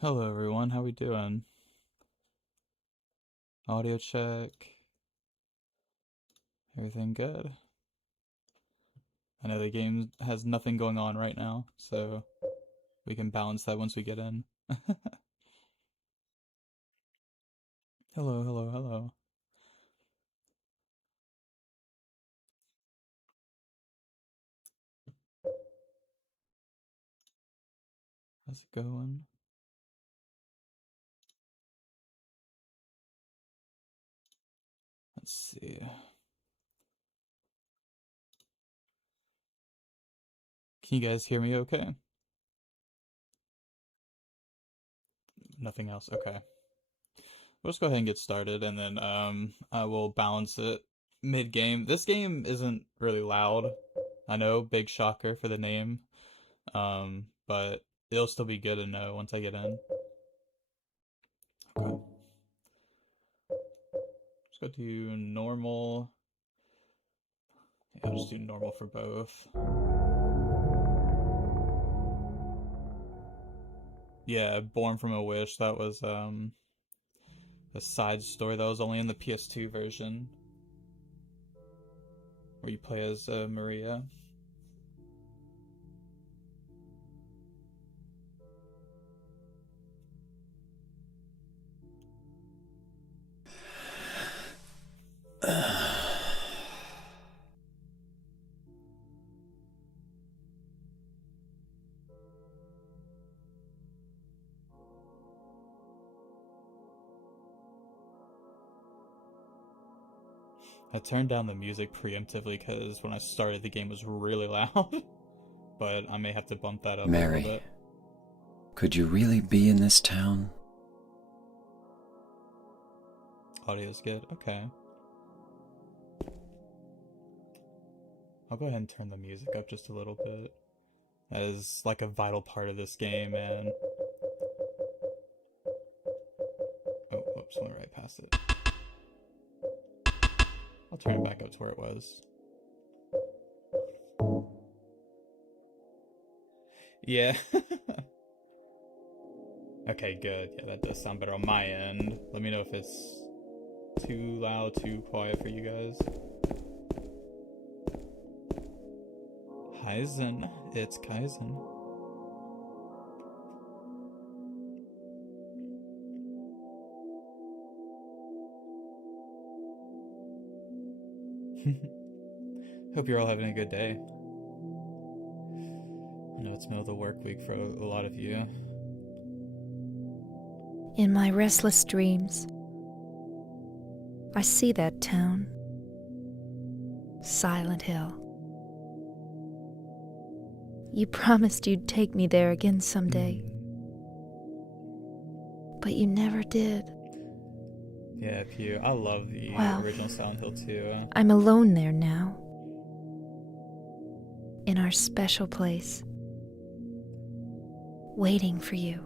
Hello everyone, how we doing? Audio check. Everything good? I know the game has nothing going on right now, so we can balance that once we get in. Hello, hello, hello. How's it going? Let's see. Can you guys hear me okay? Nothing else? Okay. We'll just go ahead and get started and then I will balance it mid-game. This game isn't really loud. I know, big shocker for the name. But it'll still be good to know once I get in. Okay. Let's go to normal. Yeah, I'll just do normal for both. Yeah, Born from a Wish, that was a side story that was only in the PS2 version where you play as Maria. I turned down the music preemptively because when I started the game was really loud, but I may have to bump that up a little Mary, bit. could you really be in this town? Audio's good. Okay. I'll go ahead and turn the music up just a little bit. That is like a vital part of this game, and oh, whoops, went right past it. I'll turn it back up to where it was. Yeah. Okay, good. Yeah, that does sound better on my end. Let me know if it's too loud, too quiet for you guys. Kaizen. It's Kaizen. Hope you're all having a good day. I know it's middle of the work week for a lot of you. In my restless dreams, I see that town, Silent Hill. You promised you'd take me there again someday, but you never did. Yeah, Pew. I love the Well, original Silent Hill too. I'm alone there now, in our special place, waiting for you.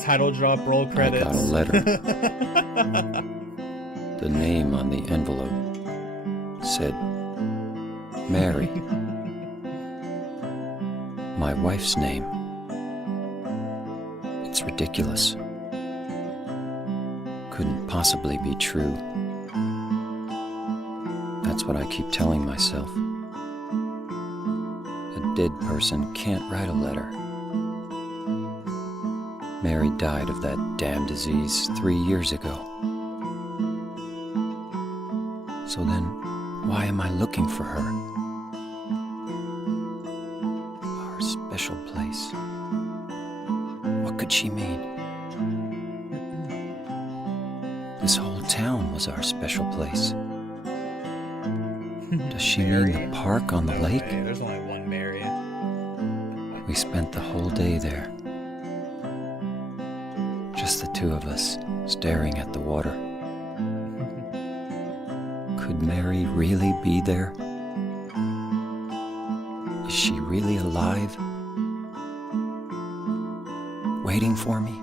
Title drop, roll credits. I got a letter. The name on the envelope said, Mary. My wife's name. It's ridiculous. Couldn't possibly be true. That's what I keep telling myself. A dead person can't write a letter. Mary died of that damn disease 3 years ago. So then, why am I looking for her? Our special place. What could she mean? This whole town was our special place. Does she mean the park on the lake? Hey, there's only one Mary. We spent the whole day there. Just the two of us, staring at the water. Could Mary really be there? Is she really alive? Waiting for me?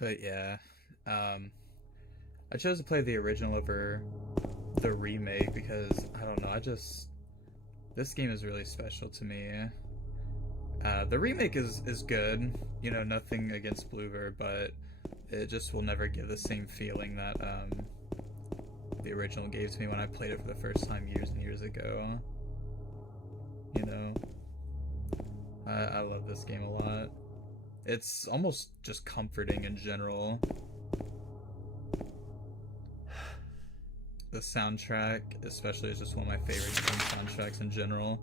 But yeah, um, I chose to play the original over the remake because I don't know. This game is really special to me. The remake is good. You know, nothing against Bluebird, but it just will never give the same feeling that the original gave to me when I played it for the first time years and years ago. You know, I love this game a lot. It's almost just comforting in general. The soundtrack, especially, is just one of my favorite game soundtracks in general.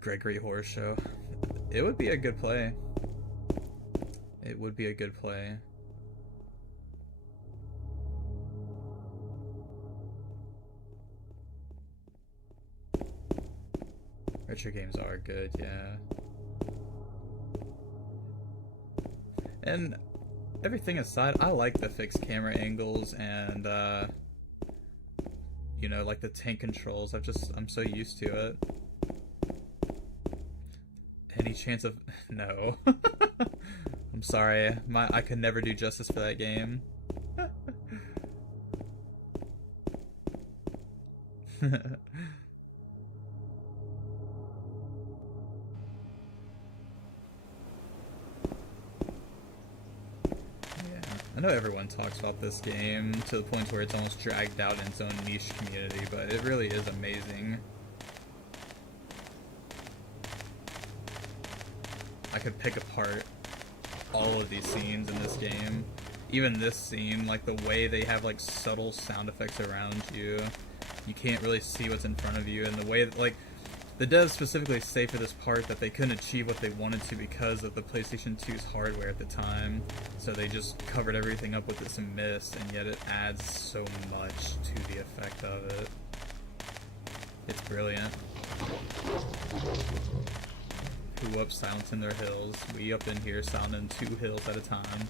Gregory Horror Show. It would be a good play. It would be a good play. Retro games are good, yeah. And everything aside, I like the fixed camera angles and, you know, like the tank controls. I'm so used to it. Any chance of... No. I'm sorry. I could never do justice for that game. I know everyone talks about this game to the point where it's almost dragged out in its own niche community, but it really is amazing. I could pick apart all of these scenes in this game. Even this scene, like the way they have like subtle sound effects around you. You can't really see what's in front of you, and the way that, like, the devs specifically say for this part that they couldn't achieve what they wanted to because of the PlayStation 2's hardware at the time, so they just covered everything up with this mist, and yet it adds so much to the effect of it. It's brilliant. Who up silence in their hills? We up in here sounding 2 hills at a time.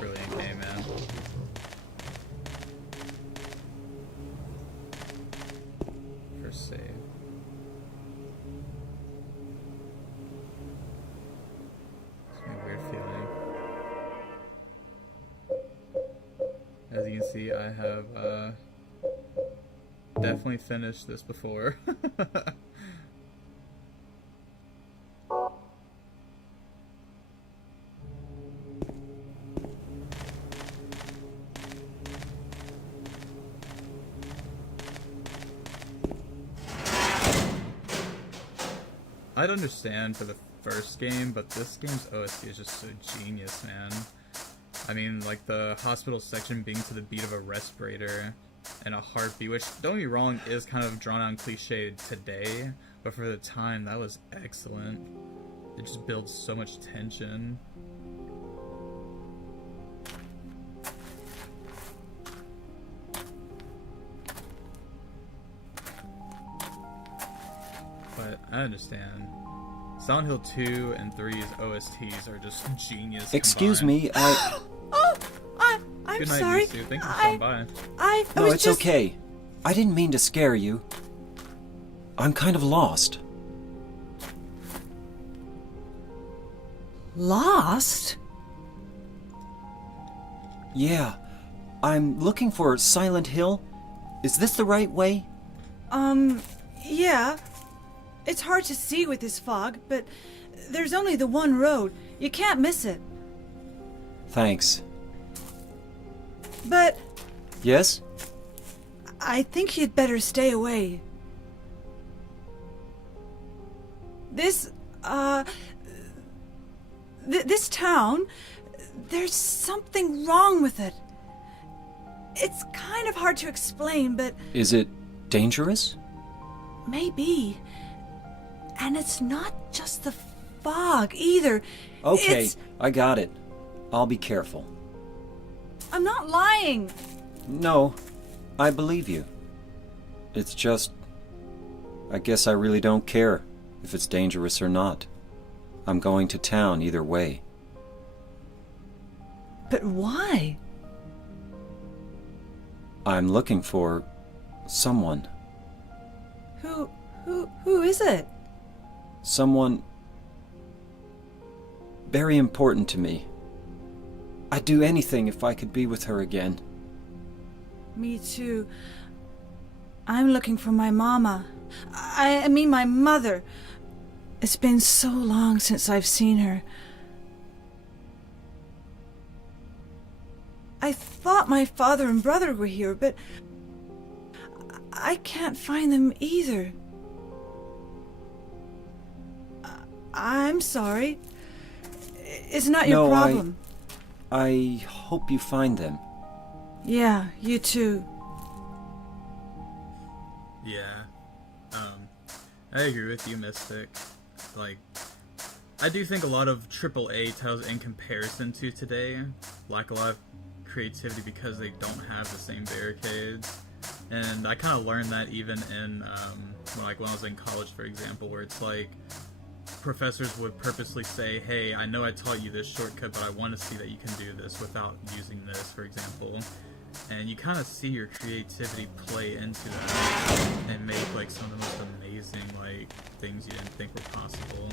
Brilliant game, man. First save. It's a weird feeling. As you can see, I have definitely finished this before. I'd understand for the first game, but this game's OST is just so genius, man. I mean, like the hospital section being to the beat of a respirator and a heartbeat, which, don't get me wrong, is kind of drawn out and cliched today, but for the time, that was excellent. It just builds so much tension. But I understand. Silent Hill 2 and 3's OSTs are just genius. Excuse combined. me, I'm Good night, sorry. Misu. Thank you for stopping by. No, it's okay. I didn't mean to scare you. I'm kind of lost. Lost? Yeah. I'm looking for Silent Hill. Is this the right way? Yeah. It's hard to see with this fog, but there's only the one road. You can't miss it. Thanks. But Yes? I think you'd better stay away. This town, there's something wrong with it. It's kind of hard to explain, but Is it dangerous? maybe. And it's not just the fog either. Okay, It's... I got it. I'll be careful. I'm not lying. No, I believe you. It's just... I guess I really don't care if it's dangerous or not. I'm going to town either way. But why? I'm looking for someone. Who, who is it? Someone very important to me. I'd do anything if I could be with her again. Me too. I'm looking for my mama. I mean my mother. It's been so long since I've seen her. I thought my father and brother were here, but I can't find them either. I'm sorry. It's not your problem. I hope you find them. Yeah, you too. Yeah. I agree with you, Mystic. Like, I do think a lot of AAA titles in comparison to today lack a lot of creativity because they don't have the same barricades. And I kind of learned that even in, when I was in college, for example, where it's like, professors would purposely say, hey, I know I taught you this shortcut, but I want to see that you can do this without using this, for example. And you kind of see your creativity play into that and make like some of the most amazing like things you didn't think were possible.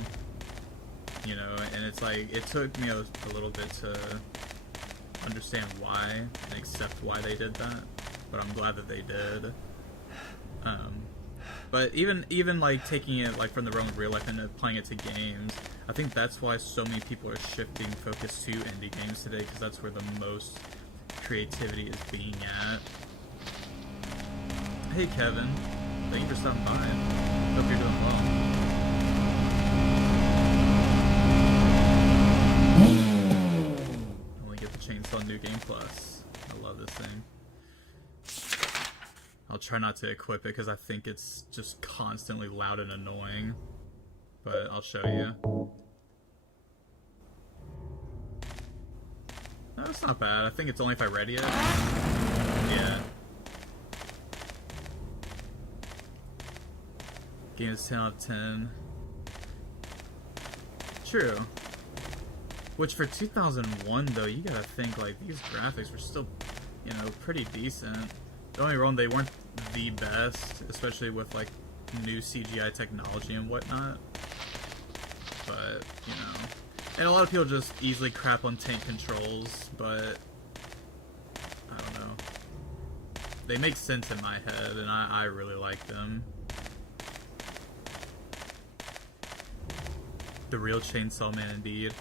You know, and it's like, it took me a little bit to understand why and accept why they did that, but I'm glad that they did. But even like taking it like from the realm of real life and applying it to games, I think that's why so many people are shifting focus to indie games today, because that's where the most creativity is being at. Hey Kevin, thank you for stopping by. Hope you're doing well. Only get the Chainsaw New Game Plus. I love this thing. I'll try not to equip it because I think it's just constantly loud and annoying. But I'll show you. No, it's not bad. I think it's only if I ready it. Yeah. Game is 10 out of 10. True. Which for 2001 though, you gotta think like these graphics were still, you know, pretty decent. Don't get me wrong, they weren't the best, especially with like new CGI technology and whatnot. But, you know. And a lot of people just easily crap on tank controls, but I don't know. They make sense in my head, and I really like them. The real Chainsaw Man, indeed.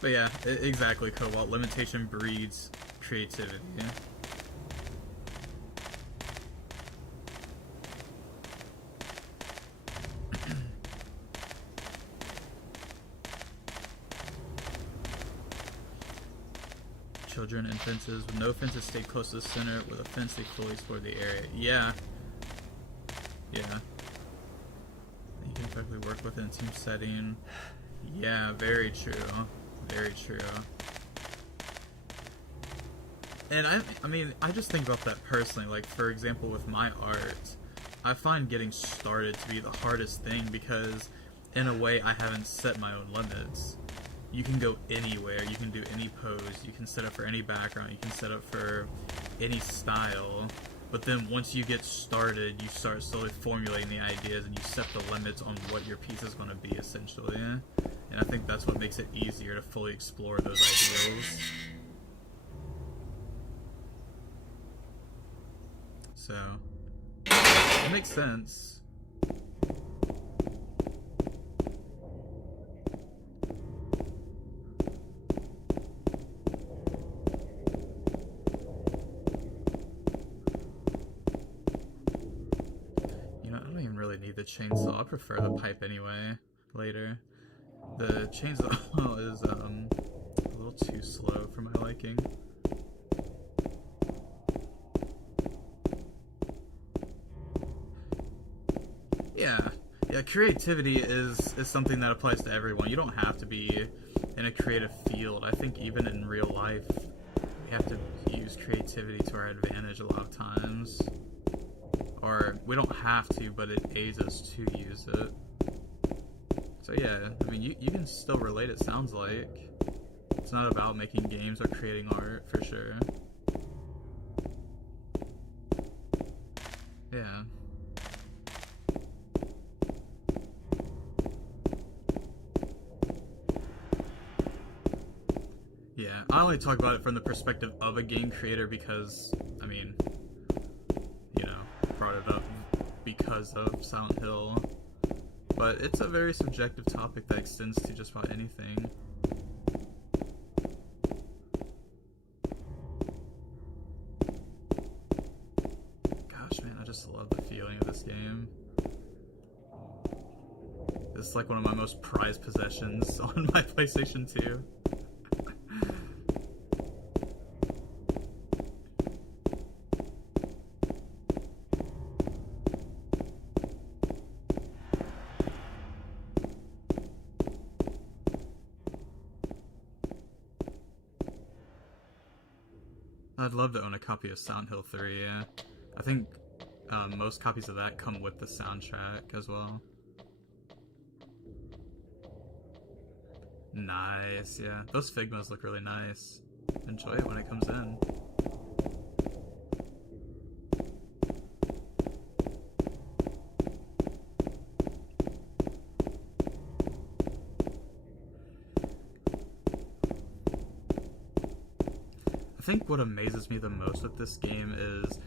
But yeah, exactly, Cobalt. Limitation breeds creativity. Children and fences. With no fences, stay close to the center. With a fence, they fully explore the area. Yeah. Yeah. You can perfectly work within a team setting. Yeah, very true. Very true. And I mean, I just think about that personally. Like, for example, with my art, I find getting started to be the hardest thing because, in a way, I haven't set my own limits. You can go anywhere, you can do any pose, you can set up for any background, you can set up for any style, but then once you get started, you start slowly formulating the ideas and you set the limits on what your piece is going to be, essentially. And I think that's what makes it easier to fully explore those ideals. So, it makes sense. The chainsaw. I prefer the pipe anyway, later. The chainsaw is a little too slow for my liking. Yeah, creativity is something that applies to everyone. You don't have to be in a creative field. I think even in real life, we have to use creativity to our advantage a lot of times. Or, we don't have to, but it aids us to use it. So yeah, I mean, you can still relate, it sounds like. It's not about making games or creating art, for sure. Yeah. Yeah, I only talk about it from the perspective of a game creator because, I mean, you know, brought it up because of Silent Hill. But it's a very subjective topic that extends to just about anything. Gosh, man, I just love the feeling of this game. This is like one of my most prized possessions on my PlayStation 2. I'd love to own a copy of Silent Hill 3, yeah. I think most copies of that come with the soundtrack as well. Nice, yeah. Those Figmas look really nice. Enjoy it when it comes in. I think what amazes me the most with this game is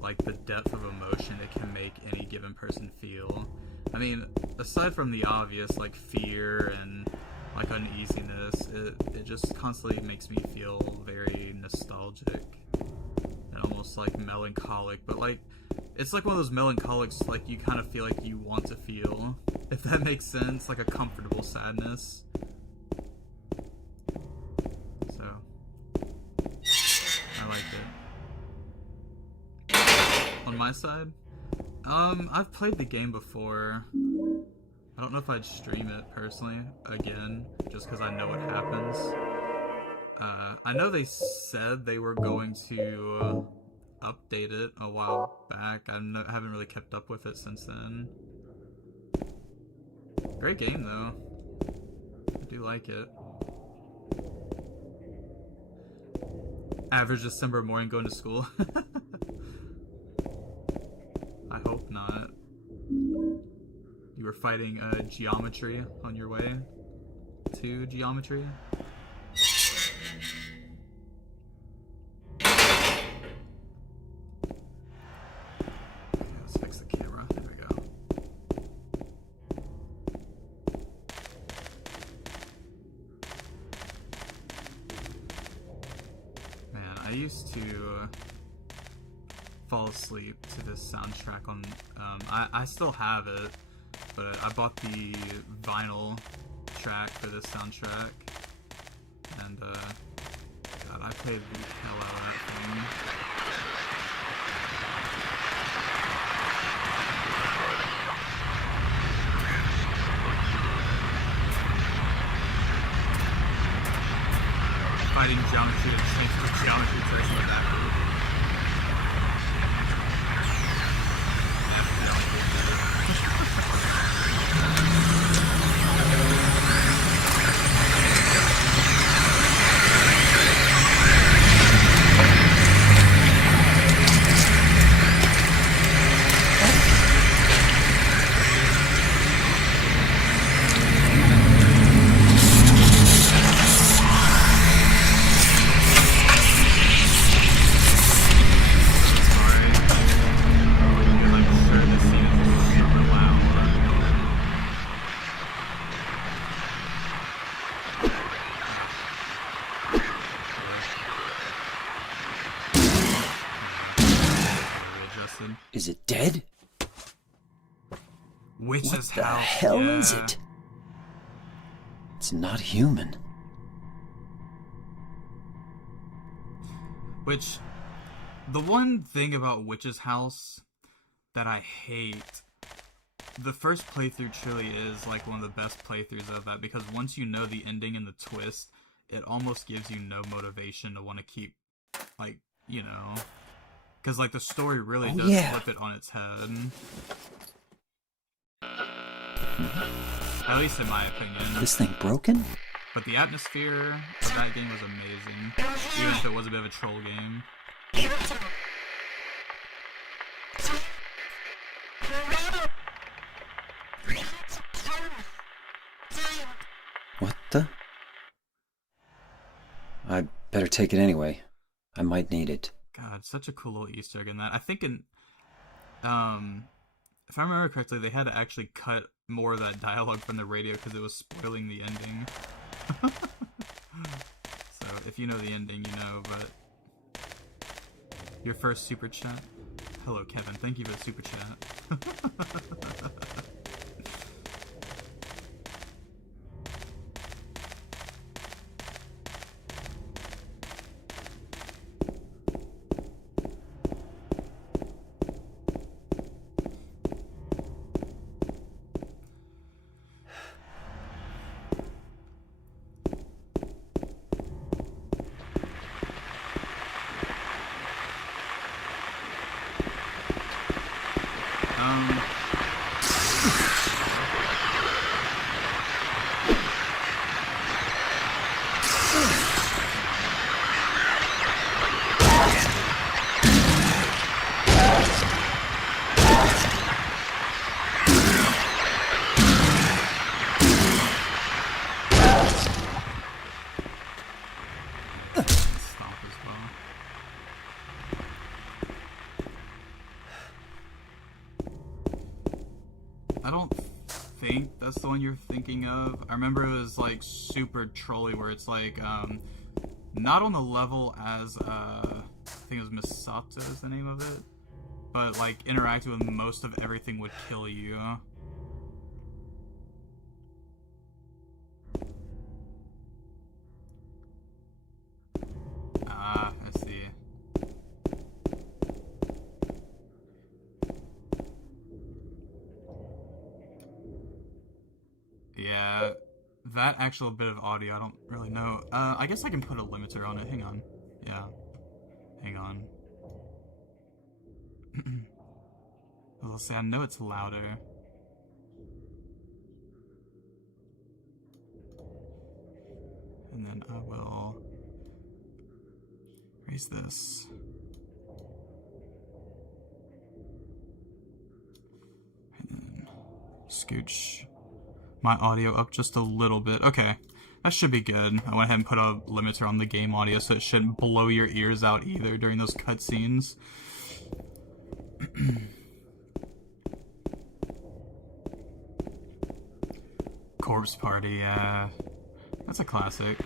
like the depth of emotion it can make any given person feel. I mean, aside from the obvious like fear and like uneasiness, it just constantly makes me feel very nostalgic and almost like melancholic, but like it's like one of those melancholics like you kind of feel like you want to feel, if that makes sense, like a comfortable sadness. So I liked it. On my side, I've played the game before. I don't know if I'd stream it personally again, just because I know what happens. I know they said they were going to update it a while back. I haven't really kept up with it since then. Great game though. I do like it. Average December morning going to school. I hope not. You were fighting geometry on your way to geometry? Okay, let's fix the camera. There we go. Man, I used to fall asleep to this soundtrack on... I still have it. But I bought the vinyl track for this soundtrack, and God, I played the hell out of that thing. Fighting geometry and change the geometry tricks in the back group. Is it dead? Witch's What the house. hell Yeah. is it? It's not human. Which, the one thing about Witch's House that I hate, the first playthrough truly is like one of the best playthroughs of that, because once you know the ending and the twist, it almost gives you no motivation to want to keep, like, you know, because like the story really does flip it on its head. At least in my opinion. This thing broken? But the atmosphere of that game was amazing, even if it was a bit of a troll game. I'd better take it anyway. I might need it. God, such a cool little Easter egg in that. I think if I remember correctly, they had to actually cut more of that dialogue from the radio because it was spoiling the ending. So if you know the ending, you know. But your first super chat. Hello, Kevin. Thank you for the super chat. Stomp as well. I don't think that's the one you're thinking of. I remember it was like super trolly where it's like not on the level as I think it was Misato is the name of it, but like interacting with most of everything would kill you. Ah, I see. Yeah, that actual bit of audio, I don't really know. I guess I can put a limiter on it. Hang on. Yeah. Hang on. I'll say, I know it's louder. And then I will raise this. And then scooch my audio up just a little bit. Okay, that should be good. I went ahead and put a limiter on the game audio so it shouldn't blow your ears out either during those cutscenes. Corpse Party, yeah. That's a classic.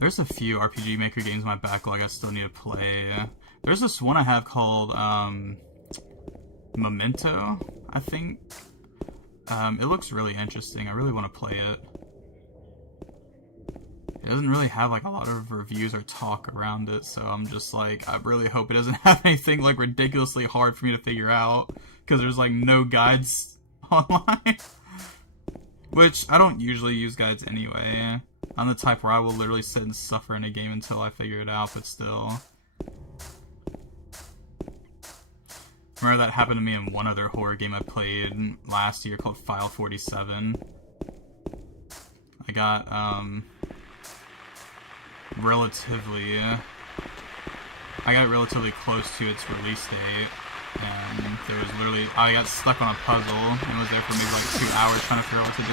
There's a few RPG Maker games in my backlog I still need to play. There's this one I have called Memento, I think. It looks really interesting. I really want to play it. It doesn't really have like a lot of reviews or talk around it, so I'm just like, I really hope it doesn't have anything like ridiculously hard for me to figure out, because there's like no guides online. Which, I don't usually use guides anyway. I'm the type where I will literally sit and suffer in a game until I figure it out, but still. Remember that happened to me in one other horror game I played last year called File 47. I got, relatively close to its release date, and there was literally, I got stuck on a puzzle and was there for maybe like 2 hours trying to figure out what to do.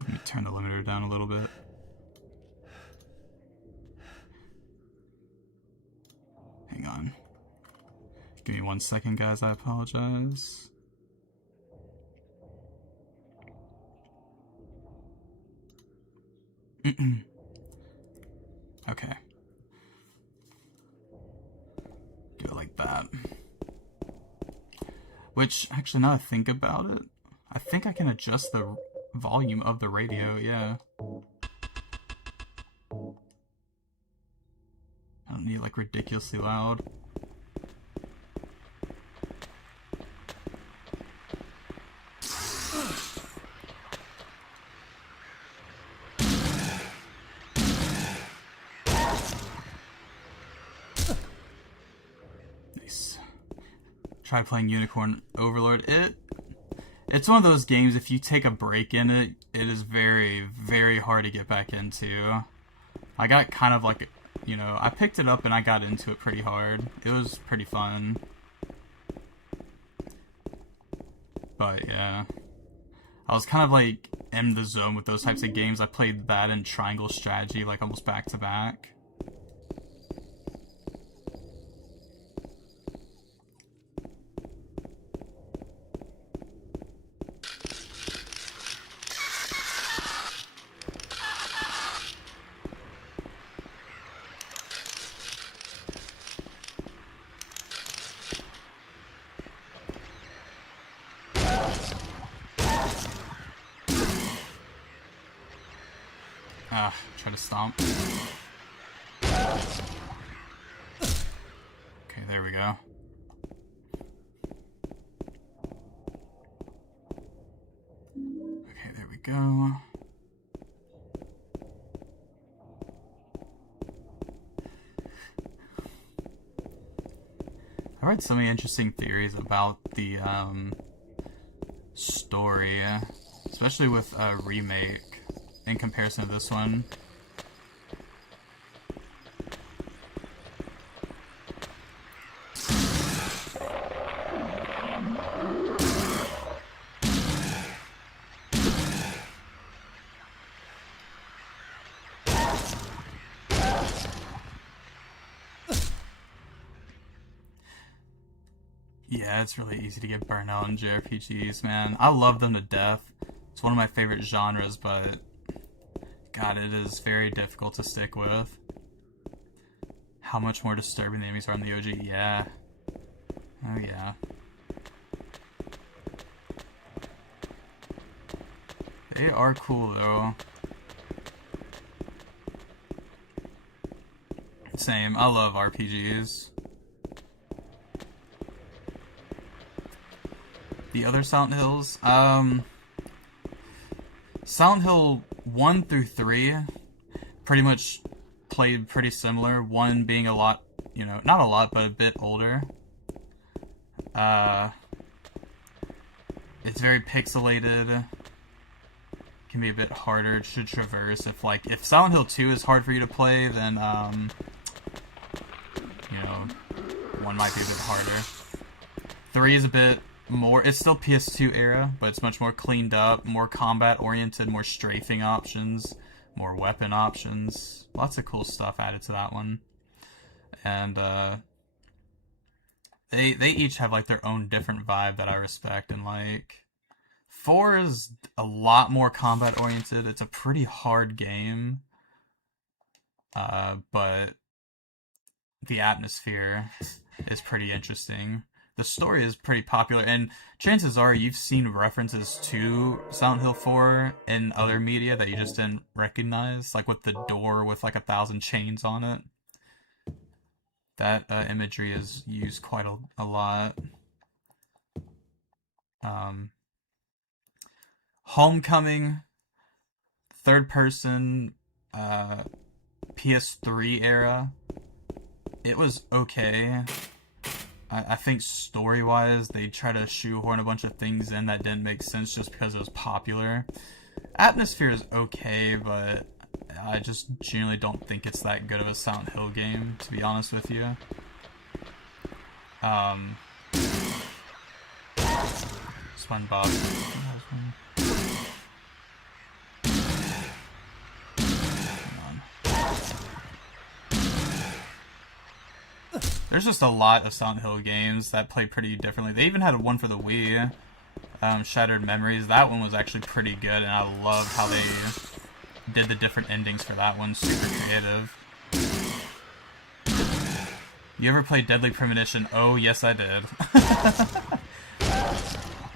Let me turn the limiter down a little bit. Hang on. Give me 1 second, guys, I apologize. Okay. Do it like that. Which, actually, now that I think about it, I think I can adjust the volume of the radio, yeah. I don't need, like, ridiculously loud. Try playing Unicorn Overlord. It's one of those games, if you take a break in it, it is very, very hard to get back into. I got kind of like, I picked it up and I got into it pretty hard. It was pretty fun. But yeah. I was kind of like in the zone with those types of games. I played that and Triangle Strategy like almost back to back. Try to stomp. Okay, there we go. Okay, there we go. I read so many interesting theories about the story, especially with a remake in comparison to this one. Yeah, it's really easy to get burnt out in JRPGs, man. I love them to death. It's one of my favorite genres, but God, it is very difficult to stick with. How much more disturbing the enemies are in the OG, yeah. Oh yeah. They are cool though. Same, I love RPGs. The other Silent Hills, Silent Hill 1 through 3 pretty much played pretty similar. 1 being a lot, not a lot, but a bit older. It's very pixelated. Can be a bit harder to traverse. If Silent Hill 2 is hard for you to play, then 1 might be a bit harder. 3 is a bit more, it's still PS2 era, but it's much more cleaned up, more combat oriented, more strafing options, more weapon options. Lots of cool stuff added to that one. And they each have like their own different vibe that I respect, and like 4 is a lot more combat oriented. It's a pretty hard game. But the atmosphere is pretty interesting. The story is pretty popular, and chances are you've seen references to Silent Hill 4 in other media that you just didn't recognize, like with the door with like 1,000 chains on it. That imagery is used quite a lot. Homecoming, third person, PS3 era. It was okay. I think story-wise, they try to shoehorn a bunch of things in that didn't make sense just because it was popular. Atmosphere is okay, but I just genuinely don't think it's that good of a Silent Hill game, to be honest with you. SpongeBob. There's just a lot of Silent Hill games that play pretty differently. They even had one for the Wii, Shattered Memories. That one was actually pretty good, and I loved how they did the different endings for that one. Super creative. You ever played Deadly Premonition? Oh, yes I did.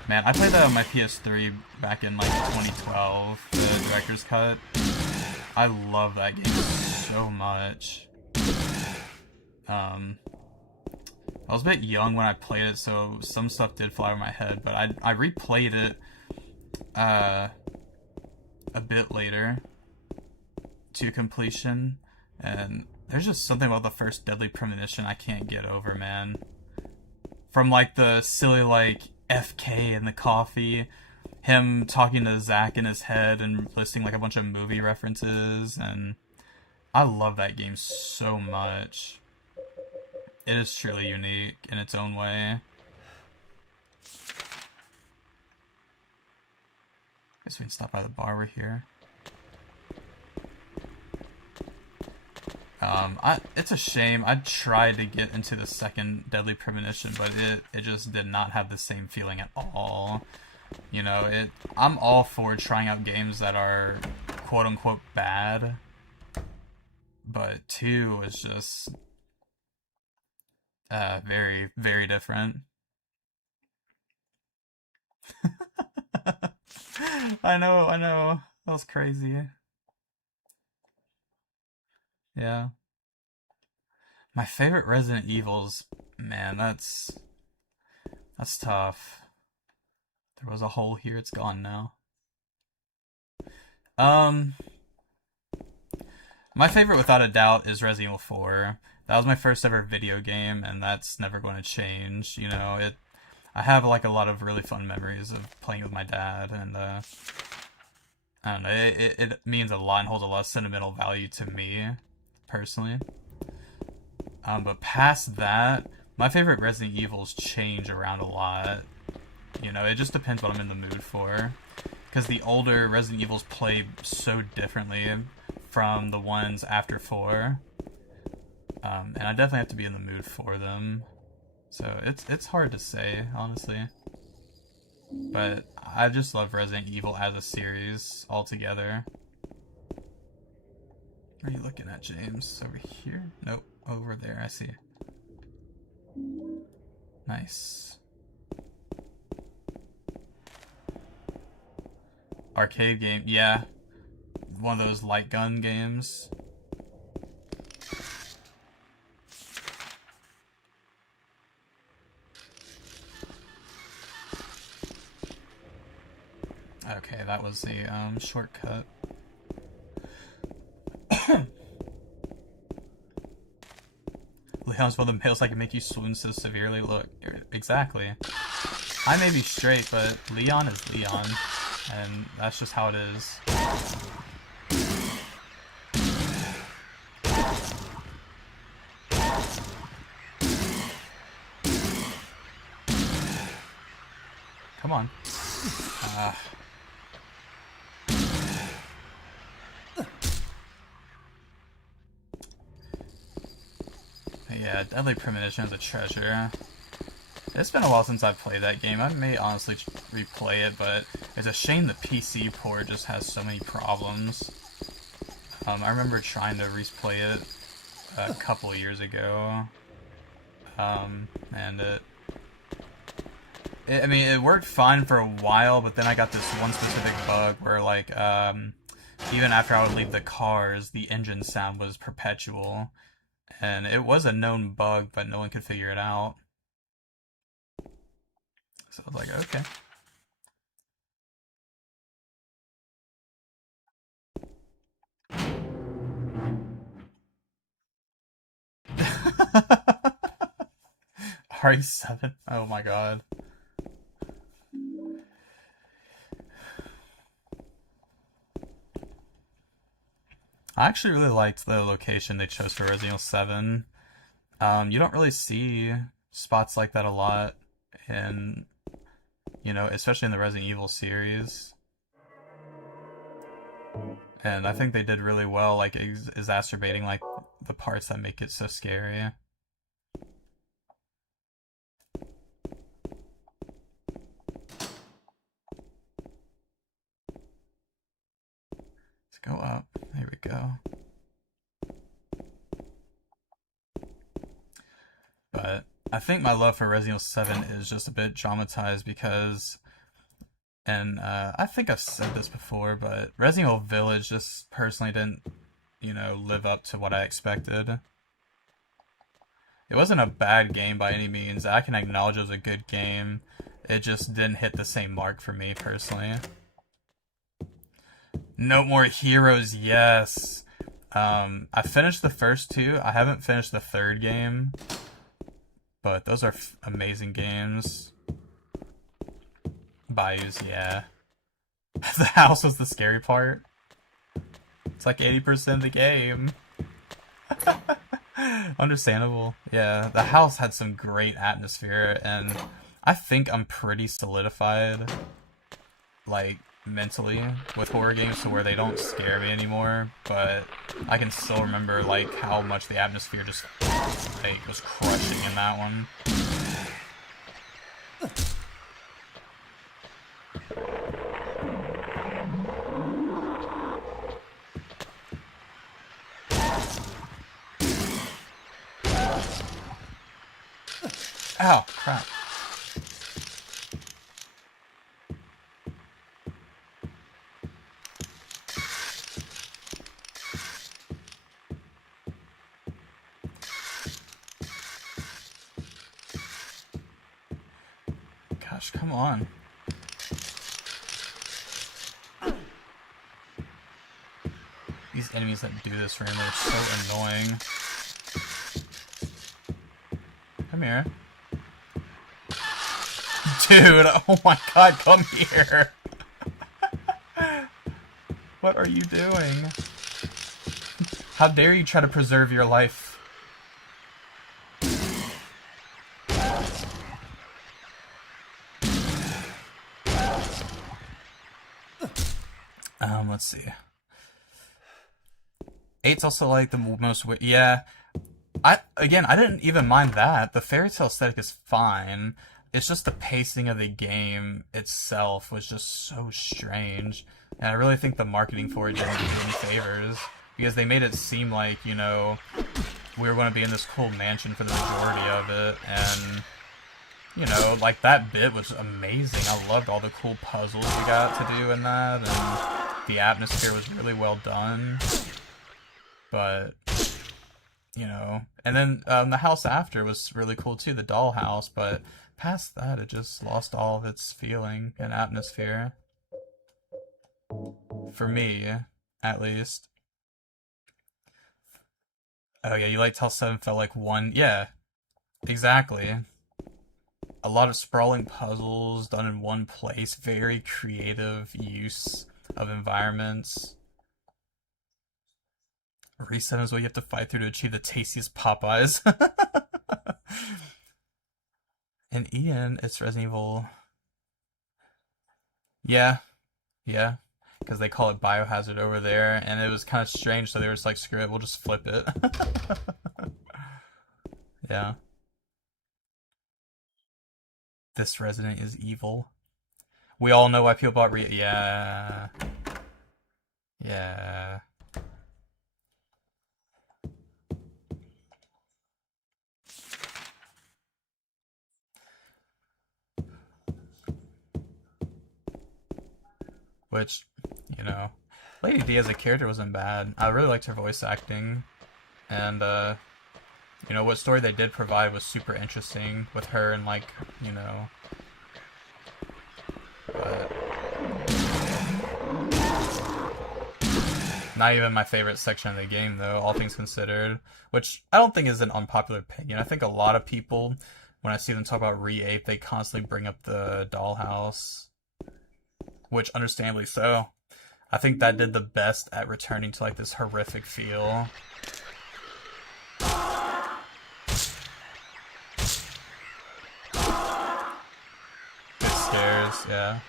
Man, I played that on my PS3 back in like 2012, the director's cut. I love that game so much. I was a bit young when I played it, so some stuff did fly over my head, but I replayed it a bit later to completion, and there's just something about the first Deadly Premonition I can't get over, man. From like the silly like FK and the coffee, him talking to Zach in his head and listing like a bunch of movie references, and I love that game so much. It is truly unique in its own way. Guess we can stop by the bar. We're here. It's a shame. I tried to get into the second Deadly Premonition, but it just did not have the same feeling at all. You know, I'm all for trying out games that are quote unquote bad, but 2 is just very, very different. I know. That was crazy. Yeah. My favorite Resident Evils, man, that's tough. There was a hole here, it's gone now. Um, my favorite without a doubt is Resident Evil 4. That was my first ever video game, and that's never going to change. You know, I have like a lot of really fun memories of playing with my dad, and I don't know, it means a lot and holds a lot of sentimental value to me, personally. But past that, my favorite Resident Evils change around a lot. You know, it just depends what I'm in the mood for. Because the older Resident Evils play so differently from the ones after 4. And I definitely have to be in the mood for them. So it's hard to say, honestly. But I just love Resident Evil as a series altogether. What are you looking at, James? Over here? Nope. Over there, I see. Nice. Arcade game, yeah. One of those light gun games. Okay, that was the shortcut. Leon's one of the males that can make you swoon so severely. Look, exactly. I may be straight, but Leon is Leon, and that's just how it is. Come on. Yeah, Deadly Premonition is a treasure. It's been a while since I've played that game. I may honestly replay it, but it's a shame the PC port just has so many problems. I remember trying to replay it a couple years ago, and I mean, it worked fine for a while, but then I got this one specific bug where, like, even after I would leave the cars, the engine sound was perpetual. And it was a known bug, but no one could figure it out. So I was like, okay. RE7? Oh my god. I actually really liked the location they chose for Resident Evil 7. You don't really see spots like that a lot in, you know, especially in the Resident Evil series. And I think they did really well, like, exacerbating, like, the parts that make it so scary. Let's go up. There we go. But I think my love for Resident Evil 7 is just a bit traumatized because, and I think I've said this before, but Resident Evil Village just personally didn't, you know, live up to what I expected. It wasn't a bad game by any means. I can acknowledge it was a good game. It just didn't hit the same mark for me personally. No More Heroes, yes. I finished the first 2. I haven't finished the 3rd game. But those are amazing games. Bayous, yeah. The house was the scary part. It's like 80% of the game. Understandable. Yeah, the house had some great atmosphere, and I think I'm pretty solidified, like, mentally with horror games to where they don't scare me anymore, but I can still remember, like, how much the atmosphere just, like, was crushing in that one. Ow, crap. Gosh, come on. These enemies that do this randomly are so annoying. Come here. Dude, oh my god, come here! What are you doing? How dare you try to preserve your life? Let's see. 8's also like the most... Yeah. I didn't even mind that. The fairy tale aesthetic is fine. It's just the pacing of the game itself was just so strange. And I really think the marketing for it didn't do any favors. Because they made it seem like, you know, we were going to be in this cool mansion for the majority of it. And, you know, like, that bit was amazing. I loved all the cool puzzles we got to do in that. And the atmosphere was really well done. But... you know, and then the house after was really cool too, the doll house, but past that it just lost all of its feeling and atmosphere. For me, at least. Oh yeah, you liked how 7 felt like one... Yeah, exactly. A lot of sprawling puzzles done in one place, very creative use of environments. Reset is what you have to fight through to achieve the tastiest Popeyes. And Ian, it's Resident Evil. Yeah. Yeah. Because they call it Biohazard over there, and it was kind of strange, so they were just like, screw it, we'll just flip it. Yeah. This resident is evil. We all know why people bought Yeah. Yeah. Which, you know, Lady D as a character wasn't bad. I really liked her voice acting. And, you know, what story they did provide was super interesting with her and, like, you know. But... not even my favorite section of the game, though, all things considered. Which I don't think is an unpopular opinion. I think a lot of people, when I see them talk about Re-Ape, they constantly bring up the dollhouse. Which, understandably so. I think that did the best at returning to, like, this horrific feel. Good scares, yeah.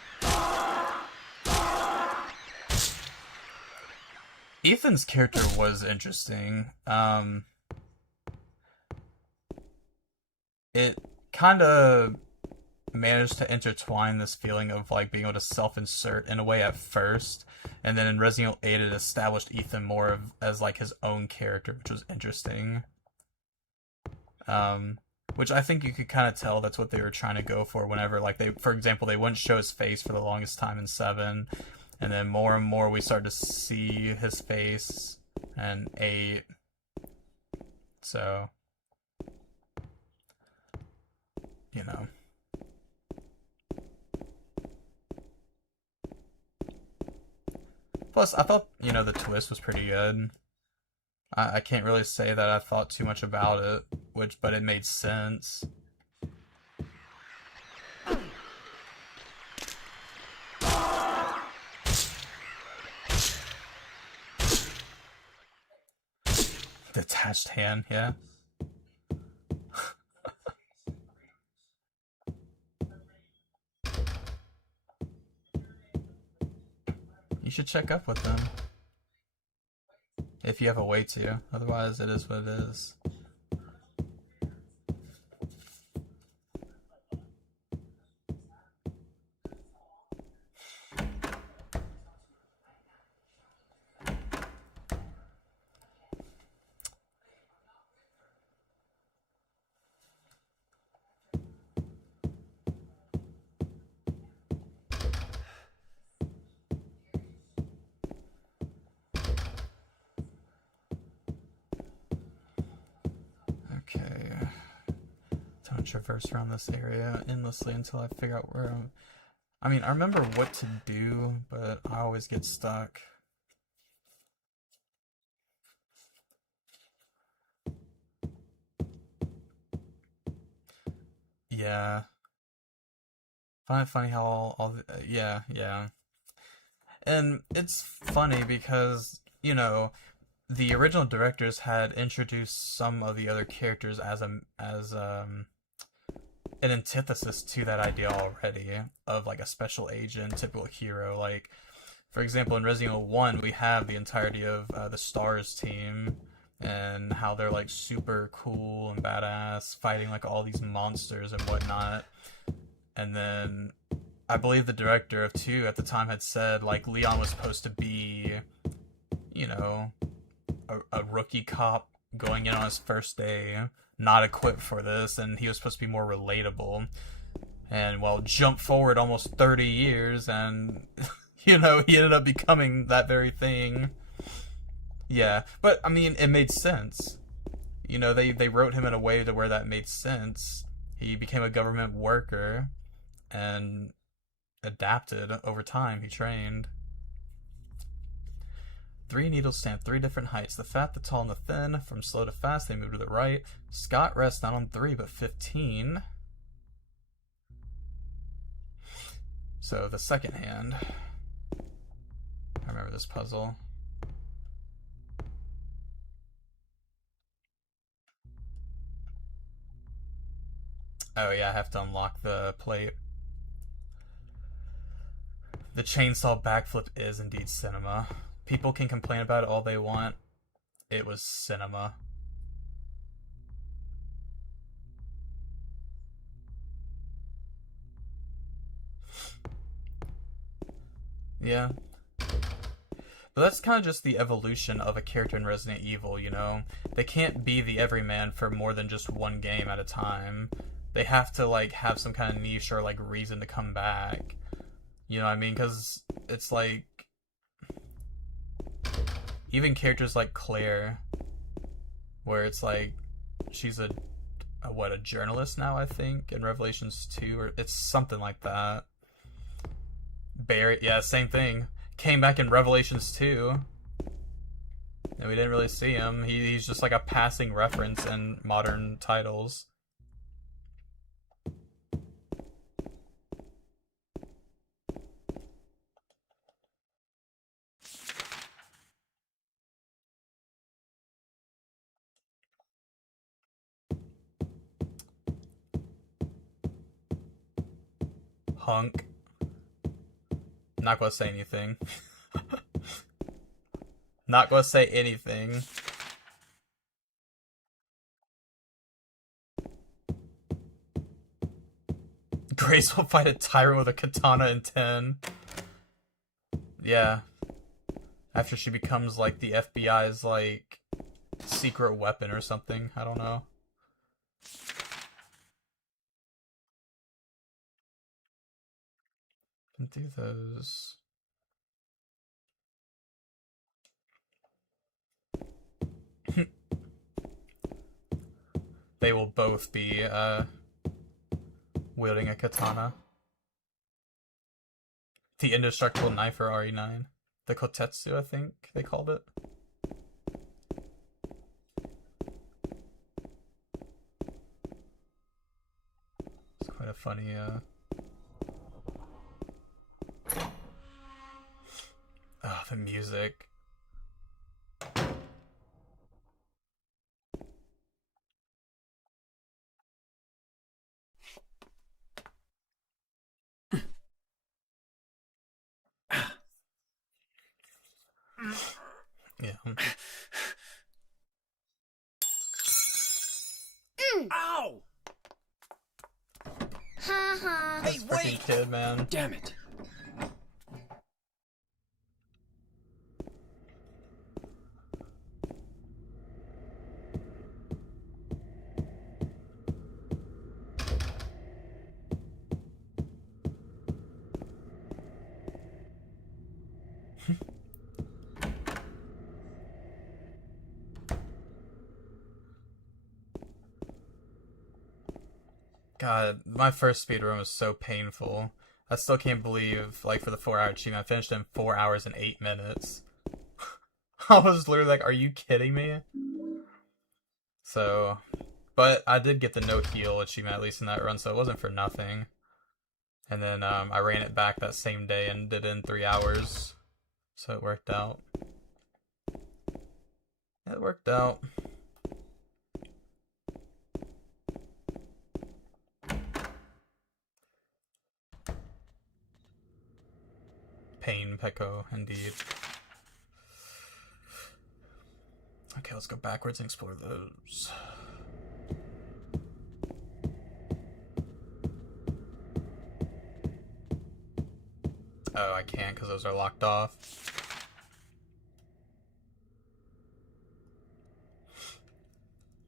Ethan's character was interesting. It kind of managed to intertwine this feeling of like being able to self-insert in a way at first, and then in Resident Evil 8 it established Ethan more as like his own character, which was interesting. Which I think you could kind of tell that's what they were trying to go for whenever, like, they, for example, they wouldn't show his face for the longest time in 7, and then more and more we started to see his face in 8. So, you know. Plus, I thought, you know, the twist was pretty good. I can't really say that I thought too much about it, but it made sense. Attached hand, yeah. You should check up with them. If you have a way to. Otherwise, it is what it is. Okay. Don't traverse around this area endlessly until I figure out where I'm... I mean, I remember what to do, but I always get stuck. Yeah. Find it funny how yeah, yeah. And it's funny because, the original directors had introduced some of the other characters as an antithesis to that idea already of like a special agent, typical hero. Like, for example, in Resident Evil 1, we have the entirety of the STARS team and how they're like super cool and badass, fighting like all these monsters and whatnot. And then I believe the director of 2 at the time had said like Leon was supposed to be, you know, a rookie cop going in on his first day, not equipped for this, and he was supposed to be more relatable. And well, jump forward almost 30 years, and he ended up becoming that very thing. Yeah, but I mean, it made sense. They wrote him in a way to where that made sense. He became a government worker and adapted over time. He trained. 3 needles stand 3 different heights. The fat, the tall, and the thin. From slow to fast, they move to the right. Scott rests not on 3, but 15. So the second hand. I remember this puzzle. Oh yeah, I have to unlock the plate. The chainsaw backflip is indeed cinema. People can complain about it all they want. It was cinema. Yeah. But that's kind of just the evolution of a character in Resident Evil, They can't be the everyman for more than just one game at a time. They have to, like, have some kind of niche or, like, reason to come back. You know what I mean? Because it's like... Even characters like Claire, where it's like... She's a journalist now, I think, in Revelations 2, or it's something like that. Barry, yeah, same thing. Came back in Revelations 2. And we didn't really see him. He's just like a passing reference in modern titles. Hunk. Not gonna say anything. Not gonna say anything. Grace will fight a tyrant with a katana in 10. Yeah. After she becomes like the FBI's like secret weapon or something. I don't know. Can do those. They will both be wielding a katana. The indestructible knife for RE9. The kotetsu, I think they called it. It's quite a funny the music. Yeah. Ow! This freaking kid, man. Damn it. God, my first speedrun was so painful. I still can't believe, like, for the 4 hour achievement, I finished in 4 hours and 8 minutes. I was literally like, are you kidding me? So, but I did get the no heal achievement, at least in that run, so it wasn't for nothing. And then I ran it back that same day and did it in 3 hours. So it worked out. It worked out. Pain, Pecco, indeed. Okay, let's go backwards and explore those. Oh, I can't because those are locked off.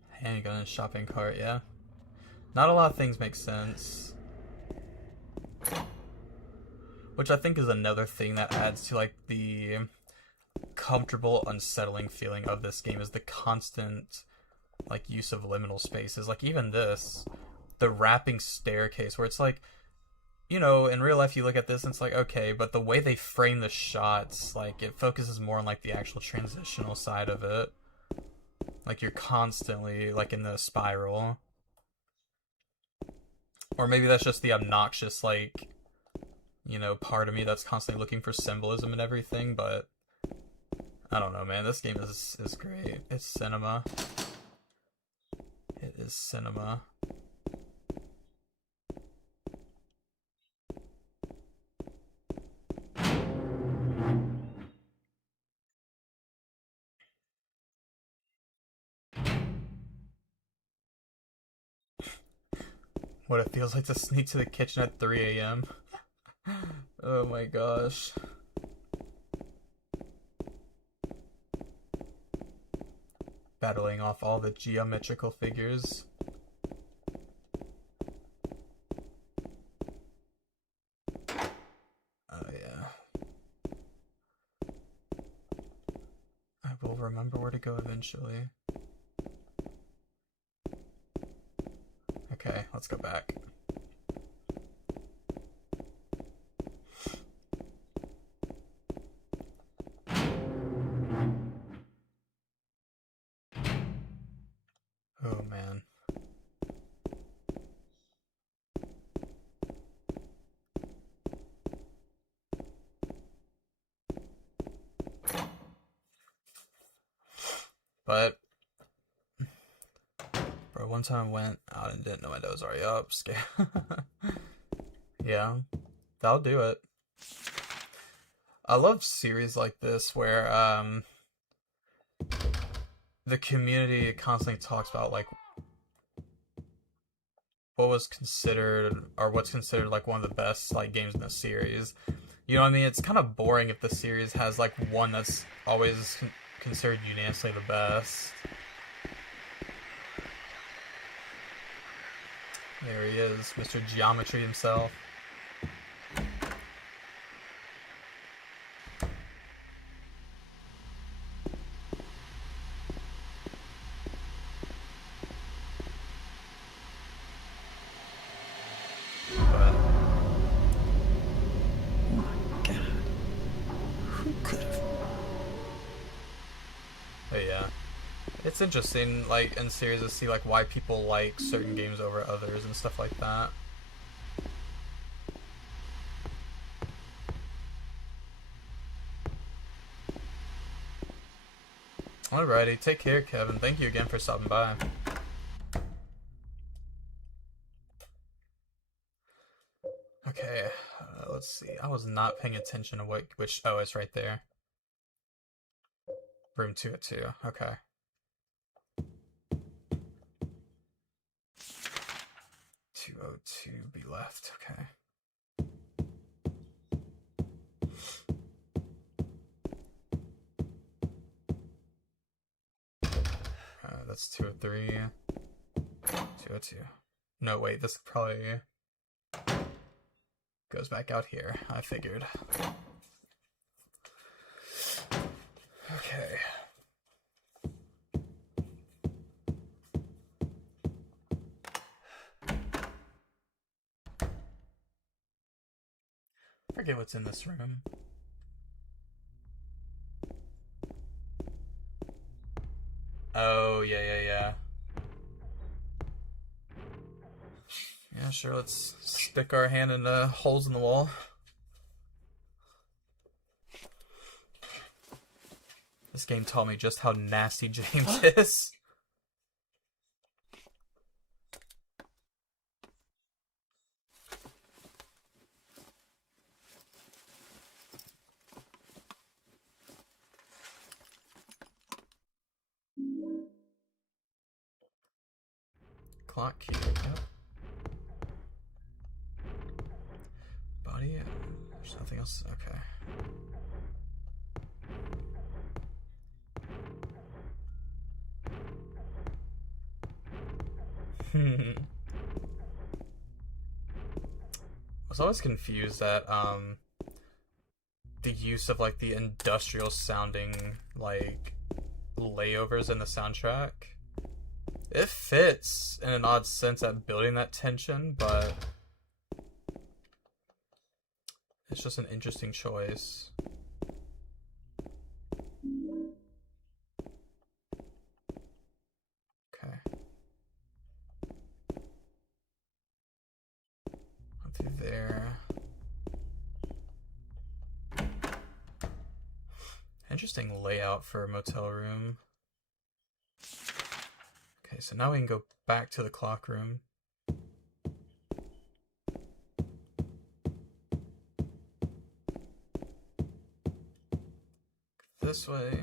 Handgun and shopping cart, yeah. Not a lot of things make sense. Which I think is another thing that adds to, like, the comfortable, unsettling feeling of this game is the constant, like, use of liminal spaces. Like, even this, the wrapping staircase, where it's like, you know, in real life you look at this and it's like, okay, but the way they frame the shots, like, it focuses more on, like, the actual transitional side of it. Like, you're constantly, like, in the spiral. Or maybe that's just the obnoxious, like, you know, part of me that's constantly looking for symbolism and everything, but I don't know, man. This game is great. It's cinema. It is cinema. What it feels like to sneak to the kitchen at 3 a.m. Oh my gosh. Battling off all the geometrical figures. Oh yeah. I will remember where to go eventually. Okay, let's go back. Oh man. But, bro, one time I went out and didn't know my window was already up. Scared. Yeah, that'll do it. I love series like this where the community constantly talks about, like, what was considered or what's considered like one of the best, like, games in the series. You know what I mean? It's kind of boring if the series has, like, one that's always considered unanimously the best. There he is, Mr. Geometry himself. But yeah, it's interesting, like, in series to see, like, why people like certain games over others and stuff like that. Alrighty, take care, Kevin. Thank you again for stopping by. Okay, let's see. I was not paying attention to which. Oh, it's right there. room 202. Okay. 202 be left. Okay. That's 203. 202. No, wait, this probably goes back out here. I figured. Okay. Forget what's in this room. Oh, yeah. Yeah, sure, let's stick our hand in the holes in the wall. This game taught me just how nasty James is. Clock key. Yep. Body. There's nothing else. Okay. I was always confused at the use of like the industrial sounding like layovers in the soundtrack. It fits in an odd sense at building that tension, but it's just an interesting choice. Okay. Up through there. Interesting layout for a motel room. Okay, so now we can go back to the clock room. This way.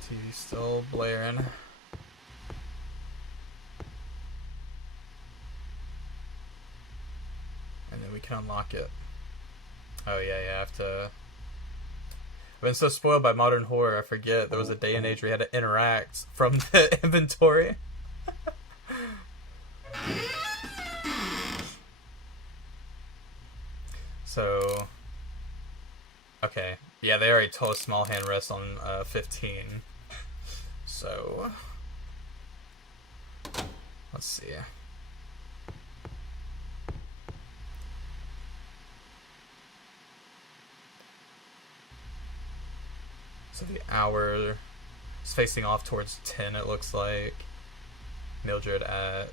TV still blaring. And then we can unlock it. Oh yeah, I have to... I've been so spoiled by modern horror, I forget there was a day and age where you had to interact from the inventory. So... Okay. Yeah, they already told small hand rest on 15. So... Let's see. So the hour is facing off towards 10, it looks like. Mildred at...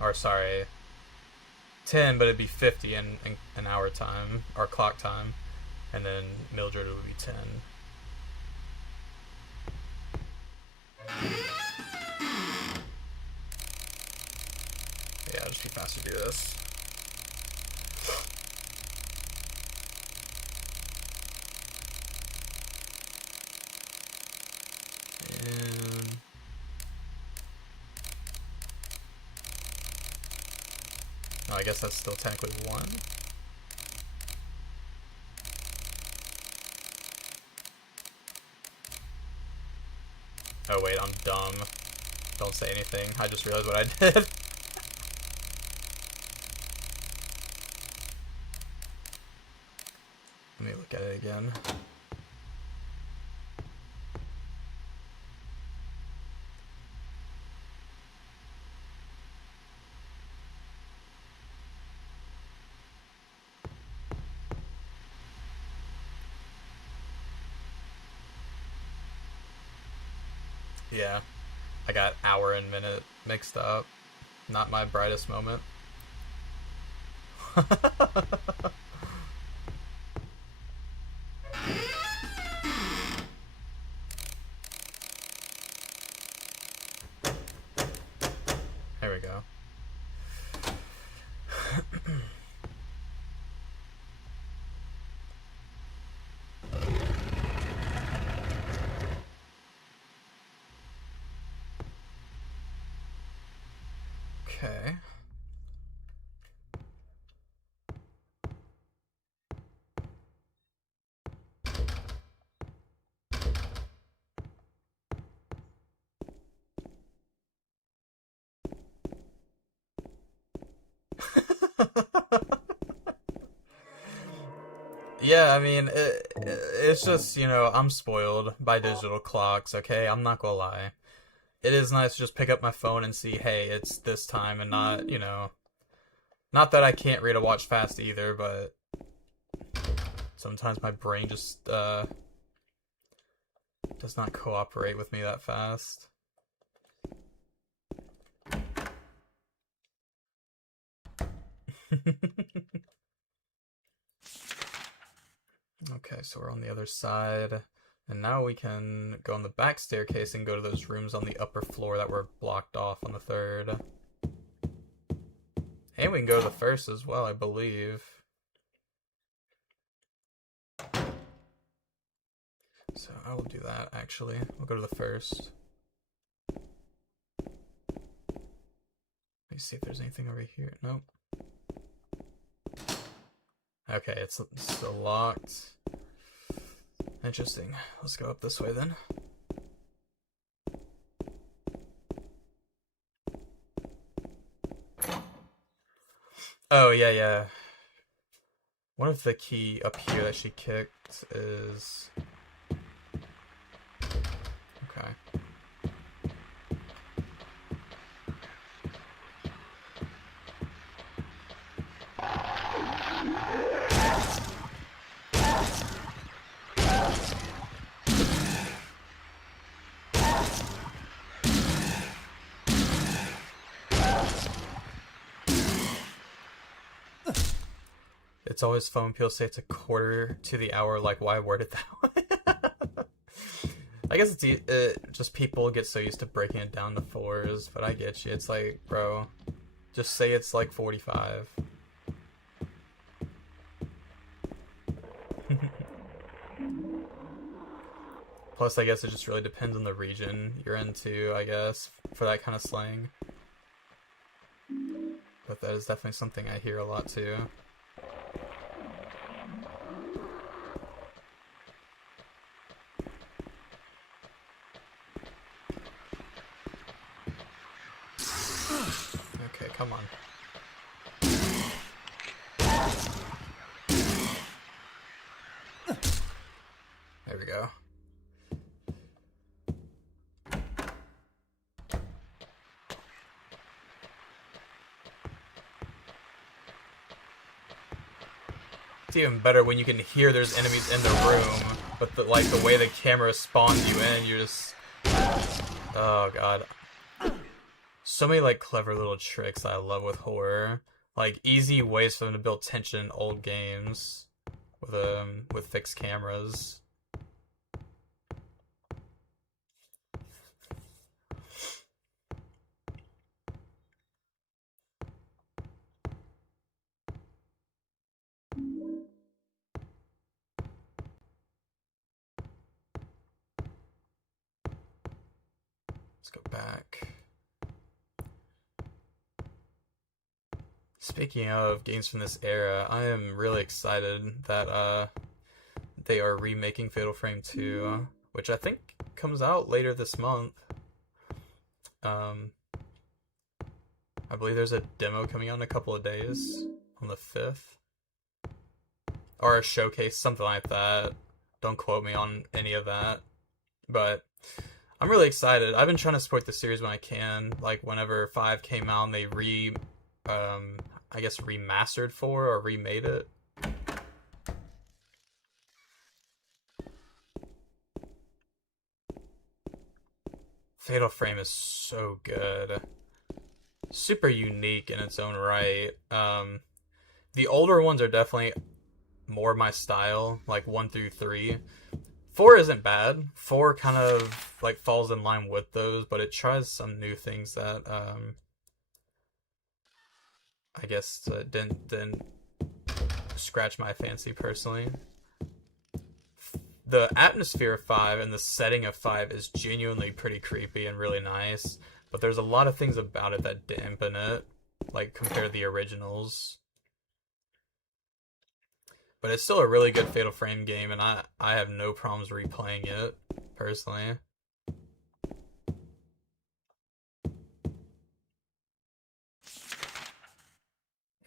Or, sorry. 10, but it'd be 50 in an hour time, or clock time. And then Mildred would be 10. Yeah, I'll just be faster to do this. And... Oh, I guess that's still technically 1. Oh wait, I'm dumb. Don't say anything. I just realized what I did. Let me look at it again. Yeah, I got hour and minute mixed up. Not my brightest moment. Okay. Yeah, I mean, it's just, I'm spoiled by digital clocks, okay? I'm not gonna lie. It is nice to just pick up my phone and see, hey, it's this time, and not, not that I can't read a watch fast either, but sometimes my brain just does not cooperate with me that fast. Okay, so we're on the other side. And now we can go on the back staircase and go to those rooms on the upper floor that were blocked off on the third. And we can go to the first as well, I believe. So I will do that, actually. We'll go to the first. Let me see if there's anything over here. Nope. Okay, it's still locked. Interesting. Let's go up this way then. Oh, yeah. One of the key up here that she kicked is... Okay. It's always fun when people say it's a quarter to the hour, like, why word it that way? I guess it's just people get so used to breaking it down to fours, but I get you. It's like, bro, just say it's like 45. Plus, I guess it just really depends on the region you're into, I guess, for that kind of slang. But that is definitely something I hear a lot too. Okay, come on. There we go. It's even better when you can hear there's enemies in the room, but the way the camera spawns you in, you're just... Oh god. So many like clever little tricks I love with horror. Like easy ways for them to build tension in old games with fixed cameras. Let's go back. Speaking of games from this era, I am really excited that they are remaking Fatal Frame 2, which I think comes out later this month. I believe there's a demo coming out in a couple of days on the 5th. Or a showcase, something like that. Don't quote me on any of that. But I'm really excited. I've been trying to support the series when I can. Like whenever 5 came out and they I guess remastered 4 or remade it. Fatal Frame is so good. Super unique in its own right. The older ones are definitely more my style, like 1 through 3. 4 isn't bad. 4 kind of like falls in line with those, but it tries some new things that I guess didn't scratch my fancy personally. The atmosphere of 5 and the setting of 5 is genuinely pretty creepy and really nice, but there's a lot of things about it that dampen it, like compared to the originals. But it's still a really good Fatal Frame game, and I have no problems replaying it, personally.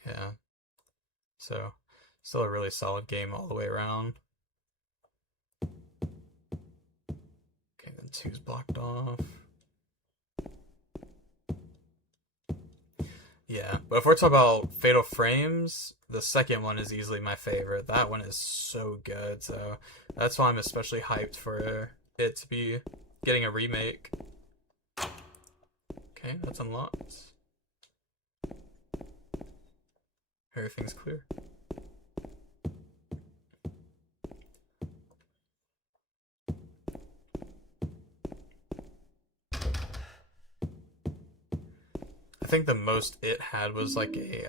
Yeah. So, still a really solid game all the way around. Okay, then 2's blocked off. Yeah, but if we're talking about Fatal Frames, the second one is easily my favorite. That one is so good, so that's why I'm especially hyped for it to be getting a remake. Okay, that's unlocked. Everything's clear. I think the most it had was like a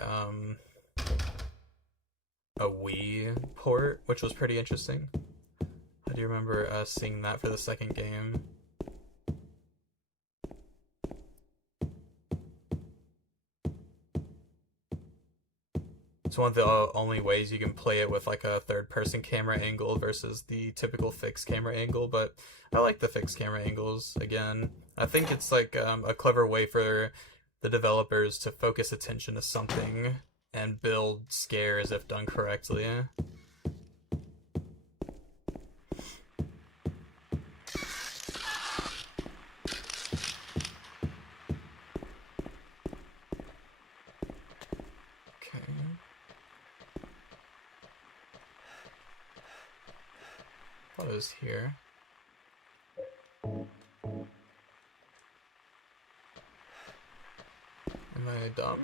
Wii port, which was pretty interesting. I do remember seeing that for the second game. It's one of the only ways you can play it with like a third-person camera angle versus the typical fixed camera angle, but I like the fixed camera angles again. I think it's like a clever way for the developers to focus attention to something and build scares if done correctly. Okay. Thought it was here. Am I dumb?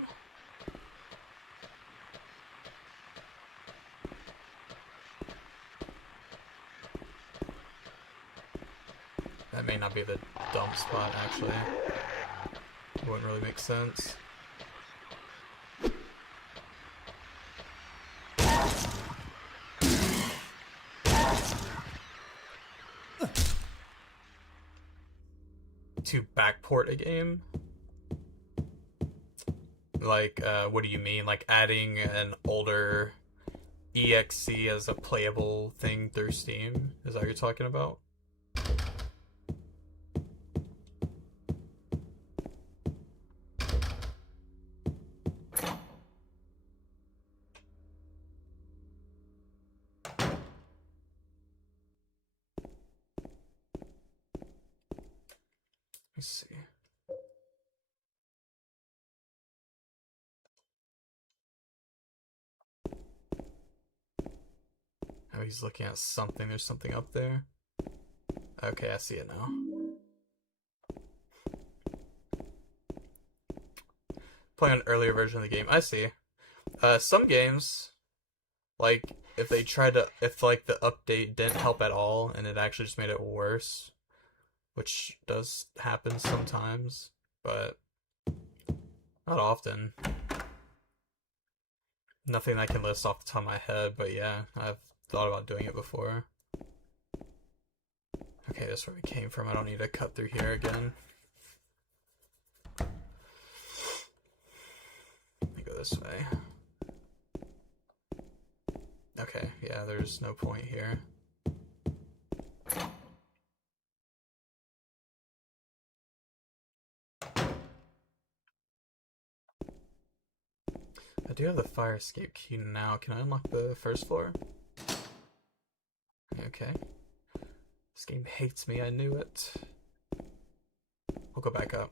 That may not be the dump spot, actually. It wouldn't really make sense. To backport a game? Like, what do you mean? Like adding an older EXE as a playable thing through Steam? Is that what you're talking about? Let's see. Oh, he's looking at something. There's something up there. Okay, I see it now. Playing an earlier version of the game. I see. Some games, like, if like the update didn't help at all and it actually just made it worse, which does happen sometimes, but not often. Nothing I can list off the top of my head, but yeah, I've thought about doing it before. Okay, that's where we came from. I don't need to cut through here again. Let me go this way. Okay, yeah, there's no point here. I do have the fire escape key now. Can I unlock the first floor? Okay. This game hates me, I knew it. We'll go back up.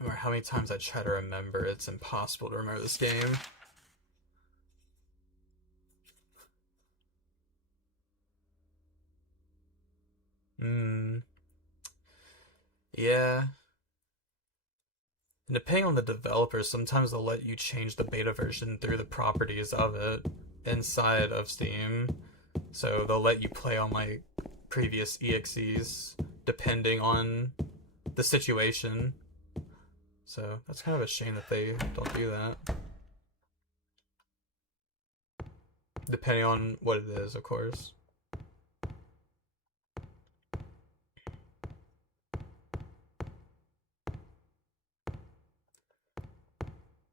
No matter how many times I try to remember, it's impossible to remember this game. Yeah. And depending on the developer, sometimes they'll let you change the beta version through the properties of it inside of Steam. So they'll let you play on like previous EXEs depending on the situation. So that's kind of a shame that they don't do that. Depending on what it is, of course.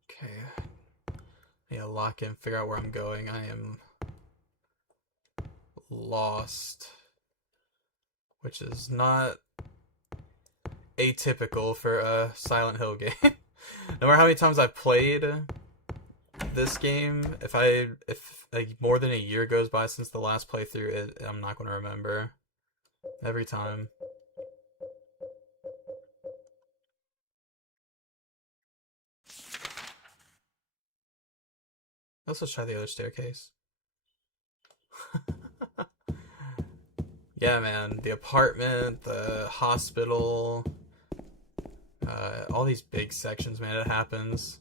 Okay. I need to lock in, figure out where I'm going. I am lost, which is not atypical for a Silent Hill game. No matter how many times I've played this game, if like more than a year goes by since the last playthrough, I'm not going to remember every time. Let's just try the other staircase. Yeah, man, the apartment, the hospital, all these big sections, man. It happens.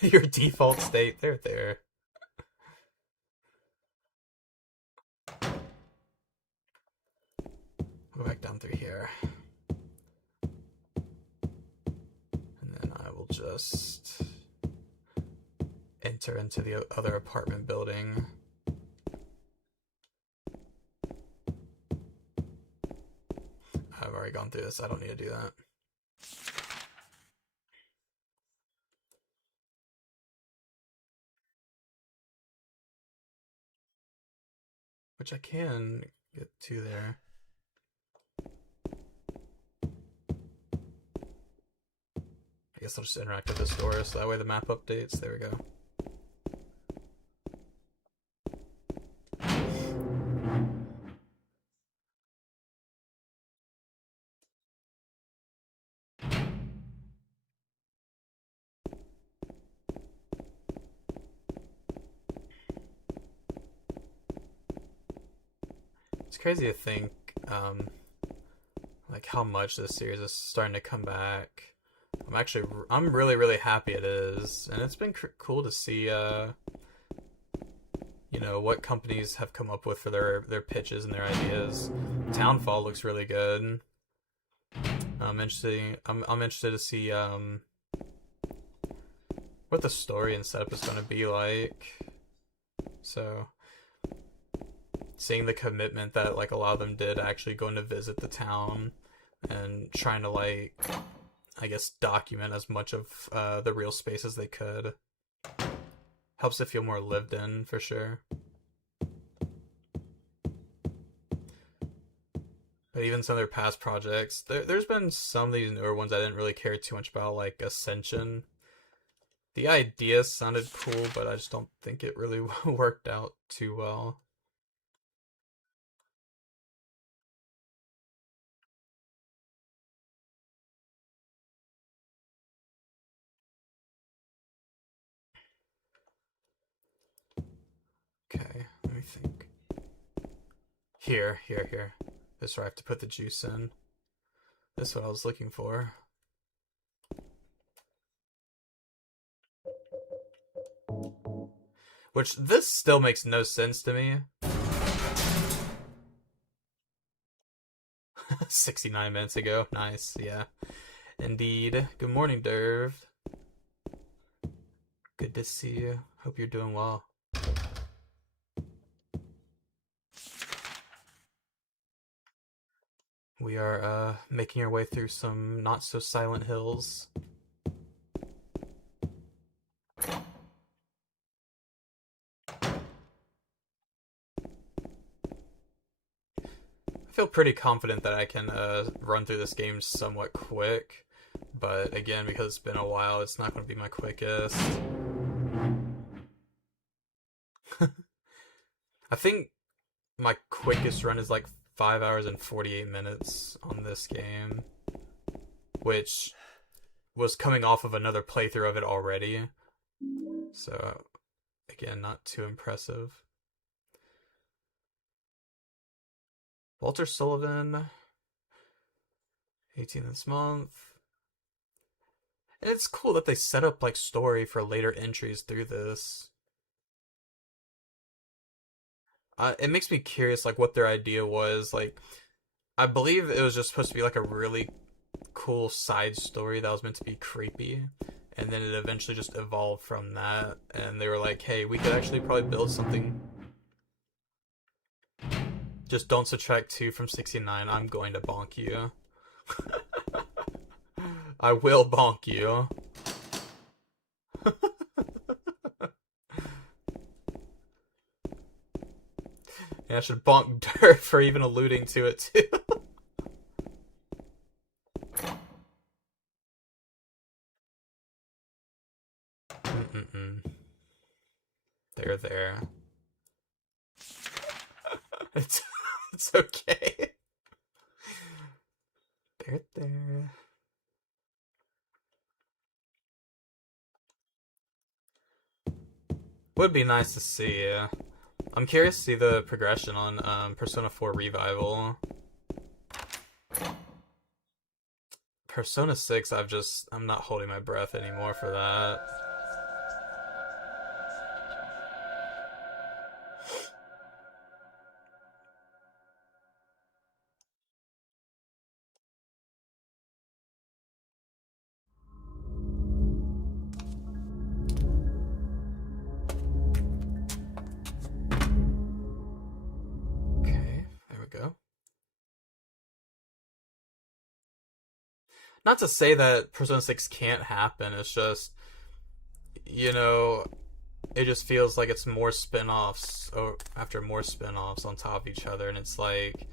Your default state, they're there. Go back down through here. And then I will just enter into the other apartment building. I've already gone through this. I don't need to do that. Which I can get to there. I guess I'll just interact with this door so that way the map updates. There we go. It's crazy to think, like how much this series is starting to come back. I'm really, really happy it is, and it's been cool to see, what companies have come up with for their pitches and their ideas. Townfall looks really good. I'm interested to see what the story and setup is going to be like. So seeing the commitment that like a lot of them did actually going to visit the town and trying to like I guess document as much of the real space as they could helps it feel more lived in for sure. But even some of their past projects, there's been some of these newer ones I didn't really care too much about, like Ascension. The idea sounded cool, but I just don't think it really worked out too well. Okay, let me think. Here. This is where I have to put the juice in. This is what I was looking for. Which, this still makes no sense to me. 69 minutes ago. Nice, yeah. Indeed. Good morning, Derv. Good to see you. Hope you're doing well. We are making our way through some not so silent hills. I feel pretty confident that I can run through this game somewhat quick, but again, because it's been a while, it's not going to be my quickest. I think my quickest run is like 5 hours and 48 minutes on this game, which was coming off of another playthrough of it already. So, again, not too impressive. Walter Sullivan, 18th this month. And it's cool that they set up like story for later entries through this. It makes me curious like what their idea was. Like I believe it was just supposed to be like a really cool side story that was meant to be creepy, and then it eventually just evolved from that, and they were like, hey, we could actually probably build something. Just don't subtract 2 from 69. I'm going to bonk you. I will bonk you. Yeah, I should bonk Dirt for even alluding to it too. Mm-mm-mm. There. It's it's okay. There. Would be nice to see. I'm curious to see the progression on Persona 4 Revival. Persona 6, I'm not holding my breath anymore for that. Okay, there we go. Not to say that Persona 6 can't happen, it's just, you know, it just feels like it's more spin-offs or after more spin-offs on top of each other, and it's like,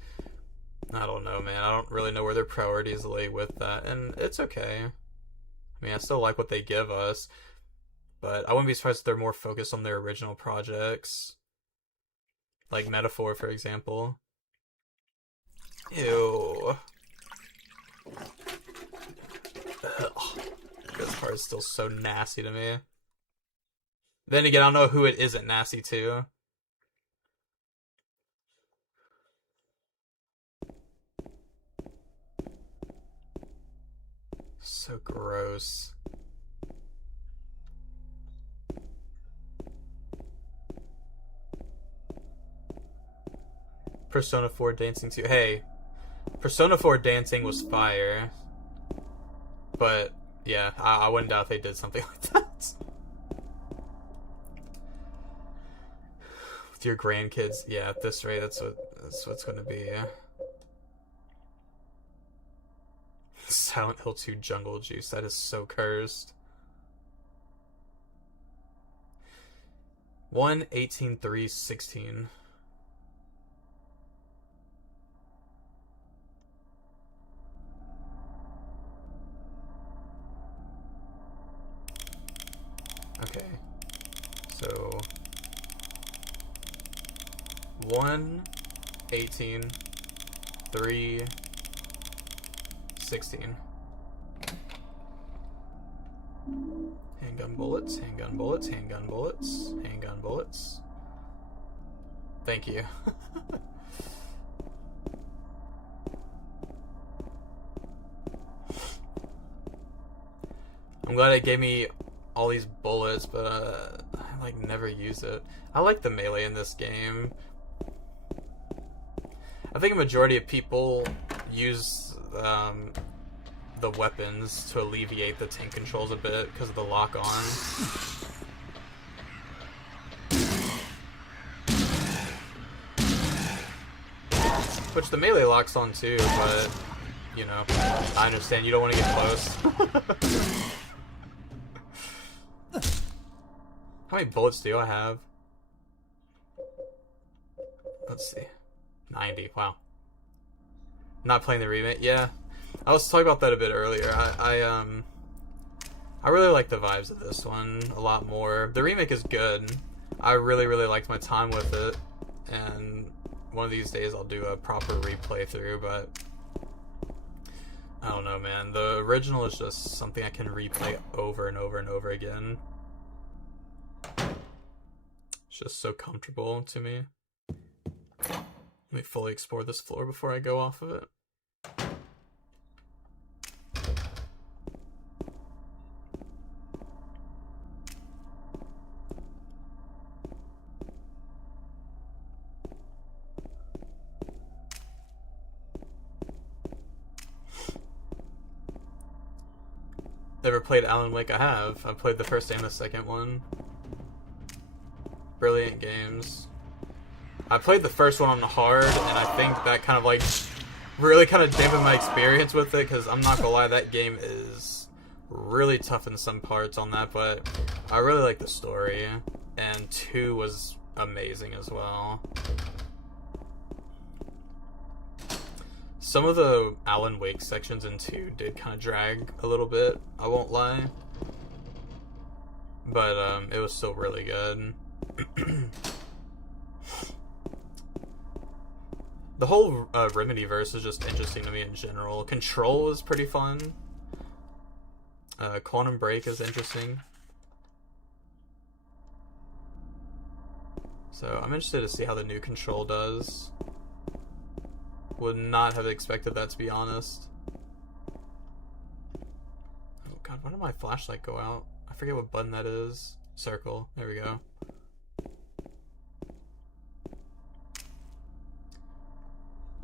I don't know, man. I don't really know where their priorities lay with that, and it's okay. I mean, I still like what they give us, but I wouldn't be surprised if they're more focused on their original projects. Like Metaphor, for example. Ew. Ugh. This part is still so nasty to me. Then again, I don't know who it isn't nasty to. So gross. Persona 4 Dancing 2. Hey, Persona 4 Dancing was fire. But, yeah, I wouldn't doubt they did something like that. With your grandkids, yeah, at this rate, that's what it's gonna be, yeah. Silent Hill 2 Jungle Juice, that is so cursed. 1/18/3/16. Okay. So 1/18/3/16. Handgun bullets, handgun bullets, handgun bullets, handgun bullets. Thank you. I'm glad it gave me all these bullets, but I like never use it. I like the melee in this game. I think a majority of people use the weapons to alleviate the tank controls a bit because of the lock on. Which the melee locks on too, but you know, I understand you don't want to get close. How many bullets do I have? Let's see. 90. Wow. Not playing the remake. Yeah, I was talking about that a bit earlier. I really like the vibes of this one a lot more. The remake is good. I really liked my time with it, and one of these days I'll do a proper replay through, but I don't know, man. The original is just something I can replay over and over and over again. It's just so comfortable to me. Let me fully explore this floor before I go off of it. never played Alan Wake. I have. I've played the first and the second one. Brilliant games. I played the first one on hard, and I think that kind of like really kind of dampened my experience with it, because I'm not gonna lie, that game is really tough in some parts on that, but I really like the story, and 2 was amazing as well. Some of the Alan Wake sections in 2 did kind of drag a little bit, I won't lie, but it was still really good. The whole Remedy-verse is just interesting to me in general. Control is pretty fun. Quantum Break is interesting. So I'm interested to see how the new Control does. Would not have expected that, to be honest. Oh god, why did my flashlight go out? I forget what button that is. Circle. There we go.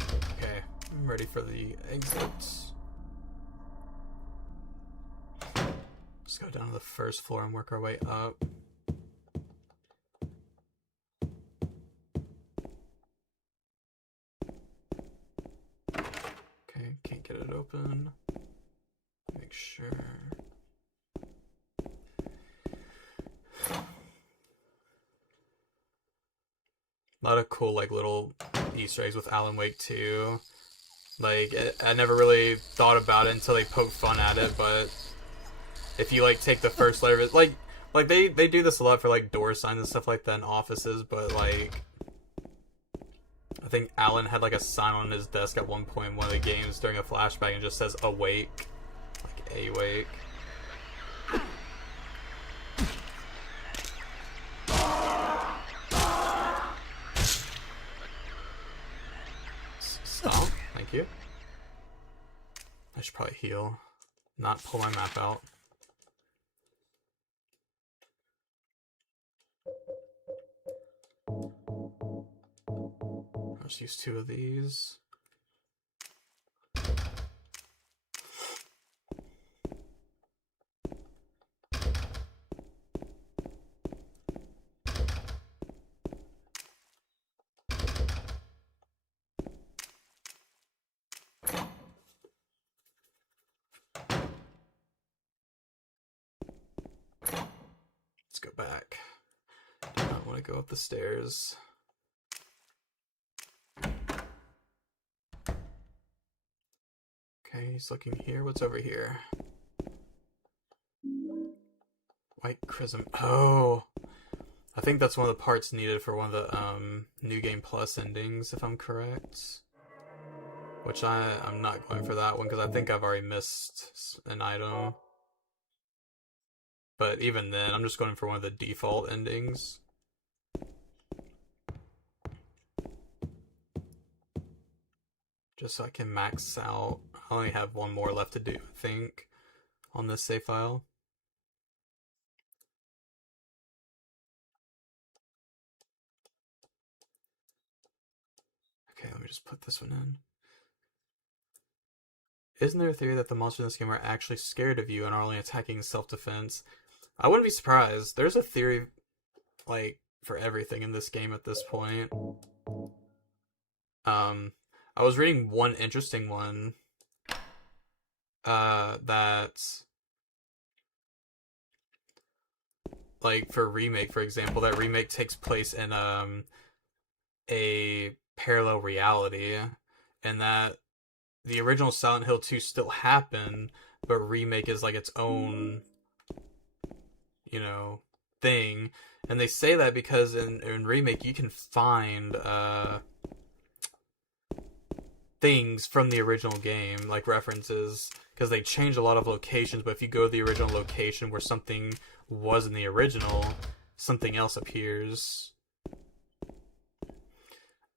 Okay, I'm ready for the exits. Let's go down to the first floor and work our way up. Okay, can't get it open. Make sure. A lot of cool, like, little Easter eggs with Alan Wake 2. Like, I never really thought about it until they poked fun at it, but if you, like, take the first letter of it, like they do this a lot for, like, door signs and stuff like that in offices, but, like, I think Alan had, like, a sign on his desk at one point in one of the games during a flashback and it just says awake. Like, awake. Stop. Thank you. I should probably heal. Not pull my map out. I'll just use 2 of these. Let's go back. Do not want to go up the stairs. Okay, he's looking here. What's over here? White Chrism. Oh! I think that's one of the parts needed for one of the New Game Plus endings, if I'm correct. Which I'm not going for that one, because I think I've already missed an item. But even then, I'm just going for one of the default endings. Just so I can max out. I only have one more left to do, I think, on this save file. Okay, let me just put this one in. Isn't there a theory that the monsters in this game are actually scared of you and are only attacking self-defense? I wouldn't be surprised. There's a theory, like, for everything in this game at this point. I was reading one interesting one that, like, for Remake, for example, that Remake takes place in a parallel reality, and that the original Silent Hill 2 still happened, but Remake is like its own, you know, thing. And they say that because in Remake you can find things from the original game, like references, because they changed a lot of locations, but if you go to the original location where something was in the original, something else appears.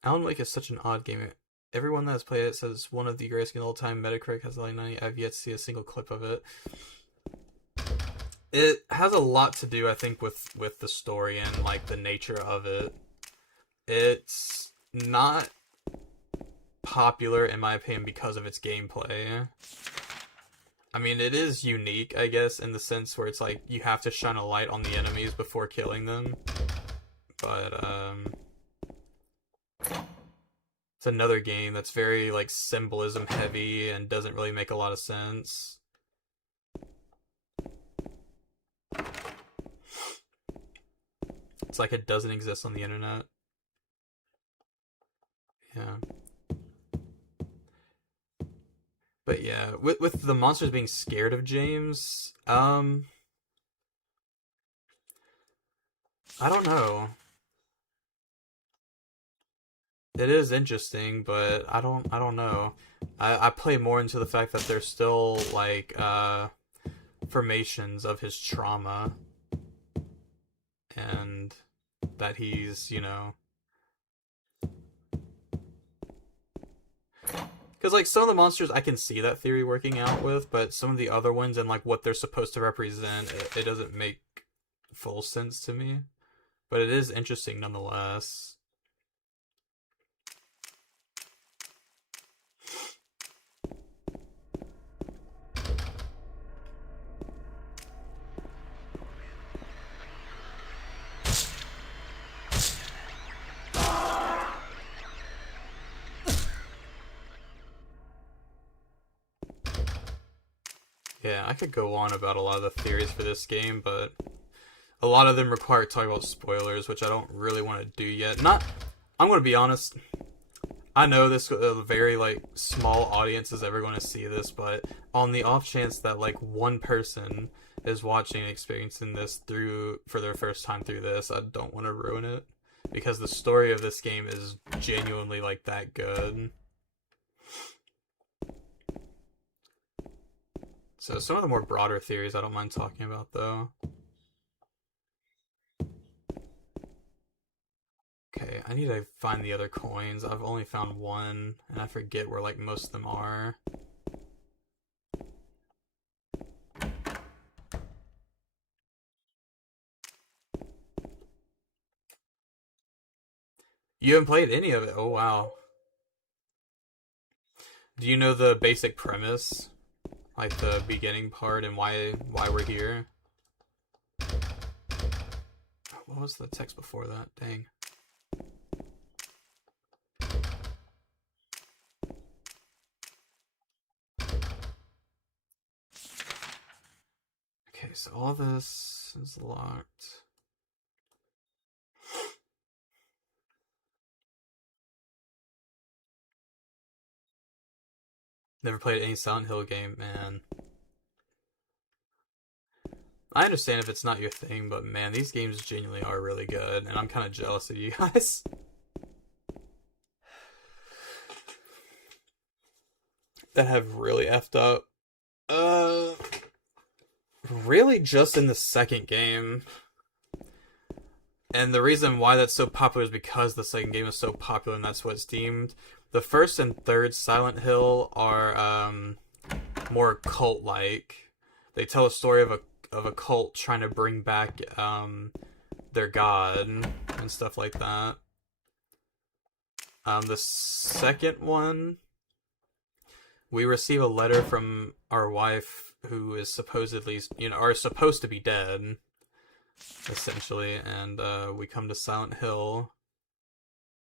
Alan Wake is such an odd game. Everyone that has played it says it's one of the greatest games of all time. Metacritic has like 90. I've yet to see a single clip of it. It has a lot to do, I think, with the story and like the nature of it. It's not popular, in my opinion, because of its gameplay. I mean, it is unique, I guess, in the sense where it's like you have to shine a light on the enemies before killing them. But it's another game that's very like symbolism heavy and doesn't really make a lot of sense. It's like it doesn't exist on the internet. Yeah. But yeah, with the monsters being scared of James, I don't know. It is interesting, but I don't know. I play more into the fact that there's still like formations of his trauma and that he's, because like some of the monsters I can see that theory working out with, but some of the other ones and like what they're supposed to represent, it doesn't make full sense to me. But it is interesting nonetheless. Yeah, I could go on about a lot of the theories for this game, but a lot of them require talking about spoilers, which I don't really want to do yet. I'm going to be honest. I know this a very like small audience is ever going to see this, but on the off chance that like one person is watching and experiencing this through for their first time through this, I don't want to ruin it because the story of this game is genuinely like that good. So some of the more broader theories I don't mind talking about though. Okay, I need to find the other coins. I've only found one, and I forget where like most of them are. You haven't played any of it? Oh wow. Do you know the basic premise? Like the beginning part and why we're here? What was the text before that? Dang. Okay, so all this is locked. Never played any Silent Hill game, man. I understand if it's not your thing, but man, these games genuinely are really good, and I'm kind of jealous of you guys. That have really effed up. Really just in the second game. And the reason why that's so popular is because the second game is so popular and that's what it's deemed. The first and third Silent Hill are more cult-like. They tell a story of a cult trying to bring back their god and stuff like that. The second one, we receive a letter from our wife who is supposedly, are supposed to be dead, essentially, and we come to Silent Hill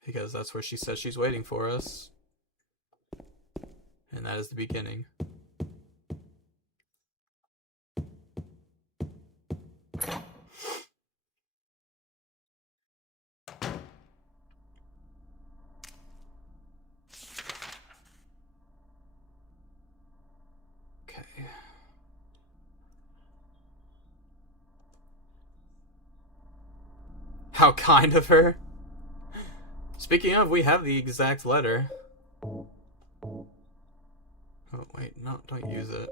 because that's where she says she's waiting for us, and that is the beginning. Okay. How kind of her. Speaking of, we have the exact letter. Oh, wait, no, don't use it.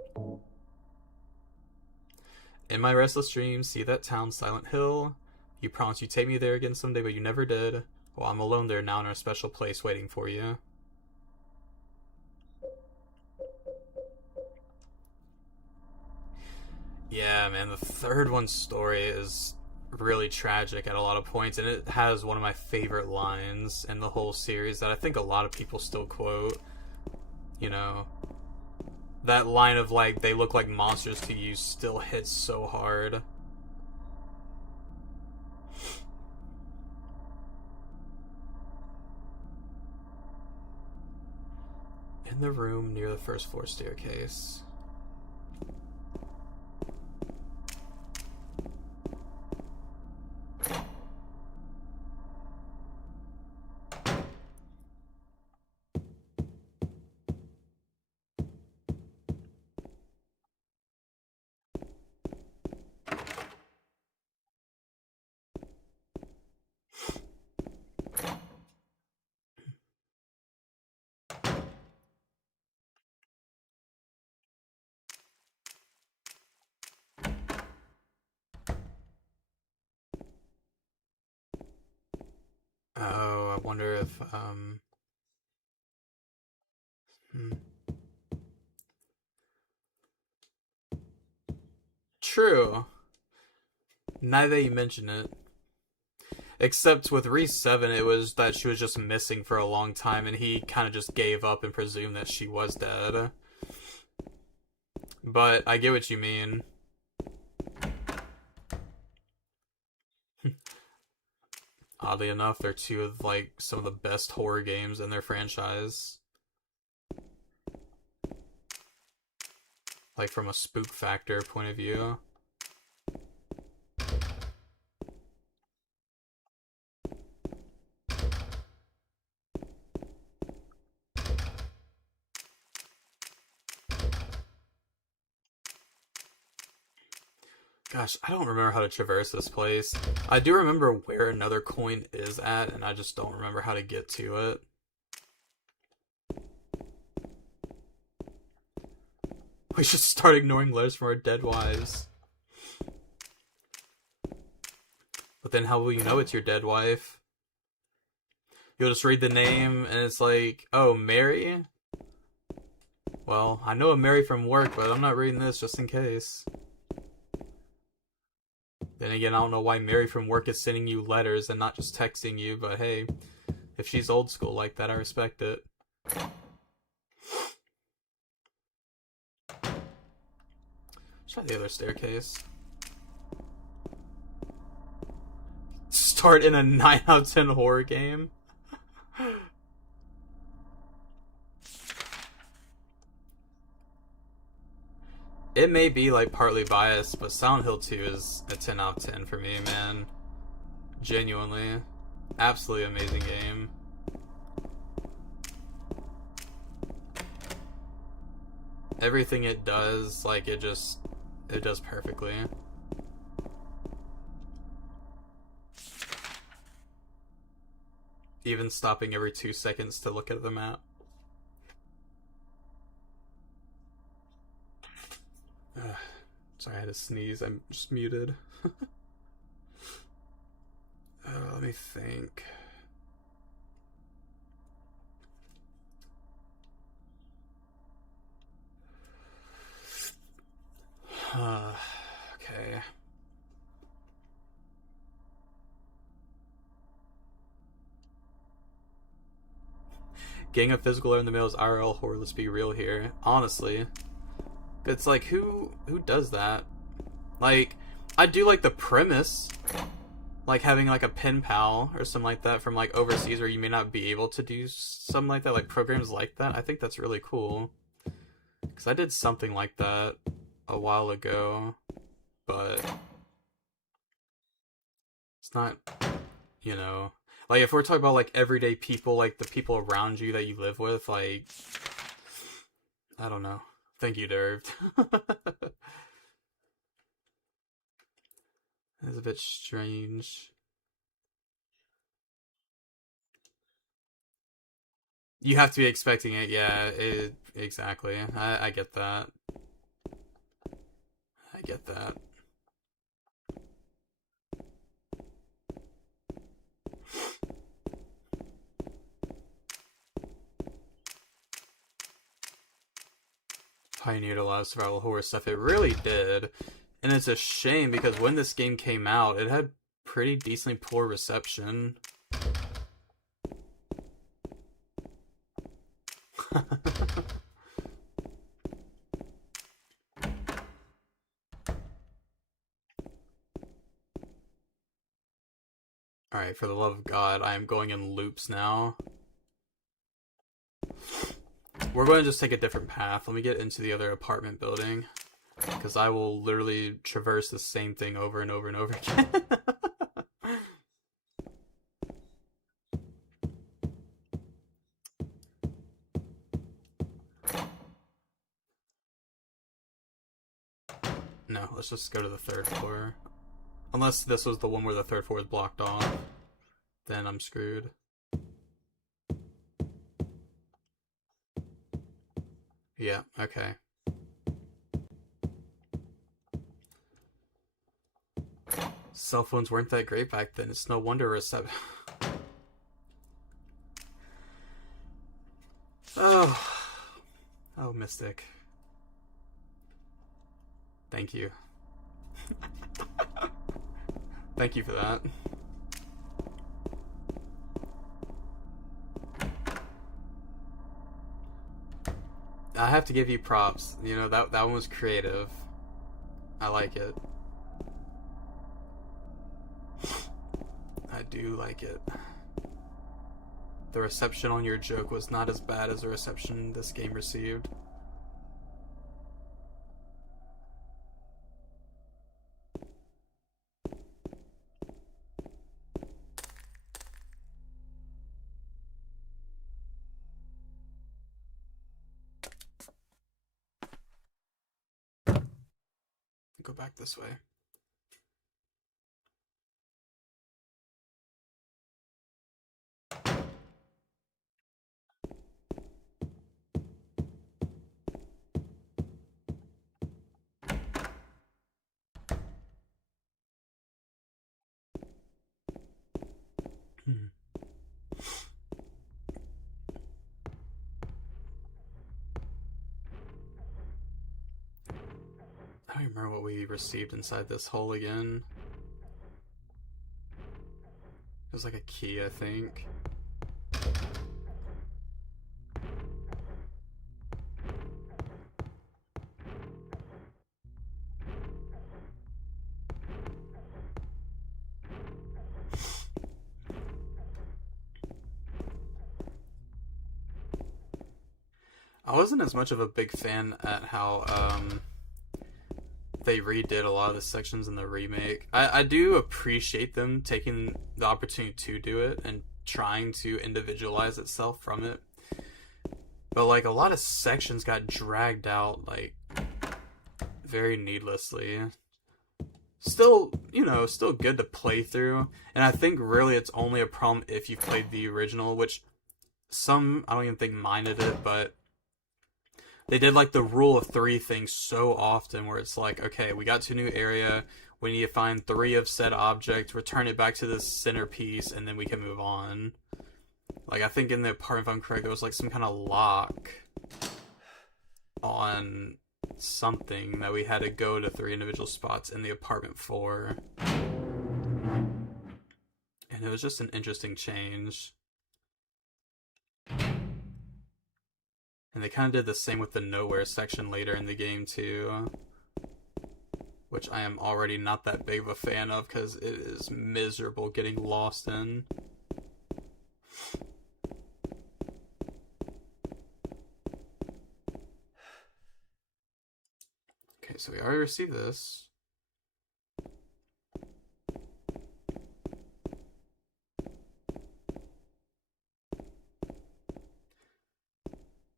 In my restless dreams, see that town, Silent Hill. You promised you'd take me there again someday, but you never did. Well, I'm alone there now in a special place waiting for you. Yeah, man, the third one's story is really tragic at a lot of points, and it has one of my favorite lines in the whole series that I think a lot of people still quote. You know, that line of like, they look like monsters to you still hits so hard. In the room near the first floor staircase. Oh, I wonder if, True. Now that you mention it. Except with Reese 7, it was that she was just missing for a long time, and he kind of just gave up and presumed that she was dead. But I get what you mean. Oddly enough, they're two of, like, some of the best horror games in their franchise. Like, from a spook factor point of view. Gosh, I don't remember how to traverse this place. I do remember where another coin is at, and I just don't remember how to get to it. We should start ignoring letters from our dead wives. But then how will you know it's your dead wife? You'll just read the name, and it's like, oh, Mary? Well, I know a Mary from work, but I'm not reading this just in case. Then again, I don't know why Mary from work is sending you letters and not just texting you, but hey, if she's old school like that, I respect it. Try the other staircase. Start in a 9 out of 10 horror game. It may be like partly biased, but Silent Hill 2 is a 10 out of 10 for me, man. Genuinely. Absolutely amazing game. Everything it does, like, it does perfectly. Even stopping every 2 seconds to look at the map. Sorry, I had to sneeze. I'm just muted. Let me think. Okay. Getting a physical letter in the mail is IRL horror. Let's be real here. Honestly. It's like, who does that? Like, I do like the premise. Like having like a pen pal or something like that from like overseas where you may not be able to do something like that. Like programs like that. I think that's really cool. Because I did something like that a while ago. But it's not, you know. Like if we're talking about like everyday people, like the people around you that you live with, like, I don't know. Thank you, Derved. That's a bit strange. You have to be expecting it, yeah, exactly. I get that. I get that. Pioneered a lot of survival horror stuff. It really did. And it's a shame because when this game came out, it had pretty decently poor reception. Alright, for the love of God, I am going in loops now. We're going to just take a different path. Let me get into the other apartment building, because I will literally traverse the same thing over and over and over again. No, let's just go to the third floor. Unless this was the one where the third floor is blocked off, then I'm screwed. Yeah, okay. Cell phones weren't that great back then. It's no wonder Oh, Mystic. Thank you. Thank you for that. I have to give you props. You know, that one was creative. I like it. I do like it. The reception on your joke was not as bad as the reception this game received. Go back this way. I don't remember what we received inside this hole again. It was like a key, I think. I wasn't as much of a big fan at how they redid a lot of the sections in the remake. I do appreciate them taking the opportunity to do it and trying to individualize itself from it. But like a lot of sections got dragged out like very needlessly. Still, you know, still good to play through. And I think really it's only a problem if you've played the original, which some, I don't even think minded it, but they did like the rule of three thing so often where it's like, okay, we got to a new area, we need to find 3 of said object, return it back to the centerpiece, and then we can move on. Like, I think in the apartment, if I'm correct, there was like some kind of lock on something that we had to go to 3 individual spots in the apartment for. And it was just an interesting change. And they kind of did the same with the nowhere section later in the game too, which I am already not that big of a fan of because it is miserable getting lost in. Okay, so we already received this.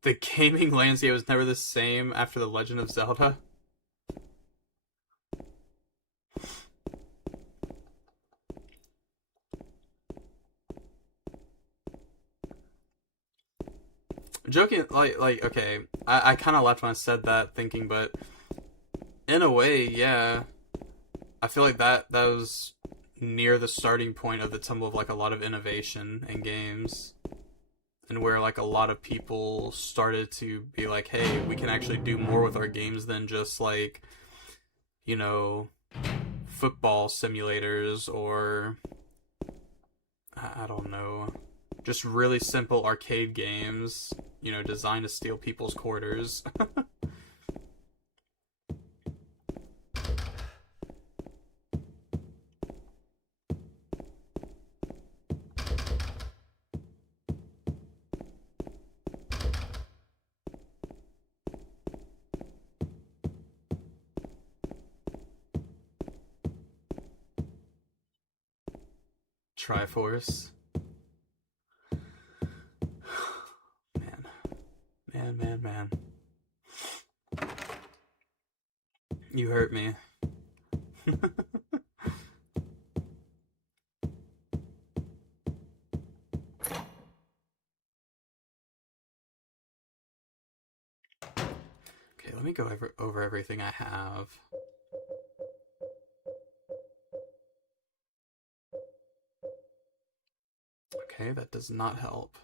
The gaming landscape was never the same after The Legend of Zelda. Joking, like okay, I kind of laughed when I said that, thinking, but in a way, yeah, I feel like that was near the starting point of the tumble of like a lot of innovation in games. And where like a lot of people started to be like, hey, we can actually do more with our games than just like, you know, football simulators or I don't know, just really simple arcade games, you know, designed to steal people's quarters. Triforce. Man. Man, man, man. You hurt me. Okay, let me go over everything I have. Okay, that does not help.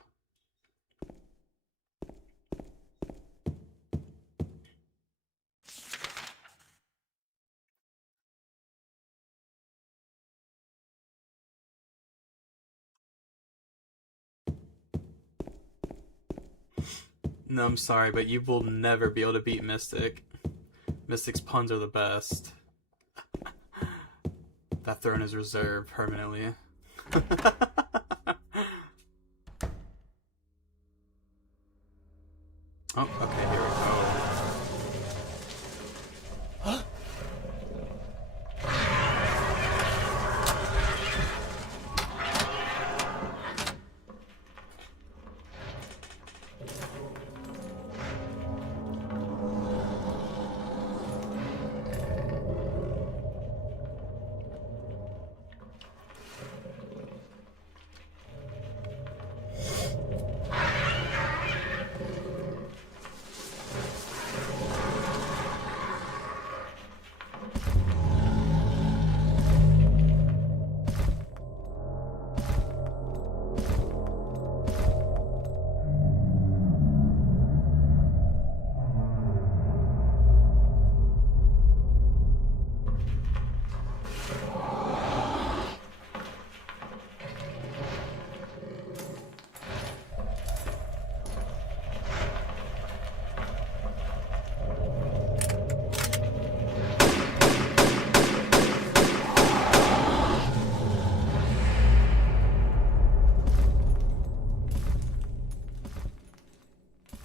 No, I'm sorry, but you will never be able to beat Mystic. Mystic's puns are the best. That throne is reserved permanently. Oh, okay, here we go.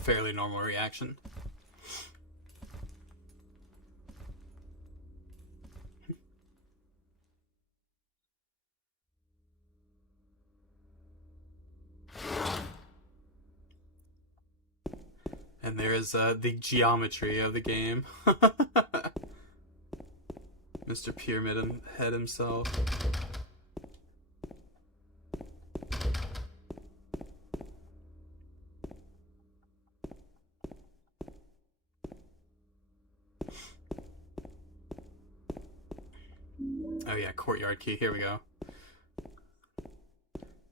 Fairly normal reaction. And there is the geometry of the game. Mr. Pyramid Head himself. Oh yeah, courtyard key. Here we go.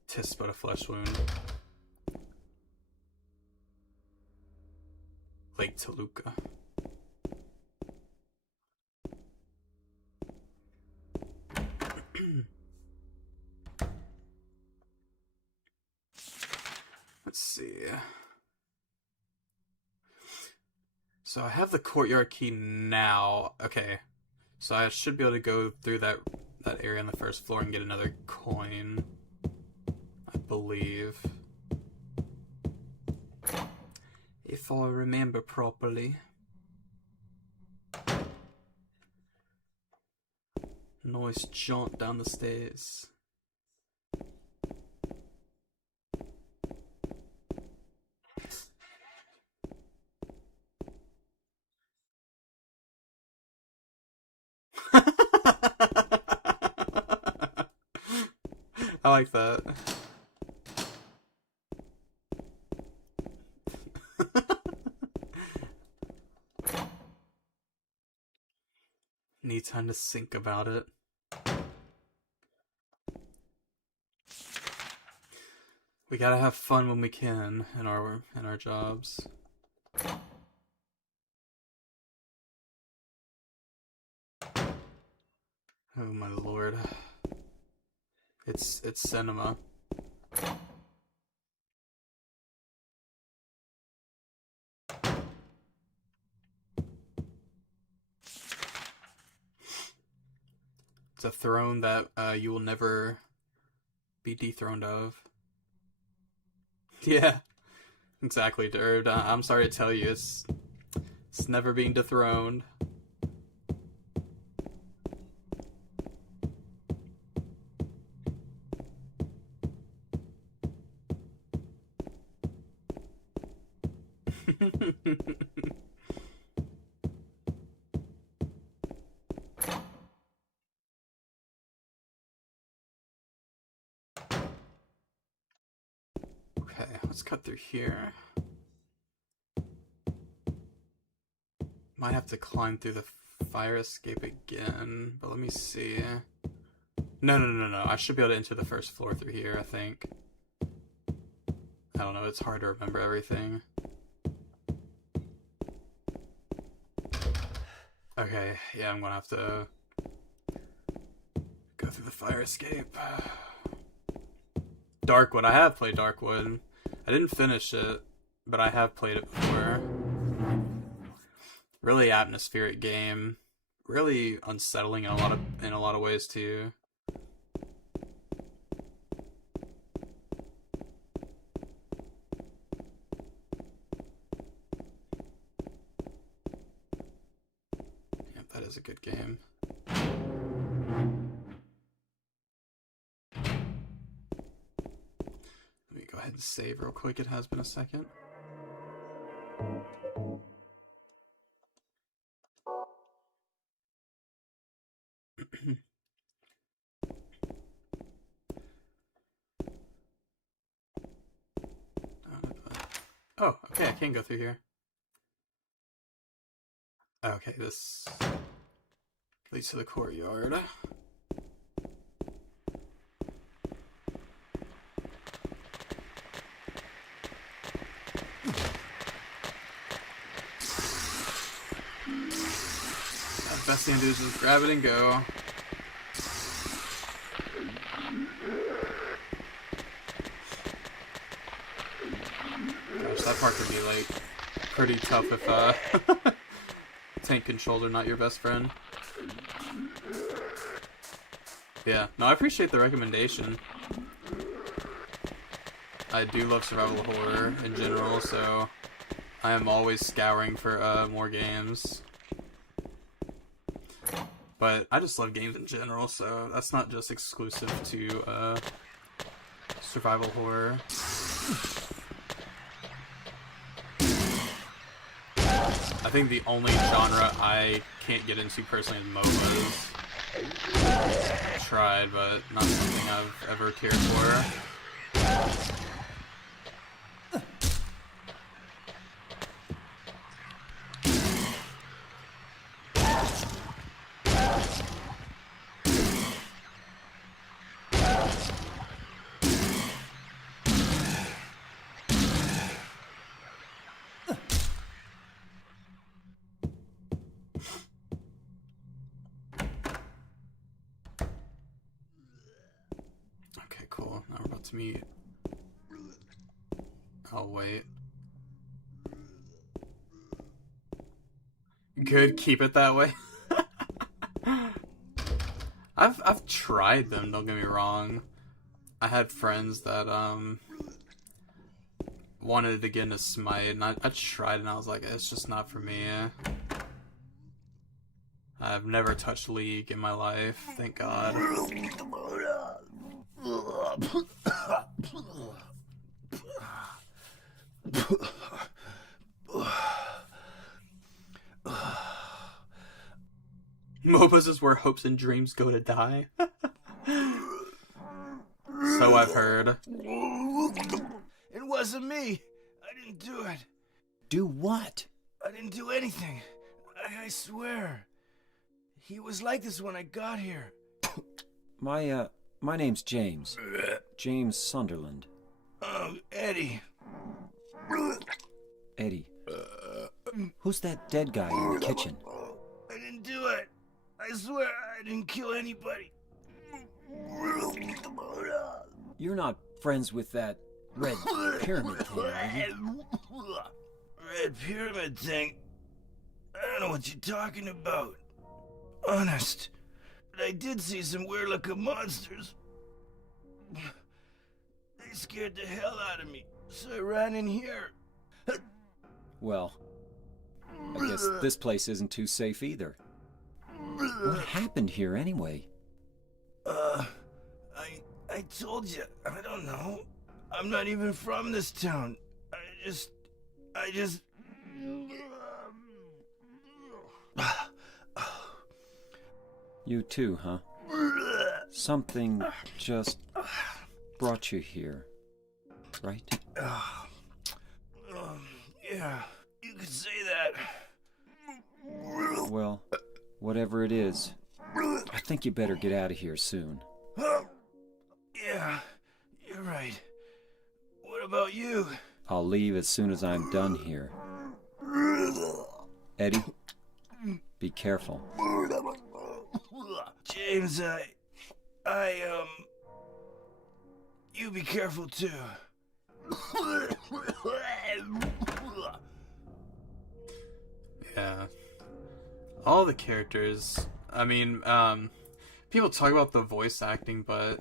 Tis but a flesh wound. Lake Toluca. Let's see. So I have the courtyard key now. Okay. So I should be able to go through that area on the first floor and get another coin. I believe. If I remember properly. Nice jaunt down the stairs. I like that. Need time to think about it. We gotta have fun when we can in our jobs. Oh my lord. It's cinema. It's a throne that you will never be dethroned of. Yeah, exactly, dude. I'm sorry to tell you, it's never being dethroned. Okay, let's cut through here. Might have to climb through the fire escape again, but let me see. No. I should be able to enter the first floor through here, I think. I don't know, it's hard to remember everything. Okay, yeah, I'm gonna have to go through the fire escape. Darkwood, I have played Darkwood. I didn't finish it, but I have played it before. Really atmospheric game. Really unsettling in a lot of ways too. Yep, that is a good game. Let me go ahead and save real quick. It has been a second. Oh, okay, I can go through here. Okay, this leads to the courtyard. The best thing to do is just grab it and go. Gosh, that part could be like pretty tough if tank controls are not your best friend. Yeah, no, I appreciate the recommendation. I do love survival horror in general, so I am always scouring for more games. But I just love games in general, so that's not just exclusive to survival horror. I think the only genre I can't get into personally is MOBAs. I've tried, but not something I've ever cared for. Okay, cool. Now we're about to meet. I'll wait. Good, keep it that way. I've tried them, don't get me wrong. I had friends that wanted to get into Smite, and I tried and I was like, it's just not for me. I've never touched League in my life, thank God. MOBAs is where hopes and dreams go to die. So I've heard. It wasn't me. I didn't do it. Do what? I didn't do anything. I swear. He was like this when I got here. My name's James. James Sunderland. Oh, Eddie. Eddie. Who's that dead guy in the kitchen? I didn't do it. I swear I didn't kill anybody. You're not friends with that red pyramid thing, are you? Red pyramid thing? I don't know what you're talking about. Honest. But I did see some weird looking monsters. They scared the hell out of me, so I ran in here. Well, I guess this place isn't too safe either. What happened here anyway? I told you, I don't know. I'm not even from this town. I just You too, huh? Something just brought you here, right? Yeah, you could say that. Well, whatever it is, I think you better get out of here soon. Yeah, you're right. What about you? I'll leave as soon as I'm done here. Eddie, be careful. James, you be careful too. Yeah. All the characters. I mean, people talk about the voice acting, but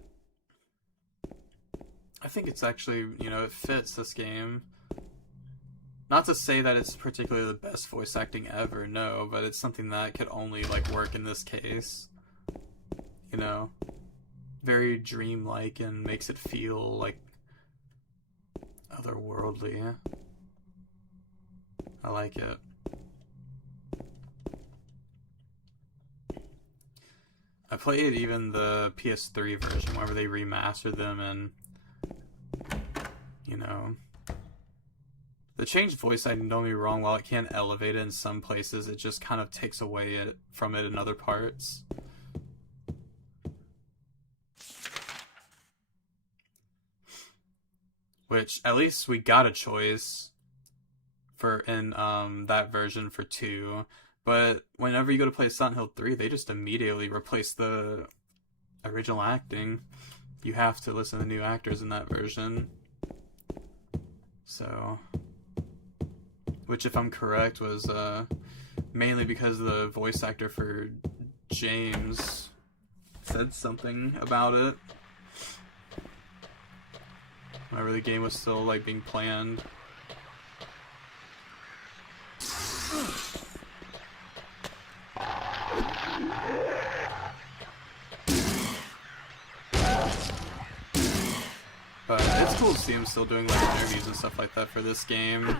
I think it's actually, it fits this game. Not to say that it's particularly the best voice acting ever, no, but it's something that could only, work in this case. Very dreamlike and makes it feel, otherworldly. I like it. I played even the PS3 version whenever they remastered them, and the changed voice acting, don't get me wrong, while it can elevate it in some places, it just kind of takes away from it in other parts. Which, at least we got a choice in that version for 2. But whenever you go to play Silent Hill 3, they just immediately replace the original acting. You have to listen to new actors in that version. So, which, if I'm correct, was mainly because the voice actor for James said something about it whenever the game was still being planned. But it's cool to see him still doing interviews and stuff like that for this game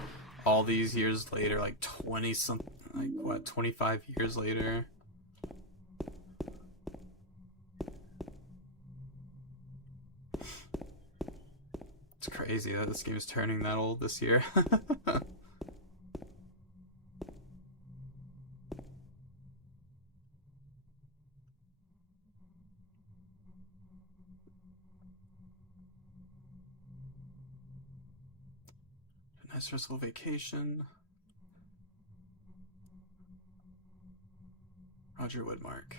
all these years later, 25 years later. It's crazy that this game is turning that old this year. Nice restful vacation. Roger Woodmark.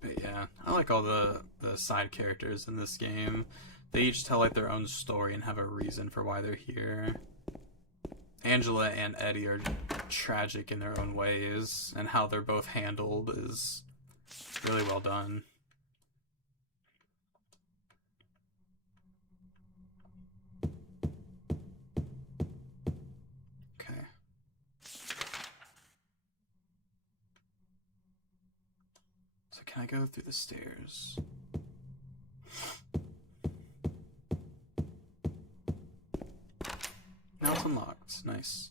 But yeah, I like all the side characters in this game. They each tell their own story and have a reason for why they're here. Angela and Eddie are tragic in their own ways, and how they're both handled is really well done. Can I go through the stairs? Now it's unlocked. Nice.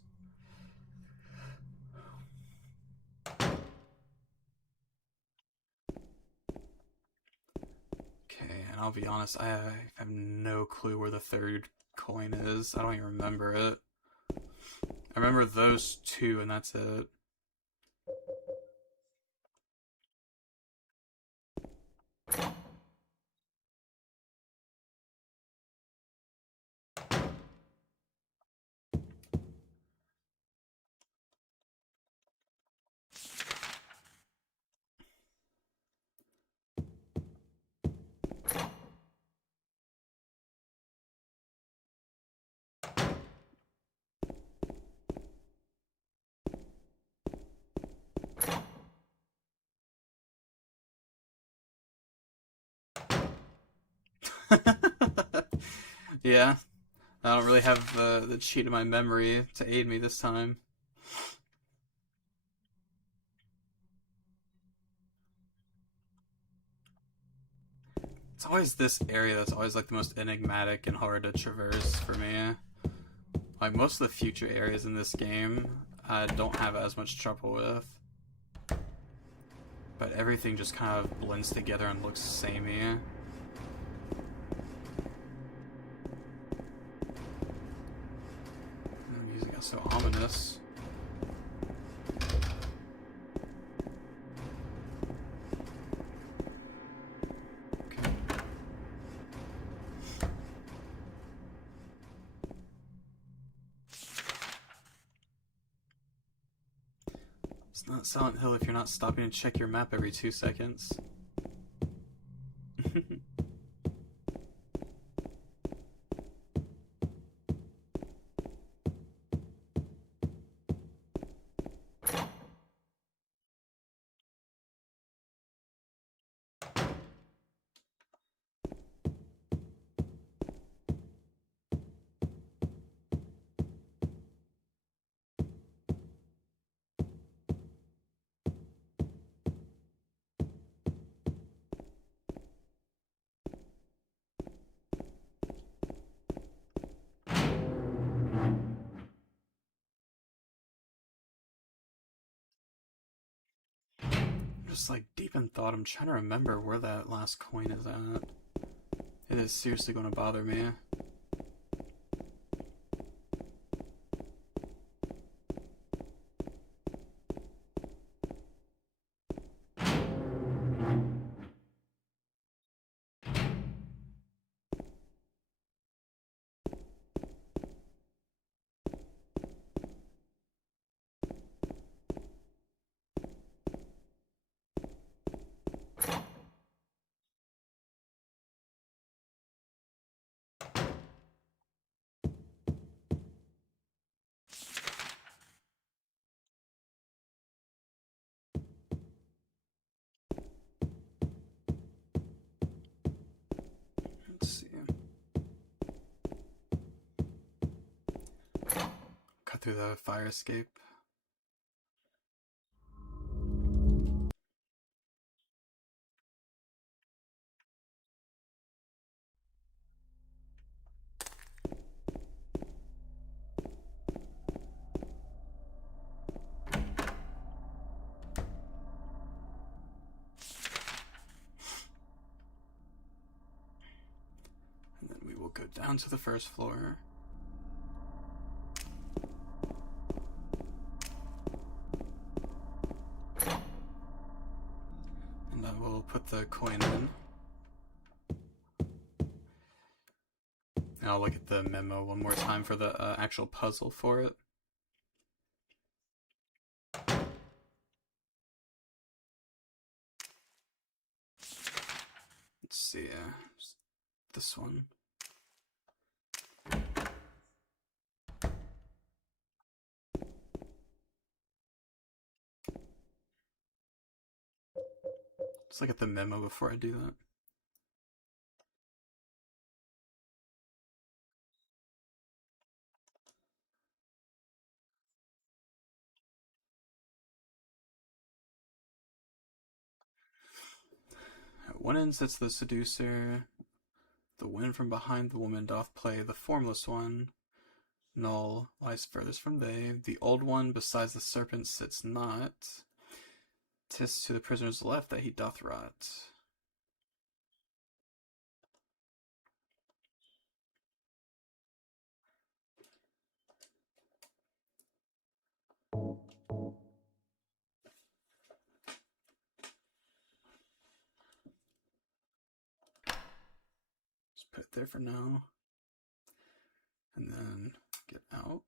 Okay, and I'll be honest, I have no clue where the third coin is. I don't even remember it. I remember those 2, and that's it. Yeah, I don't really have the cheat in my memory to aid me this time. It's always this area that's always like the most enigmatic and hard to traverse for me. Like most of the future areas in this game, I don't have as much trouble with. But everything just kind of blends together and looks samey. The music got so ominous. It's not Silent Hill if you're not stopping to check your map every 2 seconds. Just like deep in thought, I'm trying to remember where that last coin is at. It is seriously going to bother me. Let's see. Cut through the fire escape. And then we will go down to the first floor. And I will put the coin in. And I'll look at the memo one more time for the actual puzzle for it. Let's see, this one. Let's look at the memo before I do that. At one end sits the seducer. The wind from behind the woman doth play the formless one. Null lies furthest from they. The old one besides the serpent sits not. 'Tis to the prisoner's left that he doth rot. Just put it there for now. And then get out.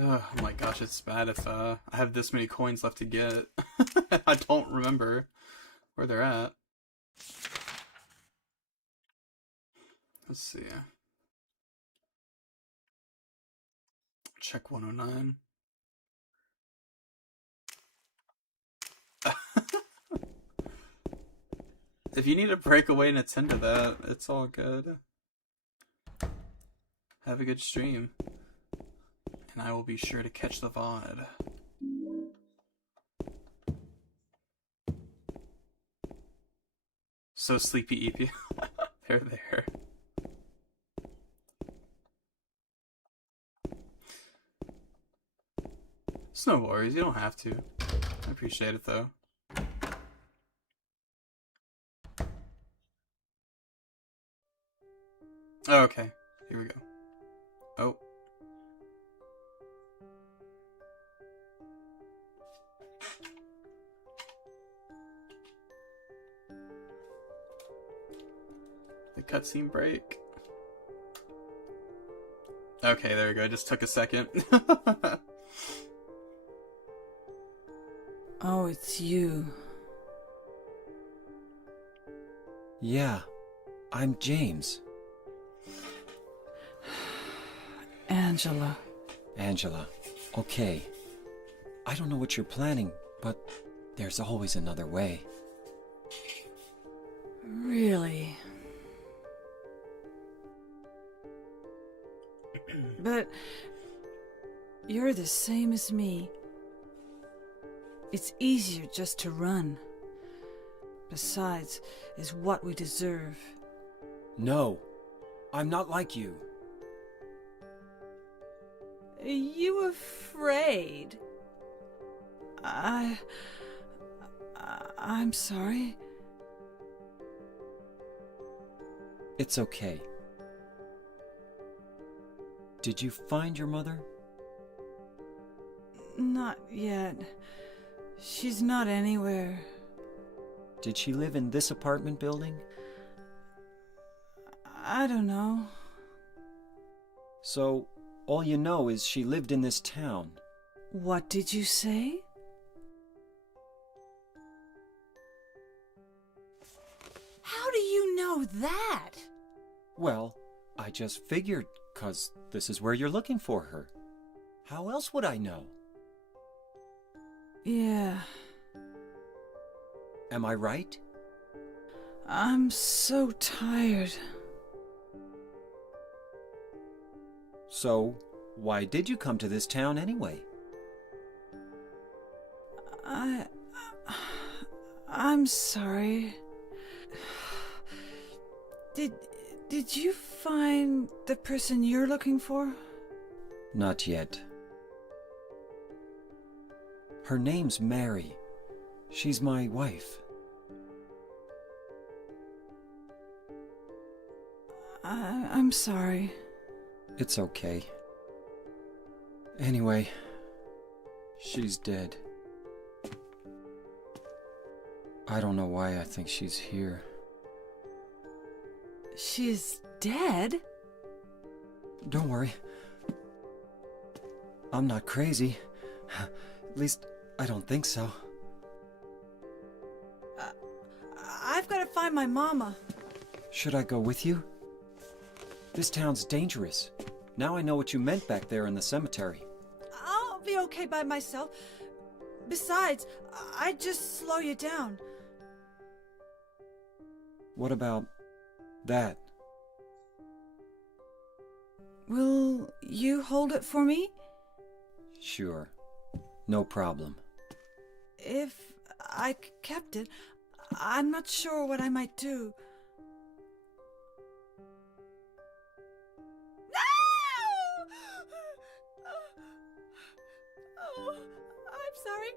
Oh my gosh, it's bad if I have this many coins left to get. I don't remember where they're at. Let's see. Check 109. If you need to break away and attend to that, it's all good. Have a good stream. And I will be sure to catch the VOD. So sleepy EP. They're there. It's no worries, you don't have to. I appreciate it though. Oh, okay, here we go. Oh. The cutscene break. Okay, there we go. It just took a second. Oh, it's you. Yeah, I'm James. Angela. Angela. Okay. I don't know what you're planning, but there's always another way. Really? But you're the same as me. It's easier just to run. Besides, is what we deserve. No, I'm not like you. Are you afraid? I'm sorry. It's okay. Did you find your mother? Not yet. She's not anywhere. Did she live in this apartment building? I don't know. So, all you know is she lived in this town. What did you say? How do you know that? Well, I just figured, 'cause this is where you're looking for her. How else would I know? Yeah. Am I right? I'm so tired. So, why did you come to this town anyway? I'm sorry. Did you find the person you're looking for? Not yet. Her name's Mary. She's my wife. I'm sorry. It's okay. Anyway, she's dead. I don't know why I think she's here. She's dead? Don't worry. I'm not crazy. At least, I don't think so. I've got to find my mama. Should I go with you? This town's dangerous. Now I know what you meant back there in the cemetery. I'll be okay by myself. Besides, I'd just slow you down. What about that? Will you hold it for me? Sure. No problem. If I kept it, I'm not sure what I might do. No! Oh, I'm sorry.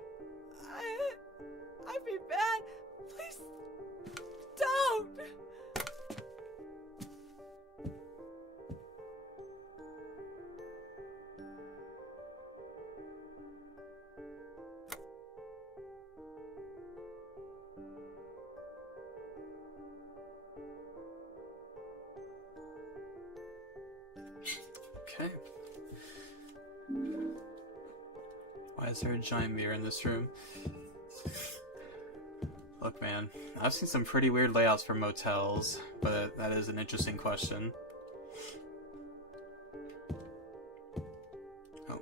I've been bad. Please don't. Okay. Why is there a giant mirror in this room? Look, man, I've seen some pretty weird layouts for motels, but that is an interesting question. Oh.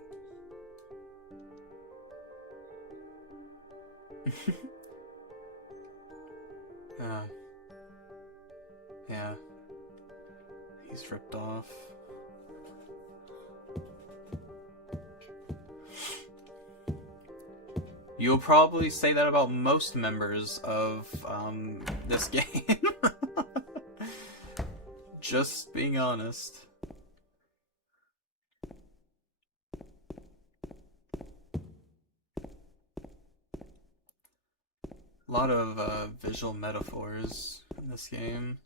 He's ripped off. You'll probably say that about most members of this game. Just being honest. A lot of visual metaphors in this game.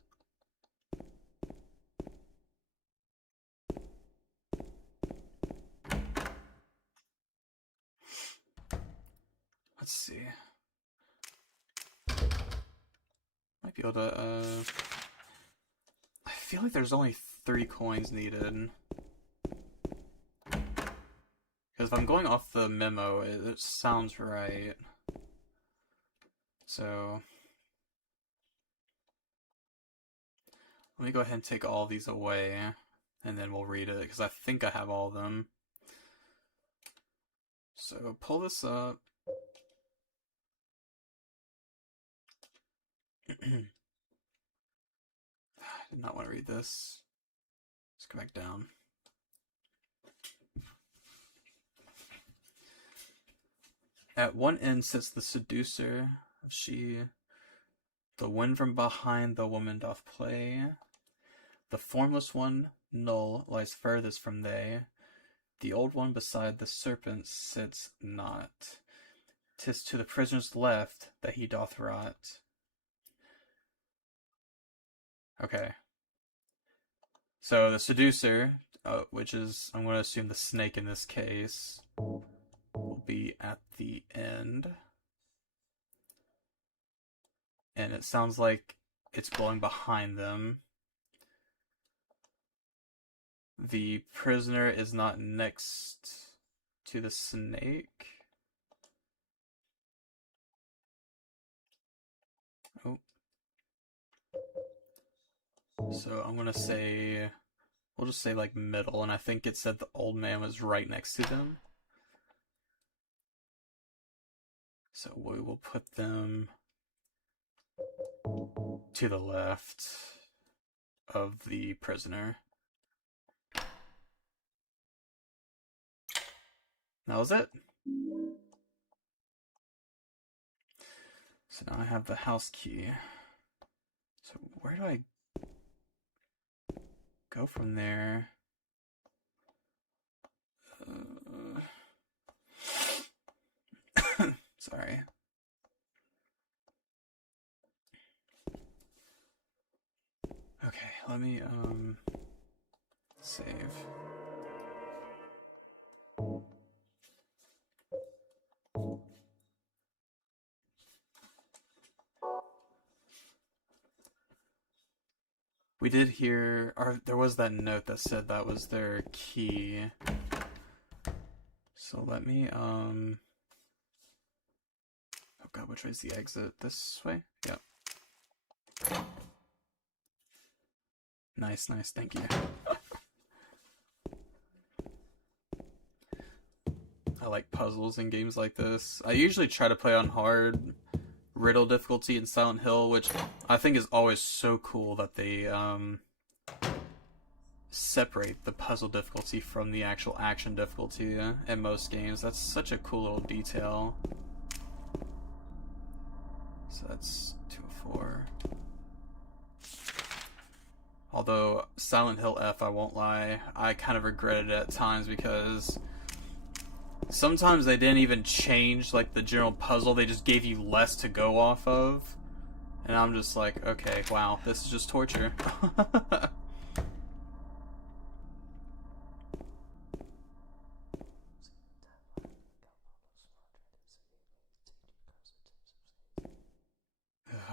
Let's see. Might be able to, I feel like there's only 3 coins needed. Because if I'm going off the memo, it sounds right. So, let me go ahead and take all these away, and then we'll read it, because I think I have all of them. So, pull this up. I did not want to read this. Let's go back down. At one end sits the seducer, she, the wind from behind the woman doth play. The formless one, null, lies furthest from they. The old one beside the serpent sits not. 'Tis to the prisoner's left that he doth rot. Okay. So the seducer, which is, I'm going to assume the snake in this case, will be at the end. And it sounds like it's blowing behind them. The prisoner is not next to the snake. Oh. So I'm gonna say, we'll just say like middle, and I think it said the old man was right next to them. So we will put them to the left of the prisoner. That was it. So now I have the house key. So where do I go from there? Sorry. Okay, let me save. We did hear, or there was that note that said that was their key. So let me, oh god, which way is the exit? This way? Yep. Nice, nice, thank you. I like puzzles in games like this. I usually try to play on hard riddle difficulty in Silent Hill, which I think is always so cool that they separate the puzzle difficulty from the actual action difficulty in most games. That's such a cool little detail. So that's 204. Although Silent Hill F, I won't lie, I kind of regretted it at times because sometimes they didn't even change like the general puzzle, they just gave you less to go off of. And I'm just like, okay, wow, this is just torture.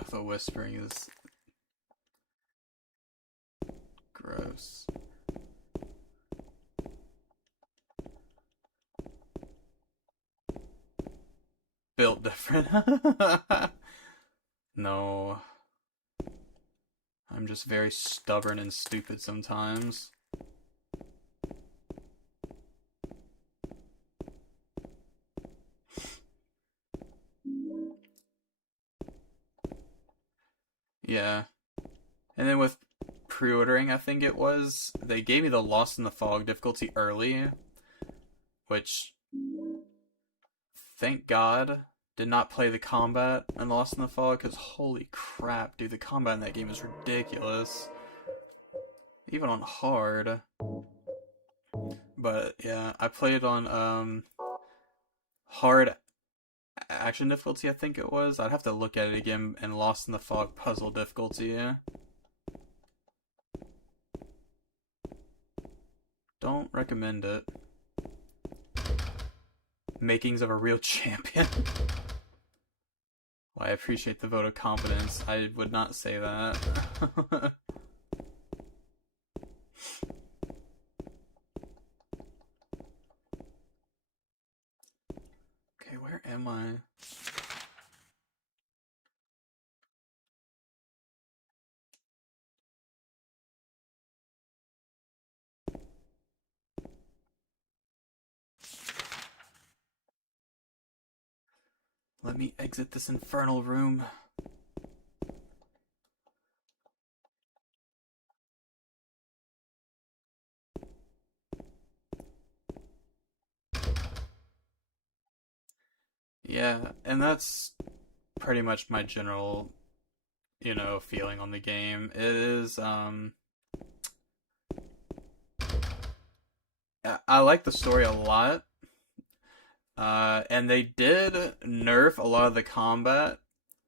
The whispering is gross. Built different. No. I'm just very stubborn and stupid sometimes. Yeah. And then with pre-ordering, I think it was, they gave me the Lost in the Fog difficulty early, which, thank God, did not play the combat in Lost in the Fog, because holy crap, dude, the combat in that game is ridiculous. Even on hard. But yeah, I played on hard action difficulty, I think it was. I'd have to look at it again, and Lost in the Fog puzzle difficulty. Don't recommend it. Makings of a real champion. Well, I appreciate the vote of confidence. I would not say that. Okay, where am I? Let me exit this infernal room. Yeah, and that's pretty much my general, feeling on the game. It is, I like the story a lot. And they did nerf a lot of the combat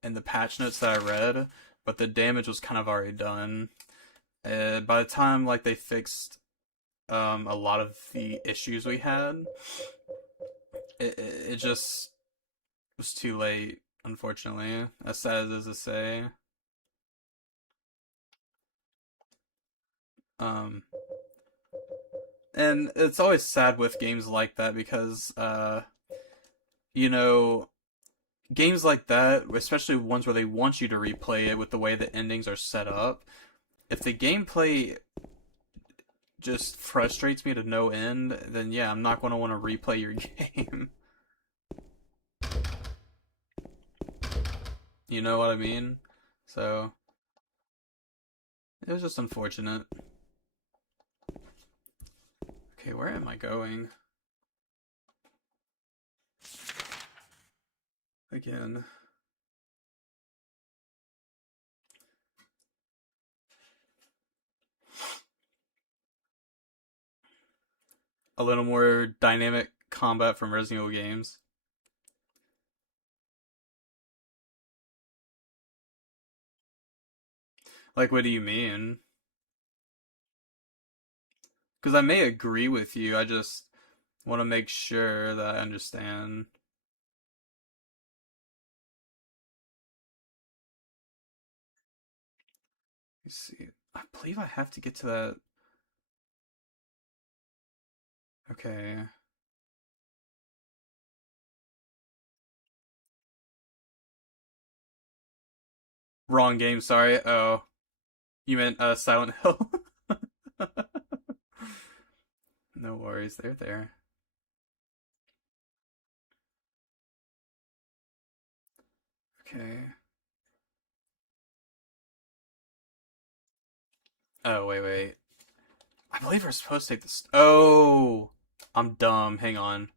in the patch notes that I read, but the damage was kind of already done. By the time like they fixed a lot of the issues we had, it just was too late, unfortunately. As sad as it is to say. And it's always sad with games like that because games like that, especially ones where they want you to replay it with the way the endings are set up, if the gameplay just frustrates me to no end, then yeah, I'm not going to want to replay your game. You know what I mean? So, it was just unfortunate. Okay, where am I going? Again. A little more dynamic combat from Resident Evil games. Like, what do you mean? Because I may agree with you, I just want to make sure that I understand. Let me see. I believe I have to get to that. Okay. Wrong game, sorry. Oh. You meant Silent Hill? No worries, they're there. Okay. Oh, wait. I believe we're supposed to take this. Oh! I'm dumb. Hang on.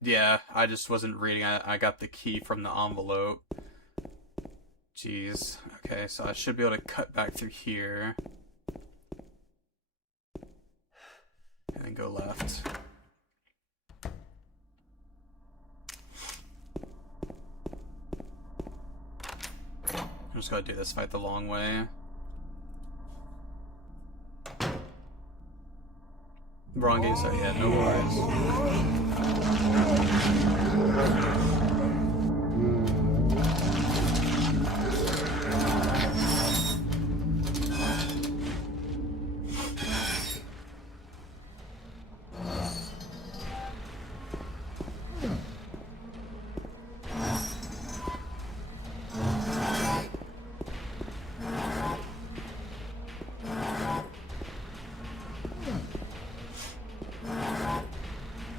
Yeah, I just wasn't reading. I got the key from the envelope. Jeez. Okay, so I should be able to cut back through here. And then go left. I'm just gonna do this fight the long way. Wrong game, sorry, yeah, no worries.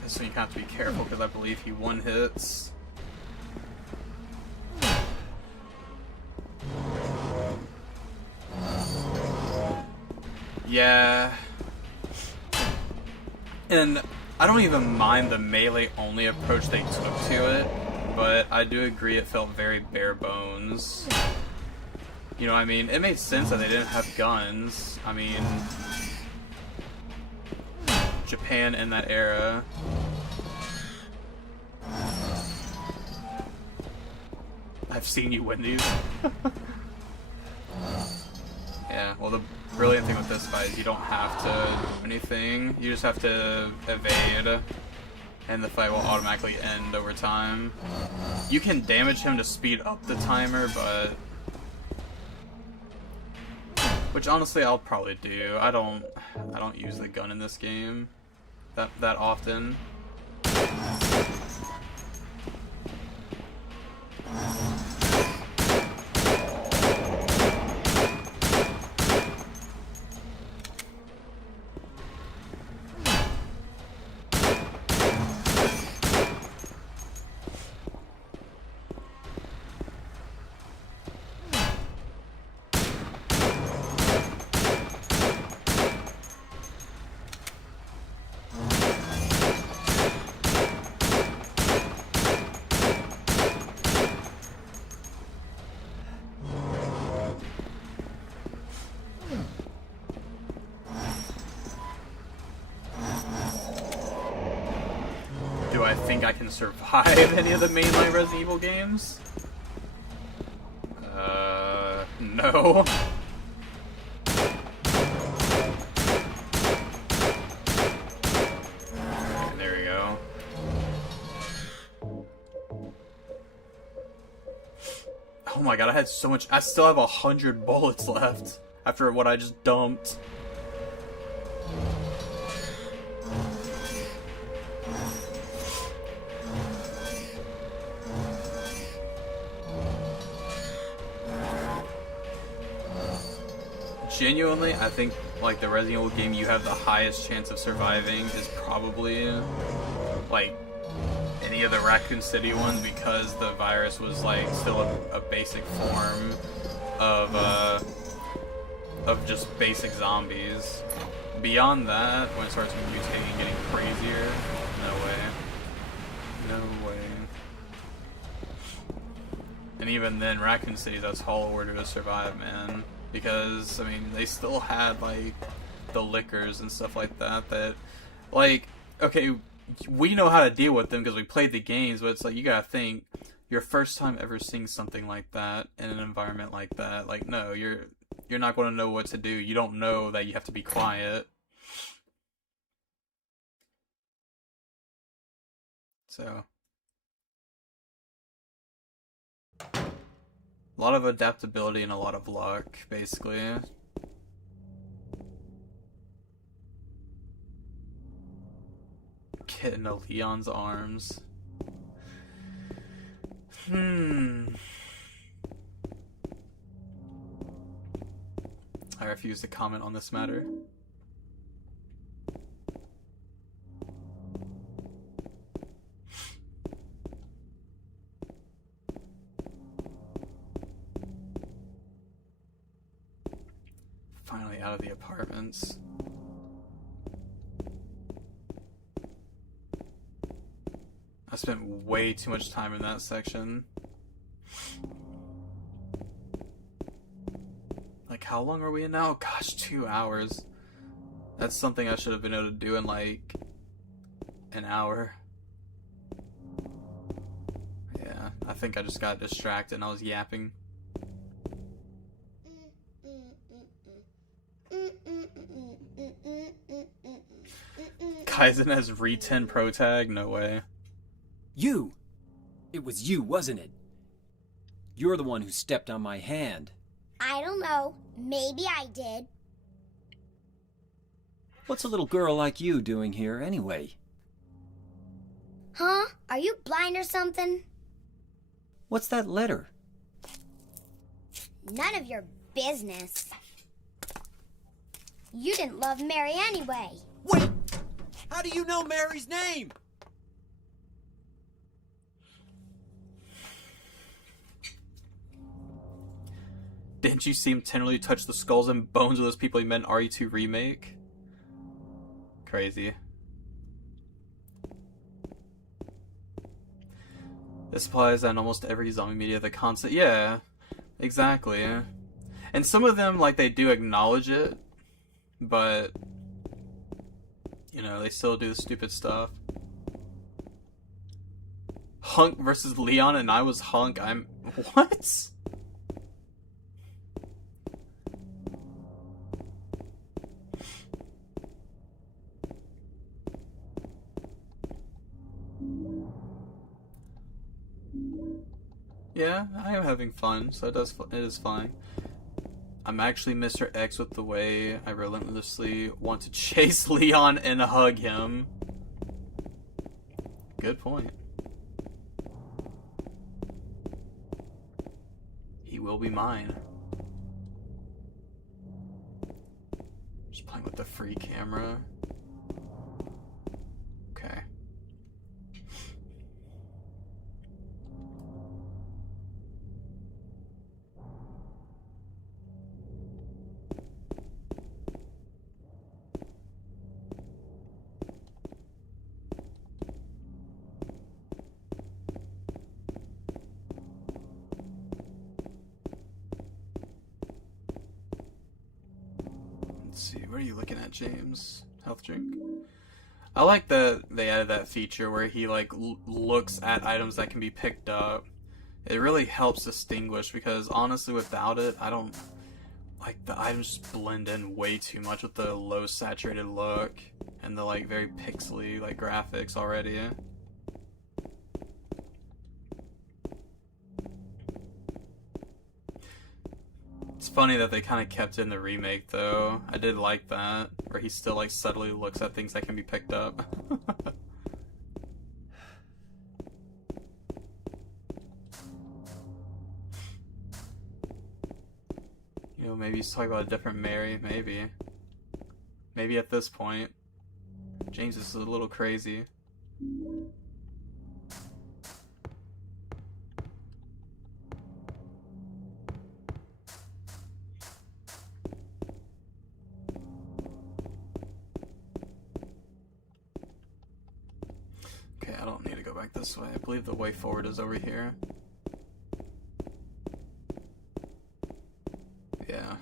So you have to be careful because I believe he one hits. Yeah. And I don't even mind the melee-only approach they took to it, but I do agree it felt very bare bones. You know what I mean? It made sense that they didn't have guns. I mean, Japan in that era. I've seen you win these. Yeah, well, the brilliant thing with this fight is you don't have to do anything. You just have to evade, and the fight will automatically end over time. You can damage him to speed up the timer, but... which honestly I'll probably do. I don't use the gun in this game that often. Do I think I can survive any of the mainline Resident Evil games? No. Alright, there we go. Oh my god, I had so much. I still have 100 bullets left after what I just dumped. Genuinely, I think like the Resident Evil game you have the highest chance of surviving is probably like any of the Raccoon City ones, because the virus was like still a basic form of just basic zombies. Beyond that, when it starts mutating and getting crazier, no way. No way. And even then, Raccoon City, that's tall order to survive, man. Because, I mean, they still had, like, the liquors and stuff like that, like, okay, we know how to deal with them because we played the games, but it's like, you gotta think, your first time ever seeing something like that in an environment like that, like, no, you're not going to know what to do. You don't know that you have to be quiet. So... a lot of adaptability and a lot of luck, basically. Get into Leon's arms. I refuse to comment on this matter. Finally out of the apartments. I spent way too much time in that section. Like, how long are we in now? Gosh, 2 hours. That's something I should have been able to do in, like, an hour. Yeah, I think I just got distracted and I was yapping. Kaizen has Re-10 Pro Tag? No way. You! It was you, wasn't it? You're the one who stepped on my hand. I don't know. Maybe I did. What's a little girl like you doing here, anyway? Huh? Are you blind or something? What's that letter? None of your business. You didn't love Mary anyway. Wait! How do you know Mary's name? Didn't you see him tenderly touch the skulls and bones of those people he met in RE2 Remake? Crazy. This applies on almost every zombie media. The concept, yeah, exactly. And some of them, like, they do acknowledge it, but you know, they still do the stupid stuff. Hunk versus Leon, and I was Hunk. I'm what? Yeah, I am having fun, so it is fine. I'm actually Mr. X with the way I relentlessly want to chase Leon and hug him. Good point. He will be mine. Just playing with the free camera. Okay. Let's see, what are you looking at, James? Health drink. I like that they added that feature where he like looks at items that can be picked up. It really helps distinguish because honestly, without it, I don't like the items just blend in way too much with the low saturated look and the like very pixely like graphics already. It's funny that they kind of kept it in the remake, though. I did like that, where he still like subtly looks at things that can be picked up. You know, maybe he's talking about a different Mary. Maybe. Maybe at this point, James is a little crazy. Okay, I don't need to go back this way. I believe the way forward is over here. Yeah.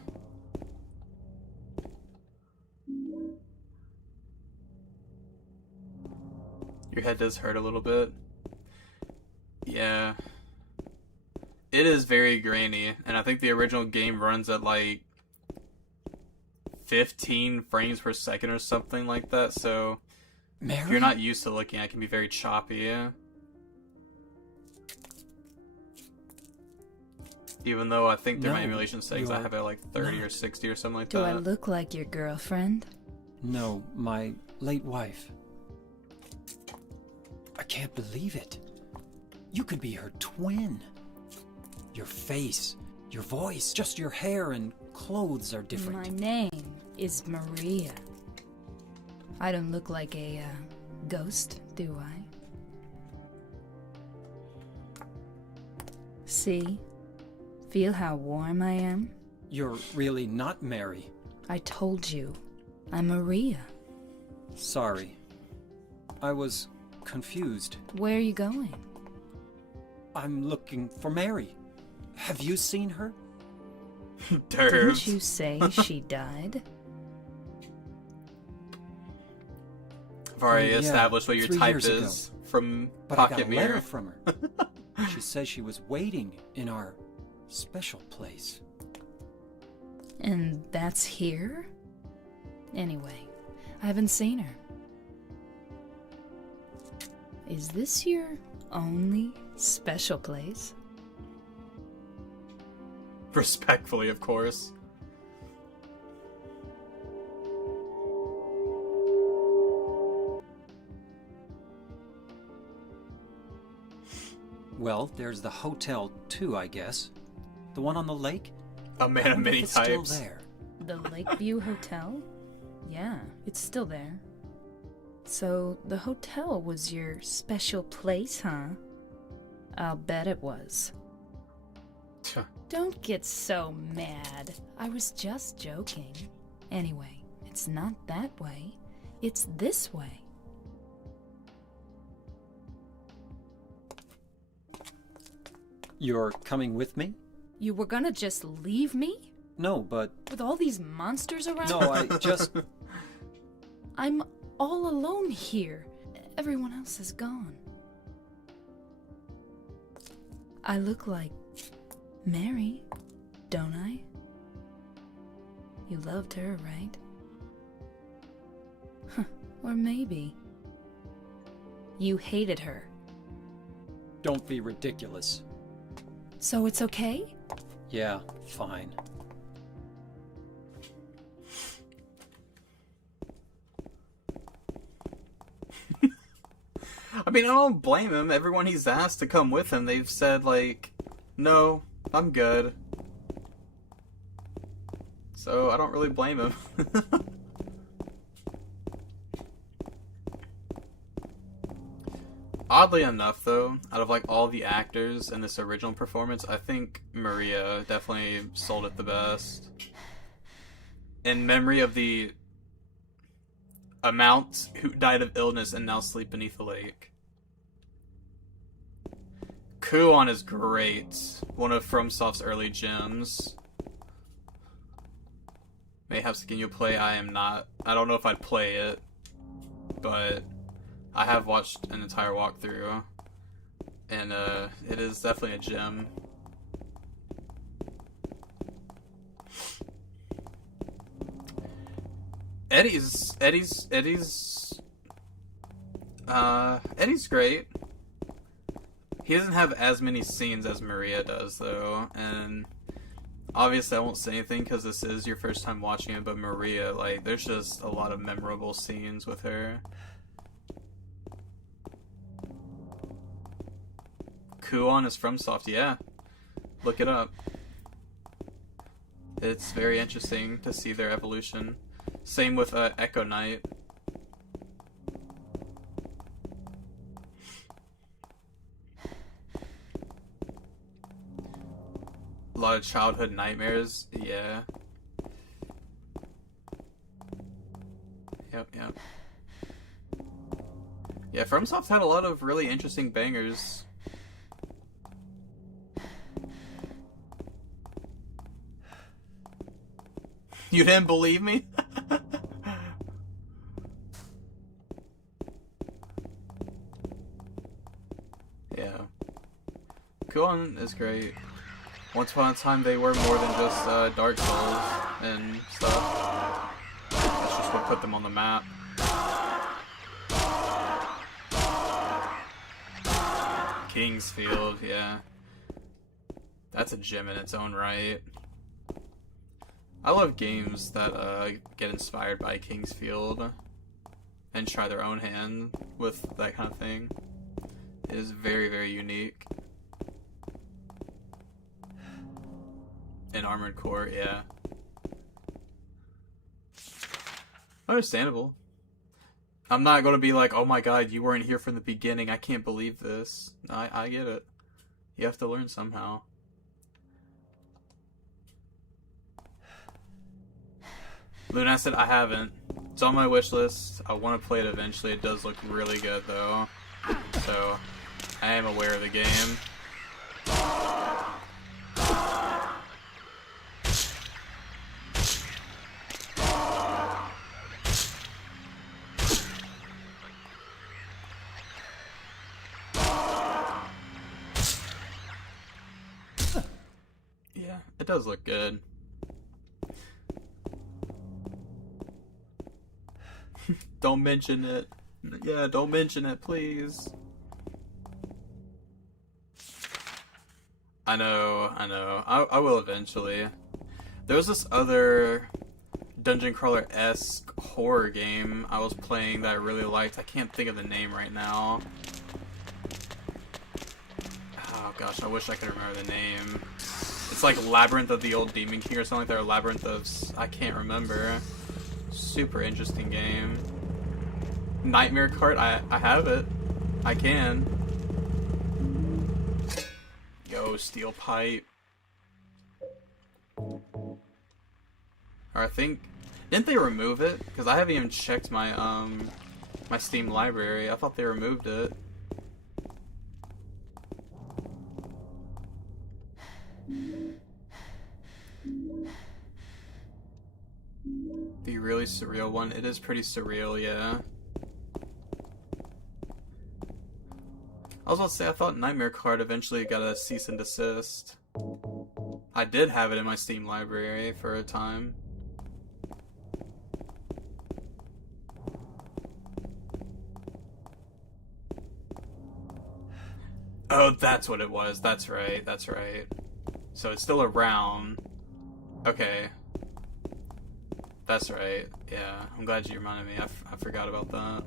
Your head does hurt a little bit. Yeah. It is very grainy, and I think the original game runs at like 15 frames per second or something like that, so Mary? if you're not used to looking at it, can be very choppy, yeah. Even though I think through my No, emulation settings I have it at like 30 or 60 or something like Do that. I look like your girlfriend? No, my late wife. I can't believe it. You could be her twin. Your face, your voice, just your hair and clothes are different. My name is Maria. I don't look like a ghost, do I? See? Feel how warm I am? You're really not Mary. I told you. I'm Maria. Sorry. I was confused. Where are you going? I'm looking for Mary. Have you seen her? Didn't Derbs. you say she died? I've already Oh, yeah, established what your 3 type years ago. is from But I got Pocket a letter Mirror. from her. She says she was waiting in our special place. And that's here? Anyway, I haven't seen her. Is this your only special place? Respectfully, of course. Well, there's the hotel too, I guess. The one on the lake? A man of wonder many if it's still types. there. The Lakeview Hotel? Yeah, it's still there. So, the hotel was your special place, huh? I'll bet it was. Don't get so mad. I was just joking. Anyway, it's not that way. It's this way. You're coming with me? You were gonna just leave me? No, but... With all these monsters around? No, I just... I'm all alone here. Everyone else is gone. I look like Mary, don't I? You loved her, right? Or maybe you hated her. Don't be ridiculous. So it's okay? Yeah, fine. I mean, I don't blame him. Everyone he's asked to come with him, they've said, like, no, I'm good. So, I don't really blame him. Oddly enough, though, out of, like, all the actors in this original performance, I think Maria definitely sold it the best. In memory of the amount who died of illness and now sleep beneath the lake. Kuon is great. One of FromSoft's early gems. Mayhaps can you play? I am not. I don't know if I'd play it, but I have watched an entire walkthrough, and it is definitely a gem. Eddie's great. He doesn't have as many scenes as Maria does, though, and obviously I won't say anything because this is your first time watching it, but Maria, like, there's just a lot of memorable scenes with her. Kuon is FromSoft, yeah. Look it up. It's very interesting to see their evolution. Same with Echo Knight. A lot of childhood nightmares, yeah. Yep. Yeah, FromSoft had a lot of really interesting bangers. You didn't believe me? Yeah. Kuon is great. Once upon a time, they were more than just Dark Souls and stuff. That's just what put them on the map. Kingsfield, yeah. That's a gem in its own right. I love games that get inspired by Kingsfield and try their own hand with that kind of thing. It is very, very unique. In Armored Core, yeah. Understandable. I'm not gonna be like, oh my god, you weren't here from the beginning, I can't believe this. I get it. You have to learn somehow. Luna said, I haven't. It's on my wish list. I want to play it eventually. It does look really good, though. So, I am aware of the game. Yeah, it does look good. Don't mention it. Yeah, don't mention it, please. I know. I will eventually. There was this other dungeon crawler-esque horror game I was playing that I really liked. I can't think of the name right now. Oh gosh, I wish I could remember the name. It's like Labyrinth of the Old Demon King or something like that, or Labyrinth of... I can't remember. Super interesting game. Nightmare Cart, I have it. I can. Yo, Steel Pipe. Or I think... Didn't they remove it? Because I haven't even checked my, my Steam library. I thought they removed it. The really surreal one. It is pretty surreal, yeah. I was about to say, I thought Nightmare Card eventually got a cease and desist. I did have it in my Steam library for a time. Oh, that's what it was. That's right. That's right. So it's still around. Okay. That's right. Yeah. I'm glad you reminded me. I forgot about that.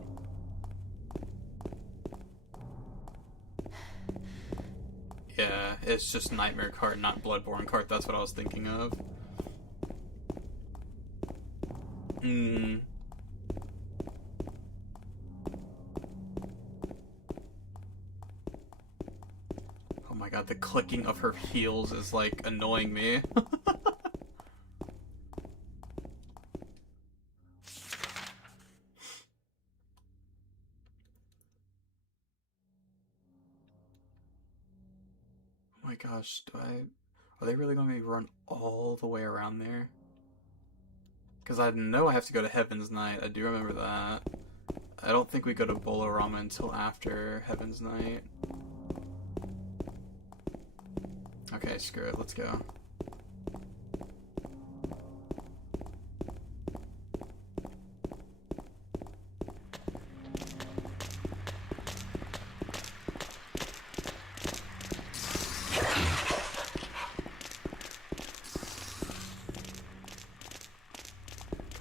Yeah, it's just Nightmare Cart, not Bloodborne Cart. That's what I was thinking of. Oh my god, the clicking of her heels is like annoying me. Oh my gosh, are they really going to run all the way around there? Because I know I have to go to Heaven's Night. I do remember that. I don't think we go to Bolorama until after Heaven's Night. Okay, screw it. Let's go.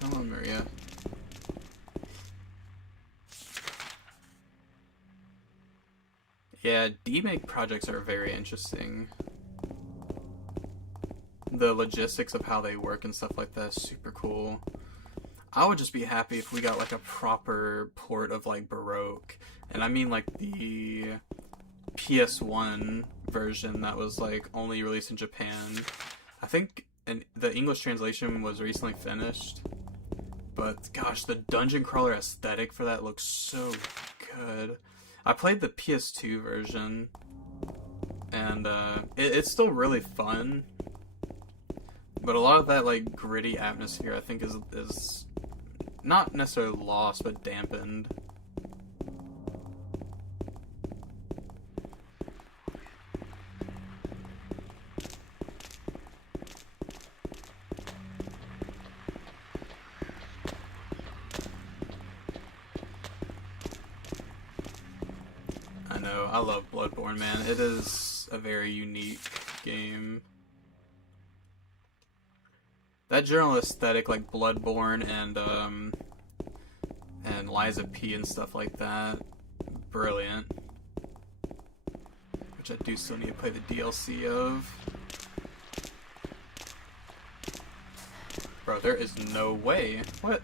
Come on, Maria. Yeah, demake projects are very interesting. The logistics of how they work and stuff like that is super cool. I would just be happy if we got like a proper port of like Baroque. And I mean like the PS1 version that was like only released in Japan. I think the English translation was recently finished. But gosh, the dungeon crawler aesthetic for that looks so good. I played the PS2 version, and it's still really fun. But a lot of that like gritty atmosphere, I think, is not necessarily lost, but dampened. I know, I love Bloodborne, man. It is a very unique game. That general aesthetic, like Bloodborne and Liza P and stuff like that, brilliant. Which I do still need to play the DLC of. Bro, there is no way. What?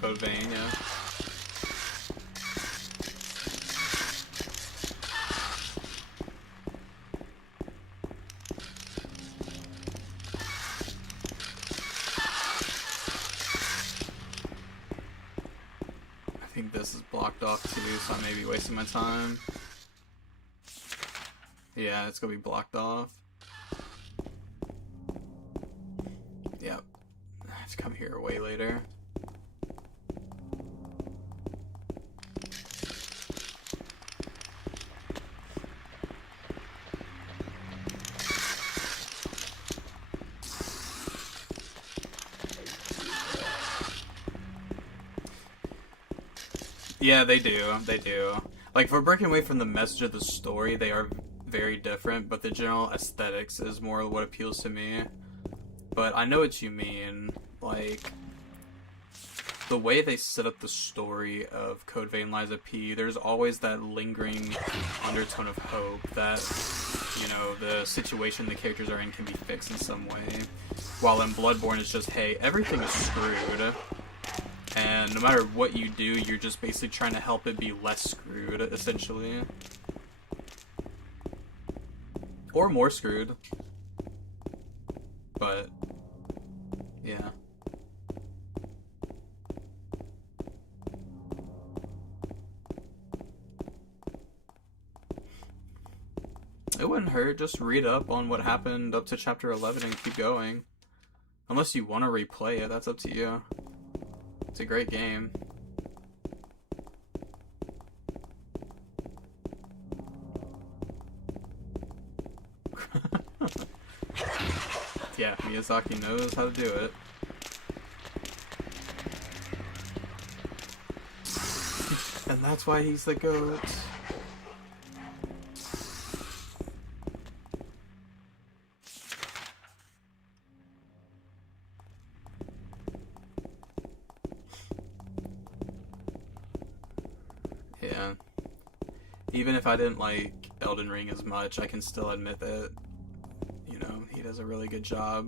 Code Vein, yeah. I think this is blocked off too, so I may be wasting my time. Yeah, it's gonna be blocked off. Yep. I have to come here way later. Yeah, they do. They do. Like, if we're breaking away from the message of the story, they are very different, but the general aesthetics is more what appeals to me. But I know what you mean. Like, the way they set up the story of Code Vein Liza P, there's always that lingering undertone of hope that, you know, the situation the characters are in can be fixed in some way. While in Bloodborne, it's just, hey, everything is screwed. And no matter what you do, you're just basically trying to help it be less screwed, essentially. Or more screwed. But, yeah. It wouldn't hurt, just read up on what happened up to chapter 11 and keep going. Unless you want to replay it, that's up to you. It's a great game. Yeah, Miyazaki knows how to do it. And that's why he's the GOAT. Yeah. Even if I didn't like Elden Ring as much, I can still admit that, you know, he does a really good job.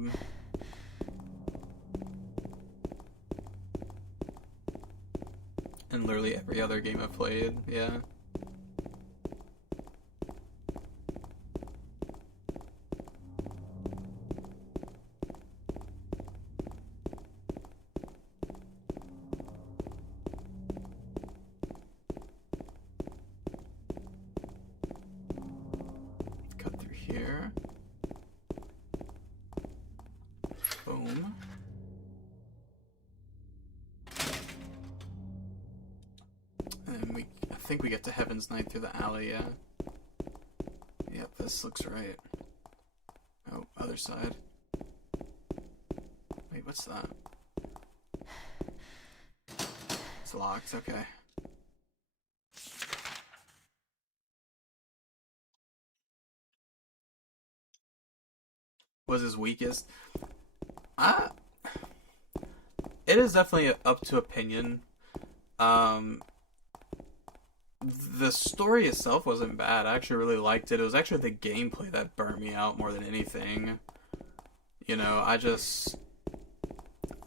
In literally every other game I've played, yeah. Cut through here. Boom. And I think we get to Heaven's Knight through the alley, yeah. Yep, this looks right. Oh, other side. Wait, what's that? It's locked, okay. Was his weakest? It is definitely up to opinion. The story itself wasn't bad. I actually really liked it. It was actually the gameplay that burnt me out more than anything. You know, I just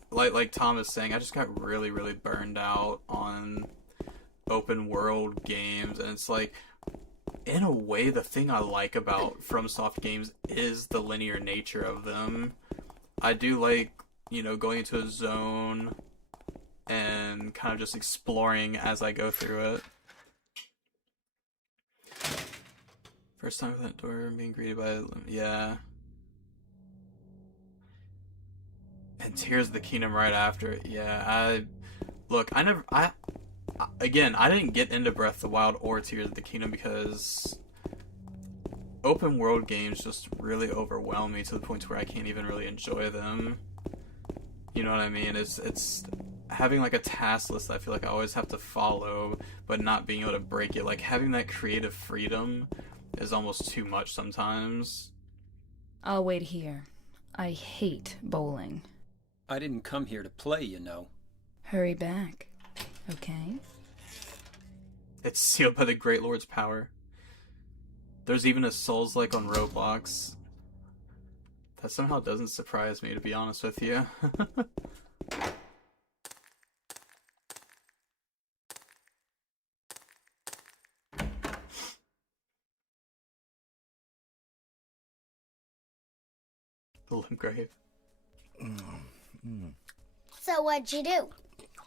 like Tom is saying, I just got really, really burned out on open world games, and it's like, in a way, the thing I like about FromSoft games is the linear nature of them. I do like, you know, going into a zone and kind of just exploring as I go through it. First time with that door being greeted by, yeah. And Tears of the Kingdom right after it, yeah. Again, I didn't get into Breath of the Wild or Tears of the Kingdom because open world games just really overwhelm me to the point where I can't even really enjoy them. You know what I mean? It's having like a task list that I feel like I always have to follow, but not being able to break it. Like having that creative freedom is almost too much sometimes. I'll wait here. I hate bowling. I didn't come here to play, you know. Hurry back, okay? It's sealed by the Great Lord's power. There's even a Souls-like on Roblox. That somehow doesn't surprise me, to be honest with you. The Limgrave. So what'd you do?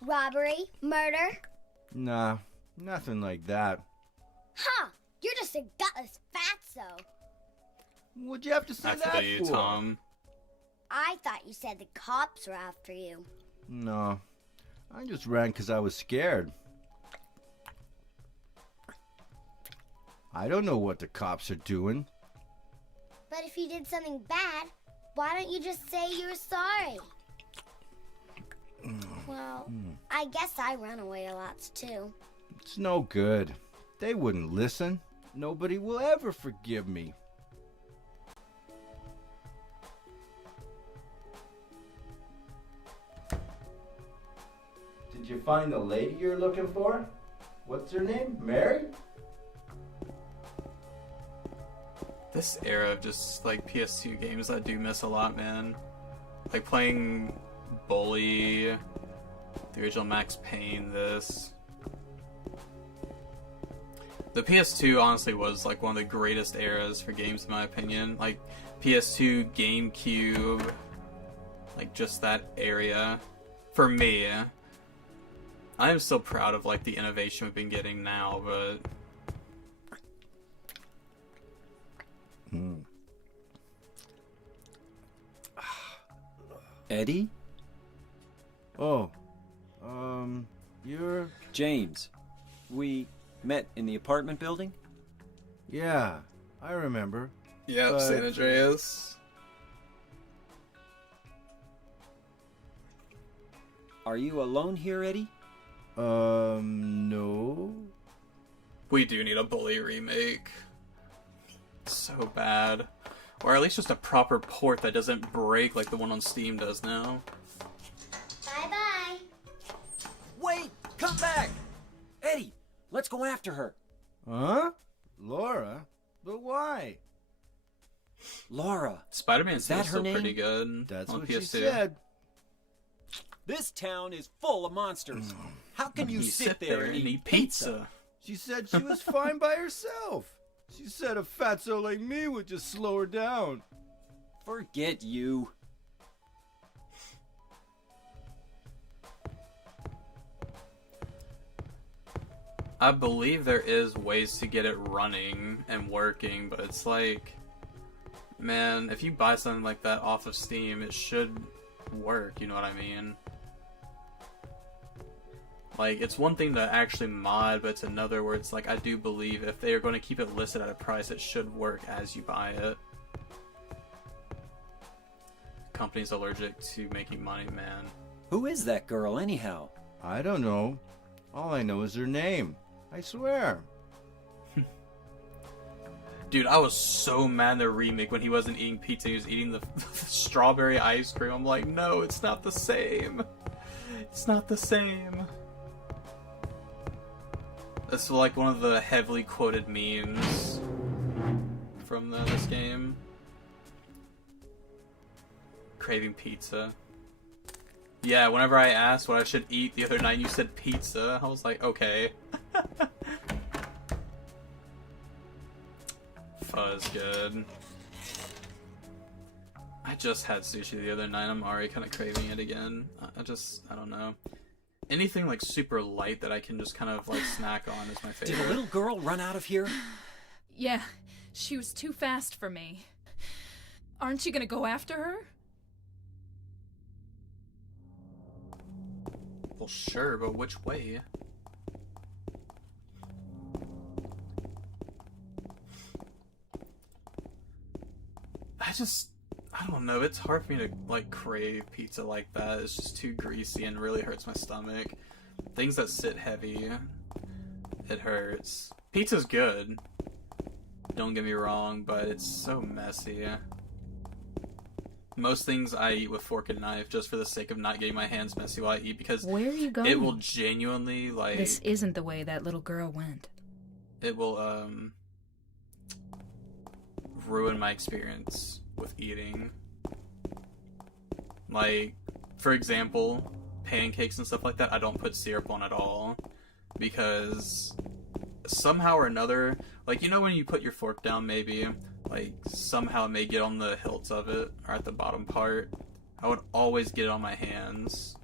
Robbery? Murder? Nah, nothing like that. Huh! You're just a gutless fatso. What'd you have to say That's that about you, for? Tom. I thought you said the cops were after you. No, I just ran 'cause I was scared. I don't know what the cops are doing. But if you did something bad, why don't you just say you're sorry? Well, I guess I run away a lot too. It's no good. They wouldn't listen. Nobody will ever forgive me. Did you find the lady you're looking for? What's her name? Mary? This era of just like PS2 games I do miss a lot, man. Like playing Bully The original Max Payne, this. The PS2 honestly was like one of the greatest eras for games in my opinion. Like PS2, GameCube, like just that area. For me, I am still proud of like the innovation we've been getting now, but Eddie? Oh, you're... James. We met in the apartment building? Yeah, I remember. yeah, But- San Andreas. Are you alone here, Eddie? No. We do need a Bully remake. So bad. Or at least just a proper port that doesn't break like the one on Steam does now. Bye-bye. Wait! Come back! Eddie, let's go after her. Huh? Laura? But why? Laura. Spider-Man Is 2 that is her still name? pretty good That's on what PS2. she said. This town is full of monsters. How can you sit there and eat pizza? She said she was fine by herself. She said a fatso like me would just slow her down. Forget you. I believe there is ways to get it running and working, but it's like, man, if you buy something like that off of Steam, it should work, you know what I mean? Like, it's one thing to actually mod, but it's another where it's like, I do believe if they are going to keep it listed at a price, it should work as you buy it. Company's allergic to making money, man. Who is that girl, anyhow? I don't know. All I know is her name. I swear. Dude, I was so mad in the remake when he wasn't eating pizza, he was eating the strawberry ice cream. I'm like, no, it's not the same. It's not the same. That's like one of the heavily quoted memes from this game. Craving pizza. Yeah, whenever I asked what I should eat the other night, you said pizza. I was like, okay. Pho is good. I just had sushi the other night. I'm already kind of craving it again. I don't know. Anything like super light that I can just kind of like snack on is my favorite. Did a little girl run out of here? Yeah, she was too fast for me. Aren't you gonna go after her? Well, sure, but which way? I don't know, it's hard for me to, like, crave pizza like that. It's just too greasy and really hurts my stomach. Things that sit heavy, it hurts. Pizza's good, don't get me wrong, but it's so messy. Most things I eat with fork and knife just for the sake of not getting my hands messy while I eat, because Where are you going? it will genuinely, like... This isn't the way that little girl went. It will, ruin my experience with eating. Like, for example, pancakes and stuff like that, I don't put syrup on at all. Because somehow or another, like, you know when you put your fork down maybe, like, somehow it may get on the hilts of it, or at the bottom part. I would always get it on my hands.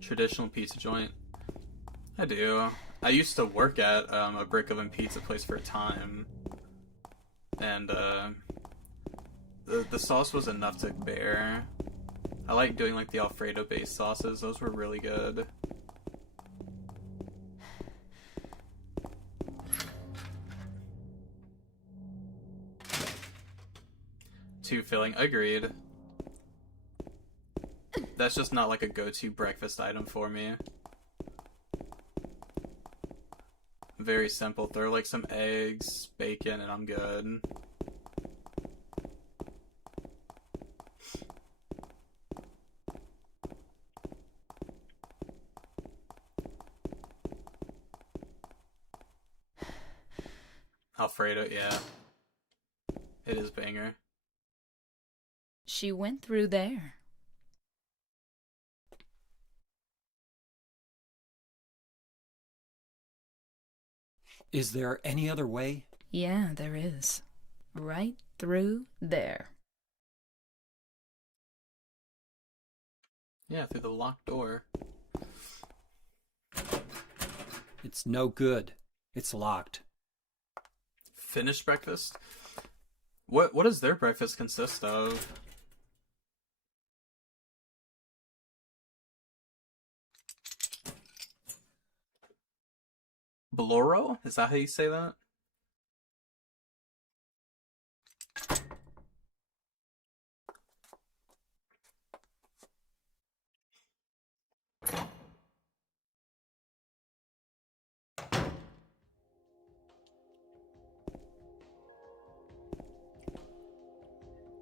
Traditional pizza joint. I do. I used to work at a brick oven pizza place for a time, and the sauce was enough to bear. I like doing like the Alfredo based sauces. Those were really good. Too filling. Agreed. That's just not like a go-to breakfast item for me. Very simple. Throw like some eggs, bacon, and I'm good. Alfredo, yeah. It is banger. She went through there. Is there any other way? Yeah, there is. Right through there. Yeah, through the locked door. It's no good. It's locked. Finished breakfast? What does their breakfast consist of? Boloro? Is that how you say that?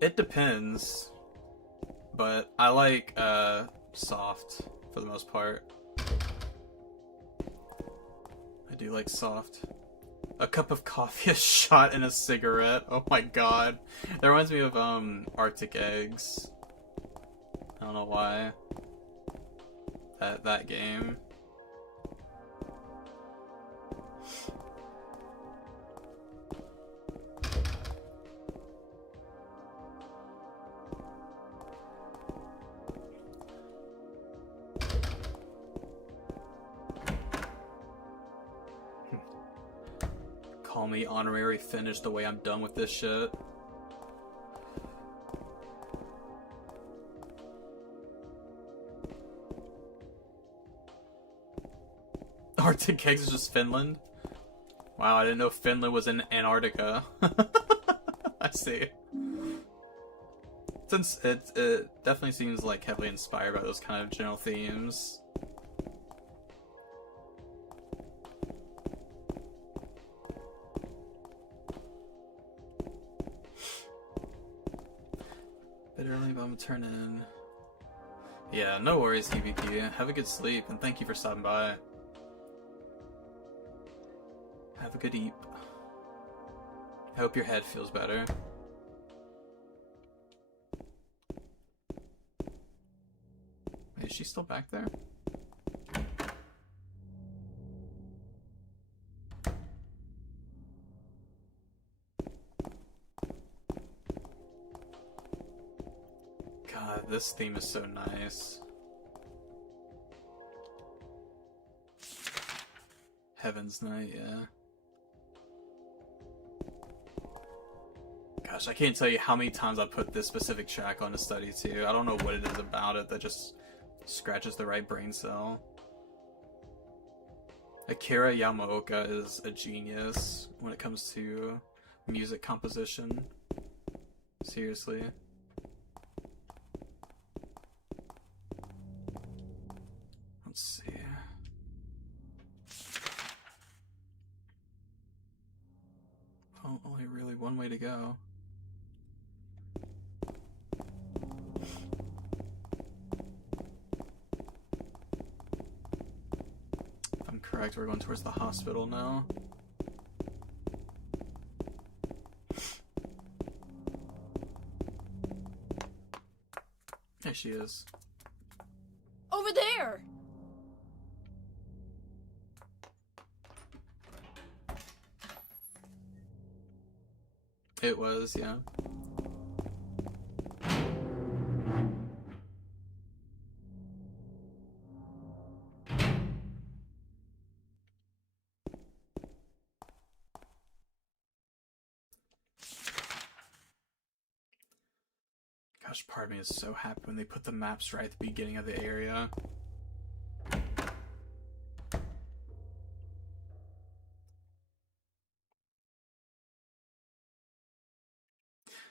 It depends, but I like soft for the most part. I do like soft. A cup of coffee, a shot, and a cigarette. Oh my god. That reminds me of Arctic Eggs. I don't know why. That game. Call me honorary finish the way I'm done with this shit. Arctic Eggs is just Finland? Wow, I didn't know Finland was in Antarctica. I see. Since it definitely seems like heavily inspired by those kind of general themes. Bit early, but I'm gonna turn in. Yeah, no worries, EVP. Have a good sleep, and thank you for stopping by. Have a good eat. I hope your head feels better. Wait, is she still back there? God, this theme is so nice. Heaven's Night, yeah. Gosh, I can't tell you how many times I put this specific track on to study too. I don't know what it is about it that just scratches the right brain cell. Akira Yamaoka is a genius when it comes to music composition. Seriously. Let's see. Oh, only really one way to go. If I'm correct, we're going towards the hospital now. There she is. Over there! It was, yeah. Gosh, part of me is so happy when they put the maps right at the beginning of the area.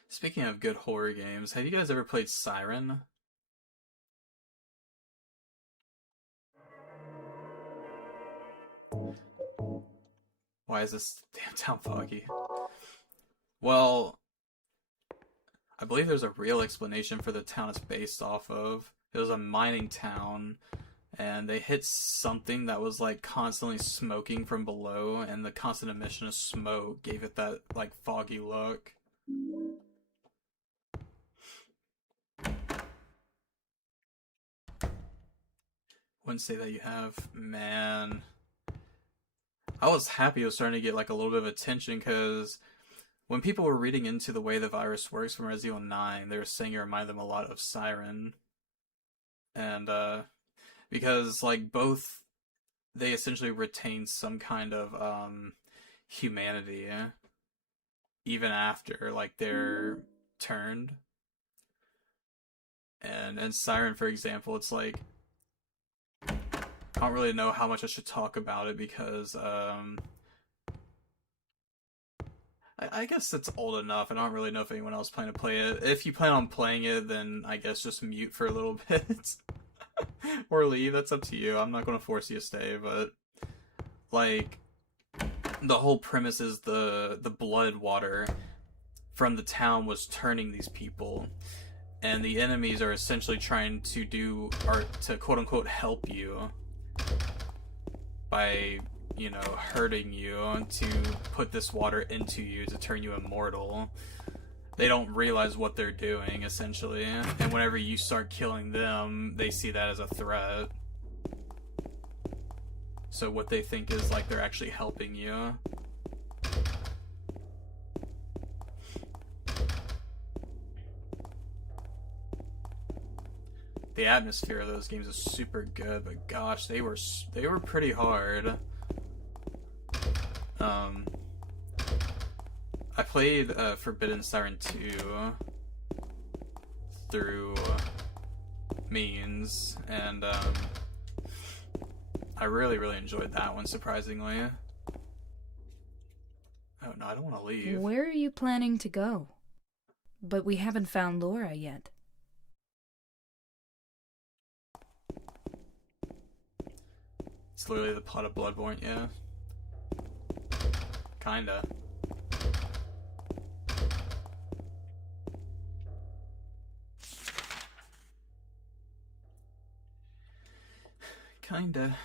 Speaking of good horror games, have you guys ever played Siren? Why is this damn town foggy? Well, I believe there's a real explanation for the town it's based off of. It was a mining town and they hit something that was like constantly smoking from below, and the constant emission of smoke gave it that like foggy look. Wouldn't say that you have, man. I was happy it was starting to get like a little bit of attention, because when people were reading into the way the virus works from Resident Evil 9, they were saying it reminded them a lot of Siren. And because like both, they essentially retain some kind of humanity even after like they're turned. And Siren, for example, it's like, I don't really know how much I should talk about it, because I guess it's old enough. I don't really know if anyone else plan to play it. If you plan on playing it, then I guess just mute for a little bit. Or leave, that's up to you. I'm not going to force you to stay, but like, the whole premise is the blood water from the town was turning these people, and the enemies are essentially trying to to quote unquote help you by, you know, hurting you to put this water into you to turn you immortal. They don't realize what they're doing, essentially, and whenever you start killing them, they see that as a threat. So what they think is like they're actually helping you. The atmosphere of those games is super good, but gosh, they were pretty hard. I played Forbidden Siren 2 through means, and I really enjoyed that one, surprisingly. Oh no, I don't want to leave. Where are you planning to go? But we haven't found Laura yet. It's literally the plot of Bloodborne, yeah. Kinda. Kinda.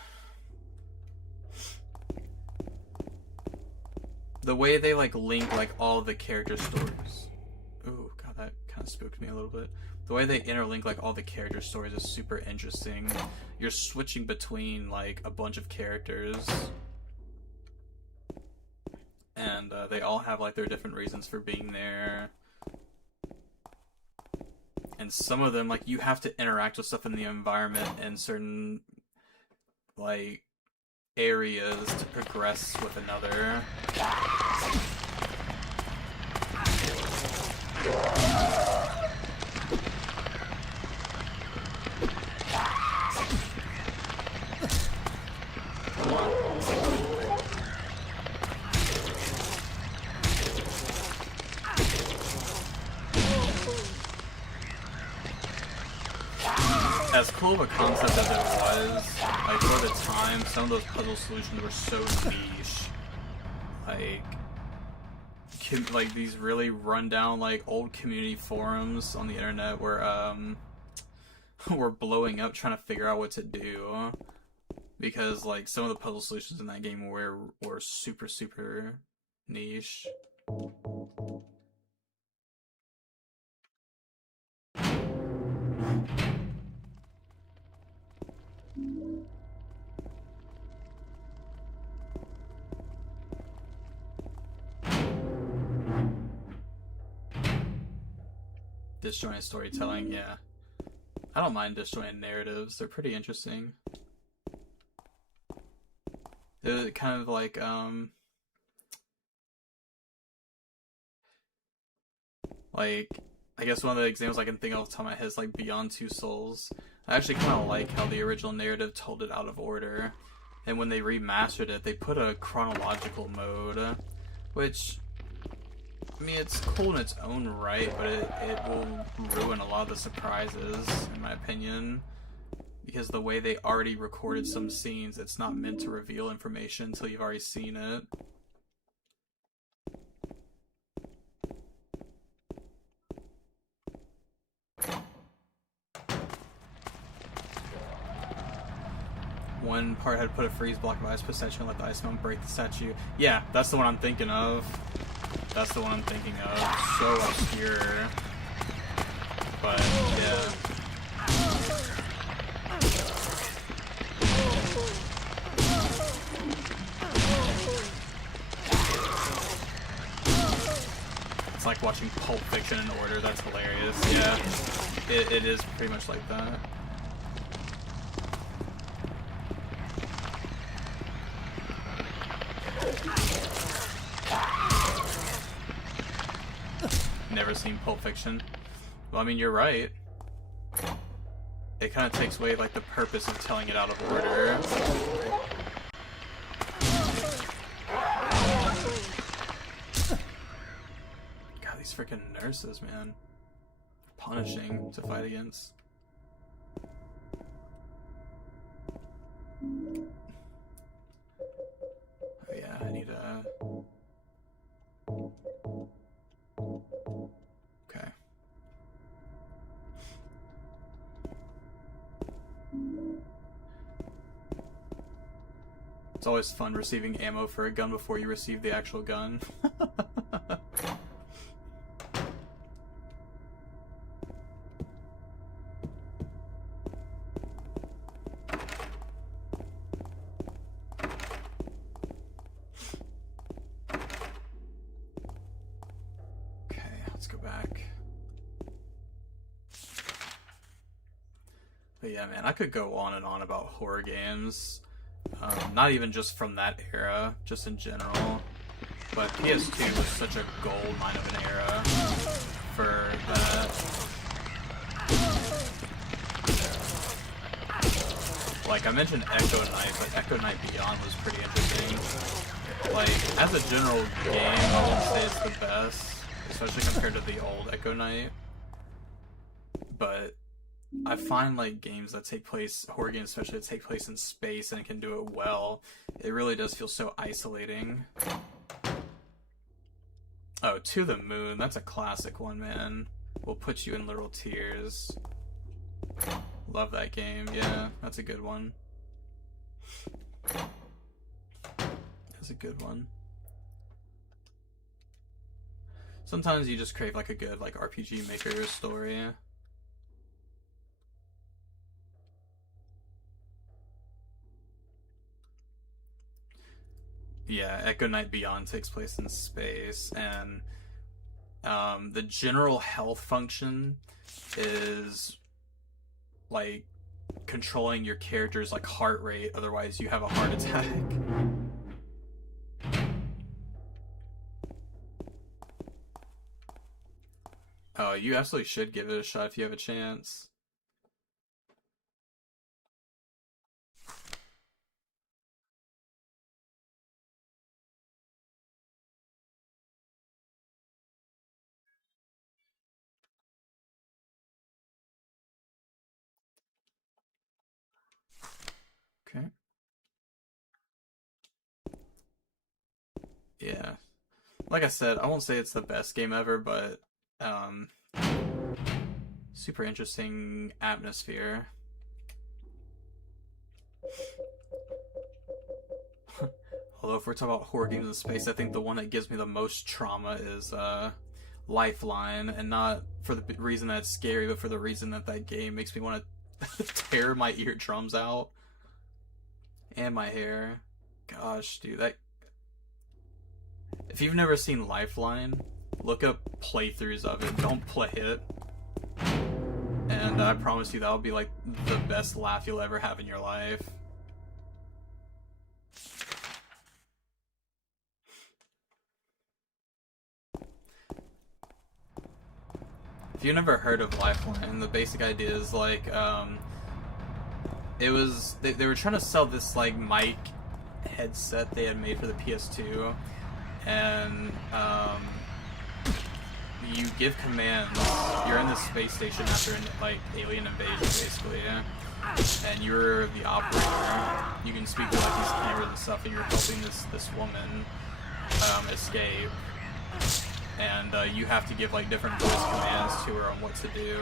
The way they like link like all the character stories. Ooh, god, that kind of spooked me a little bit. The way they interlink like all the character stories is super interesting. You're switching between like a bunch of characters, and they all have like their different reasons for being there. And some of them, like, you have to interact with stuff in the environment in certain like areas to progress with another. As cool of a concept as it was, like, for the time, some of those puzzle solutions were so niche. Like these really rundown, like, old community forums on the internet were blowing up trying to figure out what to do. Because, like, some of the puzzle solutions in that game were super niche. Disjointed storytelling, yeah. I don't mind disjointed narratives, they're pretty interesting. They're kind of like, I guess one of the examples I can think of off the top of my head is like Beyond Two Souls. I actually kind of like how the original narrative told it out of order, and when they remastered it, they put a chronological mode, which, I mean, it's cool in its own right, but it will ruin a lot of the surprises, in my opinion, because the way they already recorded some scenes, it's not meant to reveal information until you've already seen it. when part had put a freeze block of ice, put statue and let the ice mountain break the statue. Yeah, that's the one I'm thinking of. That's the one I'm thinking of. So obscure. But, yeah. It's like watching Pulp Fiction in order. That's hilarious. Yeah, it is pretty much like that. Never seen Pulp Fiction. Well, I mean, you're right. It kind of takes away, like, the purpose of telling it out of order. God, these freaking nurses, man. Punishing to fight against. Oh yeah, I need a... Okay. It's always fun receiving ammo for a gun before you receive the actual gun. Let's go back. But yeah, man, I could go on and on about horror games. Not even just from that era, just in general. But PS2 was such a gold mine of an era for that. Like, I mentioned Echo Knight, but Echo Knight Beyond was pretty interesting. Like, as a general game, I wouldn't say it's the best. Especially compared to the old Echo Knight. But I find like games that take place, horror games especially, that take place in space and it can do it well, it really does feel so isolating. Oh, To the Moon, that's a classic one, man. Will put you in literal tears. Love that game, yeah, that's a good one. That's a good one. Sometimes you just crave like a good like RPG Maker story. Yeah, Echo Knight Beyond takes place in space, and the general health function is like controlling your character's like heart rate, otherwise you have a heart attack. Oh, you absolutely should give it a shot if you have a chance. Okay. Yeah. Like I said, I won't say it's the best game ever, but super interesting atmosphere. Although if we're talking about horror games in space, I think the one that gives me the most trauma is Lifeline, and not for the reason that it's scary, but for the reason that that game makes me want to tear my eardrums out and my hair. Gosh, dude, that... If you've never seen Lifeline, look up playthroughs of it. Don't play it. And I promise you that'll be like the best laugh you'll ever have in your life. If you've never heard of Lifeline, the basic idea is like, it was, they were trying to sell this like mic headset they had made for the PS2, and you give commands. You're in this space station after an like alien invasion, basically, and you're the operator. You can speak to like these cameras and stuff, and you're helping this woman escape. And you have to give like different voice commands to her on what to do.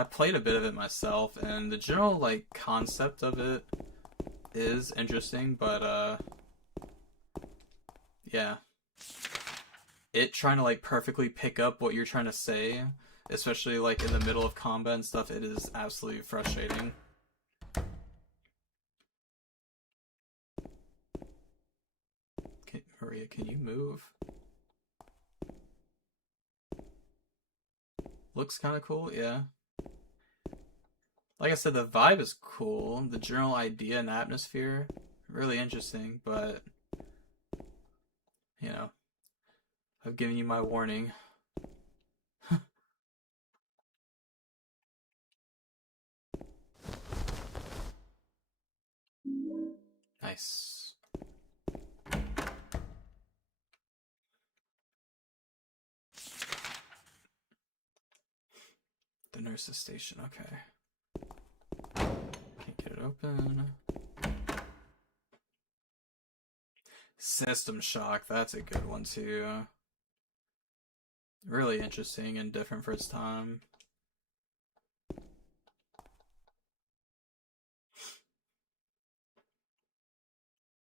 I played a bit of it myself, and the general like concept of it is interesting, but yeah, it trying to like perfectly pick up what you're trying to say, especially like in the middle of combat and stuff, it is absolutely frustrating. Maria, can you move? Looks kind of cool, yeah. Like I said, the vibe is cool. The general idea and atmosphere, really interesting, but, you know, I've given you my warning. Nice. The nurse's station, okay. Can't get it open. System Shock, that's a good one too. Really interesting and different for its time.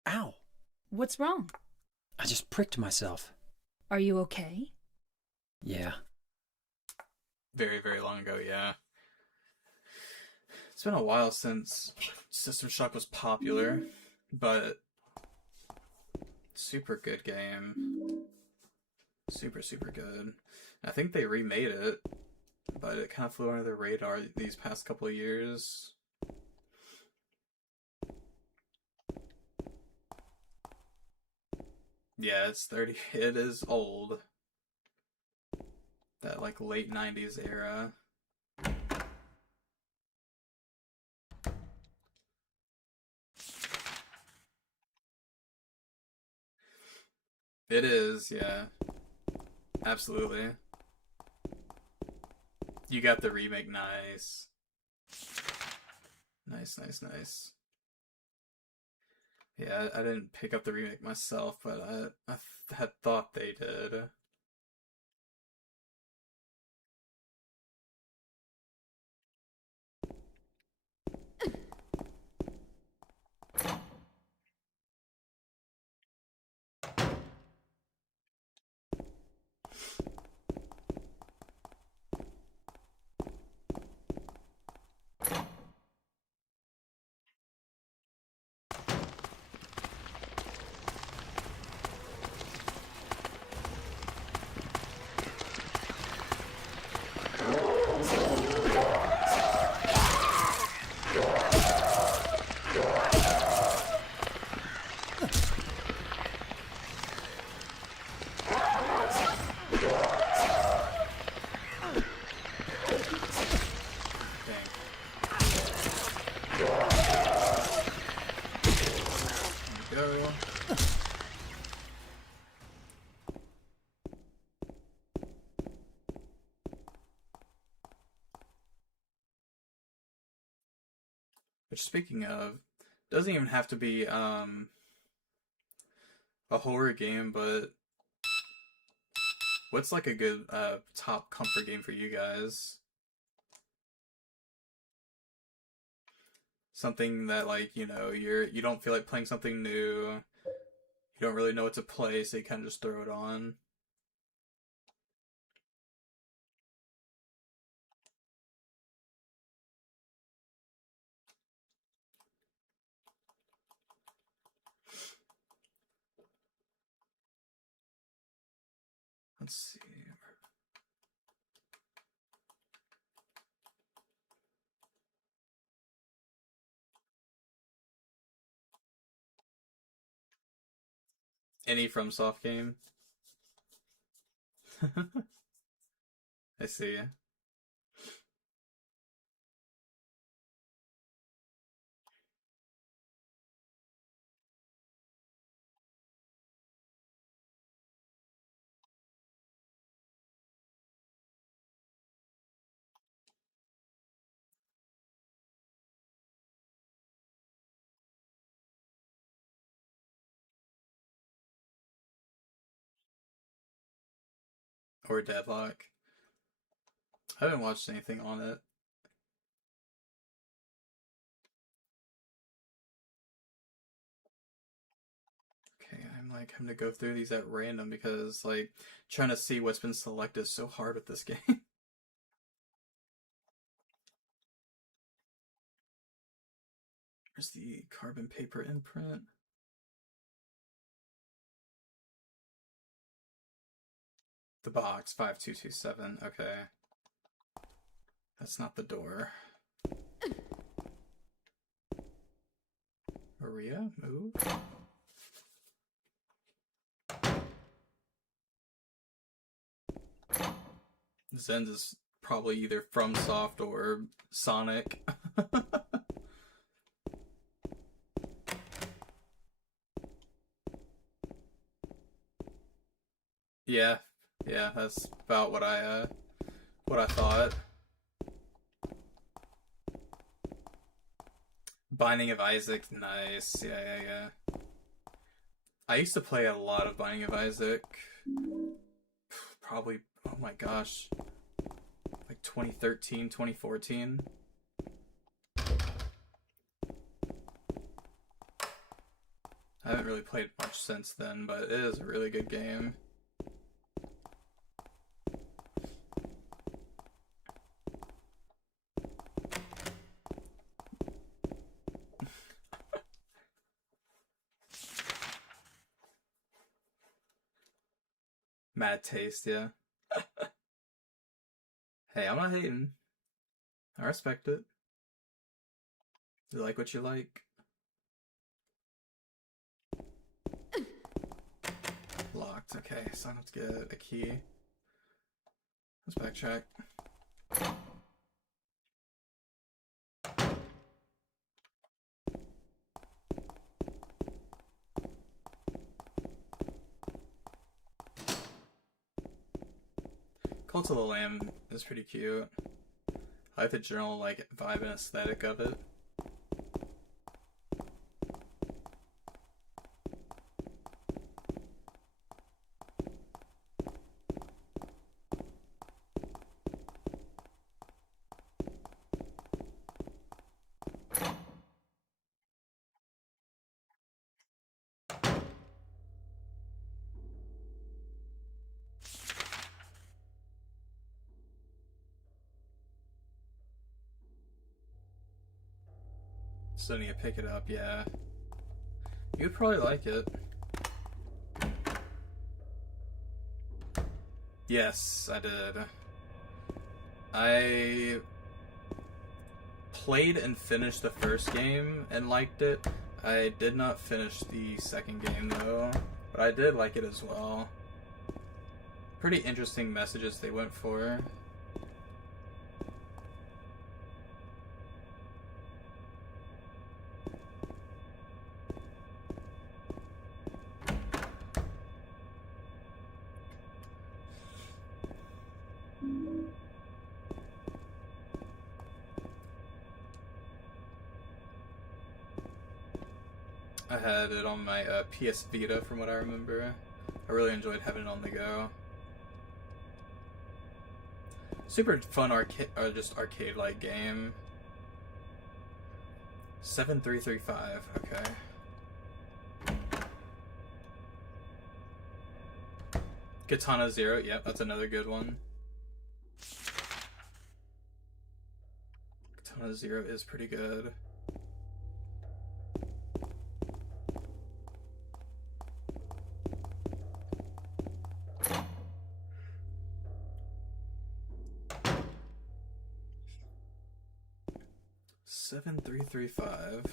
Ow! What's wrong? I just pricked myself. Are you okay? Yeah. Very, very long ago, yeah. It's been a while since System Shock was popular, but super good game. Super, super good. I think they remade it, but it kind of flew under the radar these past couple of years. Yeah, it's 30. It is old. That like late 90s era. It is, yeah. Absolutely. You got the remake, nice. Nice, nice, nice. Yeah, I didn't pick up the remake myself, but I had thought they did. Go. Which, speaking of, doesn't even have to be a horror game, but what's like a good top comfort game for you guys? Something that like, you don't feel like playing something new. You don't really know what to play, so you kind of just throw it on. Let's see. Any FromSoft game? I see. Or Deadlock. I haven't watched anything on it. like having to go through these at random because like trying to see what's been selected is so hard with this game. Where's the carbon paper imprint? The box 5227. Okay. That's not the door. Maria, move. Zen's is probably either FromSoft or Sonic. Yeah, that's about what I thought. Binding of Isaac, nice. Yeah. I used to play a lot of Binding of Isaac. Probably, oh my gosh, like 2013, 2014. I haven't really played much since then, but it is a really good game. Mad taste, yeah. Hey, I'm not hating. I respect it. You like what you like. Locked. Okay, so I have to get a key. Let's backtrack. Cult of the Lamb is pretty cute. I like the general like vibe and aesthetic of it. Still need to pick it up, yeah. You'd probably like it. Yes, I did. I played and finished the first game and liked it. I did not finish the second game though, but I did like it as well. Pretty interesting messages they went for. I had it on my PS Vita from what I remember. I really enjoyed having it on the go. Super fun just arcade-like game. 7335, okay. Katana Zero, yep, that's another good one. Katana Zero is pretty good. Seven three three five.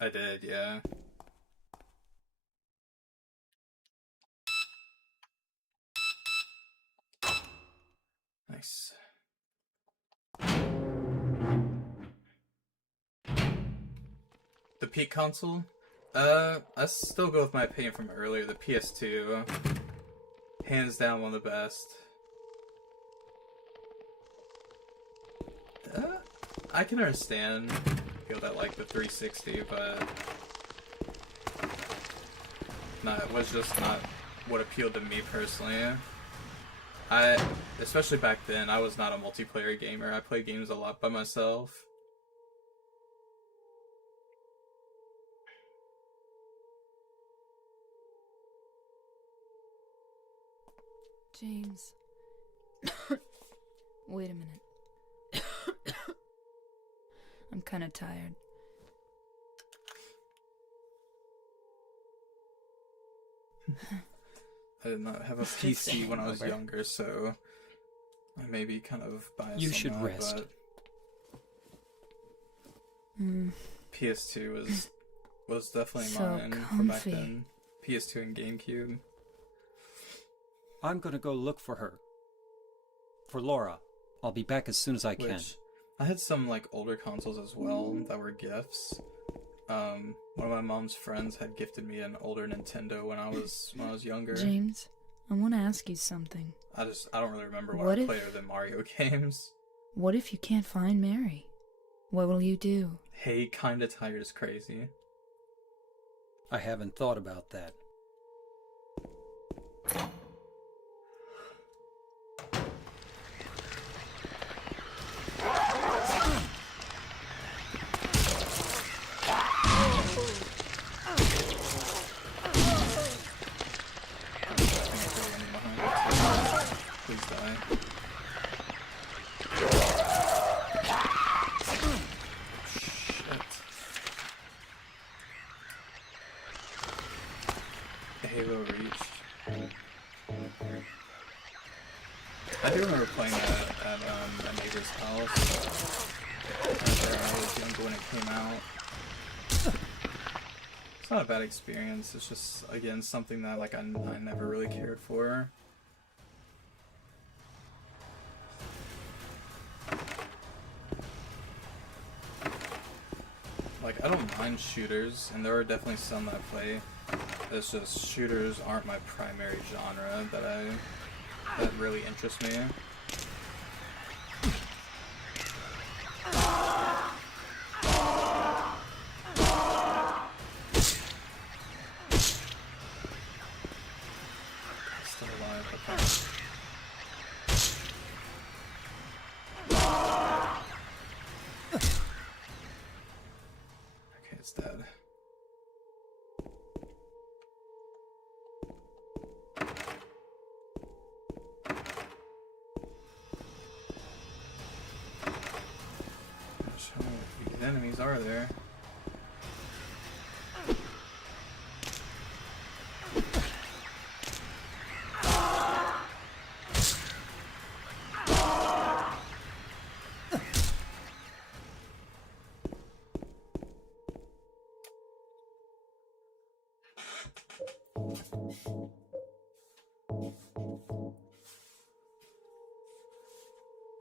I did, yeah. Nice. The Peak console? I still go with my opinion from earlier, the PS2. Hands down one of the best. I can understand people that like the 360, but it was just not what appealed to me personally. I, especially back then, I was not a multiplayer gamer. I played games a lot by myself. James. Wait a minute. I'm kind of tired. I did not have a PC when I was younger, so I may be kind of biased. You on should that, rest. But PS2 was definitely So mine for back comfy. then. PS2 and GameCube. I'm gonna go look for her. For Laura. I'll be back as soon as I can. Which I had some like older consoles as well that were gifts. One of my mom's friends had gifted me an older Nintendo when I was younger. James, I want to ask you something. I don't really remember what What I if- played other than Mario games. What if you can't find Mary? What will you do? Hey, kinda tired is crazy. I haven't thought about that. Please die. Shit. The Halo reached. I do remember playing that at a neighbor's house after I was younger when it came out. It's not a bad experience, it's just, again, something that like I never really cared for. Like, I don't mind shooters, and there are definitely some that I play. It's just shooters aren't my primary genre that really interests me. Still alive, okay. Okay, it's dead. Gosh, how many enemies are there?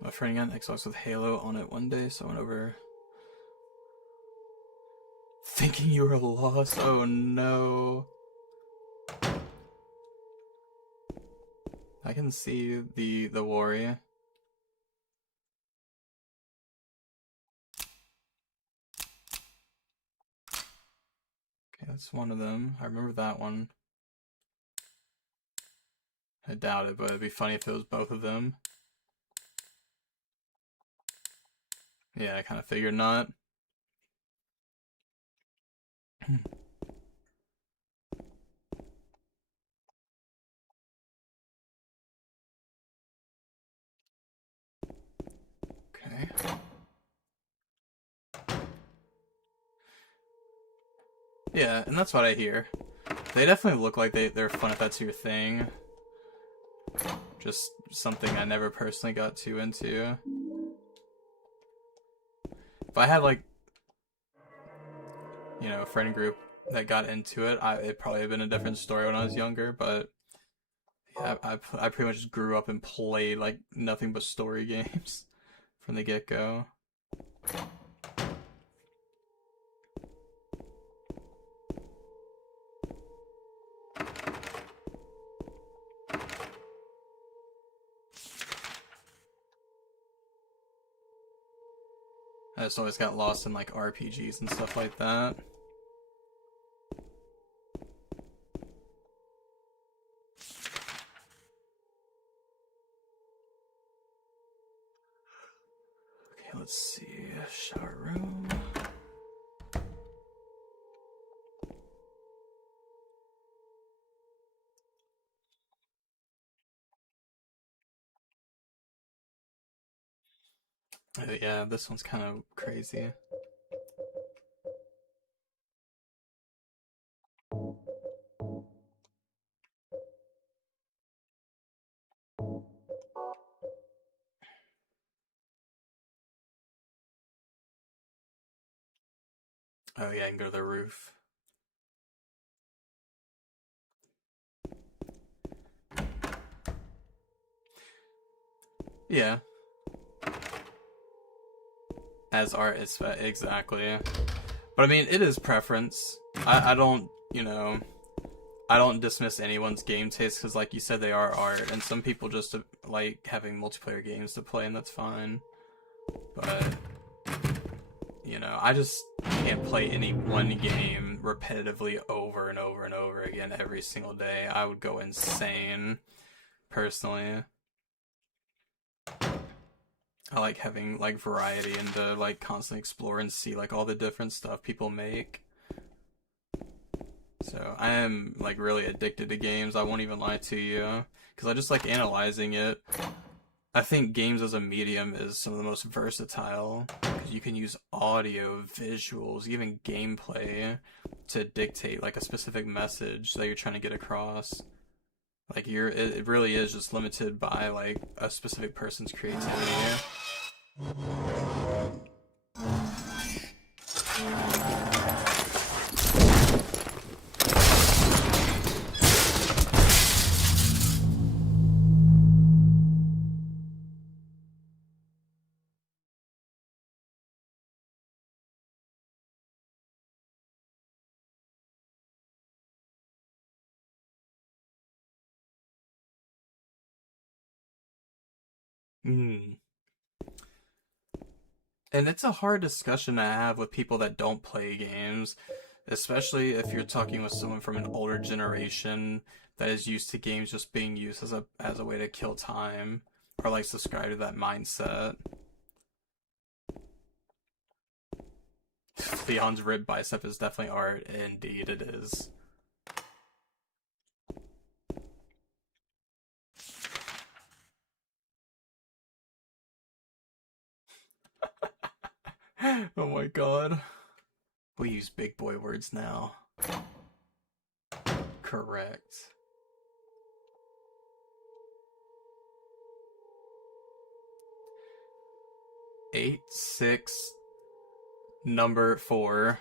My friend got an Xbox with Halo on it one day, so I went over thinking you were lost. Oh no. I can see the worry. Okay, that's one of them. I remember that one. I doubt it, but it'd be funny if it was both of them. Yeah, I kind of figured not. Okay. Yeah, and that's what I hear. They definitely look like they're fun if that's your thing. Just something I never personally got too into. If I had like, you know, a friend group that got into it, it'd probably have been a different story when I was younger, but yeah, I pretty much just grew up and played like nothing but story games from the get-go. I just always got lost in like RPGs and stuff like that. let's see. Shower room. Oh, yeah, this one's kind of crazy. Oh yeah, I can go to the roof. Yeah, as art is exactly. But I mean, it is preference. I don't, I don't dismiss anyone's game taste because, like you said, they are art, and some people just like having multiplayer games to play, and that's fine. But I just can't play any one game repetitively over and over and over again every single day. I would go insane, personally. I like having like variety and to like constantly explore and see like all the different stuff people make. So I am like really addicted to games. I won't even lie to you because I just like analyzing it. I think games as a medium is some of the most versatile because you can use audio, visuals, even gameplay to dictate like a specific message that you're trying to get across. Like it really is just limited by like a specific person's creativity. Hmm. And it's a hard discussion to have with people that don't play games, especially if you're talking with someone from an older generation that is used to games just being used as a way to kill time or like subscribe to that mindset. Leon's rib bicep is definitely art. Indeed, it is. Oh my god. We use big boy words now. Correct. 8, 6, number 4.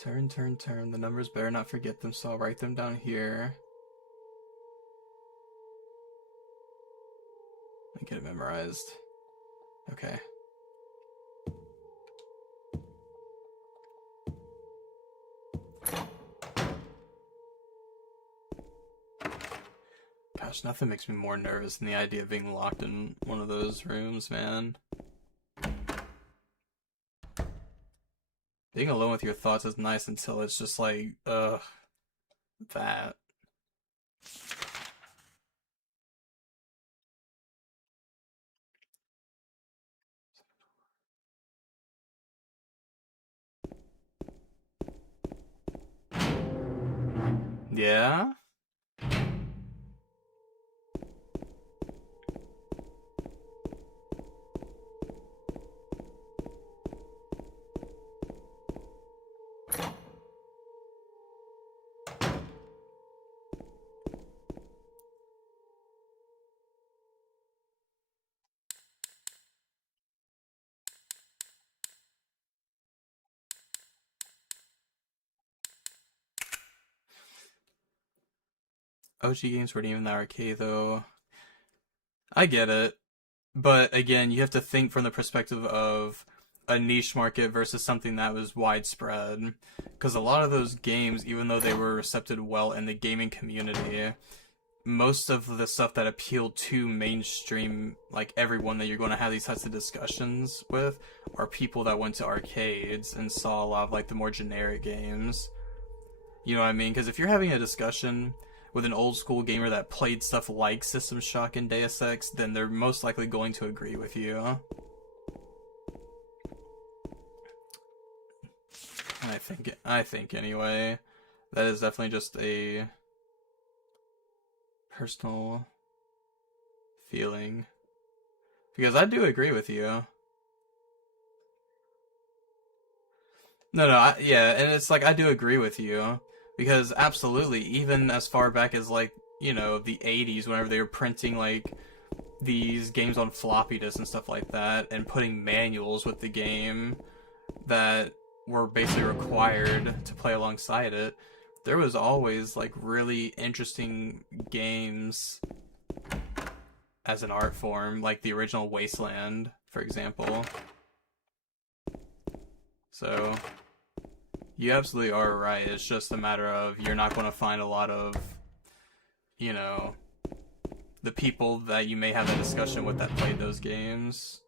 Turn, turn, turn. The numbers better not forget them, so I'll write them down here. I get it memorized. Okay. Gosh, nothing makes me more nervous than the idea of being locked in one of those rooms, man. Being alone with your thoughts is nice until it's just like, ugh, that. Yeah? OG games weren't even that arcade, though. I get it. But again, you have to think from the perspective of a niche market versus something that was widespread. Because a lot of those games, even though they were recepted well in the gaming community, most of the stuff that appealed to mainstream, like everyone that you're going to have these types of discussions with, are people that went to arcades and saw a lot of like the more generic games. You know what I mean? Because if you're having a discussion with an old school gamer that played stuff like System Shock and Deus Ex, then they're most likely going to agree with you. I think anyway, that is definitely just a personal feeling, because I do agree with you. No, yeah, and it's like I do agree with you, because absolutely, even as far back as like, you know, the 80s, whenever they were printing like these games on floppy disks and stuff like that, and putting manuals with the game that were basically required to play alongside it, there was always like really interesting games as an art form, like the original Wasteland, for example. So you absolutely are right. It's just a matter of you're not going to find a lot of, you know, the people that you may have that discussion with that played those games.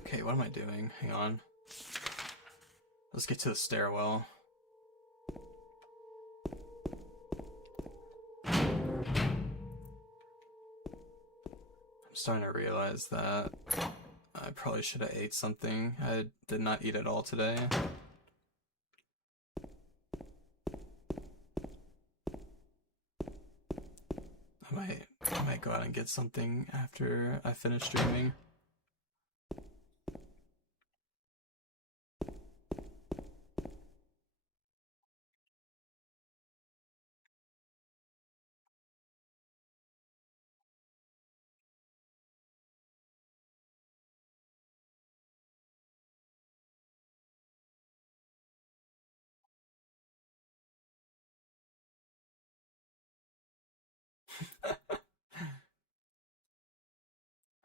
Okay, what am I doing? Hang on. Let's get to the stairwell. I'm starting to realize that I probably should have ate something. I did not eat at all today. I might go out and get something after I finish streaming.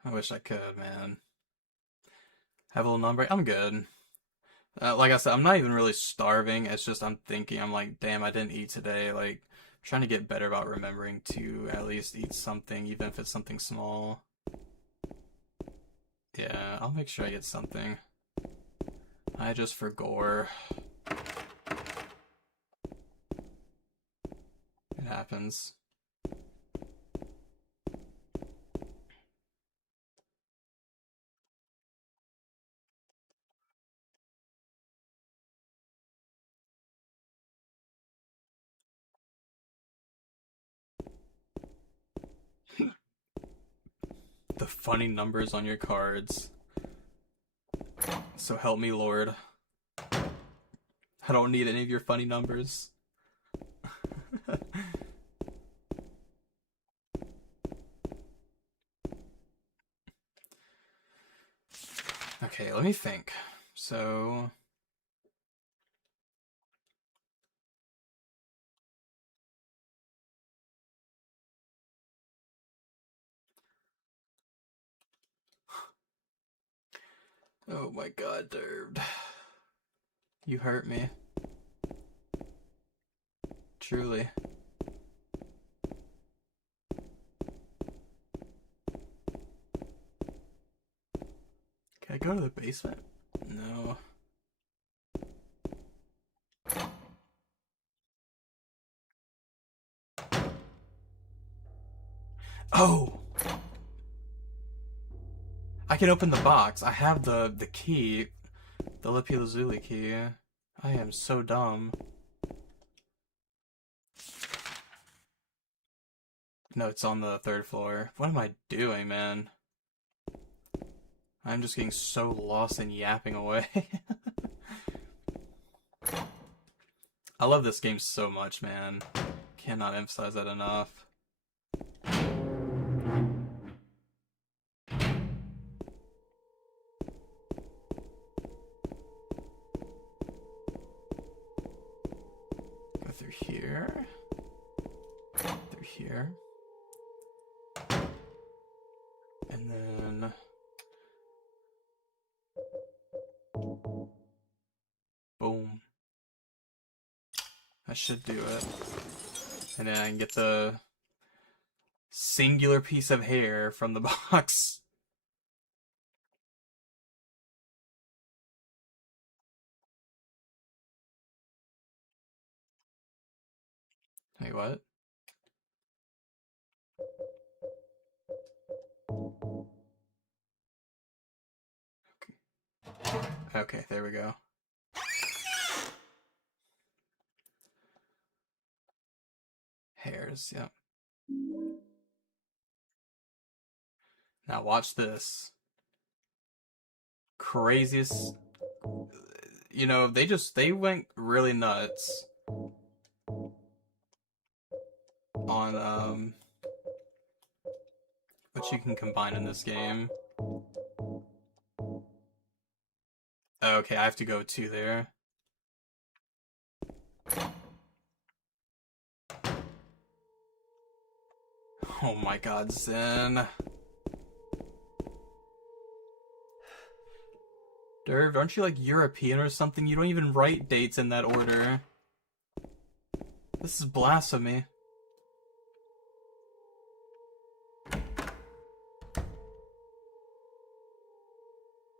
I wish I could, man. Have a little number. I'm good. Like I said, I'm not even really starving. It's just I'm thinking, I'm like, damn, I didn't eat today. Like, trying to get better about remembering to at least eat something, even if it's something small. Yeah, I'll make sure I get something. I just for gore. It happens. The funny numbers on your cards. So help me, Lord. I don't need any of your funny numbers. Okay, let me think. So... Oh my god, Derved. You hurt me. Truly. Can I go to the basement? No. Oh! I can open the box. I have the key. The Lipi Lazuli key. I am so dumb. No, it's on the 3rd floor. What am I doing, man? I'm just getting so lost and yapping away. I love this game so much, man. Cannot emphasize that enough. Go through here. Through here. And then... boom. I should do it. And then I can get the singular piece of hair from the box. Wait, what? Okay, there we go. Hairs, yep. Now watch this. Craziest. You know, they went really nuts on what you can combine in this game. Okay, I have to go 2 there. Oh my god, Zen. Derv, aren't you like European or something? You don't even write dates in that order. This is blasphemy.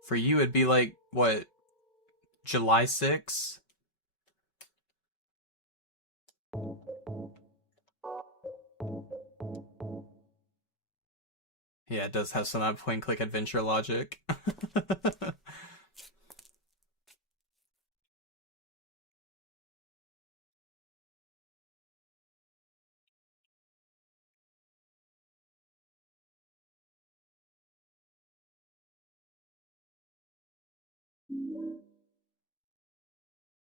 For you, it'd be like, what, July 6th? Yeah, it does have some of that point-click adventure logic.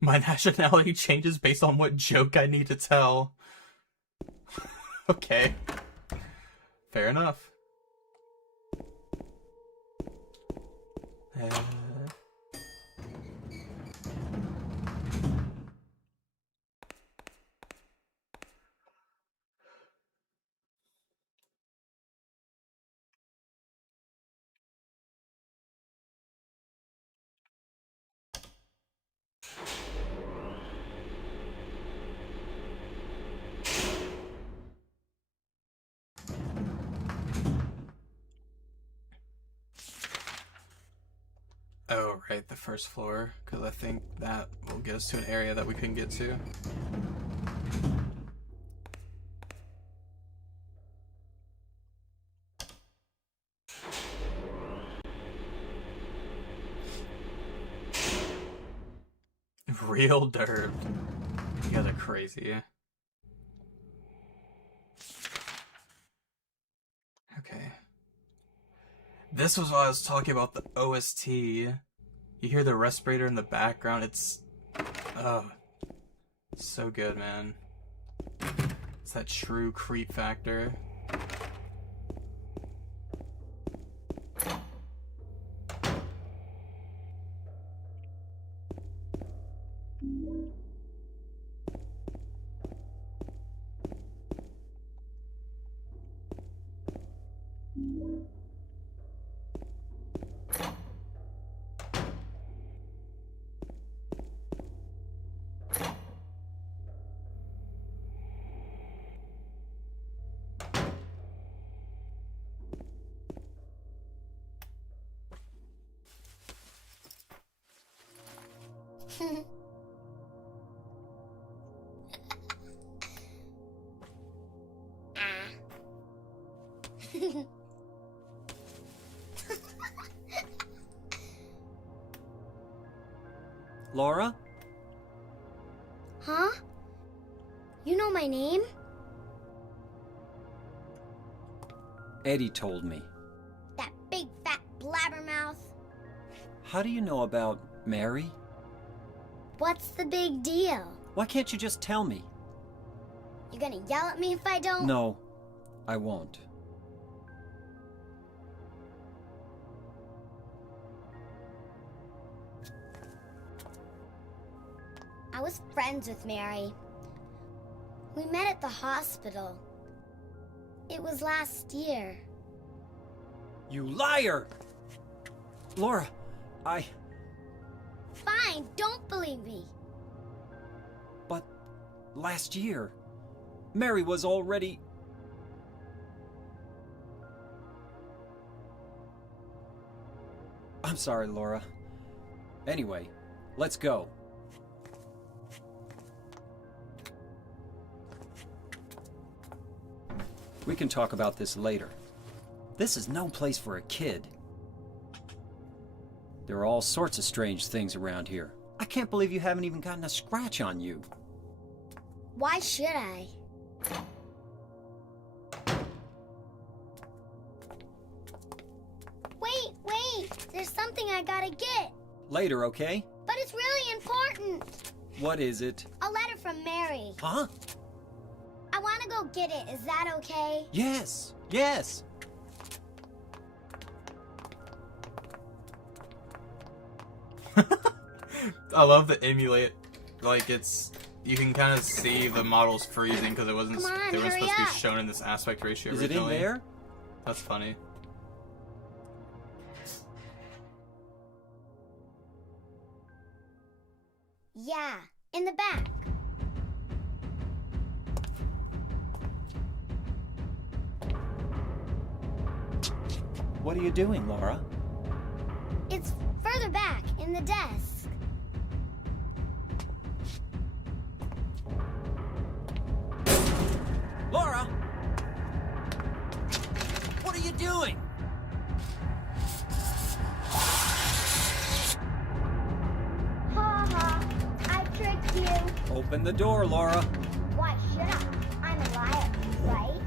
My nationality changes based on what joke I need to tell. Okay. Fair enough. Oh, right, the first floor, because I think that will get us to an area that we couldn't get to. Real dirt. You guys are crazy. Okay. This was what I was talking about, the OST. You hear the respirator in the background, it's... Oh. So good, man. It's that true creep factor. Laura? Huh? You know my name? Eddie told me. That big fat blabbermouth. How do you know about Mary? What's the big deal? Why can't you just tell me? You gonna yell at me if I don't? No, I won't. I was friends with Mary. We met at the hospital. It was last year. You liar! Laura, Fine, don't believe me. But last year, Mary was already... I'm sorry, Laura. Anyway, let's go. We can talk about this later. This is no place for a kid. There are all sorts of strange things around here. I can't believe you haven't even gotten a scratch on you. Why should I? Wait! There's something I gotta get. Later, okay? But it's really important. What is it? A letter from Mary. Huh? I wanna go get it. Is that okay? Yes! Yes! I love the emulate. Like, it's... You can kind of see the models freezing because it wasn't. Come on, they weren't hurry supposed to be up. shown in this aspect ratio Is it in originally. there? That's funny. Yeah, in the back. What are you doing, Laura? It's further back, in the desk. Laura! What are you doing? Ha ha, I tricked you. Open the door, Laura. Why should I? I'm a liar, right?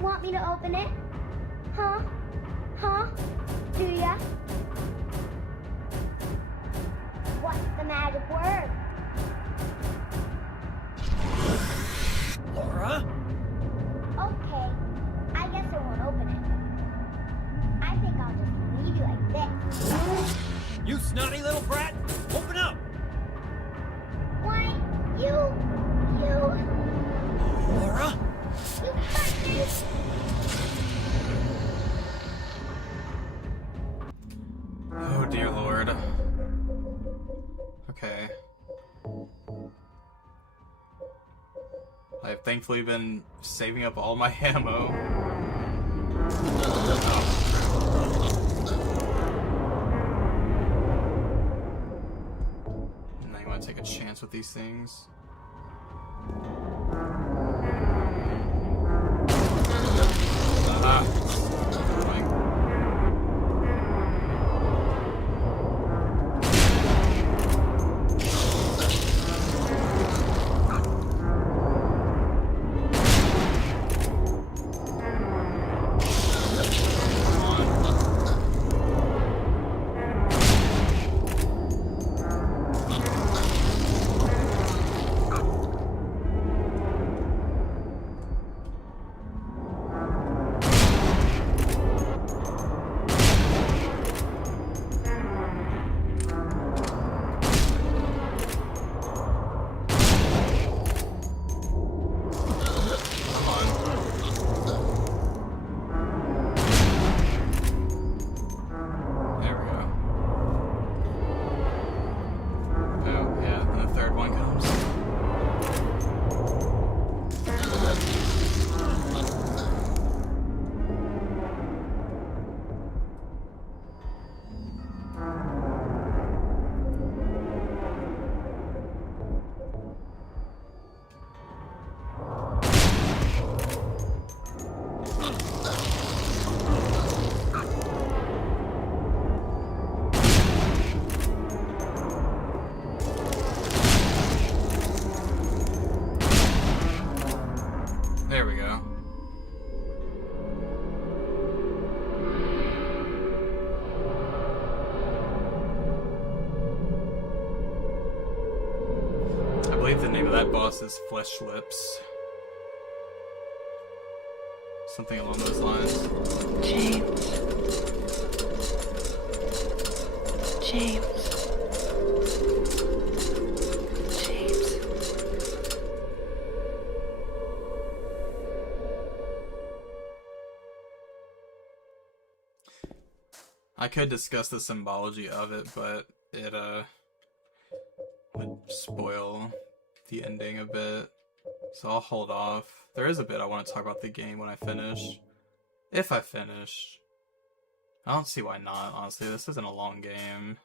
Want me to open it? Huh? Huh? Do ya? What's the magic word? Laura? Okay, I guess I won't open it. I think I'll just leave you like this. You snotty little brat! Open up! Why, you Laura? cut me. Oh dear lord. Okay. I've thankfully been saving up all my ammo. Now you want to take a chance with these things. Ah. Annoying. There we go. Oh, yeah, and the third one comes. There we go. I believe the name of that boss is Flesh Lips. Something along those lines. James. James. James. I could discuss the symbology of it, but it would spoil the ending a bit. So I'll hold off. There is a bit I want to talk about the game when I finish. If I finish. I don't see why not, honestly. This isn't a long game.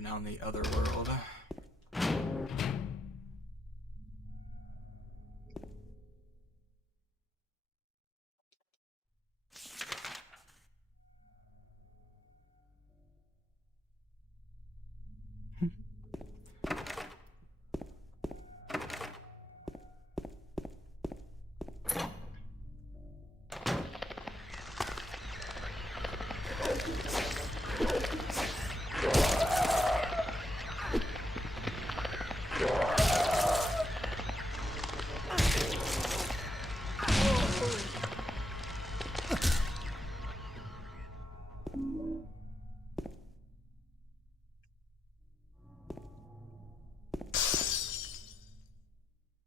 We're now in the other world.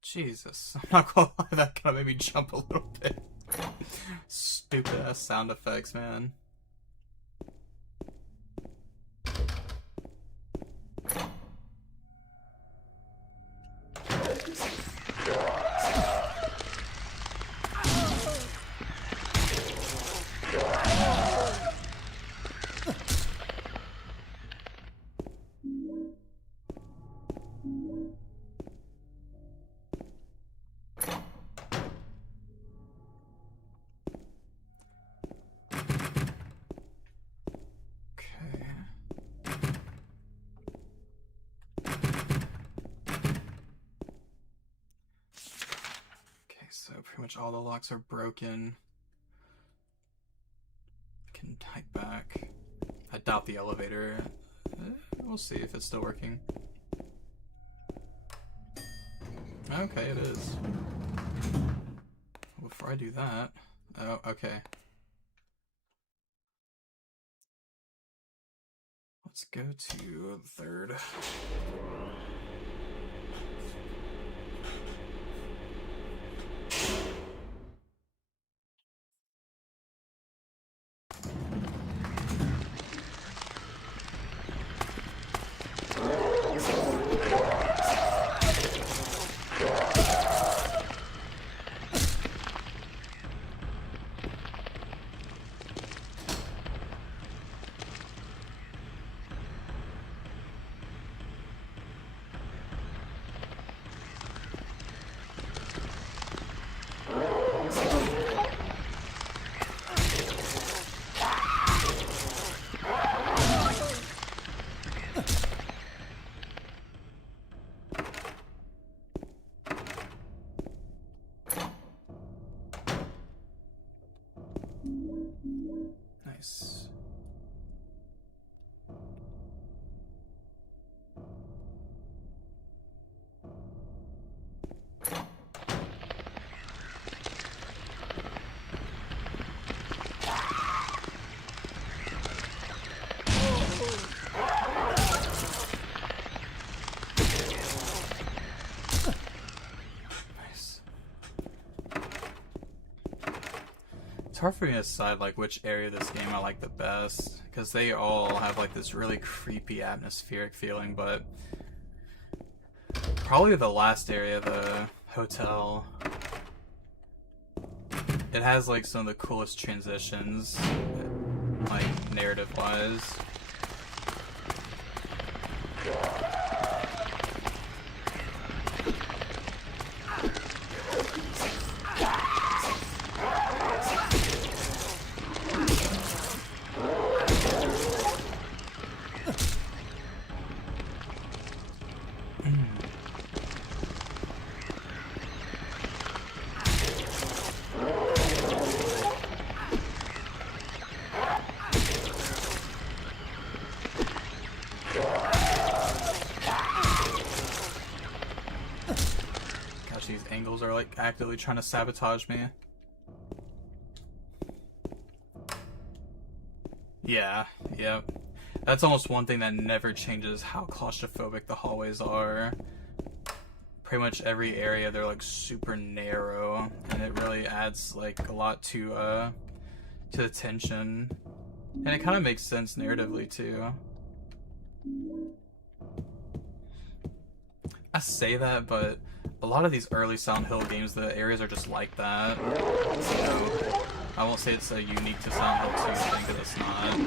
Jesus, I'm not gonna lie, that kind of made me jump a little bit. Stupid ass sound effects, man. So pretty much all the locks are broken. I can hike back. I doubt the elevator. We'll see if it's still working. Okay, it is. Before I do that... Oh, okay. Let's go to the third. Nice. It's hard for me to decide like which area of this game I like the best, because they all have like this really creepy atmospheric feeling, but probably the last area, the hotel. It has like some of the coolest transitions, like narrative wise. These angles are like actively trying to sabotage me. Yeah, yep. That's almost one thing that never changes, how claustrophobic the hallways are. Pretty much every area they're like super narrow, and it really adds like a lot to the tension. And it kind of makes sense narratively too. I say that, but a lot of these early Silent Hill games, the areas are just like that. So, I won't say it's unique to Silent Hill 2 thing, because it's not.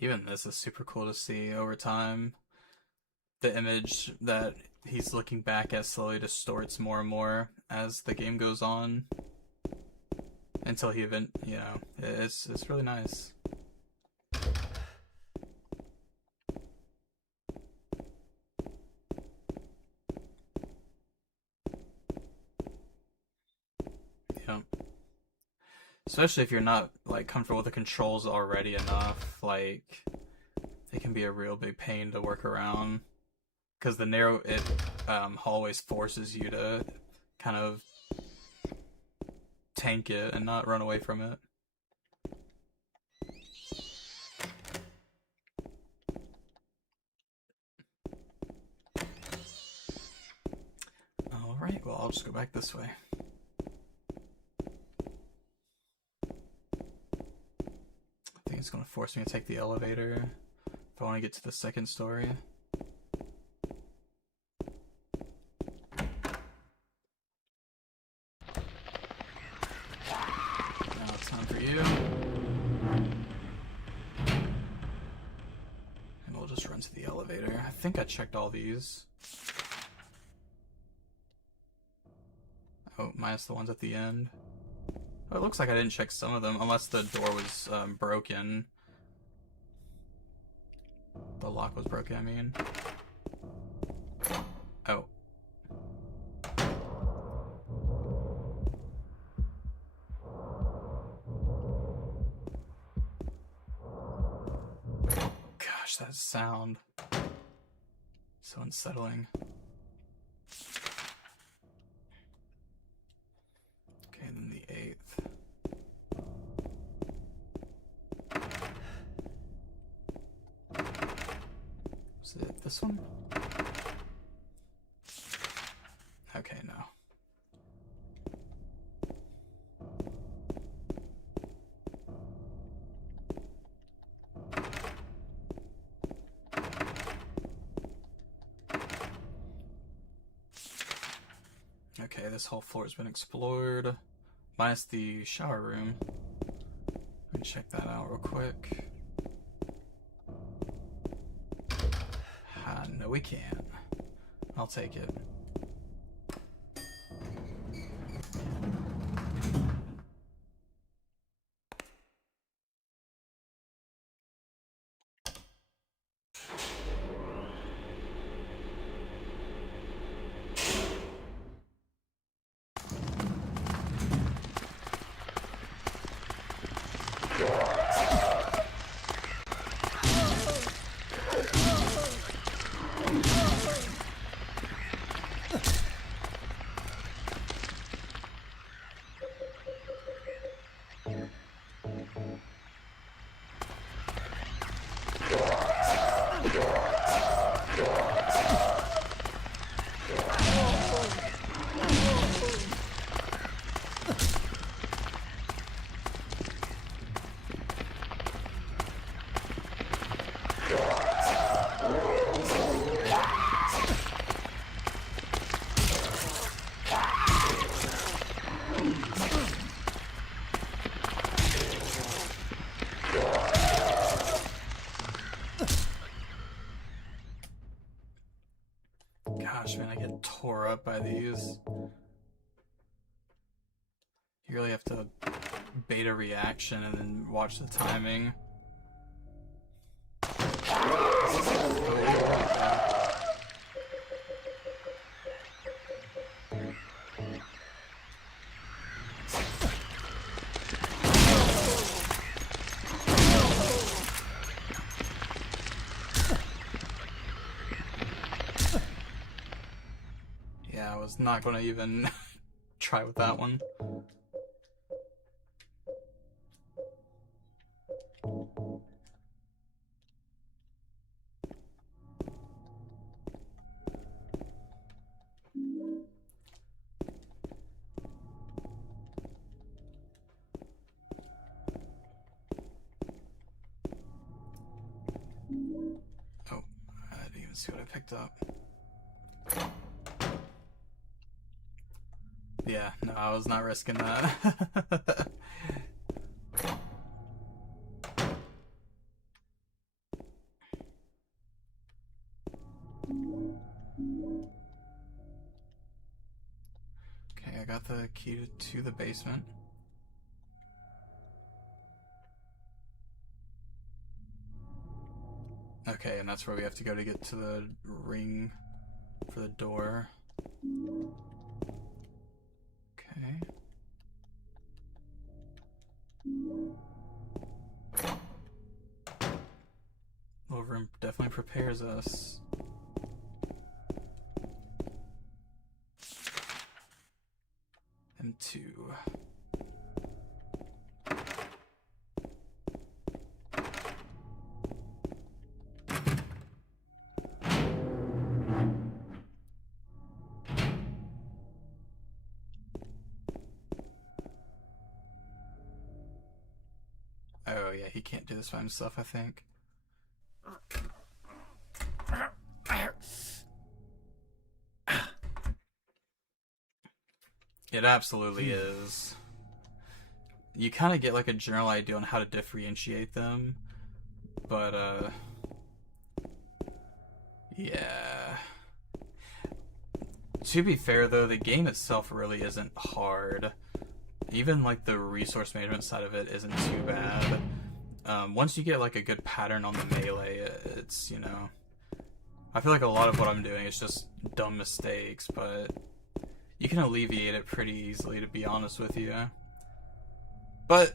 Even this is super cool to see over time. The image that he's looking back at slowly distorts more and more as the game goes on. Until he it's really nice. Yeah. Especially if you're not like comfortable with the controls already enough, like it can be a real big pain to work around because the narrow hallways forces you to kind of tank it and not run away from it. Alright, well, I'll just go back this way. I think it's going to force me to take the elevator if I want to get to the second story. Now it's time for you. And we'll just run to the elevator. I think I checked all these. Oh, minus the ones at the end. Oh, it looks like I didn't check some of them, unless the door was broken. The lock was broken, I mean. Oh. Gosh, that sound. So unsettling. Okay, and then the 8th. Is it this one? Okay, no. Okay, this whole floor has been explored. Minus the shower room. Let me check that out real quick. No, we can't. I'll take it. Gosh, man, I get tore up by these. You really have to bait a reaction and then watch the timing. Yeah, I was not going to even try with that one. Oh, I didn't even see what I picked up. Yeah, no, I was not risking that. Okay, I got the key to the basement. Okay, and that's where we have to go to get to the ring for the door. Okay. Little room definitely prepares us. M2. Oh yeah, he can't do this by himself, I think. It absolutely is. You kind of get like a general idea on how to differentiate them, but yeah. To be fair though, the game itself really isn't hard. Even like the resource management side of it isn't too bad. Once you get like a good pattern on the melee, it's, you know, I feel like a lot of what I'm doing is just dumb mistakes, but you can alleviate it pretty easily, to be honest with you. But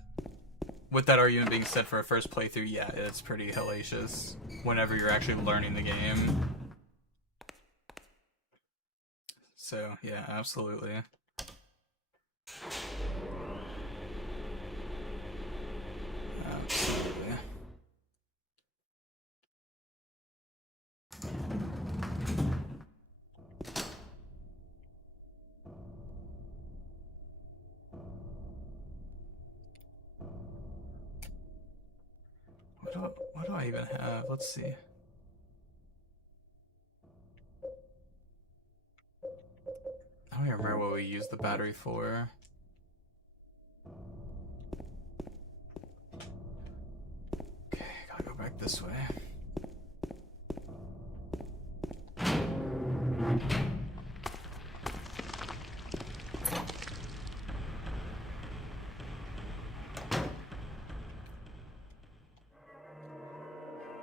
with that argument being said, for a first playthrough, yeah, it's pretty hellacious whenever you're actually learning the game. So yeah, absolutely. Absolutely. What do I even have? Let's see. I don't even remember what we used the battery for. Okay, gotta go back this way.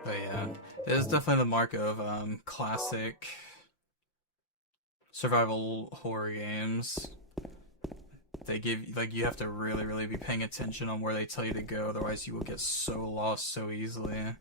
But yeah, it is definitely the mark of classic survival horror games. They give, like, you have to really be paying attention on where they tell you to go, otherwise you will get so lost so easily.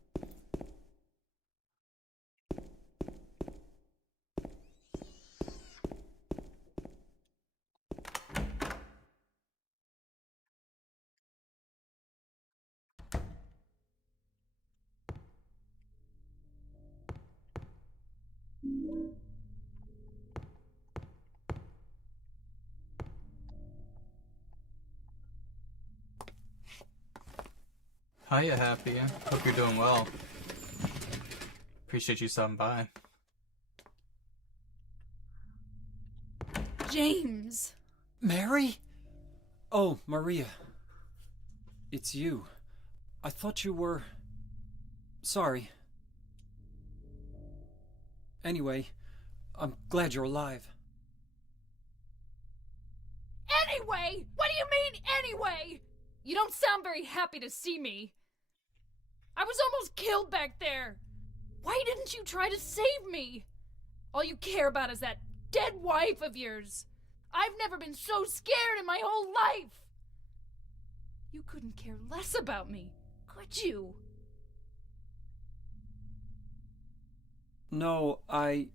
Hiya, Happy. Hope you're doing well. Appreciate you stopping by. James! Mary? Oh, Maria. It's you. I thought you were... Sorry. Anyway, I'm glad you're alive. Anyway! What do you mean, anyway? You don't sound very happy to see me. I was almost killed back there. Why didn't you try to save me? All you care about is that dead wife of yours. I've never been so scared in my whole life. You couldn't care less about me, could you? No, I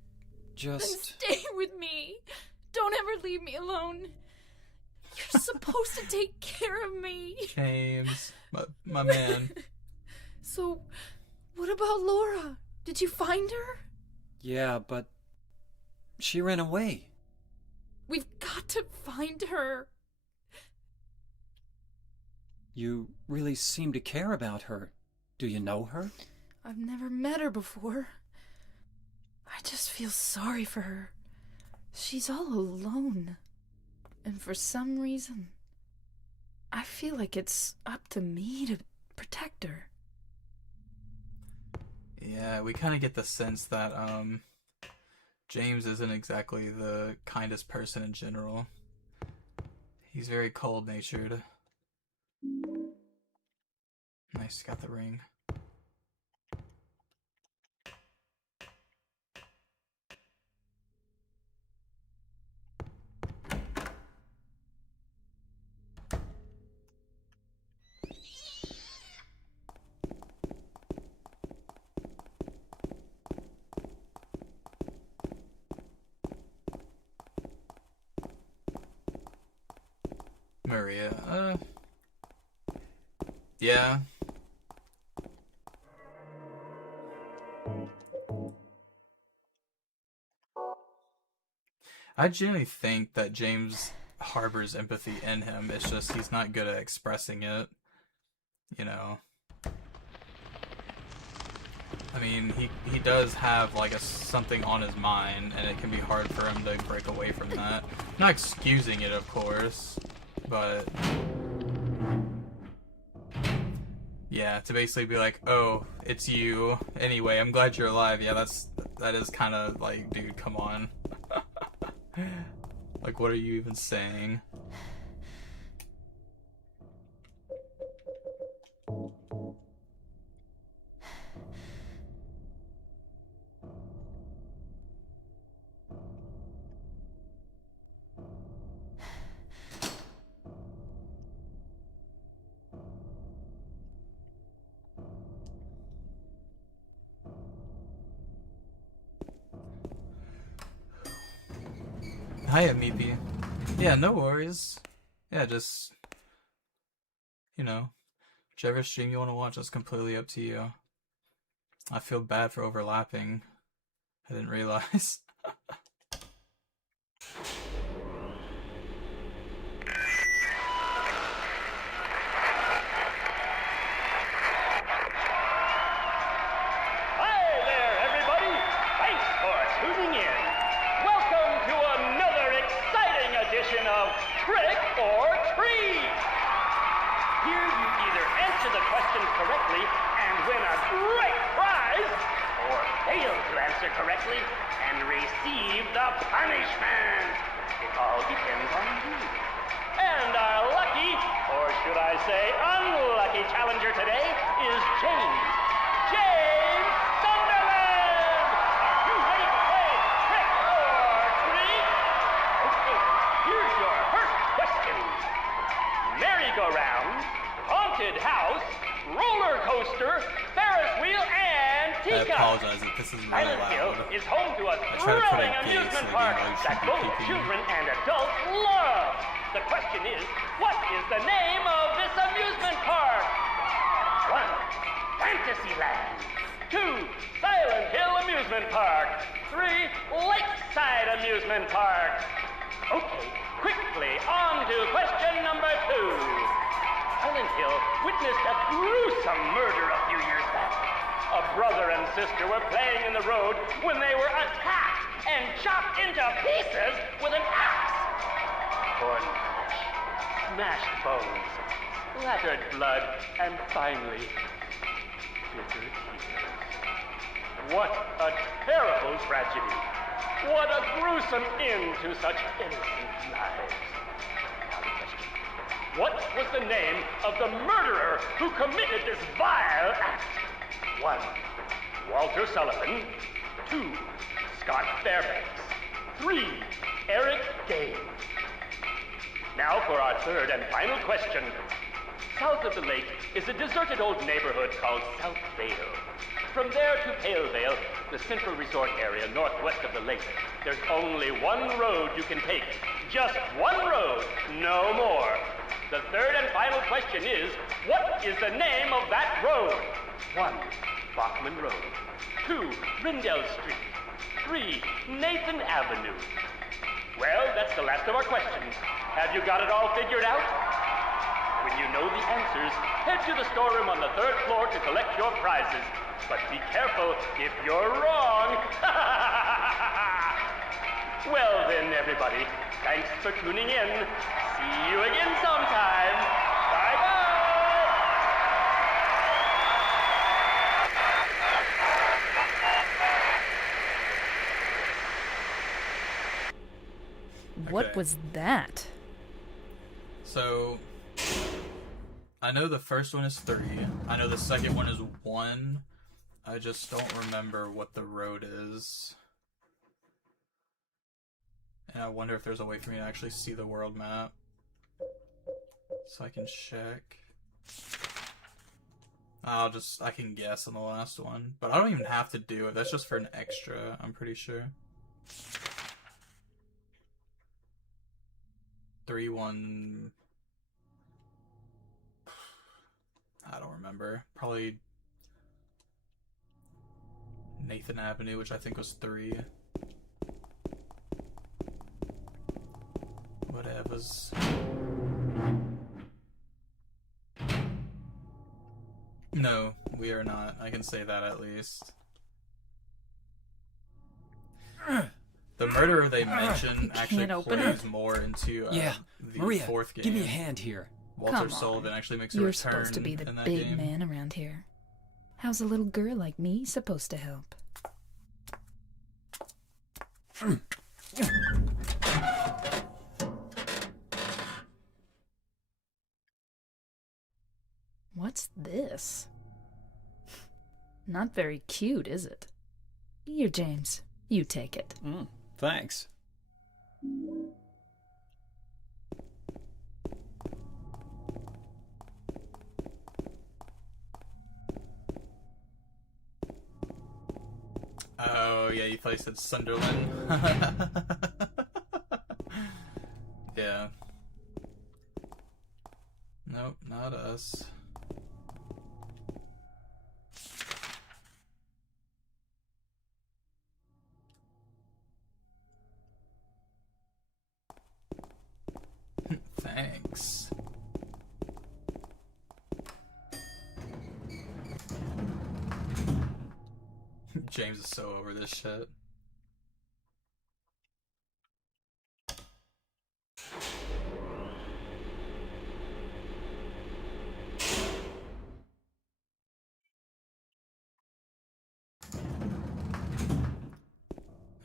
Then just... stay with me. Don't ever leave me alone. You're supposed to take care of me. James, my man. So, what about Laura? Did you find her? Yeah, but... She ran away. We've got to find her. You really seem to care about her. Do you know her? I've never met her before. I just feel sorry for her. She's all alone. And for some reason, I feel like it's up to me to protect her. Yeah, we kind of get the sense that James isn't exactly the kindest person in general. He's very cold-natured. Nice, got the ring. Maria, yeah. I genuinely think that James harbors empathy in him. It's just he's not good at expressing it, you know. I mean, he does have like something on his mind, and it can be hard for him to break away from that. Not excusing it, of course, but yeah, to basically be like, "Oh, it's you. Anyway, I'm glad you're alive." Yeah, that is kind of like, dude, come on. Like, what are you even saying? Hi, Amiibi. Yeah, no worries. Yeah, just, you know, whichever stream you want to watch is completely up to you. I feel bad for overlapping. I didn't realize. Hi there, everybody! Thanks for tuning in. Welcome to another exciting edition of Trick or Treat. Here you either answer the question correctly and win a great prize, or fail to answer correctly and receive the punishment. It all depends on you. And our lucky, or should I say unlucky challenger today is James. James Sunderland! Are you ready to play Trick or Treat? Okay, here's your first question. Merry-go-round, haunted house, roller coaster, Ferris wheel, and I teacup. apologize if this is really Silent Hill loud. is home to a try to put thrilling in gates amusement so park you that shouldn't be both peeking. children and adults love. The question is, what is the name of this amusement park? 1. Fantasyland. 2. Silent Hill Amusement Park. 3. Lakeside Amusement Park. Okay, quickly on to question number 2. Silent Hill witnessed a gruesome murder a few years back. A brother and sister were playing in the road when they were attacked and chopped into pieces with an axe. Torn flesh, smashed bones, splattered blood, and finally, bitter tears. What a terrible tragedy. What a gruesome end to such innocent lives. Now the question. What was the name of the murderer who committed this vile act? 1. Walter Sullivan. 2. Scott Fairbanks. 3. Eric Gaines. Now for our third and final question. South of the lake is a deserted old neighborhood called South Vale. From there to Pale Vale, the central resort area northwest of the lake, there's only one road you can take. Just one road, no more. The third and final question is, what is the name of that road? 1. Bachman Road. 2. Rindell Street. 3. Nathan Avenue. Well, that's the last of our questions. Have you got it all figured out? When you know the answers, head to the storeroom on the 3rd floor to collect your prizes. But be careful if you're wrong. Well then, everybody, thanks for tuning in. See you again sometime. Bye-bye. What Okay. was that? So, I know the first one is 3. I know the second one is 1. I just don't remember what the road is. And I wonder if there's a way for me to actually see the world map. So I can check. I can guess on the last one. But I don't even have to do it. That's just for an extra, I'm pretty sure. 3-1... I don't remember. Probably Nathan Avenue, which I think was 3. Whatevers. No, we are not. I can say that at least. The murderer they mentioned actually can't open plays it? more into Yeah, the Maria, 4th game. give me a hand here. Walter Come on. Sullivan actually makes a You're return supposed to be the in that big game. man around here. How's a little girl like me supposed to help? What's this? Not very cute, is it? Here, James. You take it. Thanks. Oh, yeah, you thought you said Sunderland. Yeah. Nope, not us. Thanks. James is so over this shit.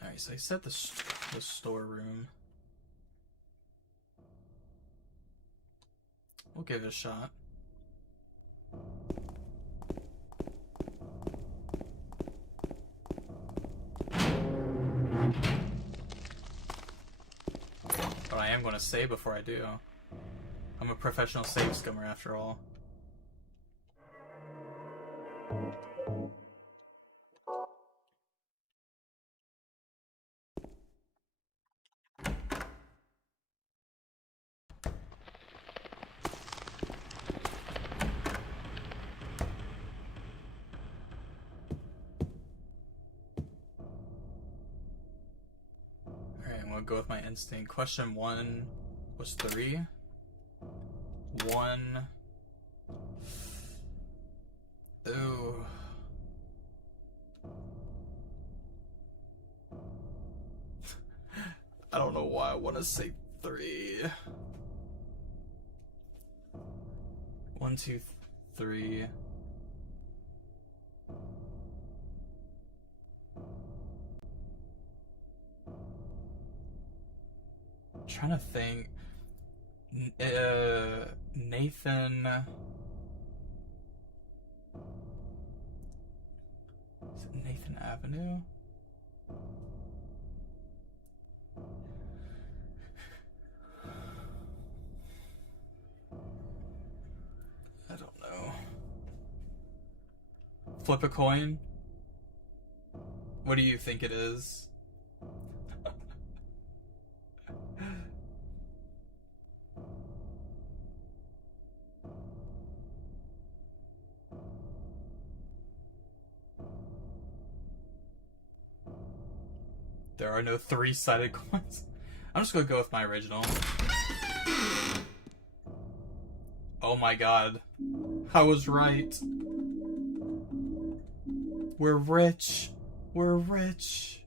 Alright, so I set the storeroom. We'll give it a shot. But I am going to save before I do. I'm a professional save scummer after all. Alright, I'm gonna go with my instinct. Question 1 was 3. 1. Ooh. I don't know why I want to say 3. 1, 2, 3. I'm trying to think. Nathan. Is it Nathan Avenue? I don't know. Flip a coin? What do you think it is? There are no 3-sided coins. I'm just gonna go with my original. Oh my god. I was right. We're rich. We're rich.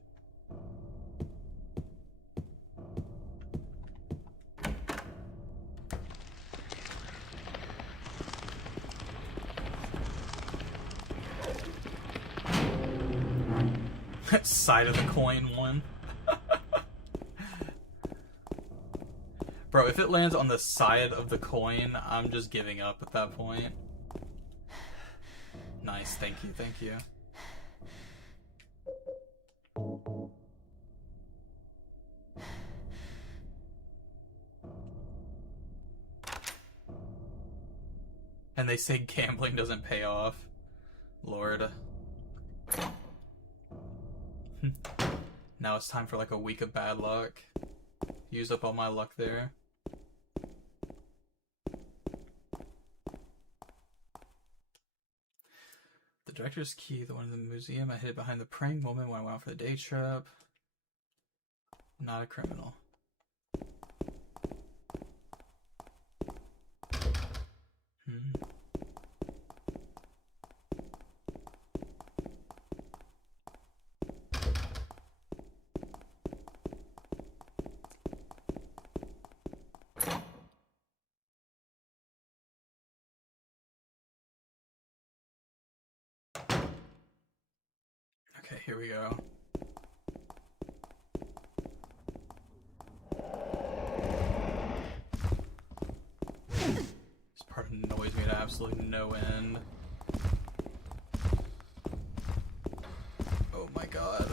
Side of the coin one. Bro, if it lands on the side of the coin, I'm just giving up at that point. Nice, thank you, thank you. And they say gambling doesn't pay off. Lord. Now it's time for like a week of bad luck. Used up all my luck there. The director's key, the one in the museum. I hid behind the praying woman when I went out for the day trip. Not a criminal. Okay, here we go. This part annoys me to absolutely no end. Oh my god.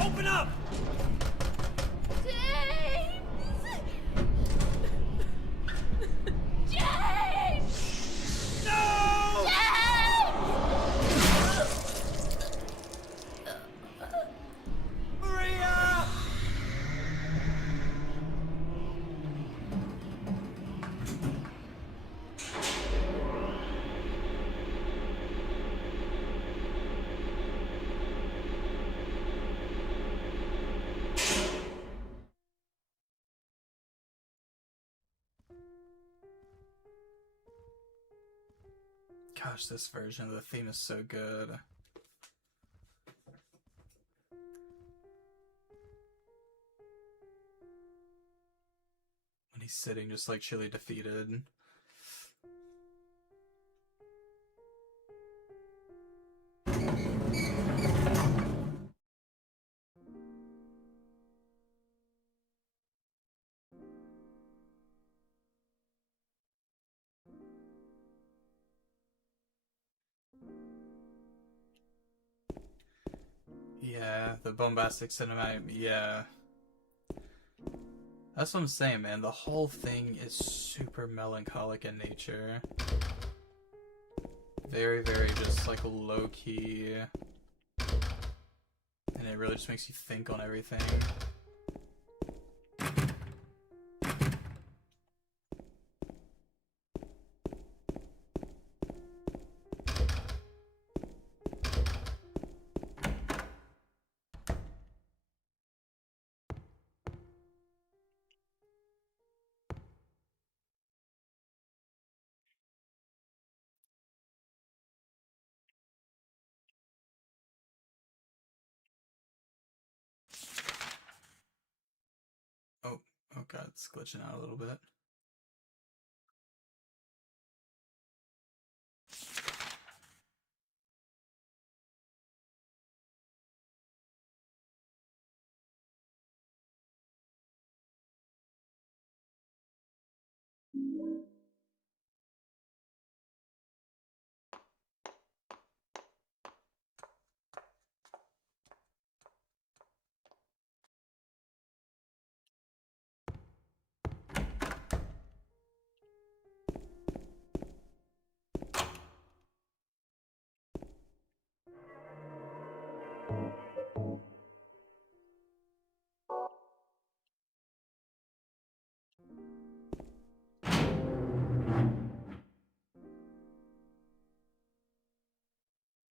Open up! Gosh, this version of the theme is so good. When he's sitting just like chilly defeated. Yeah, the bombastic cinematic, yeah. That's what I'm saying, man. The whole thing is super melancholic in nature. Very, very just like low-key. And it really just makes you think on everything. Oh god, it's glitching out a little bit.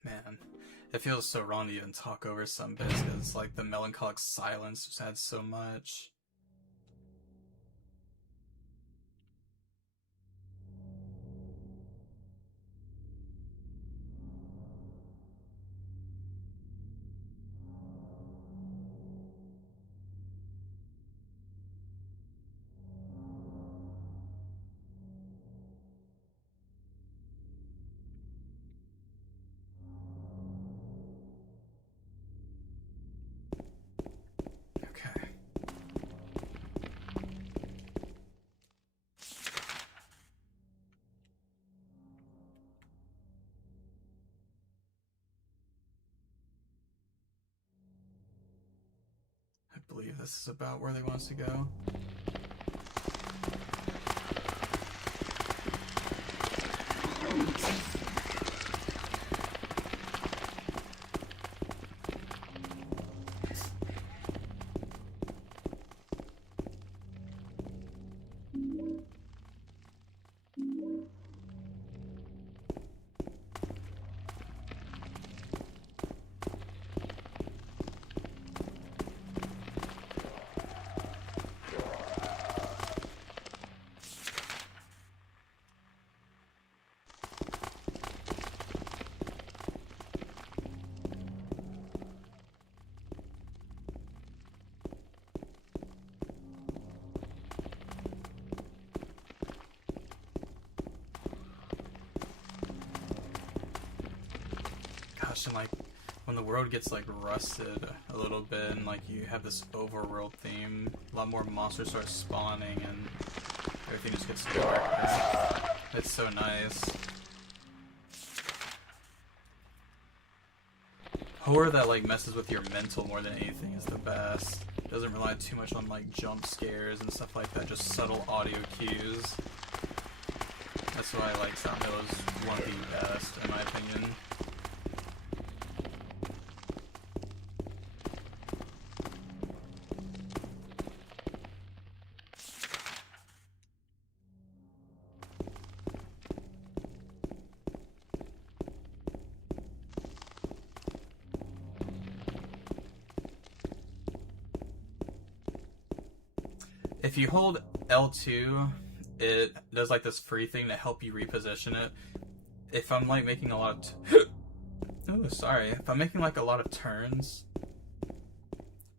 Man, it feels so wrong to even talk over some bits because it's like the melancholic silence just adds so much. believe this is about where they want us to go. Gosh, and like when the world gets like rusted a little bit and like you have this overworld theme, a lot more monsters start spawning and everything just gets darker. It's so nice. Horror that like messes with your mental more than anything is the best. Doesn't rely too much on like jump scares and stuff like that, just subtle audio cues. That's why I like Silent Hill is one of the best in my opinion. If you hold L2, it does like this free thing to help you reposition it. If I'm like making a lot of oh, sorry. If I'm making like a lot of turns,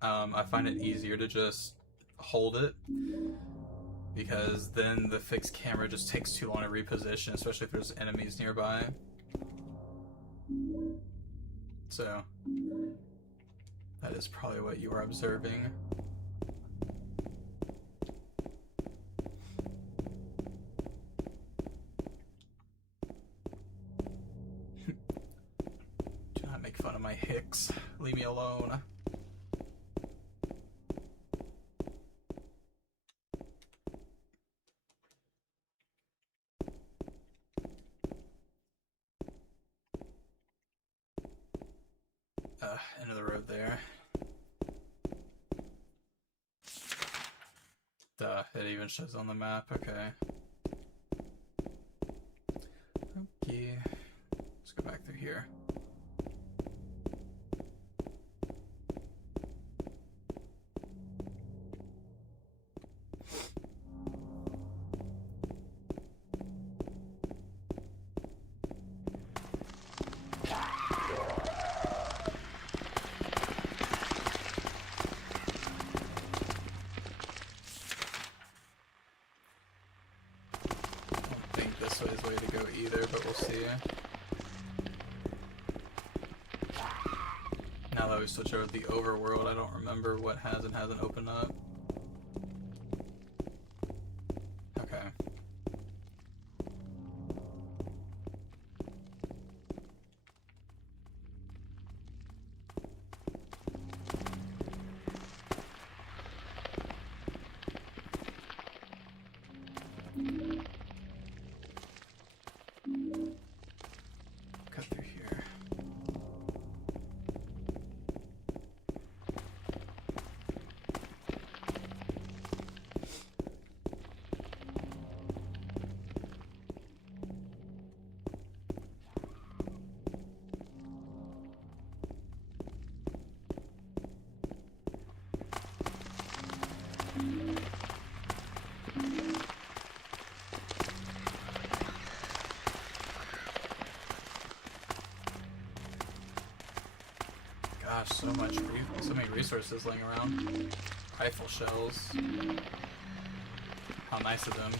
I find it easier to just hold it, because then the fixed camera just takes too long to reposition, especially if there's enemies nearby. So that is probably what you are observing. Do not make fun of my hicks. Leave me alone. End of the road there. Duh, it even shows on the map, okay. Okay. Let's go back through here. This way is the way to go either, but we'll see. Now that we switch over to the overworld, I don't remember what has and hasn't opened up. Okay. Cut through here. Gosh, so many resources laying around. Rifle shells. How nice of them.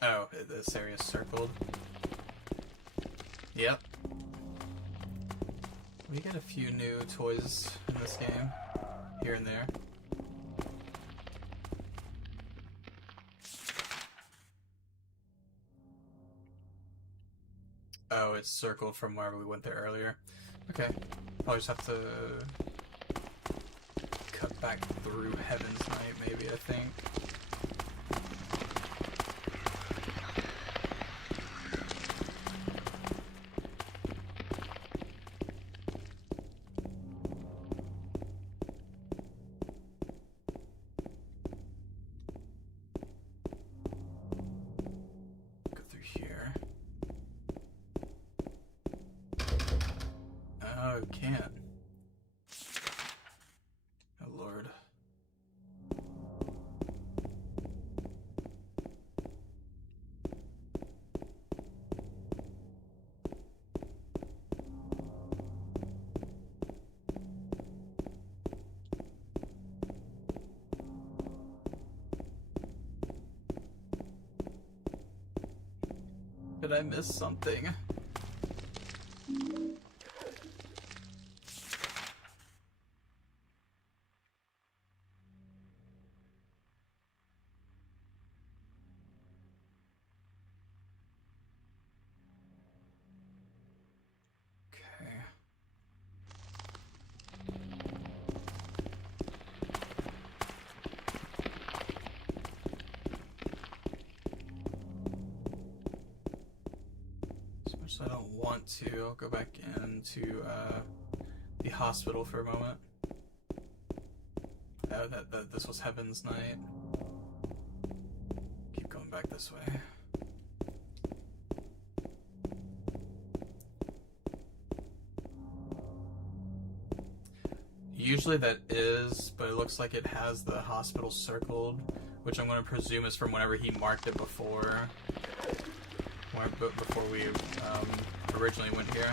Oh, this area's circled. Yep. We get a few new toys in this game, here and there. Oh, it's circled from wherever we went there earlier. Okay, probably just have to cut back through Heaven's Night, maybe, I think. Go through here. Oh, can't. Oh, Lord. Did I miss something? Okay. As much as I don't want to, I'll go back into the hospital for a moment. Oh, this was Heaven's Night. Keep going back this way. Usually that is, but it looks like it has the hospital circled, which I'm going to presume is from whenever he marked it before. Before we originally went here.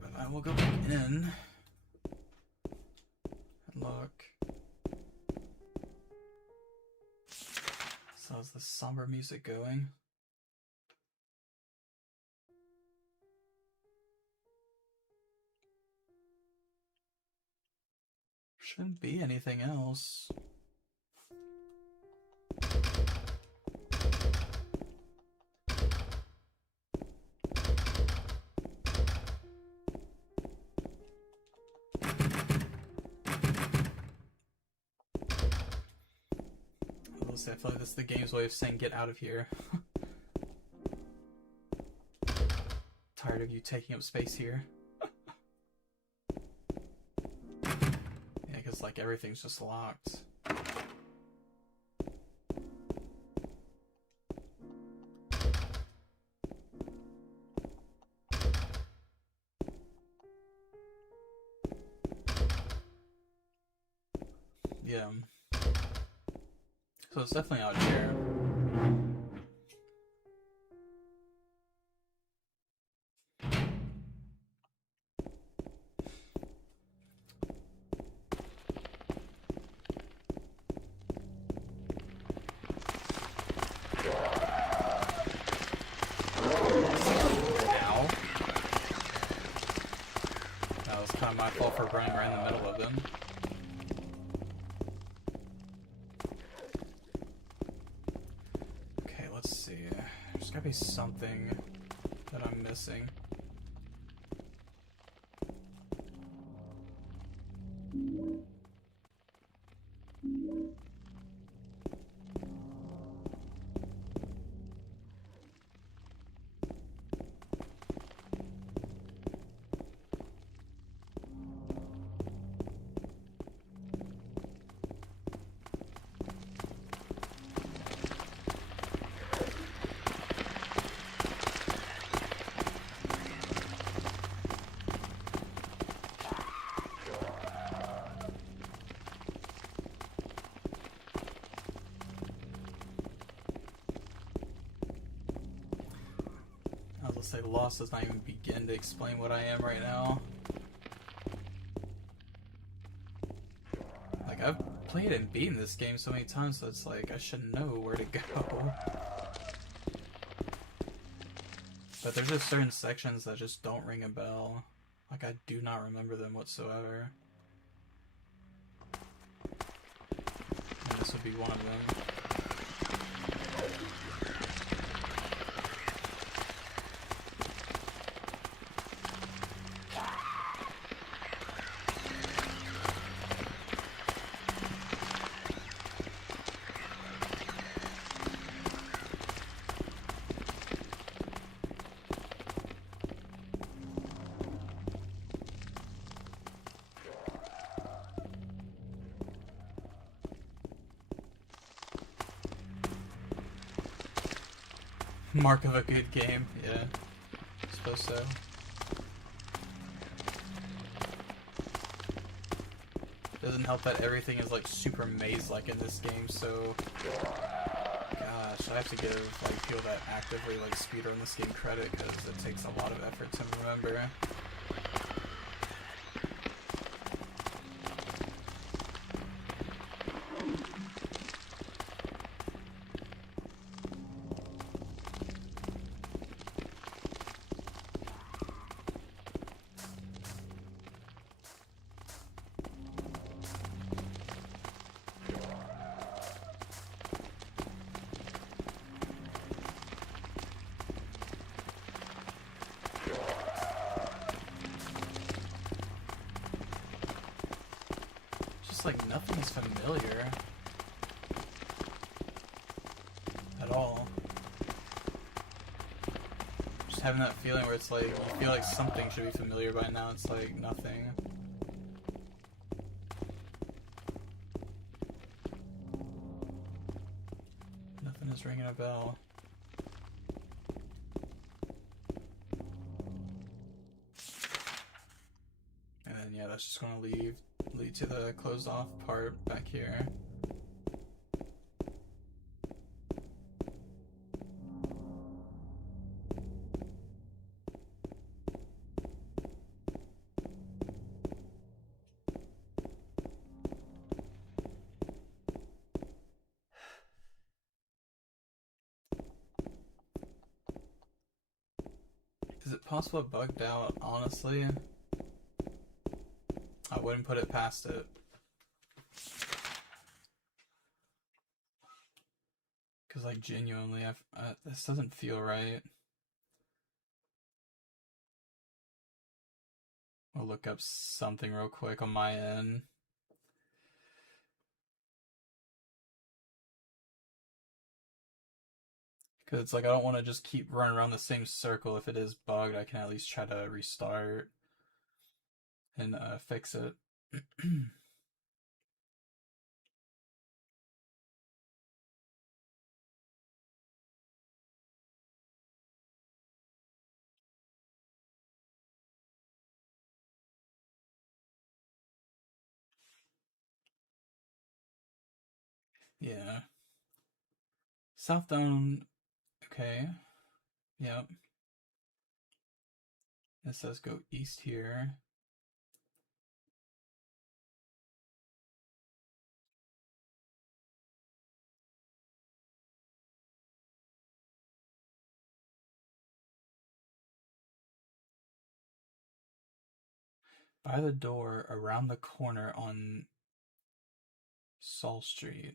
But I will go back in and look. So how's the somber music going? Shouldn't be anything else. I feel like this is the game's way of saying get out of here. Tired of you taking up space here. Yeah, because like everything's just locked. Yeah. So it's definitely out here. Ow. That was kind of my fault for running right in the middle of them. There's gotta be something that I'm missing. Say lost does not even begin to explain what I am right now. I've played and beaten this game so many times, so it's like I should know where to go. But there's just certain sections that just don't ring a bell. Like, I do not remember them whatsoever. And this would be one of them. Mark of a good game, yeah. I suppose so. Doesn't help that everything is like super maze-like in this game, so gosh, I have to give like people that actively like speedrun this game credit because it takes a lot of effort to remember. Like nothing is familiar at all. Just having that feeling where it's like you feel like something should be familiar by now. It's like nothing. Nothing is ringing a bell. And then yeah, that's just gonna lead to the closed off part back here. Is it possible it bugged out? Honestly, I wouldn't put it past it. Because, like, genuinely, this doesn't feel right. I'll look up something real quick on my end. Because it's like, I don't want to just keep running around the same circle. If it is bugged, I can at least try to restart and fix it. Yeah. Southdown. Okay. Yep. It says go east here. By the door, around the corner on Saul Street.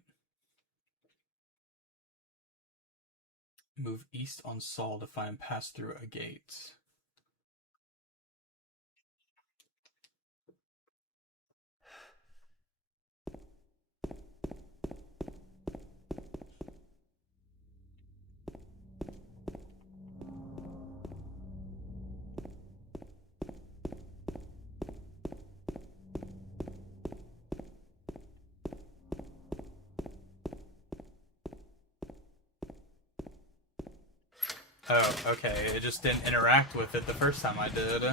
Move east on Saul to find pass through a gate. Oh, okay. It just didn't interact with it the first time I did.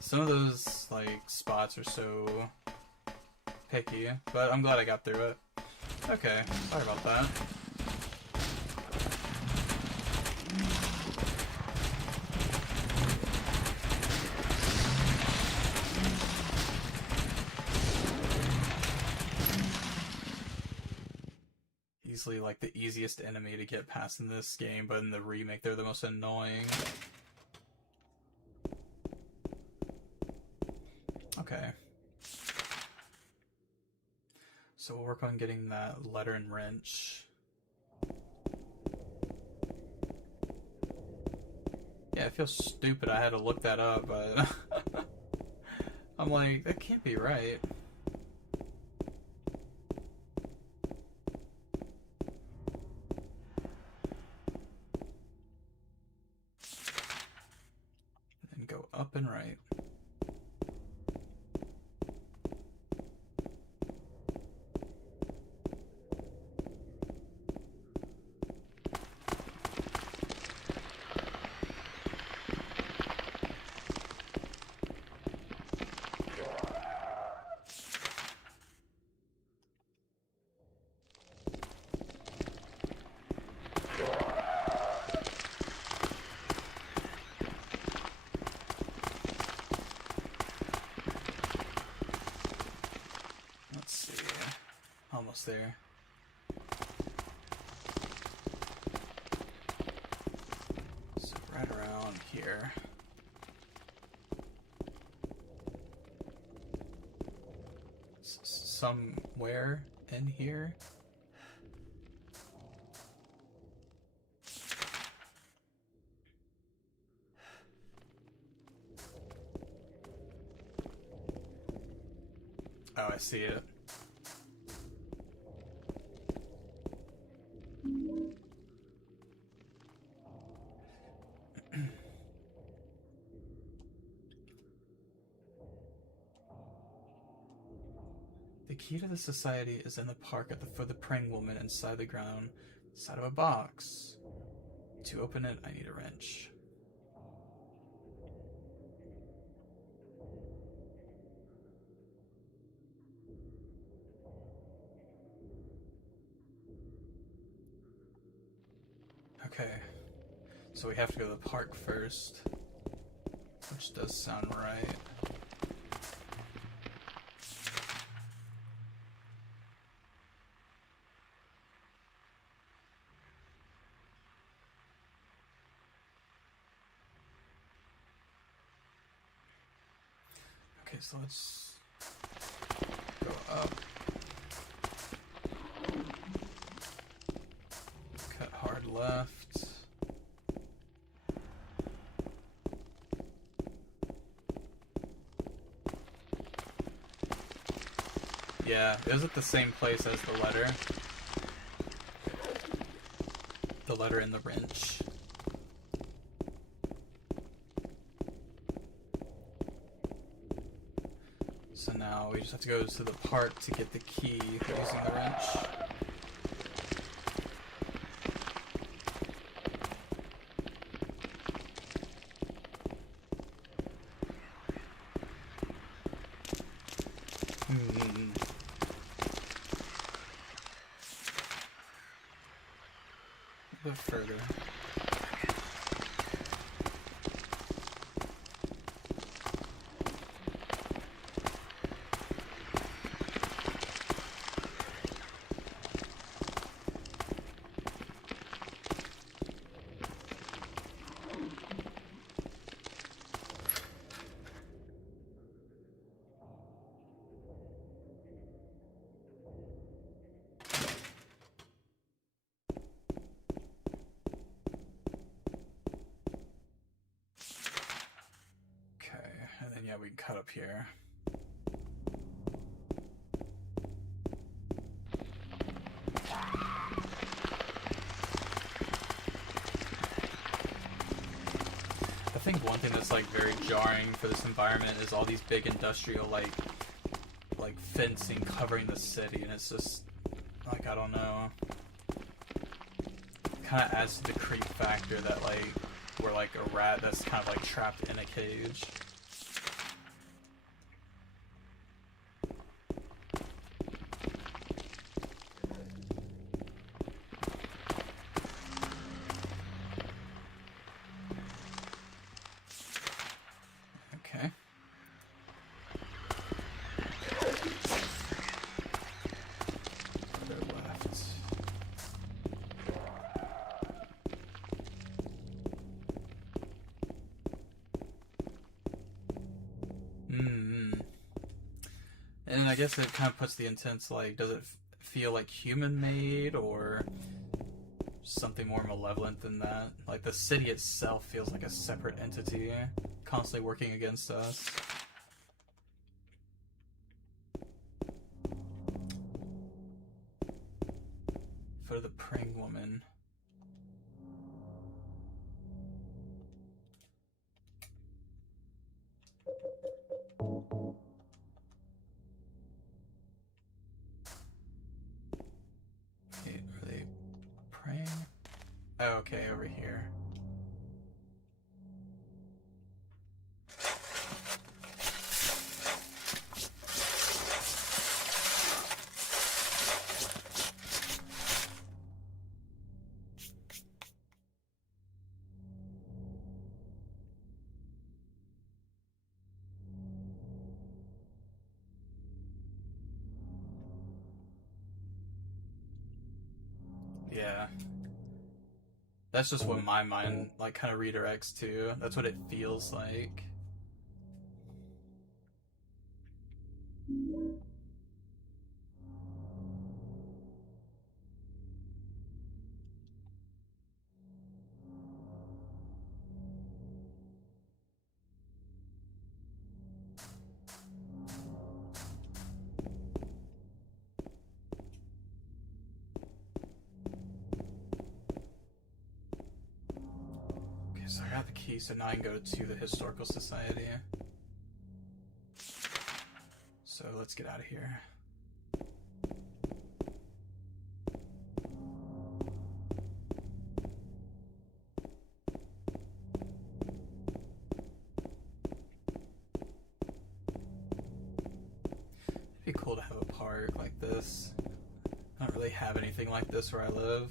Some of those, like, spots are so picky, but I'm glad I got through it. Okay, sorry about that. easily like the easiest enemy to get past in this game, but in the remake they're the most annoying. Okay. So we'll work on getting that letter and wrench. Yeah, I feel stupid I had to look that up, but I'm like, that can't be right. And go up and right. Let's see. Almost there. So right around here. Somewhere in here. Oh, I see it. The key to the society is in the park for the praying woman inside the ground, inside of a box. To open it, I need a wrench. Okay, so we have to go to the park first, which does sound right. Okay, so let's go up. Cut hard left. Yeah, is it the same place as the letter? The letter and the wrench. So now we just have to go to the park to get the key using the wrench. A bit further. And then, yeah, we can cut up here. I think one thing that's like very jarring for this environment is all these big industrial like fencing covering the city, and it's just like, I don't know. Kind of adds to the creep factor that like we're like a rat that's kind of like trapped in a cage. Okay. Go left. Mm. And I guess it kind of puts the intense, like, does it feel like human-made or something more malevolent than that? Like, the city itself feels like a separate entity, constantly working against us. Foot of the praying woman. Wait, are they praying? Oh, okay, over here. Yeah. That's just what my mind, like, kind of redirects to. That's what it feels like. Okay, so I got the key, so now I can go to the Historical Society. So let's get out of here. It'd be cool to have a park like this. I don't really have anything like this where I live.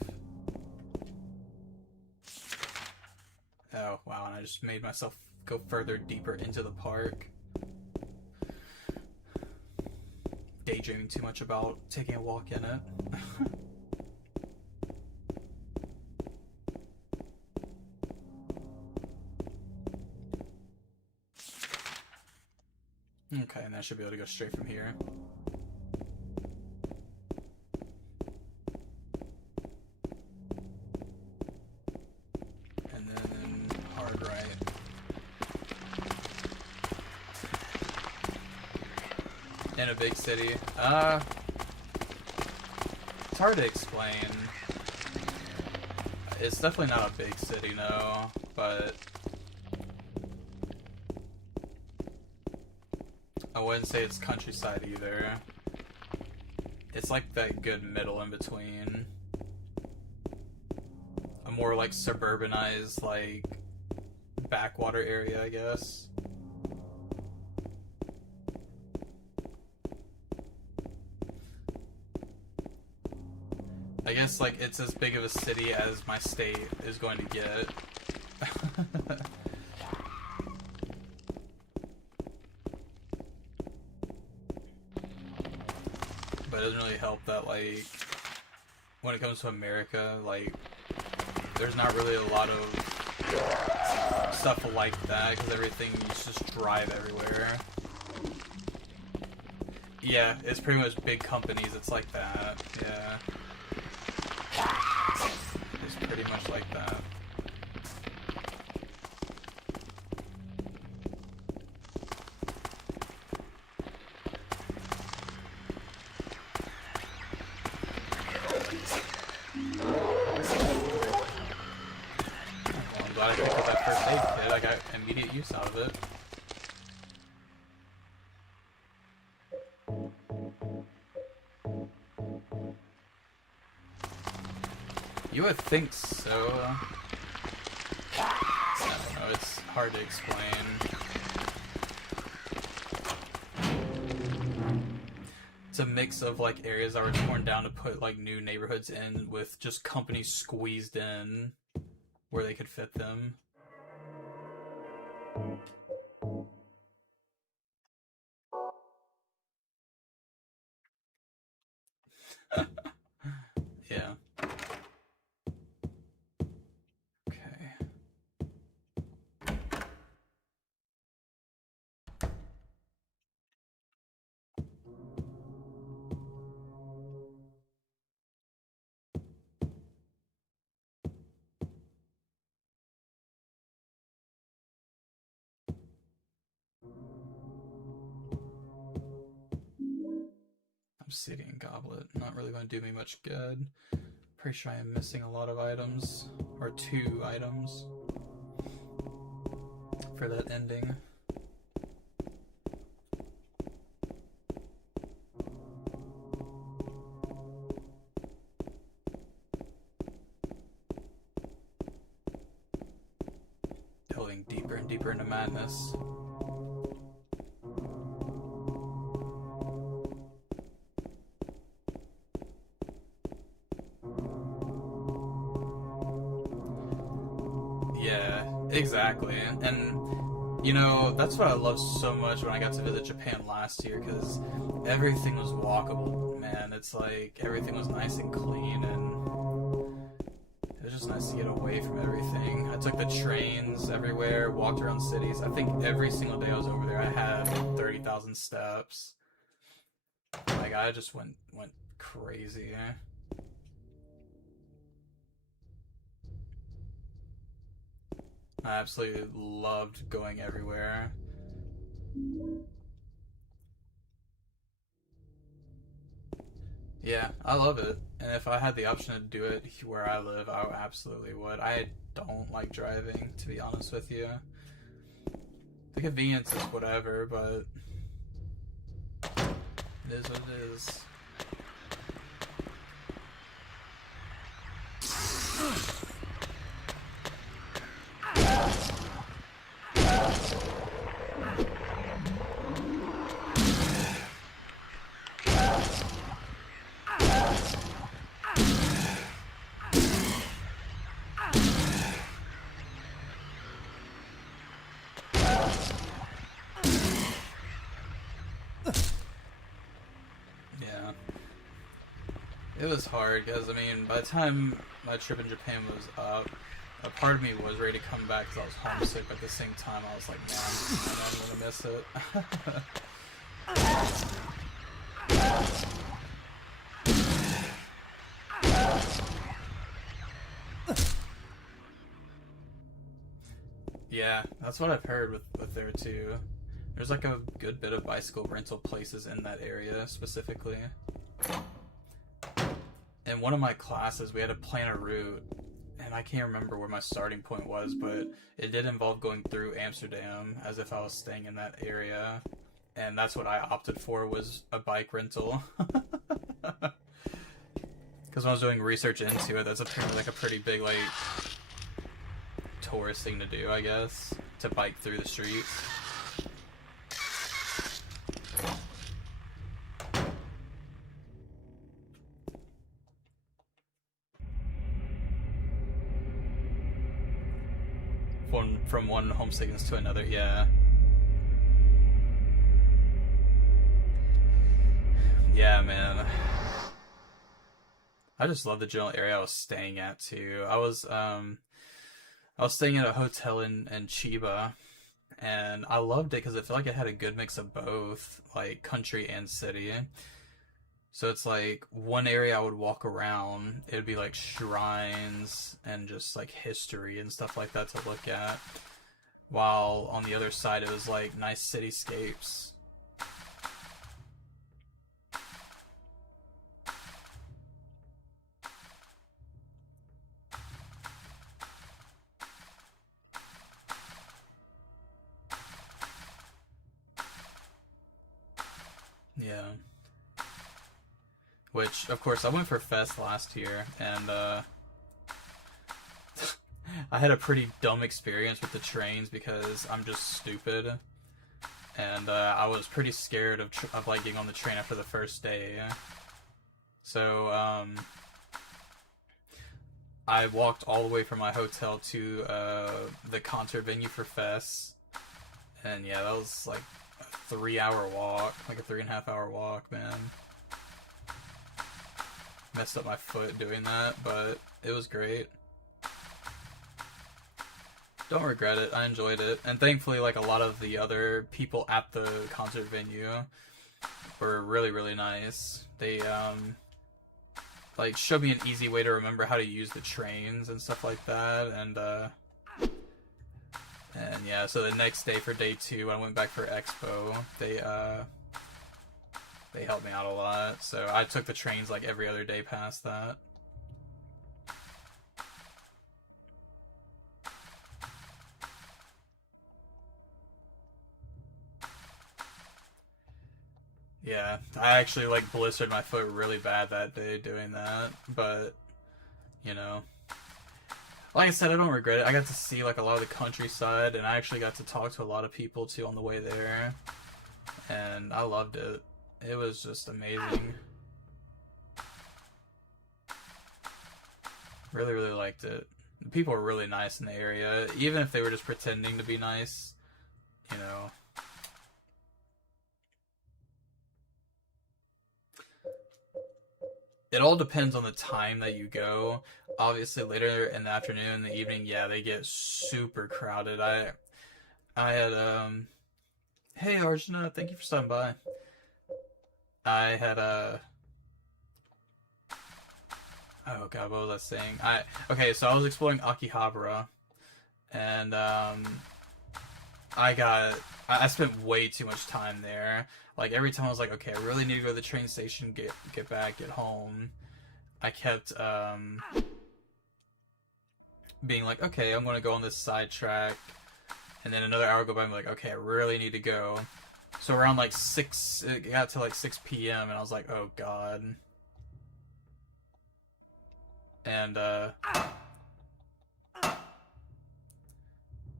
Oh, wow, and I just made myself go further deeper into the park. Daydreaming too much about taking a walk in it. Okay, and I should be able to go straight from here. And then hard right. In a big city. It's hard to explain. It's definitely not a big city, no, but I wouldn't say it's countryside either. It's like that good middle in between. A more like suburbanized, like backwater area, I guess. I guess like it's as big of a city as my state is going to get. But it doesn't really help that, like, when it comes to America, like, there's not really a lot of stuff like that, because everything, you just drive everywhere. Yeah, it's pretty much big companies, it's like that, yeah. It's pretty much like that. I'm glad I picked up that first aid kit. I got immediate use out of it. You would think so. I don't know, it's hard to explain. It's a mix of like areas that were torn down to put like new neighborhoods in with just companies squeezed in where they could fit them. Yeah. Okay. Obsidian goblet. Not really going to do me much good. Pretty sure I am missing a lot of items. Or 2 items. For that ending. Delving deeper and deeper into madness. Yeah, exactly. And, you know, that's what I loved so much when I got to visit Japan last year, because everything was walkable, man. It's like, everything was nice and clean, and it was just nice to get away from everything. I took the trains everywhere, walked around cities. I think every single day I was over there, I had 30,000 steps. Like, I just went crazy. I absolutely loved going everywhere. Yeah, I love it. And if I had the option to do it where I live, I absolutely would. I don't like driving, to be honest with you. The convenience is whatever, but it is what it is. Yeah. It was hard, because, I mean, by the time my trip in Japan was up, a part of me was ready to come back because I was homesick, but at the same time I was like, man, I'm gonna miss it. Yeah, that's what I've heard with there too. There's like a good bit of bicycle rental places in that area specifically. In one of my classes, we had to plan a route, and I can't remember where my starting point was, but it did involve going through Amsterdam as if I was staying in that area, and that's what I opted for, was a bike rental. Because when I was doing research into it, that's apparently like a pretty big like tourist thing to do, I guess, to bike through the streets. From one homesickness to another, yeah. Yeah, man. I just love the general area I was staying at too. I was staying at a hotel in Chiba, and I loved it because I feel like it had a good mix of both, like country and city. So it's like one area I would walk around, it would be like shrines and just like history and stuff like that to look at. While on the other side it was like nice cityscapes. Yeah. Which, of course, I went for Fest last year, and I had a pretty dumb experience with the trains because I'm just stupid, and I was pretty scared of like getting on the train after the first day. So I walked all the way from my hotel to the concert venue for Fest, and yeah, that was like a 3-hour walk, like a 3.5-hour walk, man. Messed up my foot doing that, but it was great. Don't regret it. I enjoyed it. And thankfully, like, a lot of the other people at the concert venue were really, really nice. They, like, showed me an easy way to remember how to use the trains and stuff like that. And yeah, so the next day for day 2, I went back for Expo. they helped me out a lot. So I took the trains like every other day past that. Yeah, I actually like blistered my foot really bad that day doing that, but you know, like I said, I don't regret it. I got to see like a lot of the countryside, and I actually got to talk to a lot of people too on the way there, and I loved it. It was just amazing. Really, really liked it. The people were really nice in the area, even if they were just pretending to be nice, you know. It all depends on the time that you go. Obviously, later in the afternoon, in the evening, yeah, they get super crowded. I had hey Arjuna, thank you for stopping by. I had oh god, what was I saying? Okay, so I was exploring Akihabara, and I spent way too much time there. Like every time I was like, okay, I really need to go to the train station, get back, get home. I kept being like, okay, I'm gonna go on this side track, and then another hour go by. I'm like, okay, I really need to go. So around like 6, it got to like 6 p.m. and I was like, oh god. And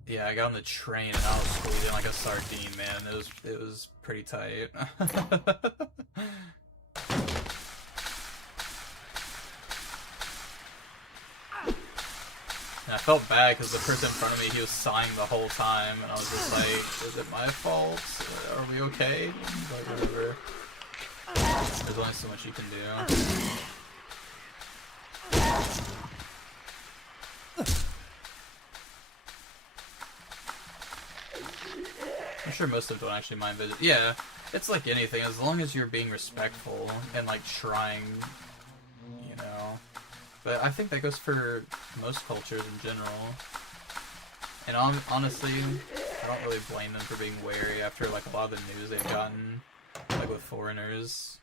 yeah, I got on the train and I was squeezing like a sardine, man. It was pretty tight. And I felt bad because the person in front of me, he was sighing the whole time, and I was just like, is it my fault? Are we okay? But whatever. There's only so much you can do. I'm sure most of them don't actually mind visit. Yeah, it's like anything, as long as you're being respectful and like trying, you know. But I think that goes for most cultures in general. And honestly, I don't really blame them for being wary after like a lot of the news they've gotten, like with foreigners.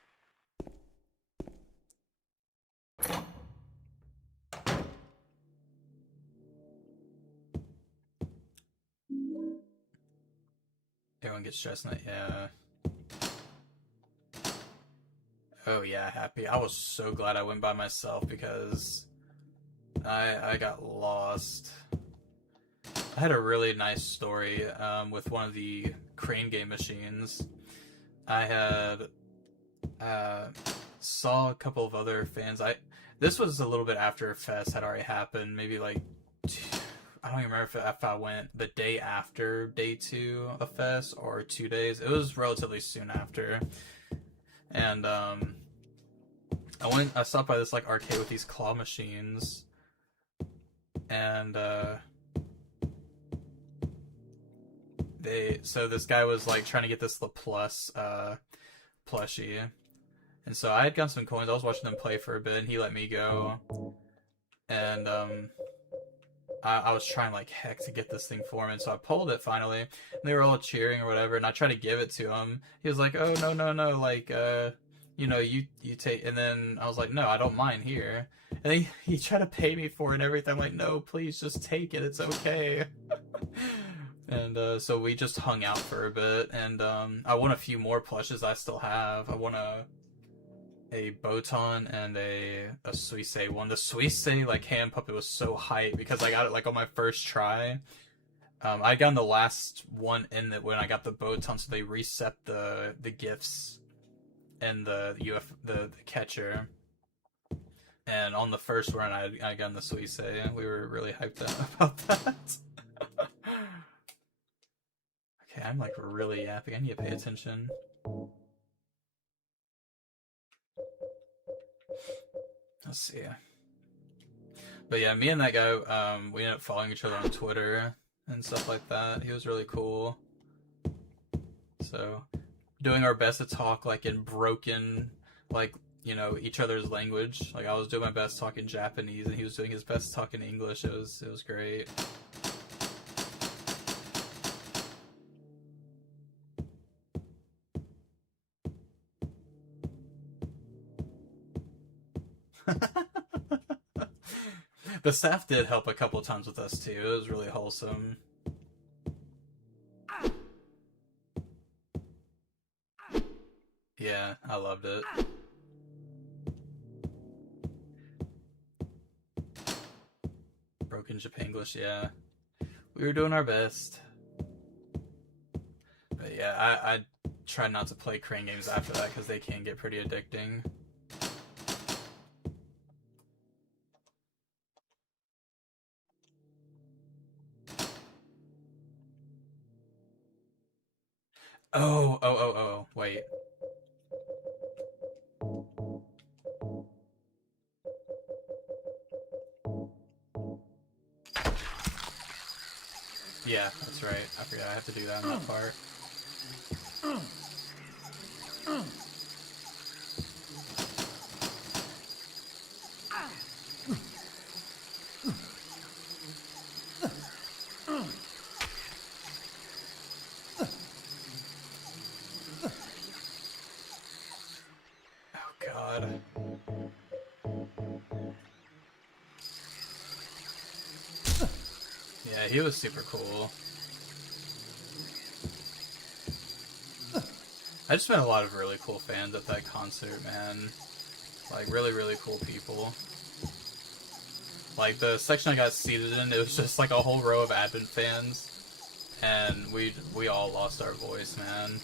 Everyone gets stressed in that, yeah. Oh yeah, happy. I was so glad I went by myself because I got lost. I had a really nice story with one of the crane game machines. I had saw a couple of other fans. This was a little bit after Fest had already happened. Maybe like I don't even remember if I went the day after day 2 of Fest or 2 days. It was relatively soon after. And I stopped by this like arcade with these claw machines, and so this guy was like trying to get this Laplace plushie, and so I had gotten some coins. I was watching them play for a bit, and he let me go, and I was trying like heck to get this thing for him, and so I pulled it finally, and they were all cheering or whatever, and I tried to give it to him. He was like, oh no, like you know, you take, and then I was like, no, I don't mind here. And he tried to pay me for it and everything. I'm like, no, please just take it, it's okay. And so we just hung out for a bit, and I won a few more plushes I still have. I won a Botan and a Suisse one. The Suisse like hand puppet was so hype because I got it like on my first try. I got the last one in that when I got the Botan, so they reset the gifts and the catcher. And on the first run, I got the Suisse. We were really hyped up about that. Okay, I'm like really yapping. I need to pay attention. Let's see. But yeah, me and that guy, we ended up following each other on Twitter and stuff like that. He was really cool. So, doing our best to talk like in broken, like, you know, each other's language. Like I was doing my best talking Japanese and he was doing his best talking English. It was great. The staff did help a couple times with us too. It was really wholesome. Yeah, I loved it. Broken Japanglish, yeah. We were doing our best. But yeah, I try not to play crane games after that because they can get pretty addicting. Oh, wait. Yeah, that's right. I forgot I have to do that in that part. Oh god. Yeah, he was super cool. I just met a lot of really cool fans at that concert, man. Like, really, really cool people. Like, the section I got seated in, it was just like a whole row of Advent fans. And we all lost our voice, man.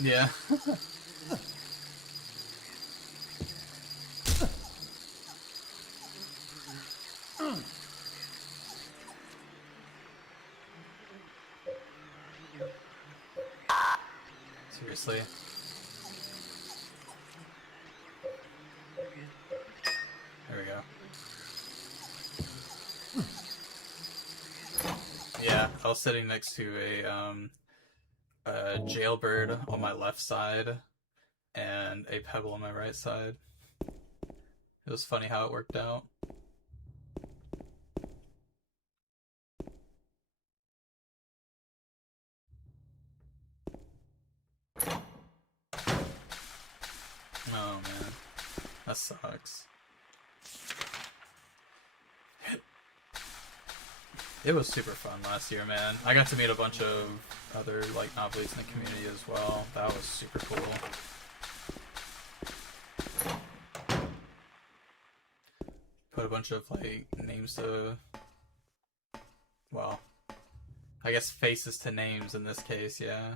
Yeah. Seriously. There we go. Yeah, I was sitting next to a jailbird on my left side and a pebble on my right side. It was funny how it worked out. Oh man, that sucks. It was super fun last year, man. I got to meet a bunch of other like novelists in the community as well. That was super cool. Put a bunch of like names to, well, I guess faces to names in this case, yeah.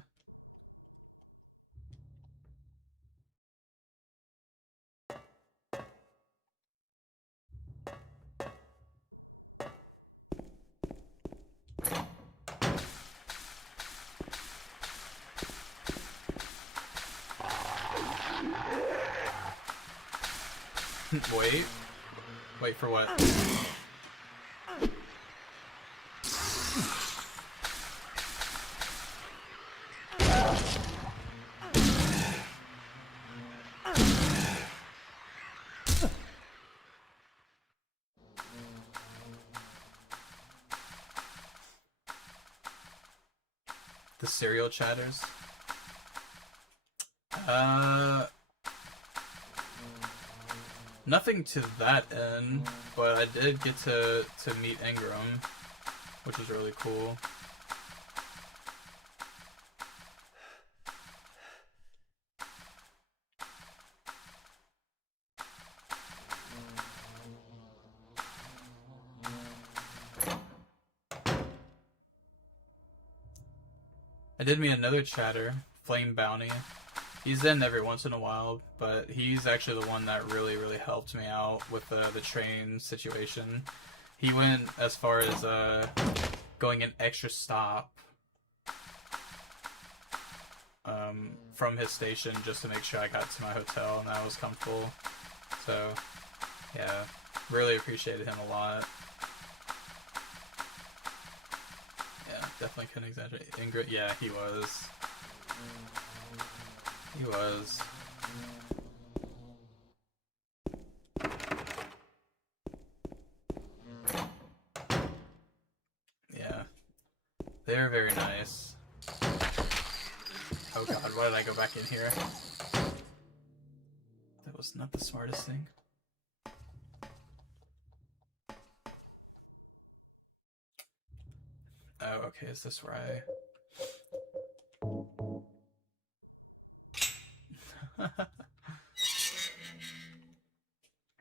Wait. Wait for what? The serial chatters? Nothing to that end, but I did get to meet Ingram, which was really cool. I did meet another chatter, Flame Bounty. He's in every once in a while, but he's actually the one that really, really helped me out with the train situation. He went as far as going an extra stop from his station just to make sure I got to my hotel and I was comfortable. So, yeah, really appreciated him a lot. Yeah, definitely couldn't exaggerate. Ingrid, yeah, he was. He was. Yeah. They're very nice. Oh god, why did I go back in here? That was not the smartest thing. Oh, okay, is this where I...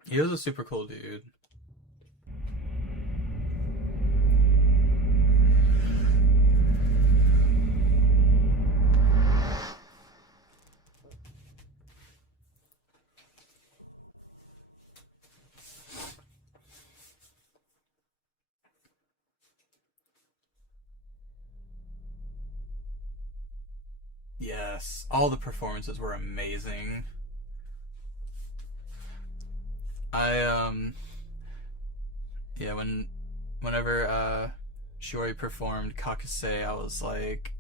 He was a super cool dude. Yes, all the performances were amazing. Yeah, whenever Shiori performed Kakase, I was like,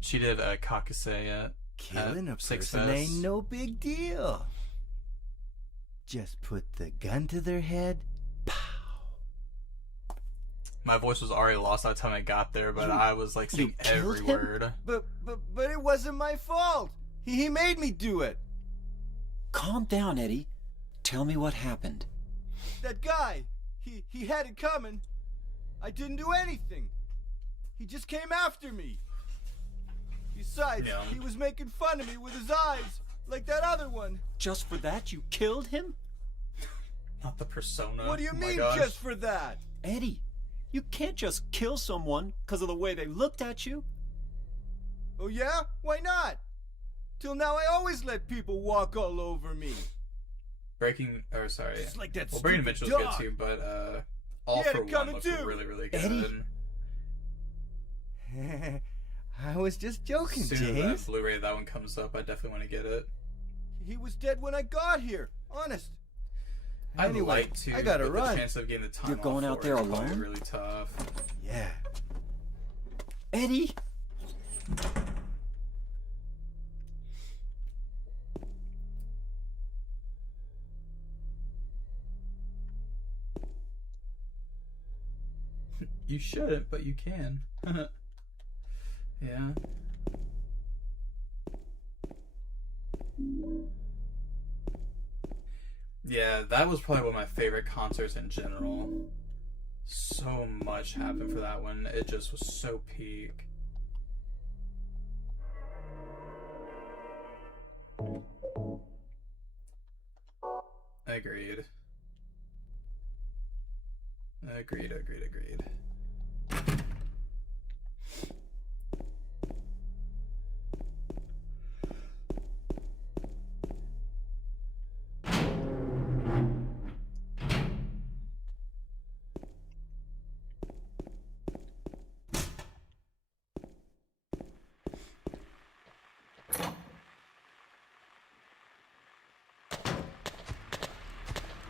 she did a Kakase at Killing a Six person Fest. ain't no big deal. Just put the gun to their head. Pow. My voice was already lost by the time I got there, but I was like You saying every killed him? word. But it wasn't my fault. He made me do it. Calm down, Eddie. Tell me what happened. That guy, he had it coming. I didn't do anything. He just came after me. Besides, Yeah. he was making fun of me with his eyes, like that other one. Just for that, you killed him? Not the persona. What do you Oh my mean, gosh. just for that? Eddie, you can't just kill someone because of the way they looked at you. Oh yeah? Why not? Till now I always let people walk all over me. Sorry. Just like that Well, Brandon stupid Mitchell's dog. good too, but All He had for it One coming looks too. really, really good. Eddie? I was just joking, As soon as James. that Blu-ray that one comes up, I definitely want to get it. He was dead when I got here. Honest. I'd Anyway, like to, I gotta but run. the chance of getting the time You're going off out for there it is probably alone? really tough. Yeah. Eddie? You shouldn't, but you can. Yeah. Yeah, that was probably one of my favorite concerts in general. So much happened for that one. It just was so peak. Agreed. Agreed.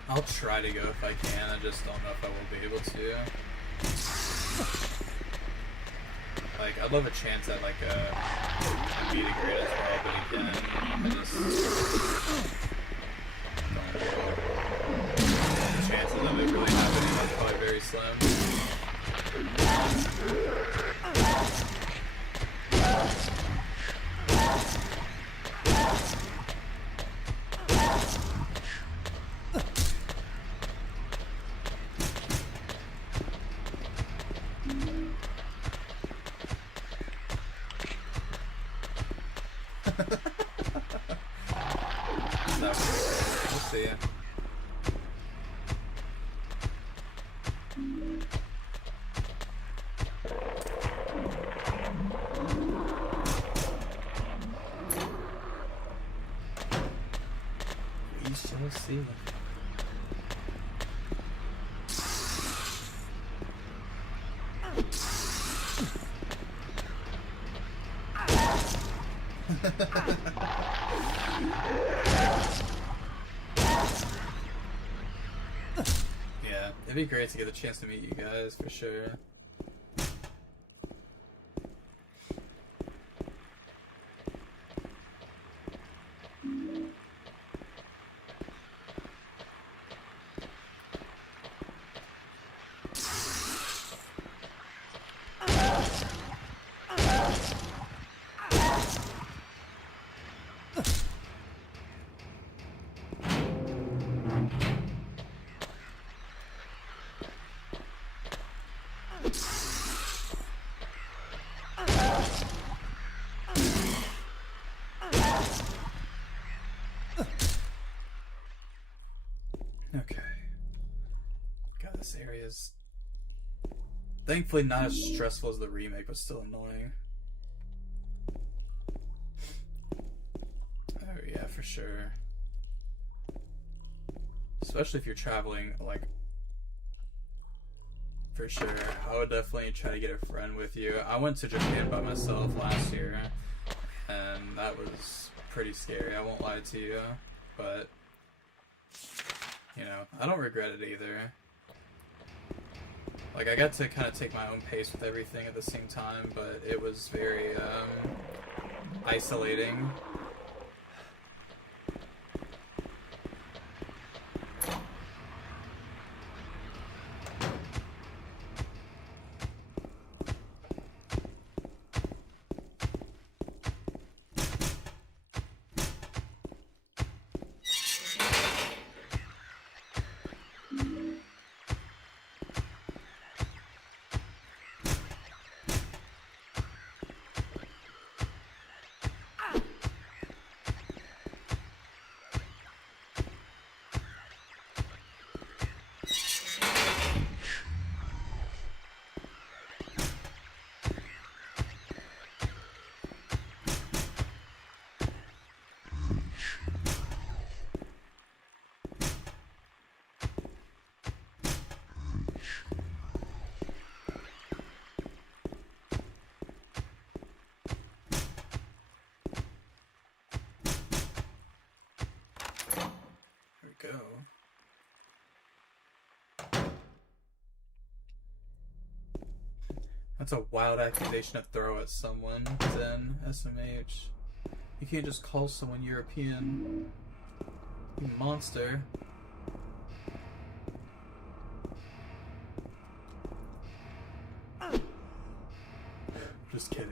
I'll try to go if I can, I just don't know if I will be able to. Like, I'd love a chance at like a meet and greet as well, but again, I just don't know. The chances of it really happening are probably very slim. No, we'll see ya. We shall see. Yeah. it'd be great to get a chance to meet you guys for sure. Okay. God, this area is thankfully not as stressful as the remake, but still annoying. Oh yeah, for sure. Especially if you're traveling, like, for sure. I would definitely try to get a friend with you. I went to Japan by myself last year, and that was pretty scary, I won't lie to you. But, you know, I don't regret it either. Like, I got to kind of take my own pace with everything at the same time, but it was very, isolating. Go. That's a wild accusation to throw at someone, Zen, SMH. You can't just call someone European. You monster. Just kidding.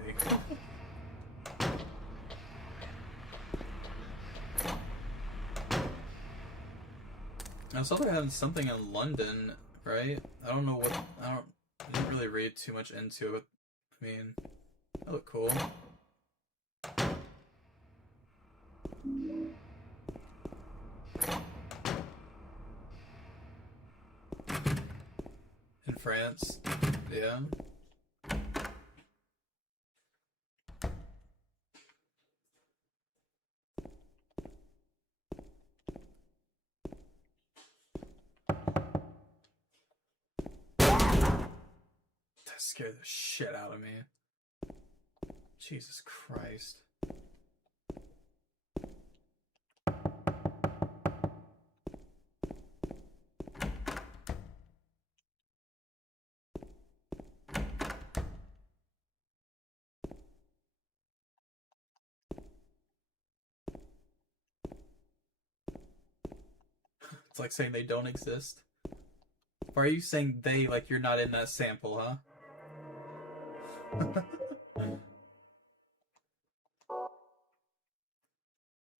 I saw they're having something in London, right? I don't know what. I didn't really read too much into it. I mean, that looked cool. In France, yeah. Scared the shit out of me. Jesus Christ. It's like saying they don't exist. Or are you saying they like you're not in that sample, huh?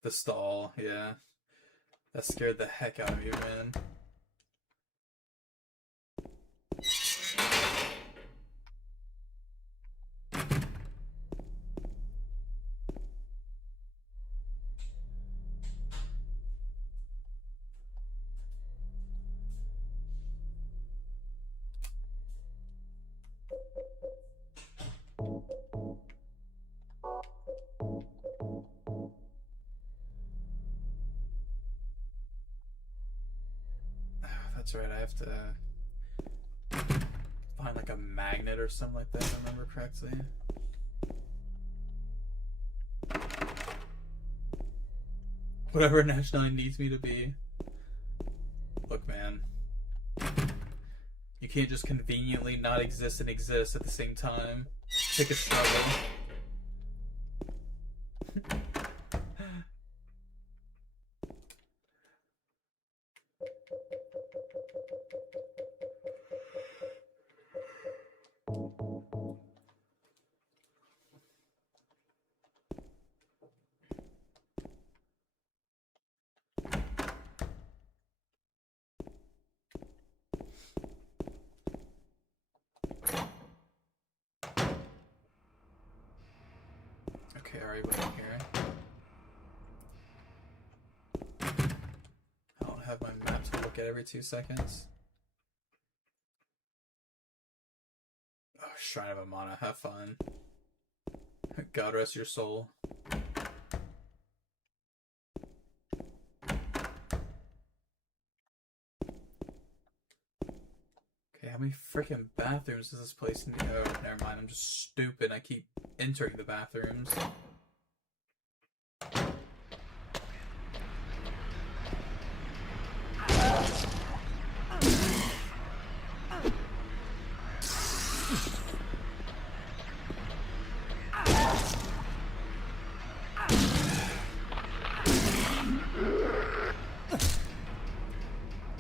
The stall, yeah. That scared the heck out of you, man. That's right, I have to find like a magnet or something like that, if I remember correctly. Whatever nationality needs me to be. Look, man. You can't just conveniently not exist and exist at the same time. Take a struggle. Okay, alright, wait here. I don't have my map to look at every 2 seconds. Oh, Shrine of Amana, have fun. God rest your soul. Okay, how many freaking bathrooms does this place need? Oh, never mind, I'm just stupid. I keep entering the bathrooms.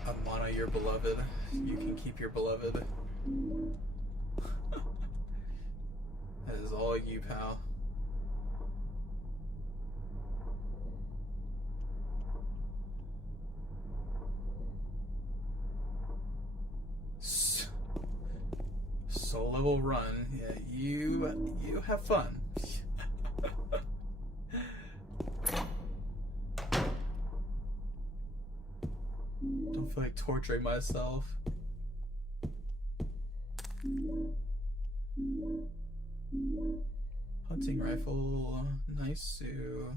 Amana, your beloved. You can keep your beloved. That is all you, pal. Soul level run. Yeah, you have fun. Don't feel like torturing myself. Hunting rifle, nice Sue.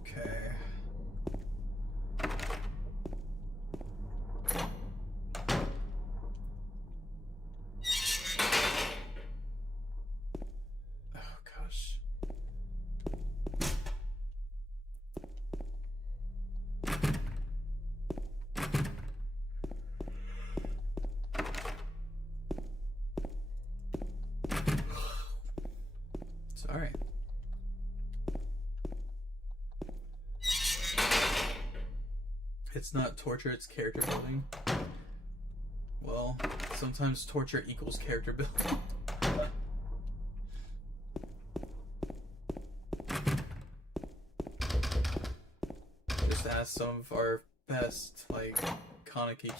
Okay. Oh gosh. Sorry. It's not torture, it's character building. Well, sometimes torture equals character building. Just ask some of our best, like, Kaneki.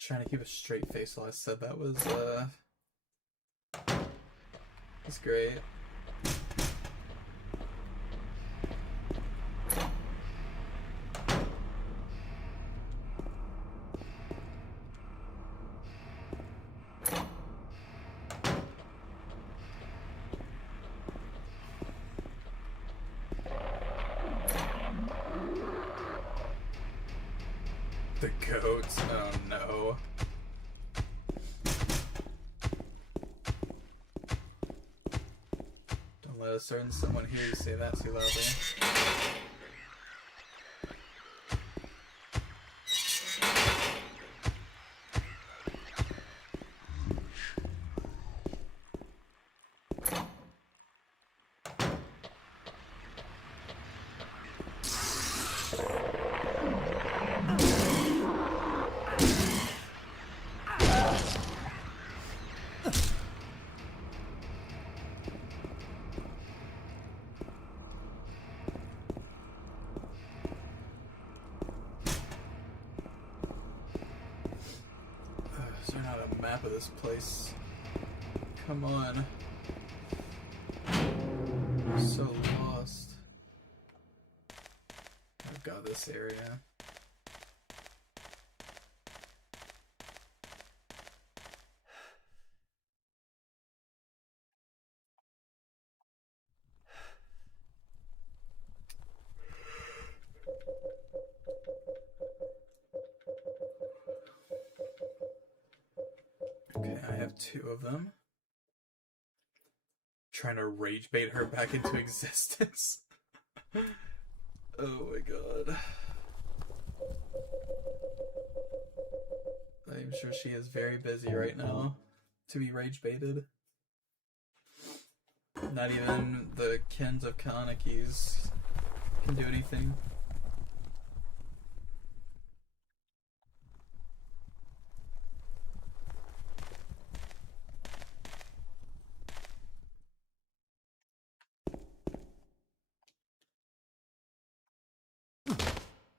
Trying to keep a straight face while I said that was, that's great. The goats, oh no. Don't let a certain someone hear you say that too loudly. Is there not a map of this place? Come on. I'm so lost. I've got this area. Okay, I have 2 of them. Trying to rage bait her back into existence. Oh my god. I'm sure she is very busy right now to be rage baited. Not even the Kens of Kanekis can do anything.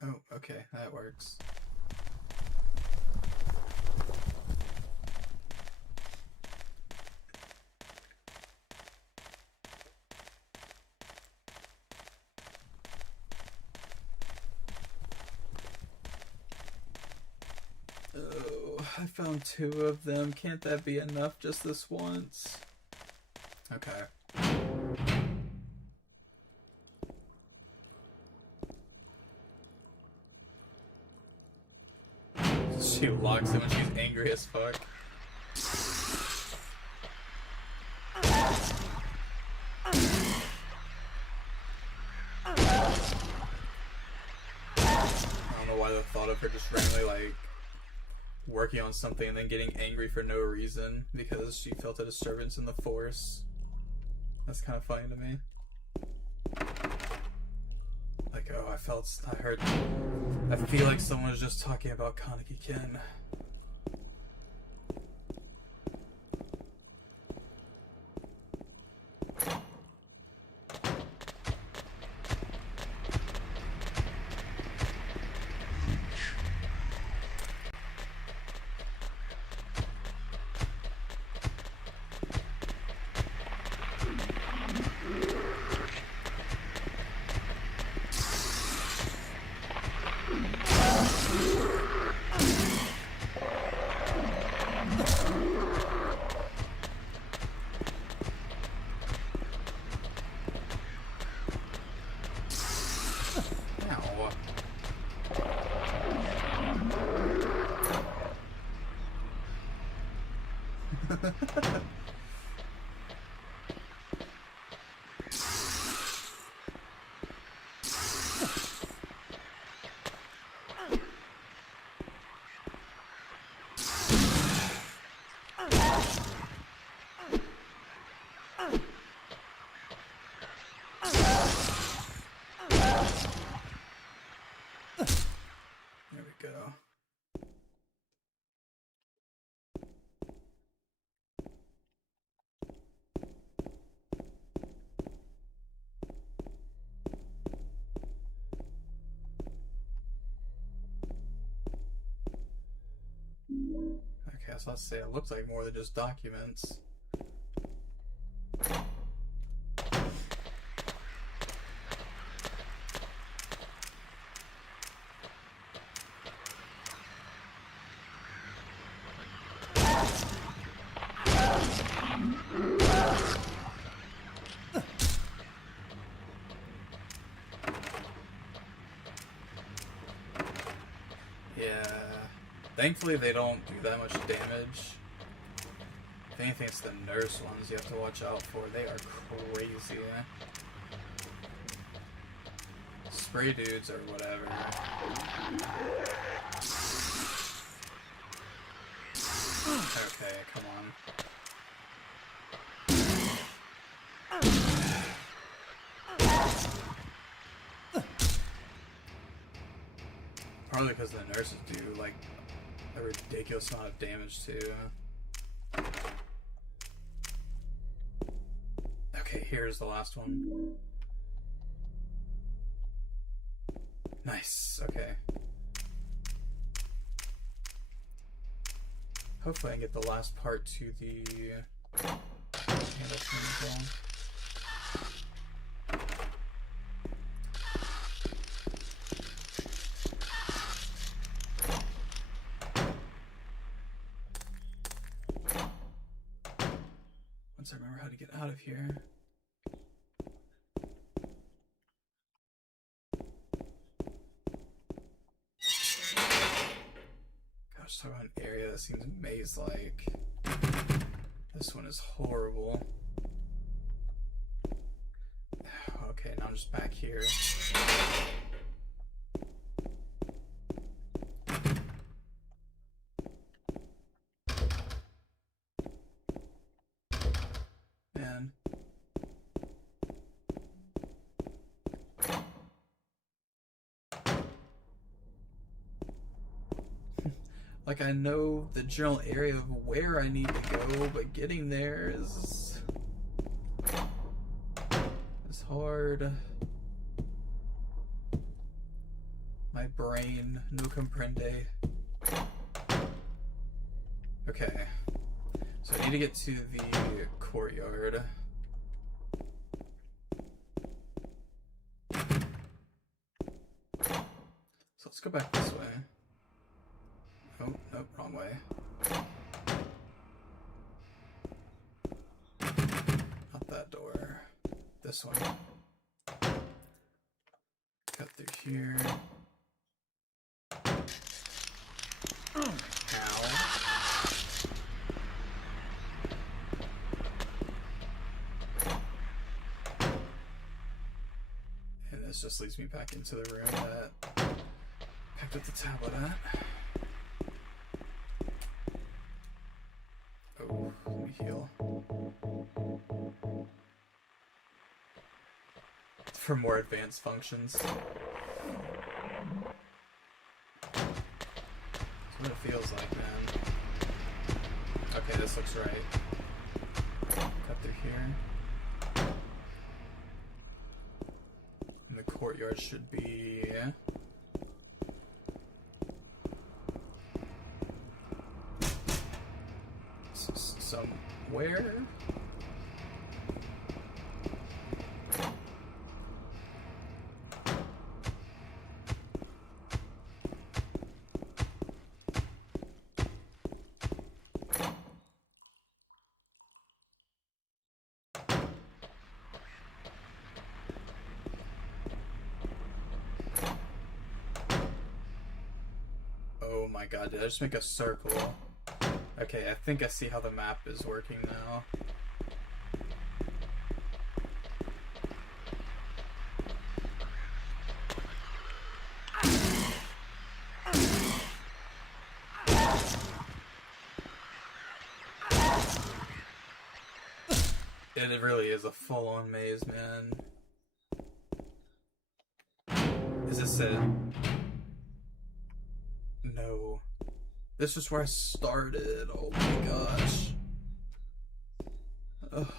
Oh, okay, that works. Oh, I found 2 of them. Can't that be enough just this once? Okay. She locks him when she's angry as fuck. I don't know why the thought of her just randomly, like, working on something and then getting angry for no reason because she felt a disturbance in the force. That's kind of funny to me. Like, oh, I feel like someone was just talking about Kaneki Ken. There we go. Okay, so let's say it looks like more than just documents. Yeah. Thankfully they don't do that much damage. If anything, it's the nurse ones you have to watch out for. They are crazy. Spray dudes or whatever. Okay, come on. Partly because the nurses do, like, a ridiculous amount of damage, too. Okay, here's the last one. Nice, okay. Hopefully I can get the last part to the... Once I remember how to get out of here. God, Let's talk about an area that seems maze-like. This one is horrible. Okay, now I'm just back here. Man. Like, I know the general area of where I need to go, but getting there is hard. My brain no comprende. Okay. So I need to get to the courtyard. So let's go back this way. Oh, nope, wrong way. Not that door. This one. Cut through here. Ow. And this just leads me back into the room that I picked up the tablet at. Oh, let me heal. For more advanced functions. That's what it feels like, man. Okay, this looks right. Cut through here. And the courtyard should be... somewhere? Oh my god, did I just make a circle? Okay, I think I see how the map is working now. It really is a full-on maze, man. Is this it? No. This is where I started. Oh my gosh. Ugh.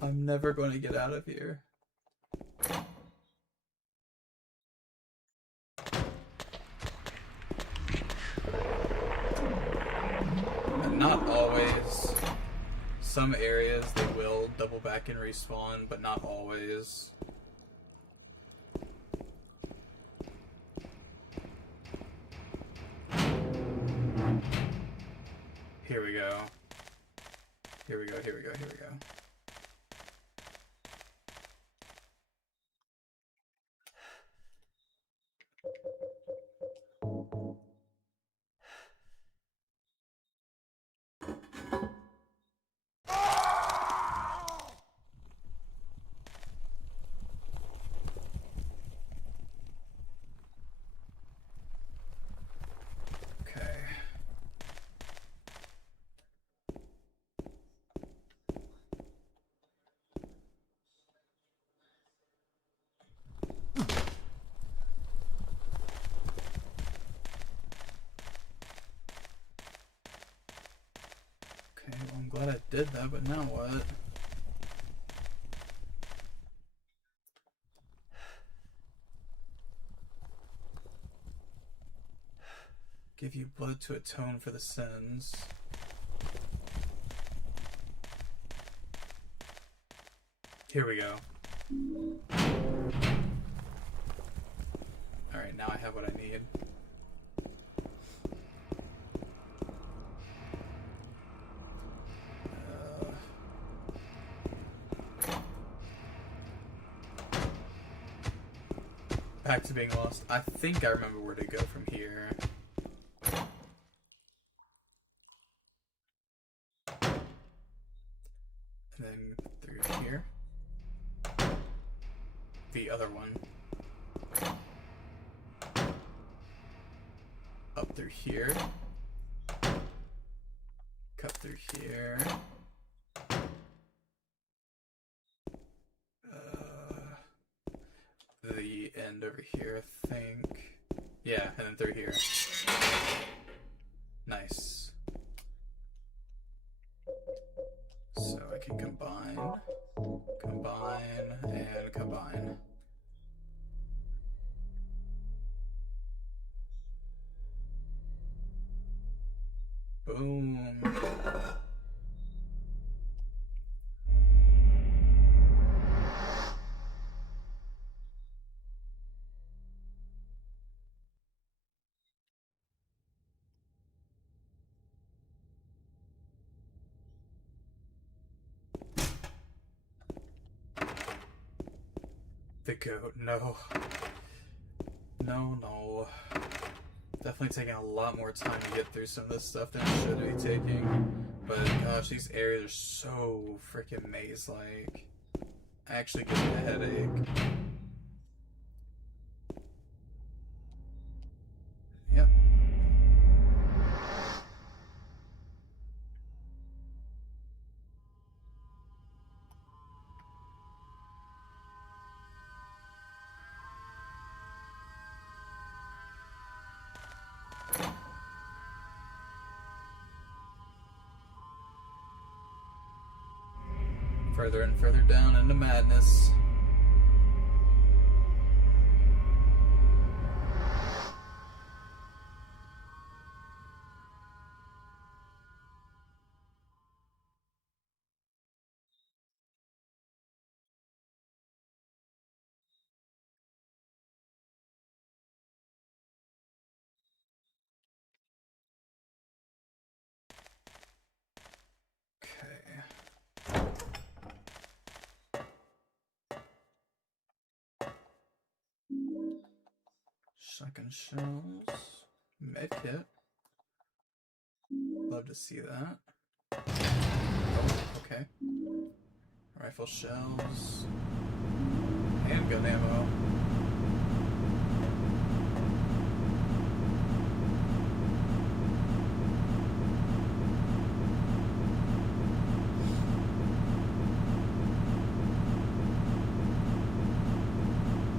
I'm never going to get out of here. And not always. Some areas they will double back and respawn, but not always. Here we go. Here we go, here we go, here we go. I'm glad I did that, but now what? Give you blood to atone for the sins. Here we go. Alright, now I have what I need. Back to being lost. I think I remember where to to go from here. And then through here. The other one. Up through here. Cut through here. The end over here, I think. Yeah, and then through here. Nice. So I can combine, and combine. Boom. The goat, no. No. Definitely taking a lot more time to get through some of this stuff than it should be taking. But gosh, these areas are so freaking maze-like. I actually get a headache. Yep. Further and further down into madness. Shotgun shells. Medkit. Love to see that. Oh, okay. Rifle shells. Handgun ammo.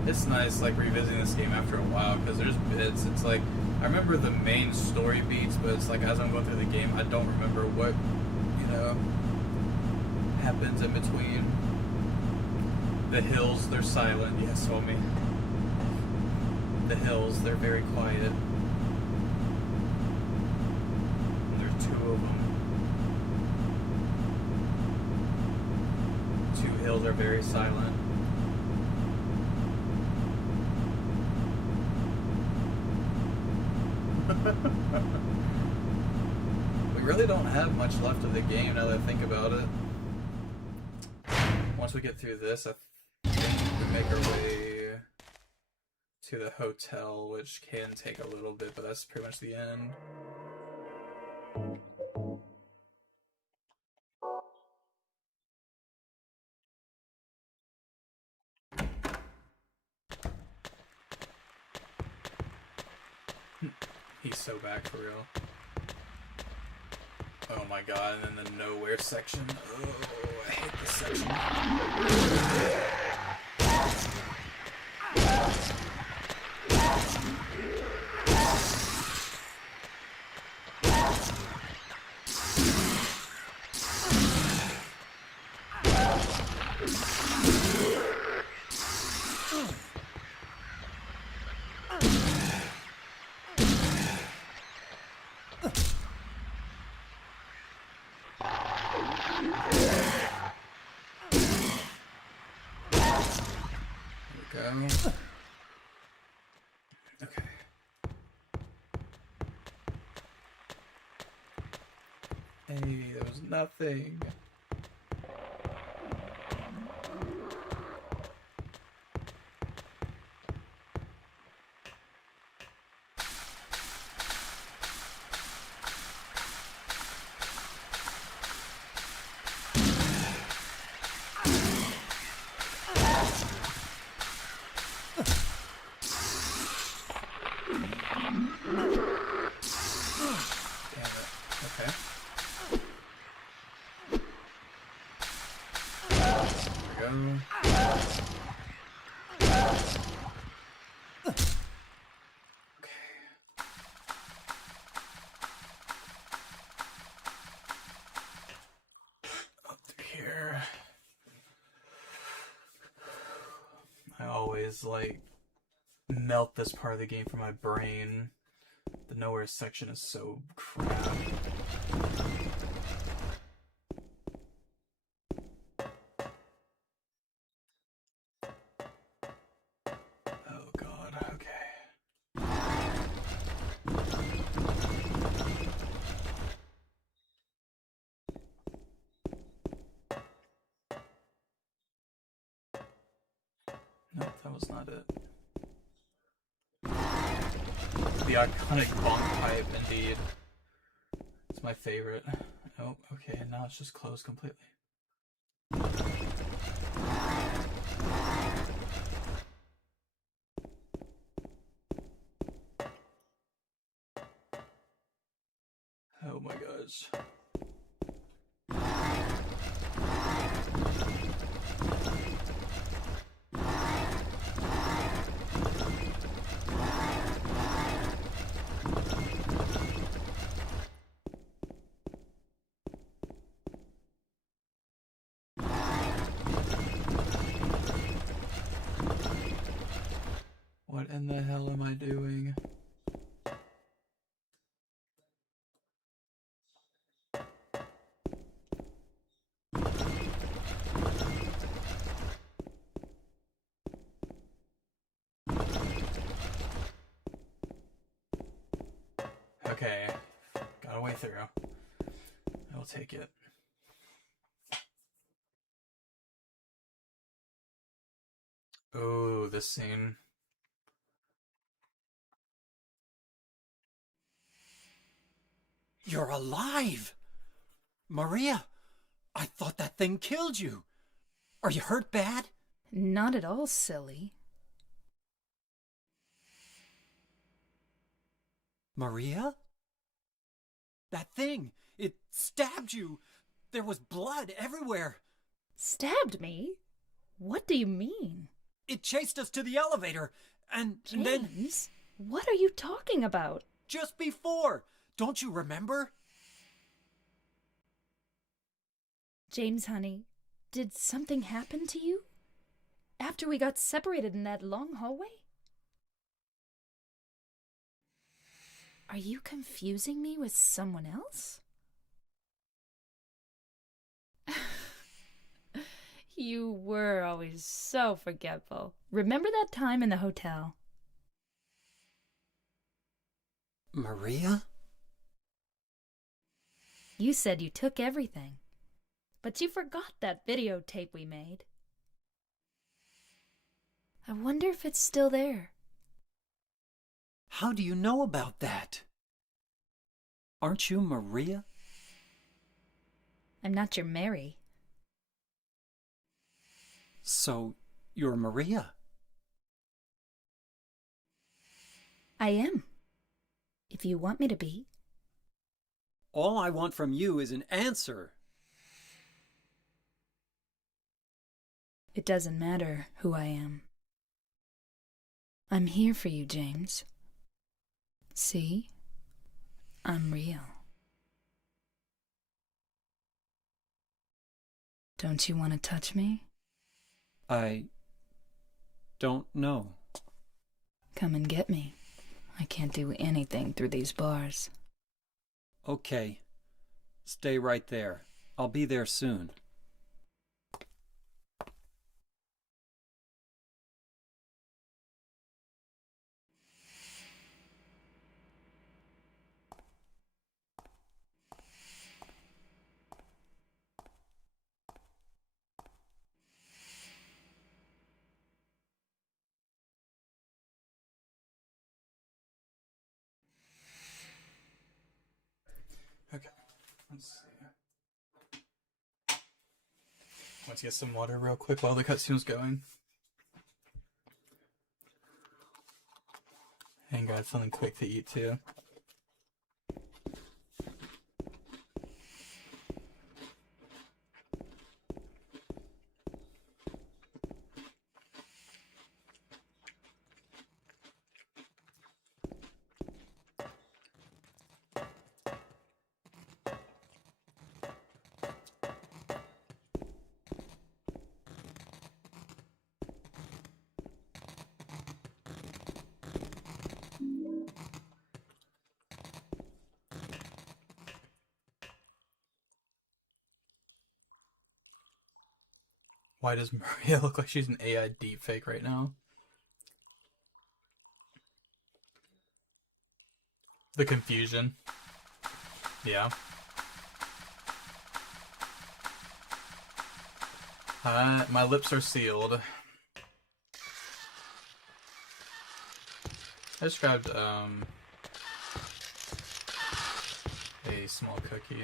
It's nice, like, revisiting this game after a while, because there's bits, it's like, I remember the main story beats, but it's like, as I'm going through the game, I don't remember what, you know, happens in between. The hills, they're silent, yes, homie. The hills, they're very quiet. And there's two of them. Two hills are very silent. We really don't have much left of the game now that I think about it. Once we get through this, I think we make our way to the hotel, which can take a little bit, but that's pretty much the end. He's so back for real. Oh my god, and then the nowhere section. Oh, I hate this section. Okay. Hey, there was nothing. always, like, melt this part of the game from my brain. The nowhere section is so crap. Oh god, okay. Nope, that was not it. The iconic bonk pipe, indeed. It's my favorite. Oh, okay, now it's just closed completely. Oh my gosh. What in the hell am I doing? Okay, got a way through. I will take it. Oh, this scene. You're alive! Maria, I thought that thing killed you. Are you hurt bad? Not at all, silly. Maria? That thing, it stabbed you. There was blood everywhere. Stabbed me? What do you mean? It chased us to the elevator, and then James, what are you talking about? just before, don't you remember? James, honey, did something happen to you? After we got separated in that long hallway? Are you confusing me with someone else? You were always so forgetful. Remember that time in the hotel? Maria? You said you took everything, but you forgot that videotape we made. I wonder if it's still there. How do you know about that? Aren't you Maria? I'm not your Mary. So, you're Maria. I am. If you want me to be. All I want from you is an answer. It doesn't matter who I am. I'm here for you, James. See? I'm real. Don't you want to touch me? I don't know. Come and get me. I can't do anything through these bars. Okay. Stay right there. I'll be there soon. Okay, let's see. Let's get some water real quick while the cutscene was going. And got something quick to eat too. Why does Maria look like she's an AI deepfake right now? The confusion. Yeah. My lips are sealed. I just grabbed, a small cookie.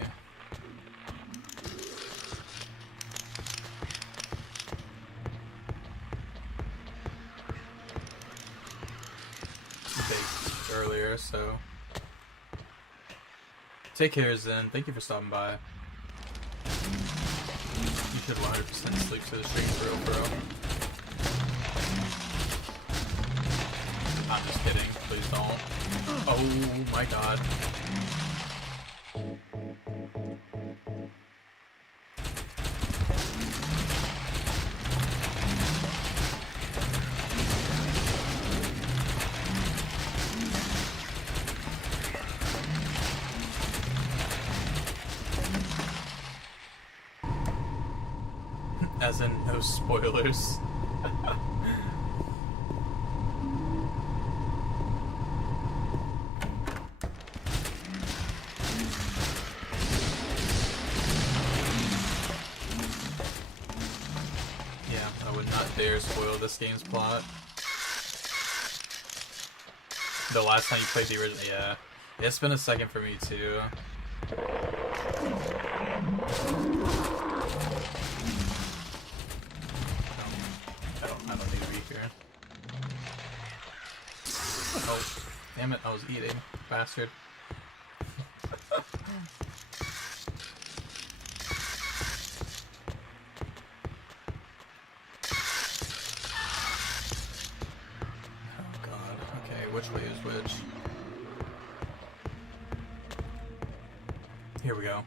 Baked earlier, so... Take care, Zen. Thank you for stopping by. You should 100% sleep through the stream, bro. I'm just kidding. Please don't. Oh my god. As in, no spoilers. Yeah, I would not dare spoil this game's plot. The last time you played the original, yeah. It's been a second for me too. I don't need to be here. Oh, damn it, I was eating. Bastard. Oh god, okay, which way is which? Here we go.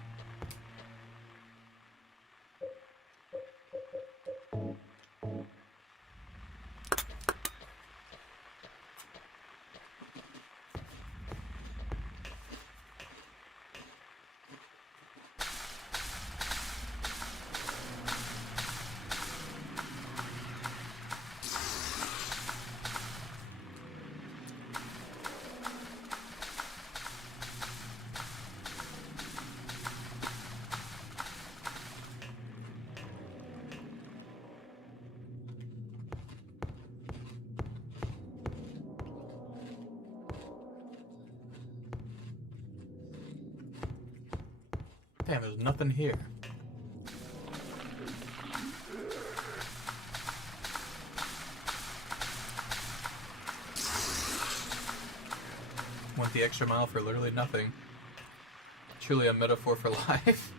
Damn, there's nothing here. Went the extra mile for literally nothing. Truly a metaphor for life.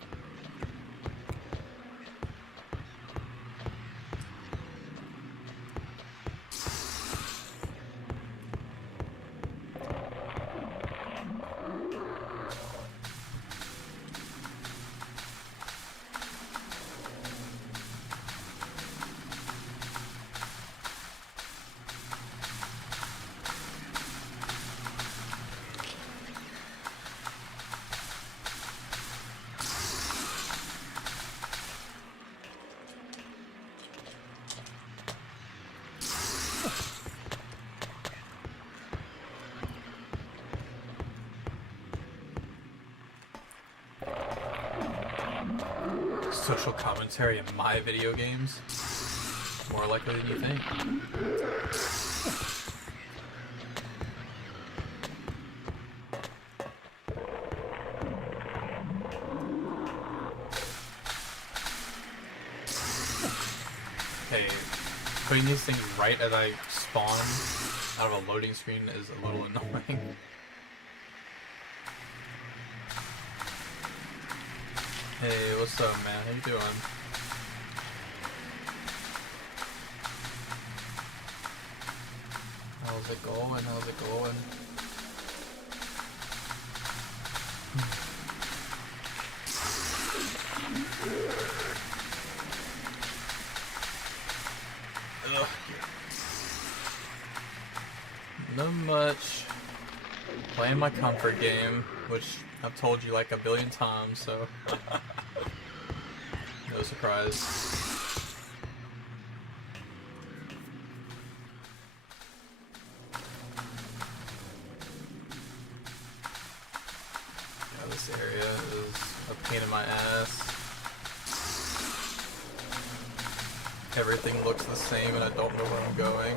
Social commentary in my video games? More likely than you think. Hey, putting these things right as I spawn out of a loading screen is a little annoying. Hey, what's up, man? How you doing? How's it going? How's it going? Ugh. Not much. Playing my comfort game, which I've told you like a billion times, so no surprise. This area is a pain in my ass. Everything looks the same and I don't know where I'm going.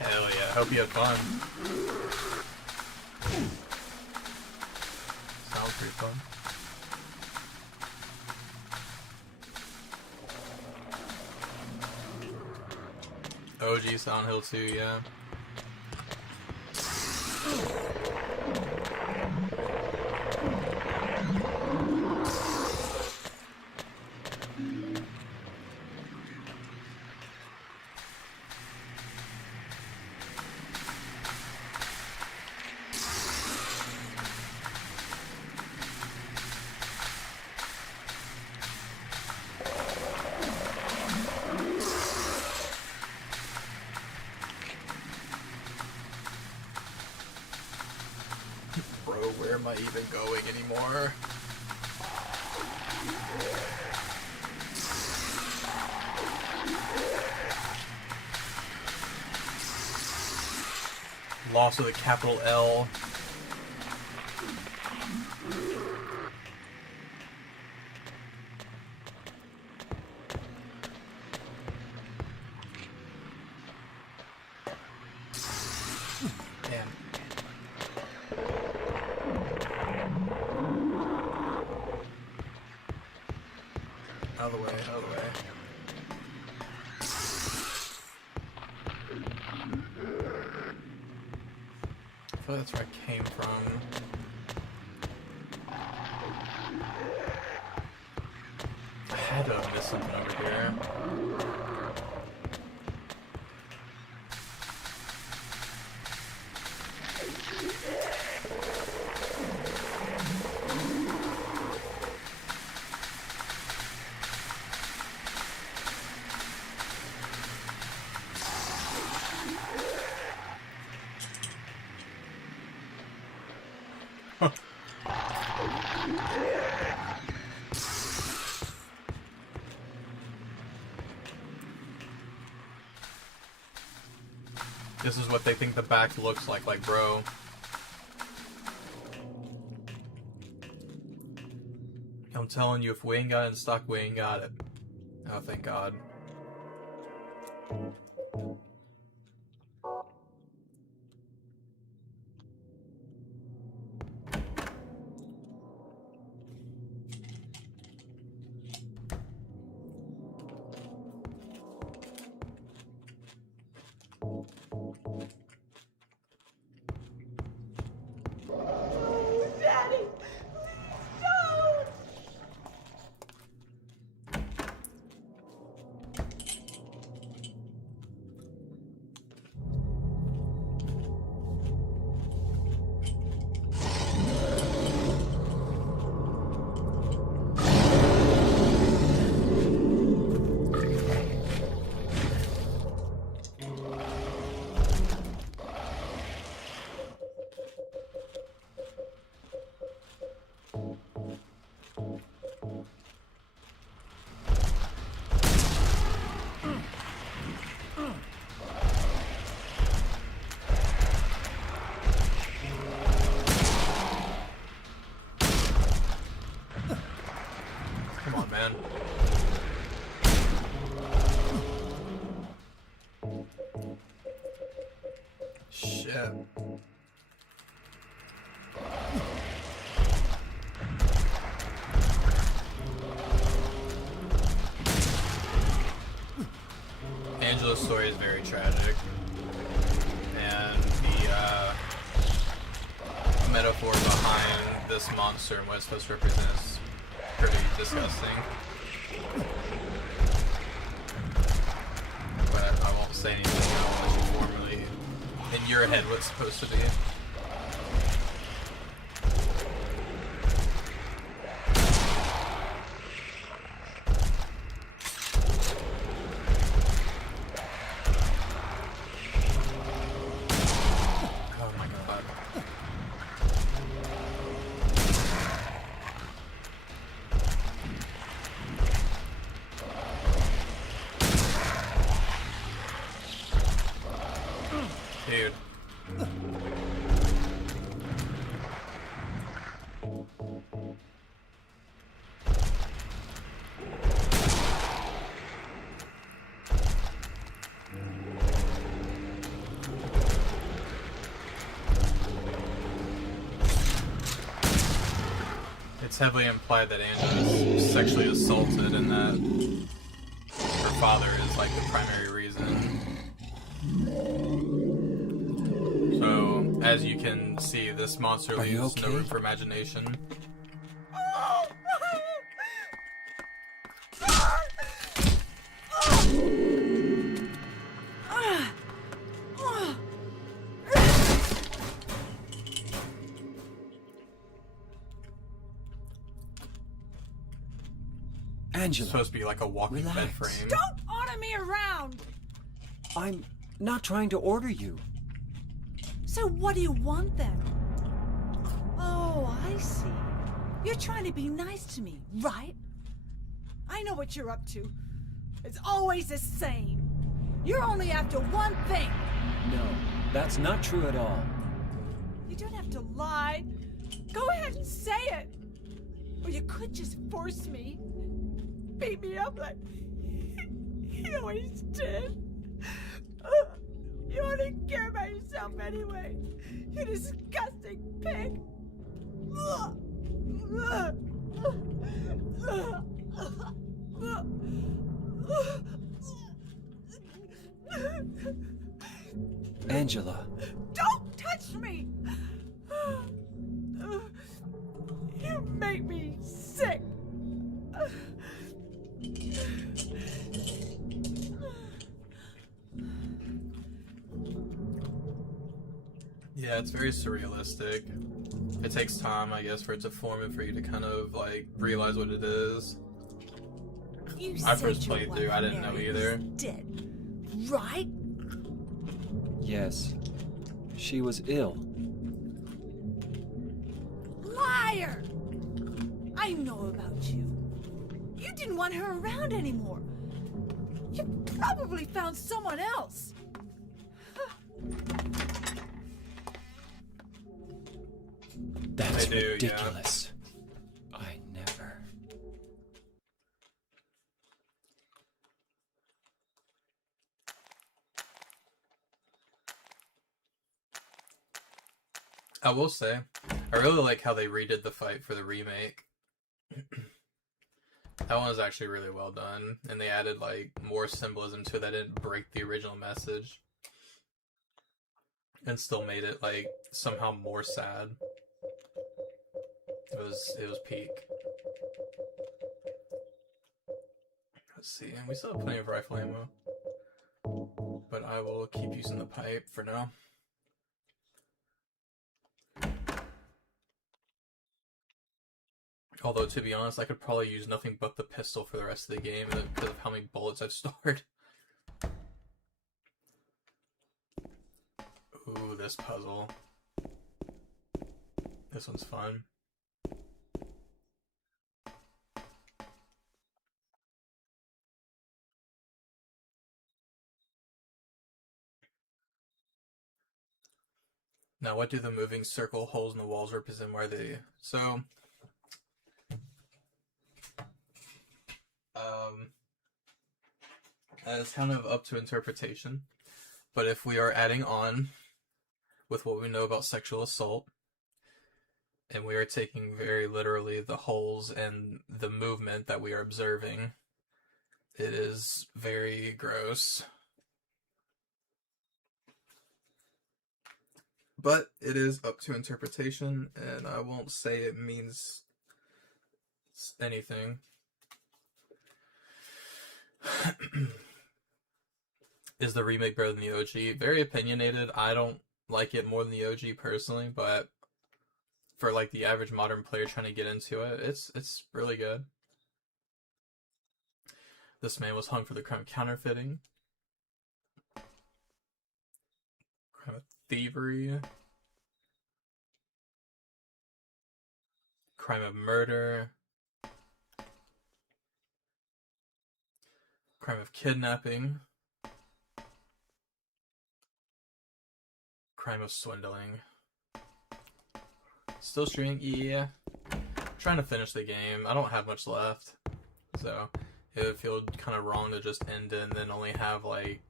Hell yeah, hope you had fun. Sounds pretty fun. OG Silent Hill 2, yeah. Bro, where am I even going anymore? Lost with a capital L. Damn. Out of the way, out of the way. I feel like that's where I came from. I had to have missed something over here. This is what they think the back looks like bro. I'm telling you, if we ain't got it in stock, we ain't got it. Oh, thank God. Daddy, please don't! Come on, man. Shit. Angela's story is very tragic, and the metaphor behind this monster and what it's supposed to represent is pretty disgusting. But I won't say anything. I'll let you formally in your head what's supposed to be. Oh my God. it's heavily implied that Angela was sexually assaulted and that her father is like the primary reason. So, as you can see, this monster leaves no room for imagination. Angela, It's supposed to be like a walking relax. bed frame. Don't order me around! I'm not trying to order you. So what do you want then? Oh, I see. You're trying to be nice to me, right? I know what you're up to. It's always the same. You're only after one thing. No, that's not true at all. You don't have to lie. Go ahead and say it. Or you could just force me. Beat me up like you always did. You only care about yourself anyway. You disgusting pig. Angela. Don't touch me! You make me sick. Yeah, it's very surrealistic. It takes time, I guess, for it to form and for you to kind of like realize what it is. I first played through, I didn't know either. Dead, right? Yes. She was ill. Liar! I know about you. You didn't want her around anymore. You probably found someone else. That's I do, ridiculous. I never. I will say, I really like how they redid the fight for the remake. That one was actually really well done, and they added like more symbolism to it that didn't break the original message, and still made it like somehow more sad. It was peak. Let's see, and we still have plenty of rifle ammo, but I will keep using the pipe for now. Although, to be honest, I could probably use nothing but the pistol for the rest of the game because of how many bullets I've stored. Ooh, this puzzle. This one's fun. Now, what do the moving circle holes in the walls represent? Where they... So... It's kind of up to interpretation. But if we are adding on with what we know about sexual assault, and we are taking very literally the holes and the movement that we are observing, it is very gross. But it is up to interpretation, and I won't say it means anything. Is the remake better than the OG? Very opinionated. I don't like it more than the OG personally, but for like the average modern player trying to get into it, it's really good. This man was hung for the crime of counterfeiting, crime of thievery, crime of murder, crime of kidnapping, crime of swindling. Still streaming? Yeah. I'm trying to finish the game. I don't have much left. So it would feel kind of wrong to just end it and then only have like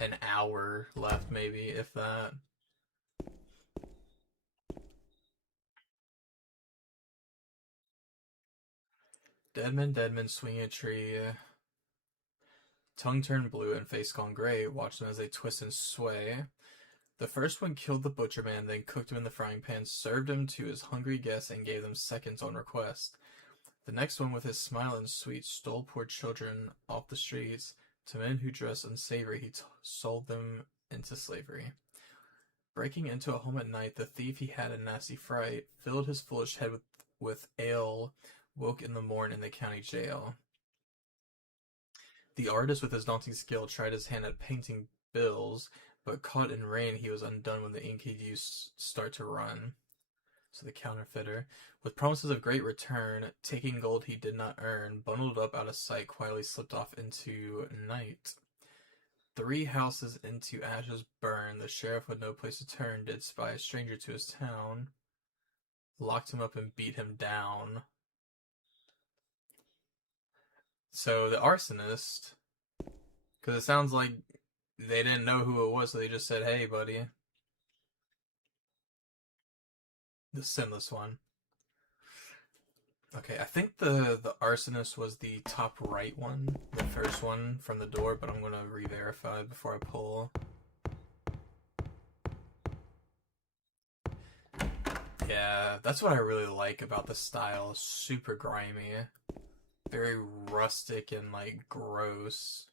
an hour left, maybe, if that. Deadman, swinging a tree. Tongue turned blue and face gone gray. Watch them as they twist and sway. The first one killed the butcher man, then cooked him in the frying pan, served him to his hungry guests, and gave them seconds on request. The next one, with his smile and sweet, stole poor children off the streets. To men who dressed unsavory, he sold them into slavery. Breaking into a home at night, the thief he had a nasty fright, filled his foolish head with ale, woke in the morn in the county jail. The artist, with his daunting skill, tried his hand at painting bills, but caught in rain, he was undone when the ink he'd used start to run. So the counterfeiter, with promises of great return, taking gold he did not earn, bundled up out of sight, quietly slipped off into night. 3 houses into ashes burned, the sheriff with no place to turn, did spy a stranger to his town, locked him up and beat him down. So the arsonist, because it sounds like they didn't know who it was, so they just said, hey, buddy. The sinless one. Okay, I think the arsonist was the top right one, the first one from the door, but I'm going to re-verify before I pull. Yeah, that's what I really like about the style. Super grimy. Very rustic and, like, gross.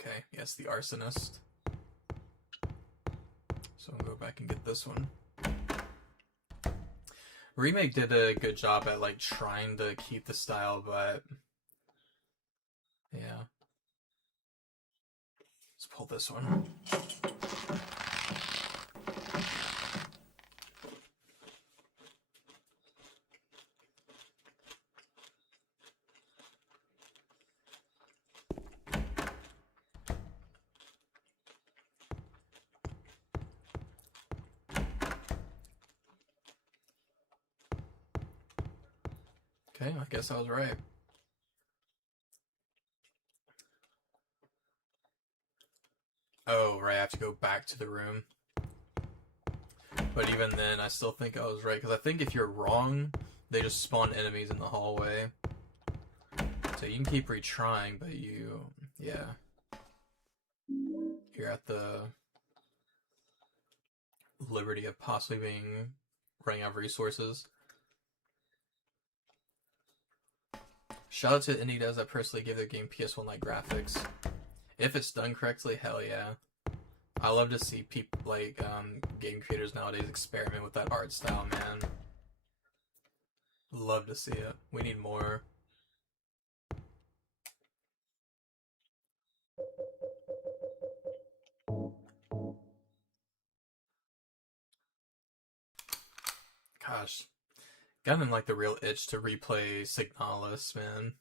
Okay, yes, the arsonist. So I'll go back and get this one. Remake did a good job at, like, trying to keep the style, but yeah. Let's pull this one. Okay, I guess I was right. Oh, right, I have to go back to the room. But even then, I still think I was right, because I think if you're wrong, they just spawn enemies in the hallway. So you can keep retrying, but yeah. You're at the liberty of possibly running out of resources. Shout out to indie devs that personally give their game PS1-like graphics. If it's done correctly, hell yeah. I love to see people like game creators nowadays experiment with that art style, man. Love to see it. We need more. Gosh, gotten like the real itch to replay Signalis, man.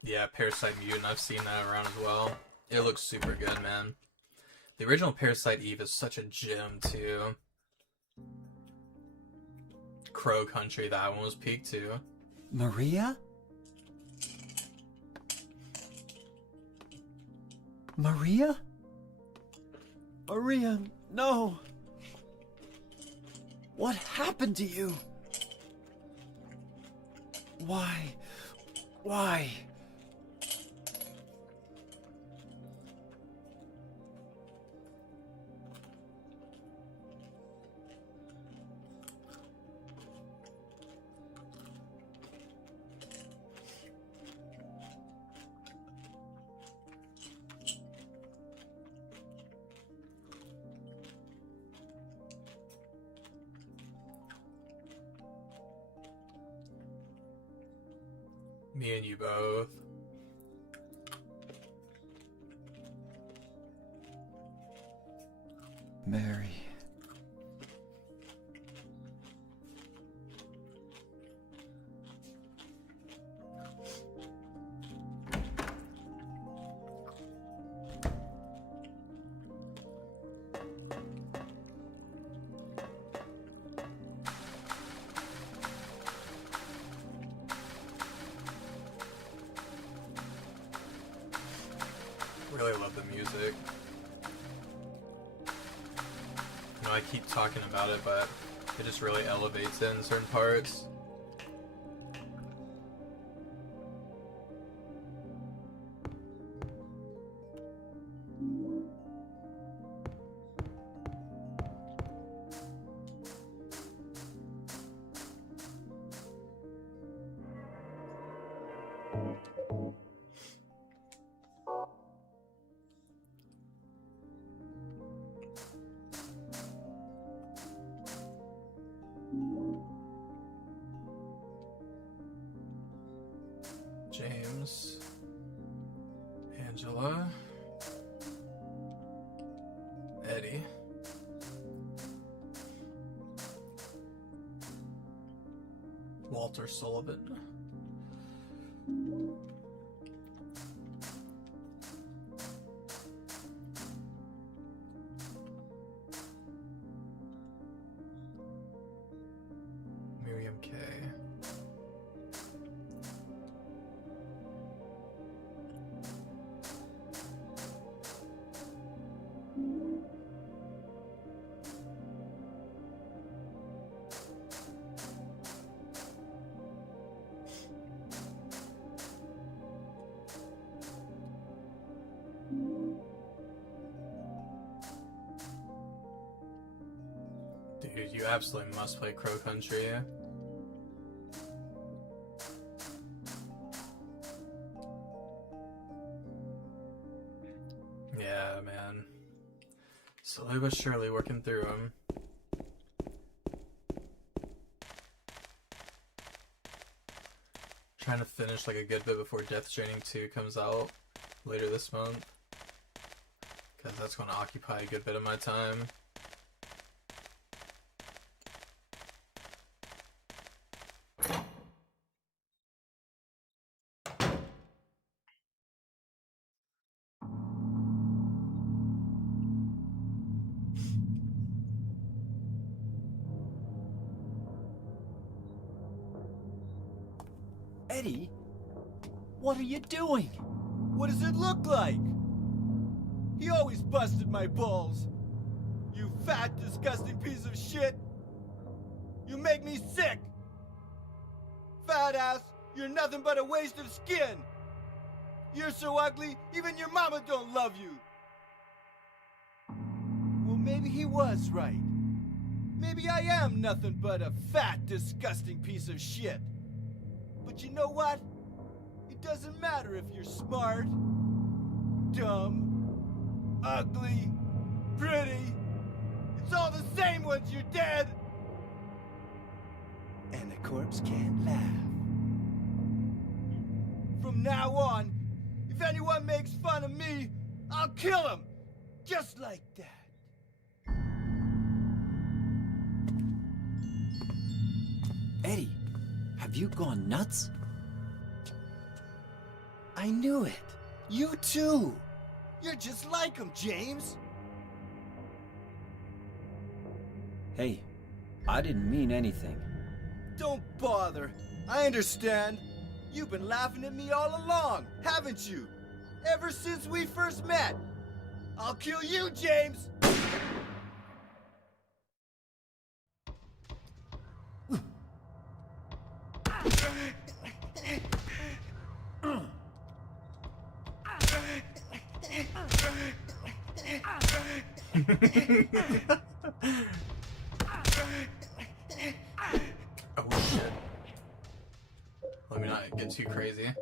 Yeah, Parasite Mutant, I've seen that around as well. It looks super good, man. The original Parasite Eve is such a gem, too. Crow Country, that one was peak, too. Maria? Maria? Maria, no! What happened to you? Why? Why? Me and you both. Mary. really love the music. You know, I keep talking about it, but it just really elevates it in certain parts. James, Angela, Eddie, Walter Sullivan, Miriam K. Dude, you absolutely must play Crow Country. Yeah, man. Slowly but surely working through them. Trying to finish like a good bit before Death Stranding 2 comes out later this month. Because that's going to occupy a good bit of my time. Eddie? What are you doing? What does it look like? He always busted my balls. You fat, disgusting piece of shit. You make me sick. Fat ass, you're nothing but a waste of skin. You're so ugly, even your mama don't love you. Well, maybe he was right. Maybe I am nothing but a fat, disgusting piece of shit. But you know what? It doesn't matter if you're smart, dumb, ugly, pretty. It's all the same once you're dead. And the corpse can't laugh. From now on, if anyone makes fun of me, I'll kill him. Just like that. Eddie, have you gone nuts? I knew it. You too. You're just like him, James. Hey, I didn't mean anything. Don't bother. I understand. You've been laughing at me all along, haven't you? Ever since we first met. I'll kill you, James! Oh shit. Let me not get too crazy.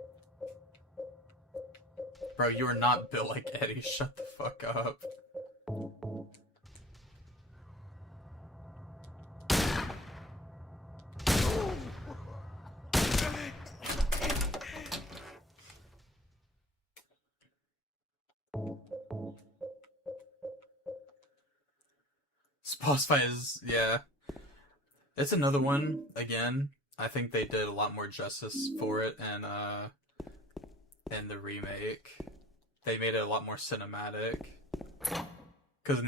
Bro, you are not built like Eddie. Shut the fuck up. This boss fight is, yeah. It's another one, again. I think they did a lot more justice for it and in the remake. They made it a lot more cinematic. Because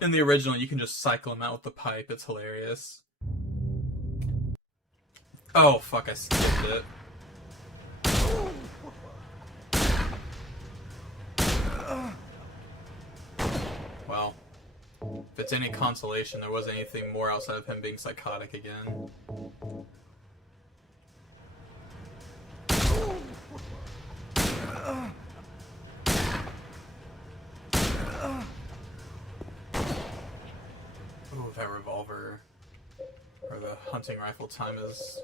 in the original, you can just cycle them out with the pipe. It's hilarious. Oh, fuck, I skipped it. Well, if it's any consolation, there wasn't anything more outside of him being psychotic again. Ooh, that revolver, or the hunting rifle time is...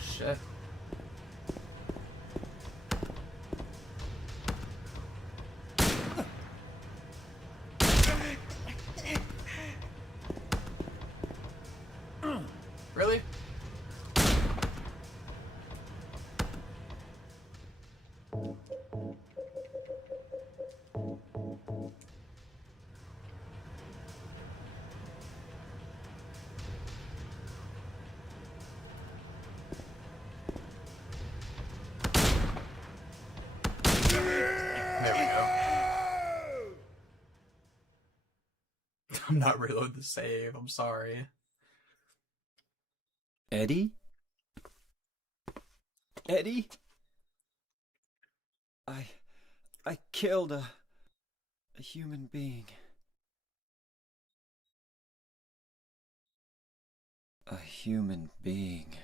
Shit. Really? There we go. I'm not reload the save, I'm sorry. Eddie? Eddie? I killed a human being. A human being.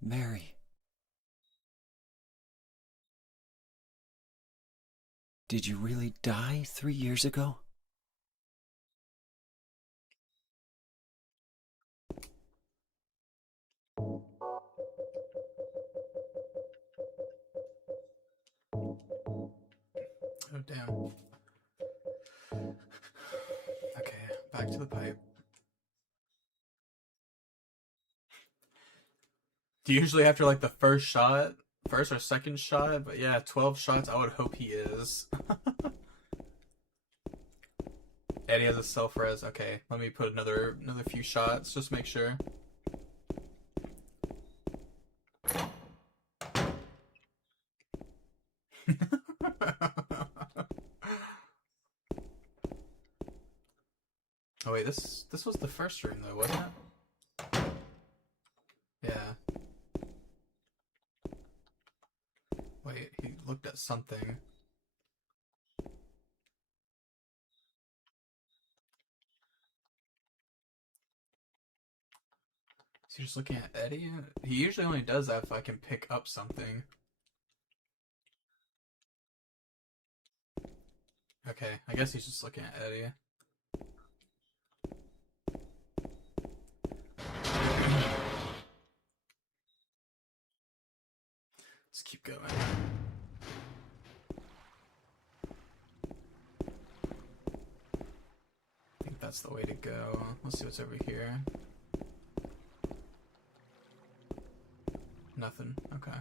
Mary. Did you really die 3 years ago? Oh, damn. Okay, back to the pipe. Usually after like the first or second shot, but yeah, 12 shots, I would hope he is. Eddie has a self-res. Okay, let me put another few shots, just make sure. Oh wait, this was the first room though, wasn't it? Yeah. Wait, he looked at something. Is he just looking at Eddie? He usually only does that if I can pick up something. Okay, I guess he's just looking at Eddie. Let's keep going. I think that's the way to go. Let's see what's over here. Nothing. Okay.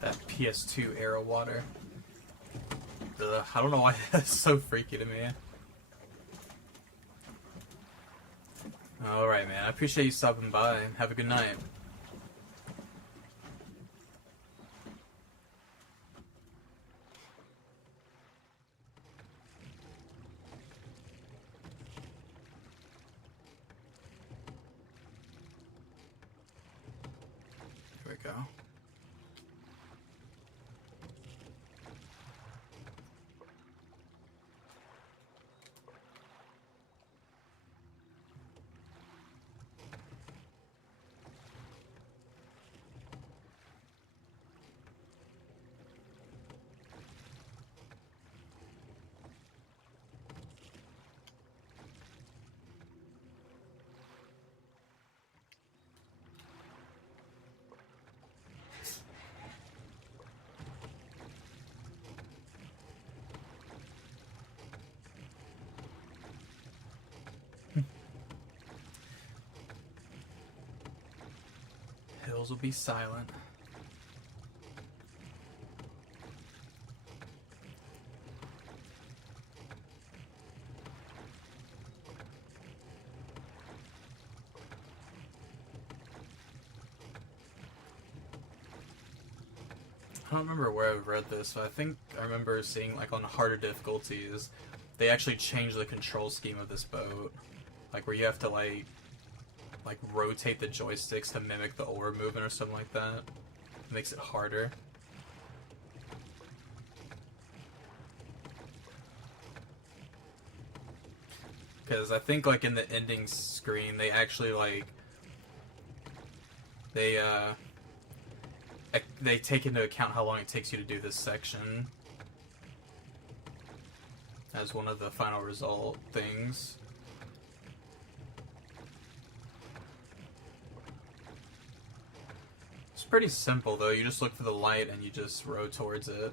That PS2 era water. Ugh, I don't know why that's so freaky to me. Alright, man. I appreciate you stopping by. Have a good night. Here we go. Walls will be silent. I don't remember where I've read this, but I think I remember seeing, like, on harder difficulties, they actually changed the control scheme of this boat. Like, where you have to, like rotate the joysticks to mimic the oar movement or something like that. It makes it harder. Because I think, like, in the ending screen, they actually, like, they take into account how long it takes you to do this section as one of the final result things. It's pretty simple, though. You just look for the light and you just row towards it.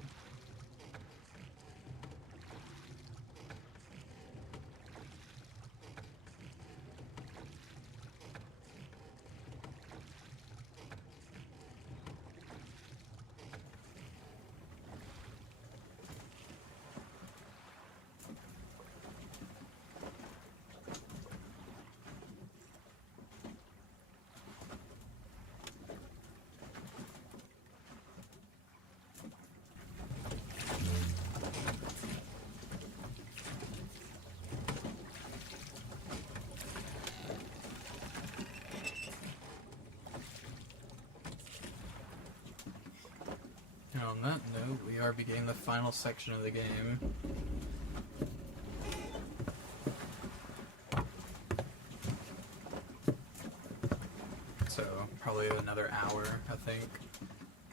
And on that note, we are beginning the final section of the game. So, probably another hour, I think.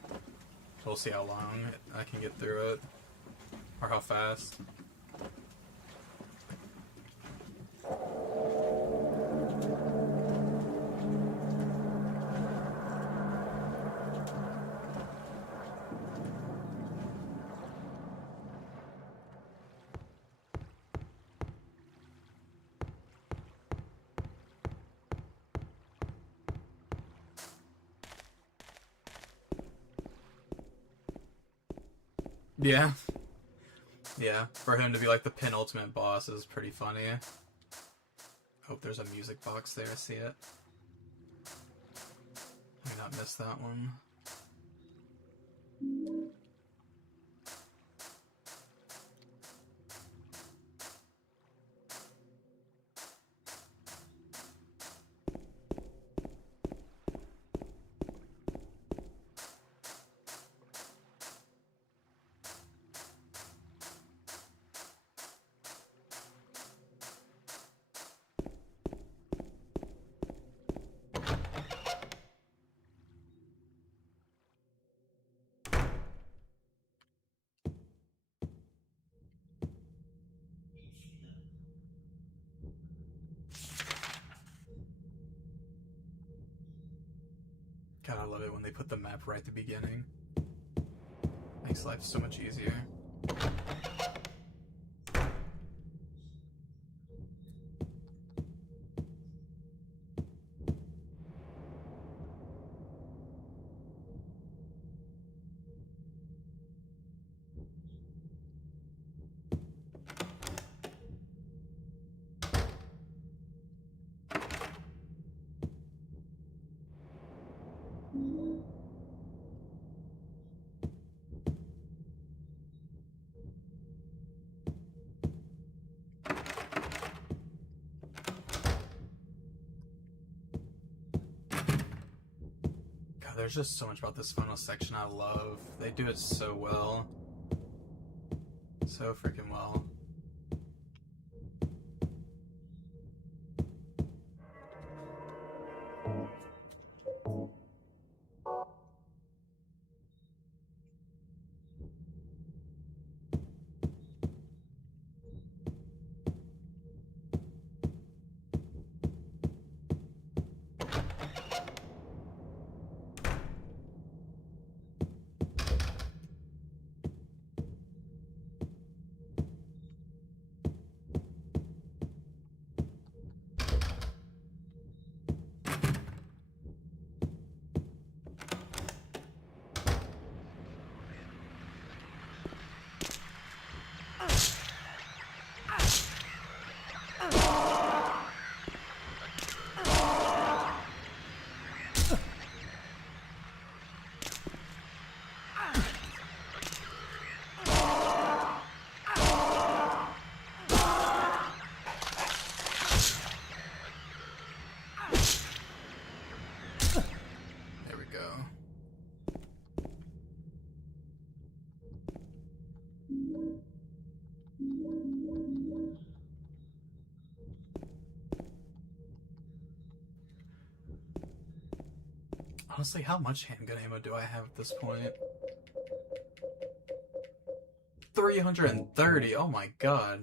So we'll see how long I can get through it. Or how fast. Yeah. Yeah, for him to be like the penultimate boss is pretty funny. Hope there's a music box there, I see it. I may not miss that one. God, I love it when they put the map right at the beginning. Makes life so much easier. God, there's just so much about this final section I love. They do it so well. So freaking well. Honestly, how much handgun ammo do I have at this point? 330. Oh my god.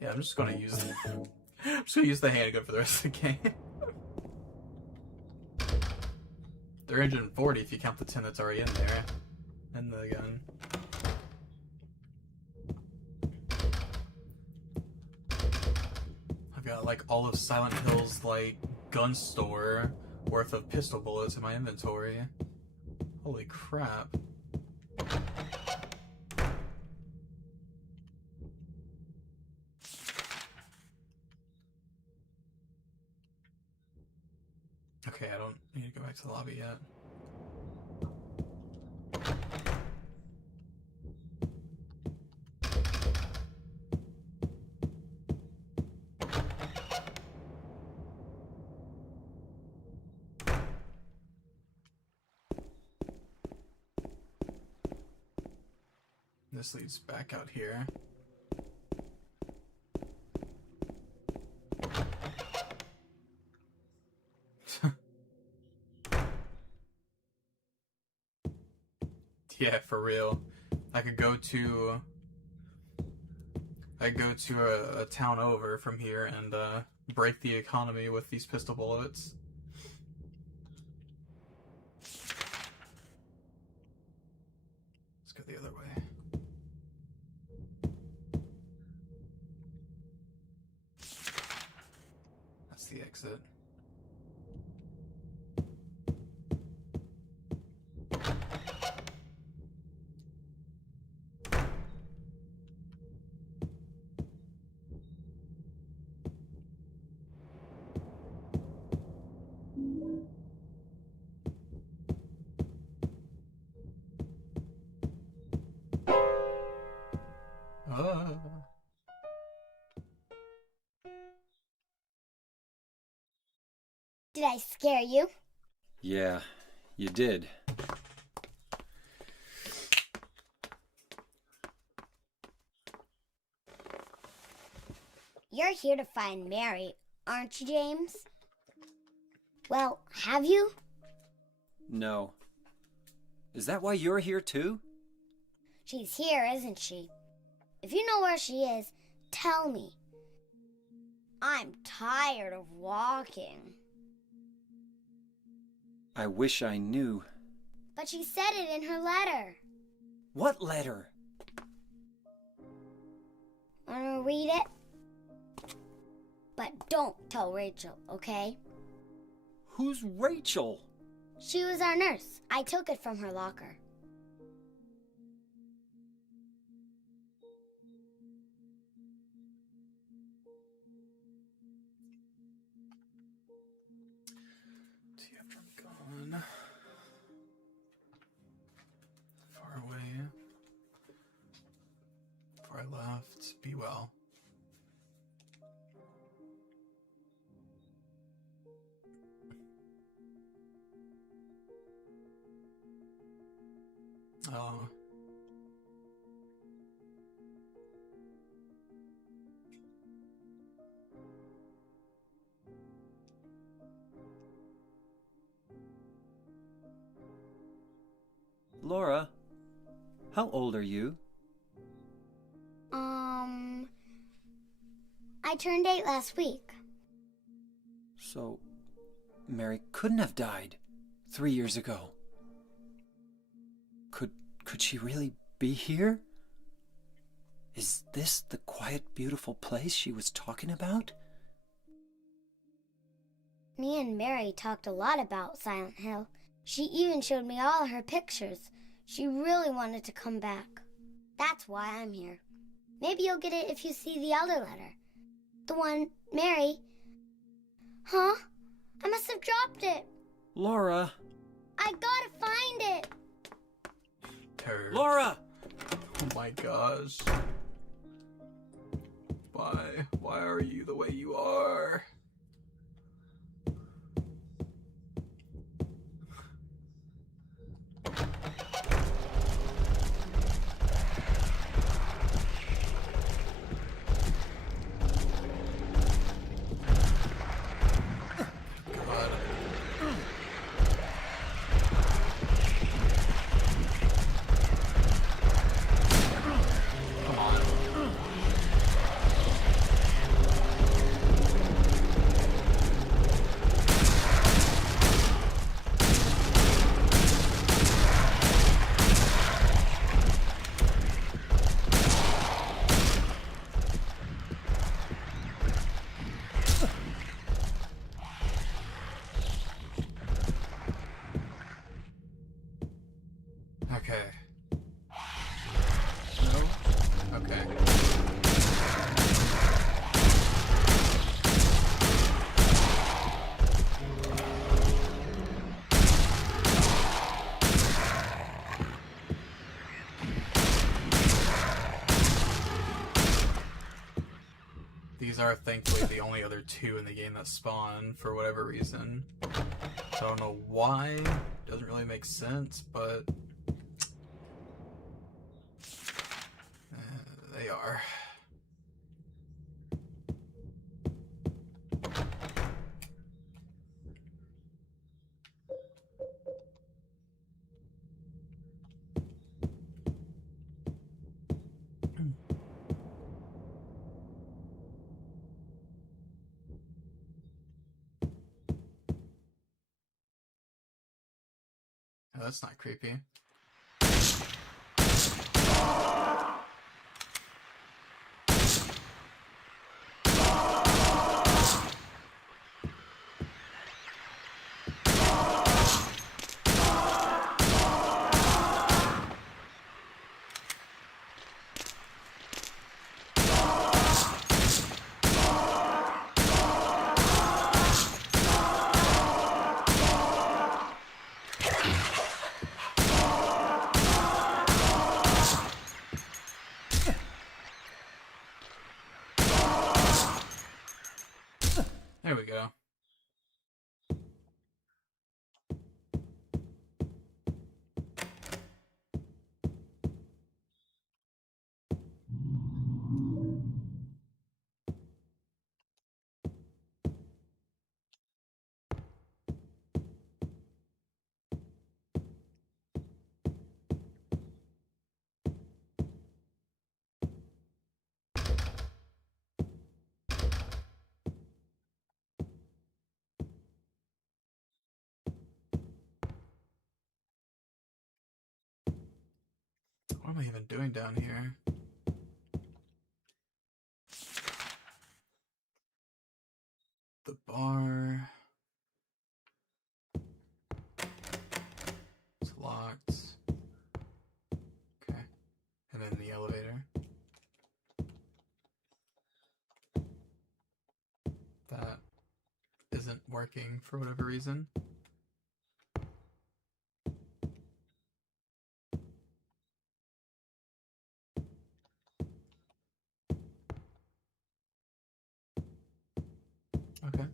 Yeah, I'm just gonna use I'm just gonna use the handgun for the rest of the game. 340 if you count the 10 that's already in there. And the gun. I've got like all of Silent Hill's like gun store worth of pistol bullets in my inventory. Holy crap. Okay, I don't need to go back to the lobby yet. This leads back out here. Yeah, for real. I could go to a town over from here and break the economy with these pistol bullets. Let's go the other way. That's the exit. Did I scare you? Yeah, you did. You're here to find Mary, aren't you, James? Well, have you? No. Is that why you're here too? She's here, isn't she? If you know where she is, tell me. I'm tired of walking. I wish I knew. But she said it in her letter. What letter? Wanna read it? But don't tell Rachel, okay? Who's Rachel? She was our nurse. I took it from her locker. See after I'm gone. Far away. Before I left, be well. Oh. Laura, how old are you? I turned 8 last week. So, Mary couldn't have died 3 years ago. Could she really be here? Is this the quiet, beautiful place she was talking about? Me and Mary talked a lot about Silent Hill. She even showed me all her pictures. She really wanted to come back. That's why I'm here. Maybe you'll get it if you see the other letter. The one, Mary. Huh? I must have dropped it. Laura! I gotta find it. Terror. Laura! Oh my gosh. Why are you the way you are? God. Okay. No? Okay. These are thankfully the only other two in the game that spawn for whatever reason. So I don't know why. Doesn't really make sense, but they are. Oh, that's not creepy. There we go. What am I even doing down here? The bar. It's locked. Okay. And then the elevator. That isn't working for whatever reason. Okay.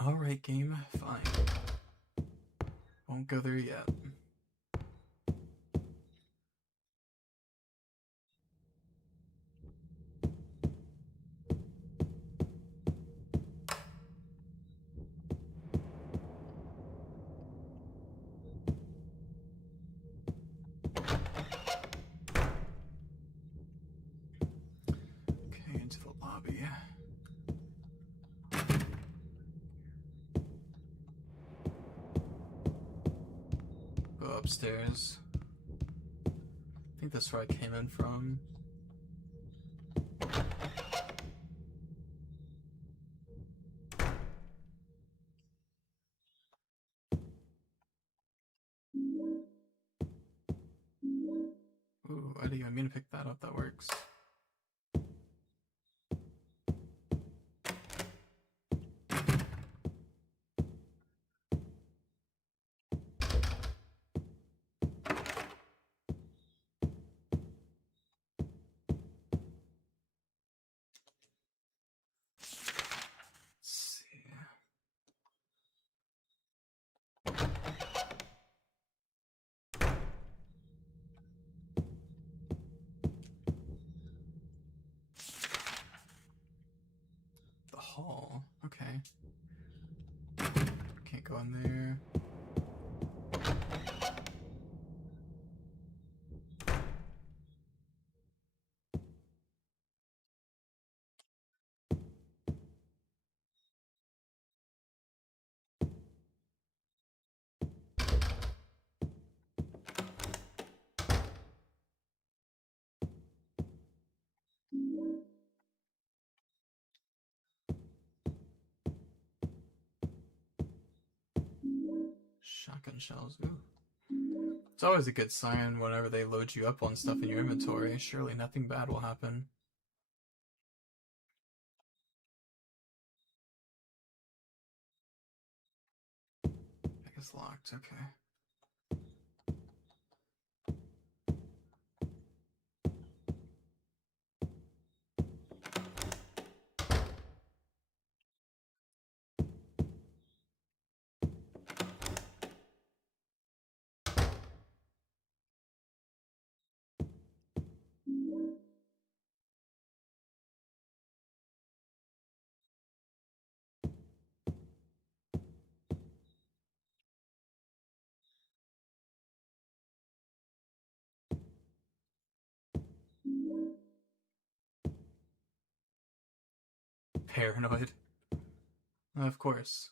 Alright, game. Fine. Won't go there yet. Okay, into the lobby. Go upstairs. I think that's where I came in from. Ooh, I didn't even mean to pick that up. That works. Let's see. The hall. Okay. Can't go in there. Shotgun shells. Ooh. It's always a good sign whenever they load you up on stuff in your inventory. Surely nothing bad will happen. I guess locked, okay. Paranoid. Of course.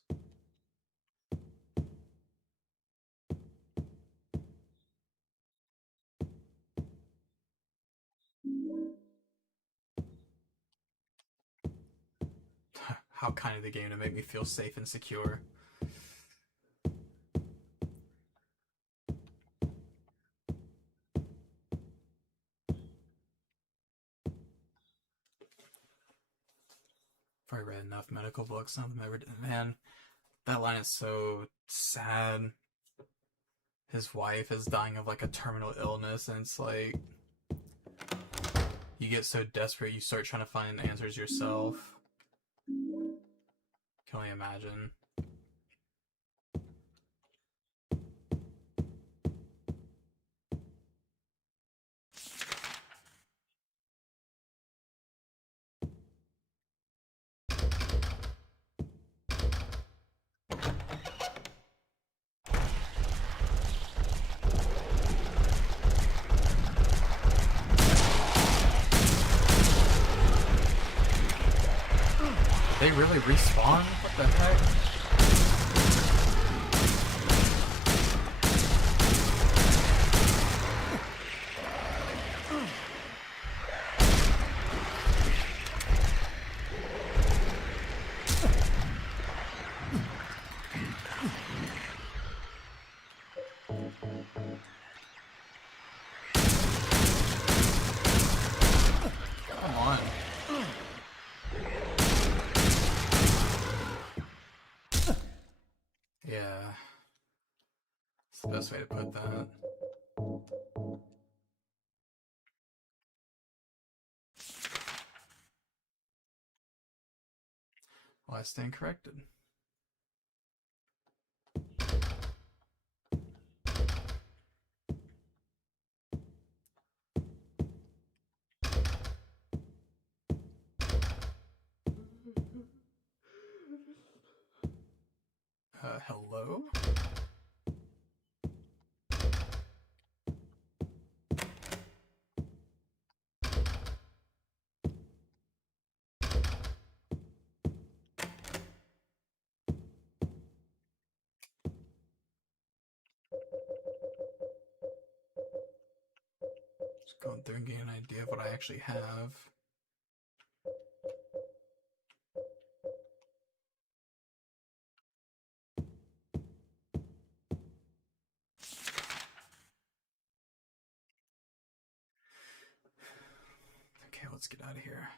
How kind of the game to make me feel safe and secure. Probably read enough medical books. None of them ever did. Man, that line is so sad. His wife is dying of like a terminal illness, and it's like you get so desperate you start trying to find answers yourself. Can only imagine. They really respawn? What the heck? Come on. Yeah. It's the best way to put that. Well, I stand corrected. Hello? Just going through and getting an idea of what I actually have. Okay, let's get out of here.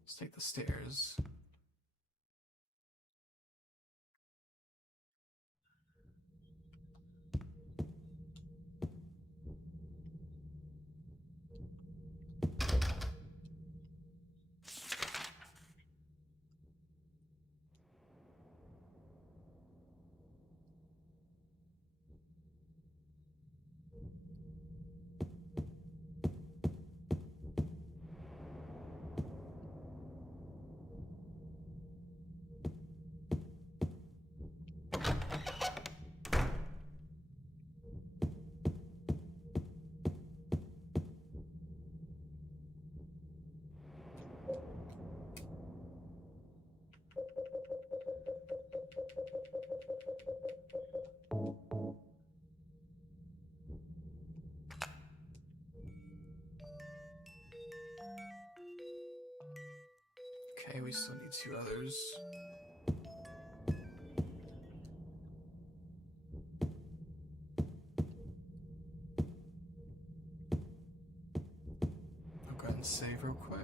Let's take the stairs. Okay, we still need 2 others. I'll go ahead and save real quick.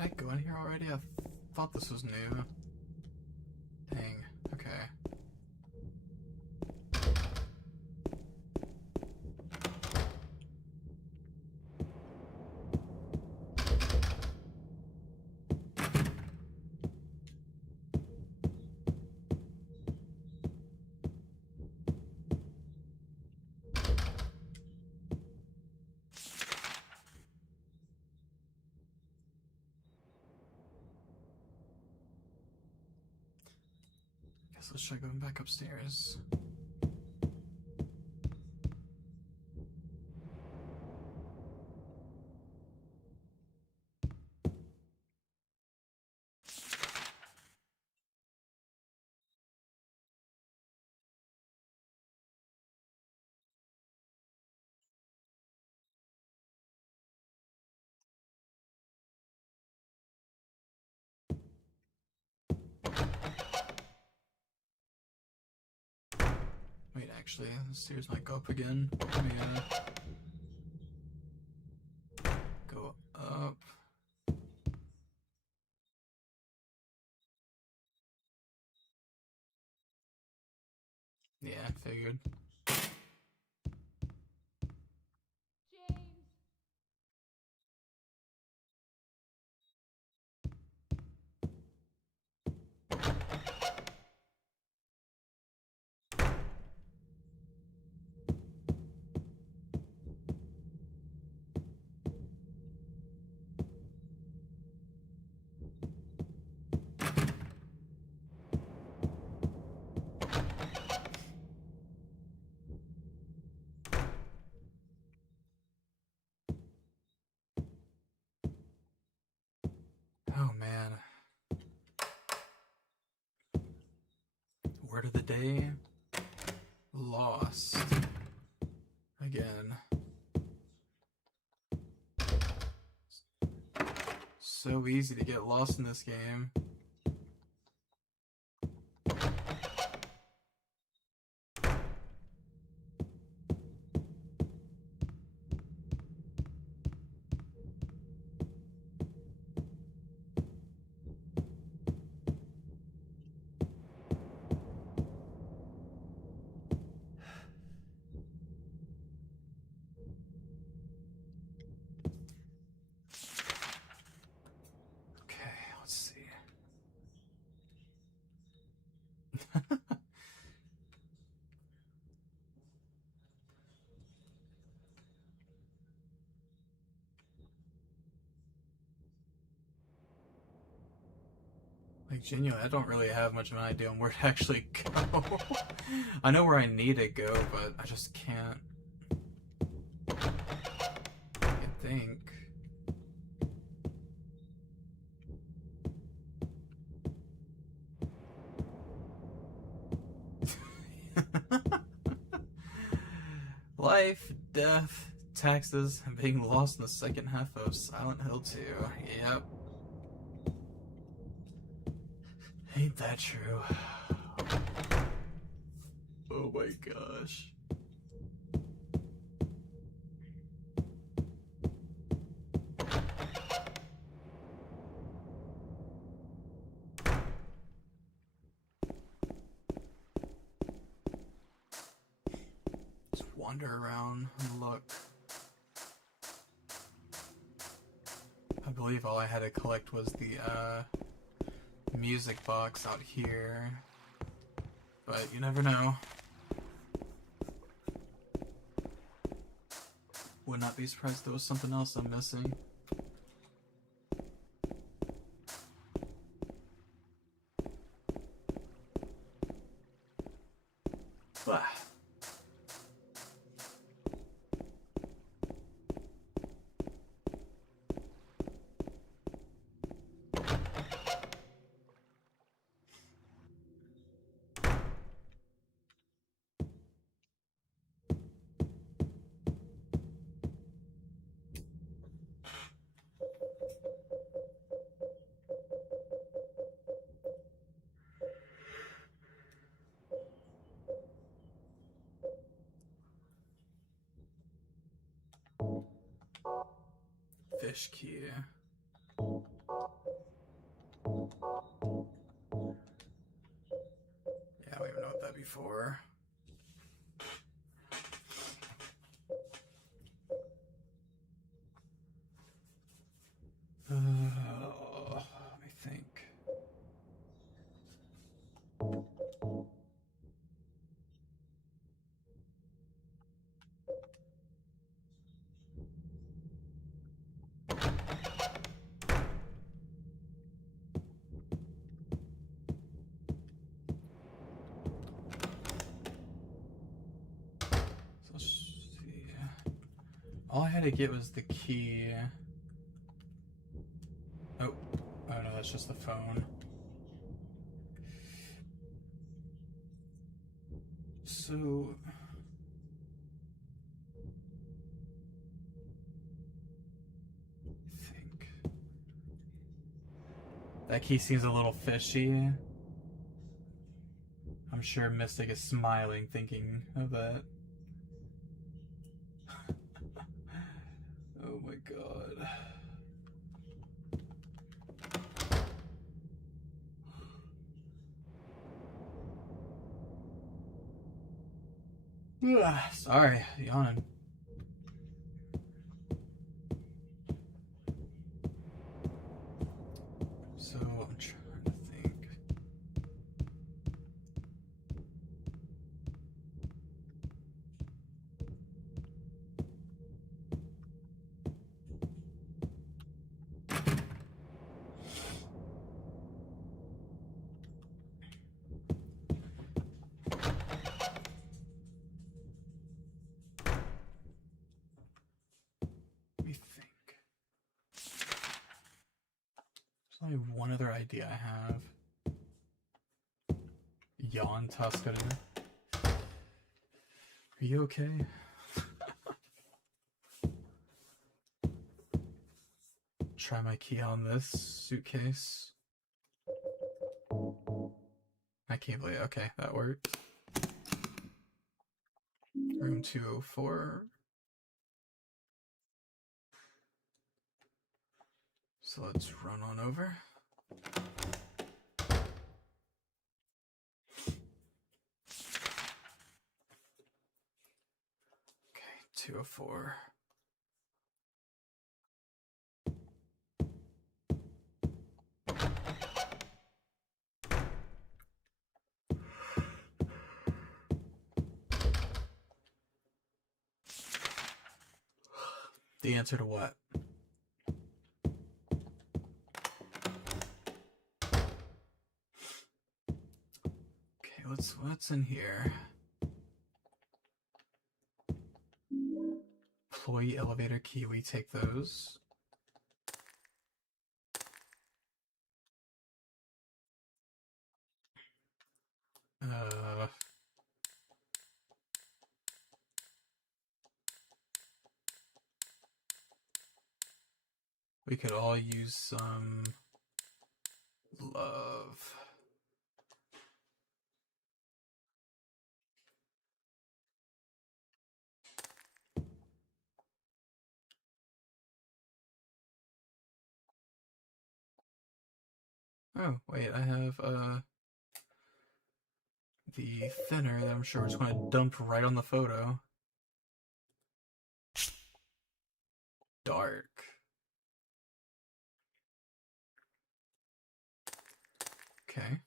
Did I go in here already? I thought this was new. Dang, okay. Guess let's try going back upstairs. Wait, actually, the stairs might go up again. Let me, go up. Yeah, I figured. James! Oh man. Word of the day. Lost. Again. So easy to get lost in this game. Okay, let's see. Like, genuinely, I don't really have much of an idea on where to actually go. I know where I need to go, but I just can't. I think. Life, death, taxes, and being lost in the second half of Silent Hill 2. Yep. Ain't that true? Oh my gosh. Just wander around and look. I believe all I had to collect was the music box out here. But you never know. Would not be surprised if there was something else I'm missing. Blah. Fish key. Yeah, we haven't known that before. Let me think. So let's see. All I had to get was the key. Oh, oh no, that's just the phone. So I think that key seems a little fishy. I'm sure Mystic is smiling thinking of that. Oh my god. Sorry, yawning. So I'm trying to think. Let me think. There's only one other idea I have. Yawn Tuscan. Are you okay? Try my key on this suitcase. I can't believe it. Okay, that worked. Room 204. So let's run on over. Okay, 204. The answer to what? Okay, what's in here? Employee elevator key, we take those. We could all use some love. Oh, wait, I have the thinner that I'm sure is going to dump right on the photo. Dark. Okay.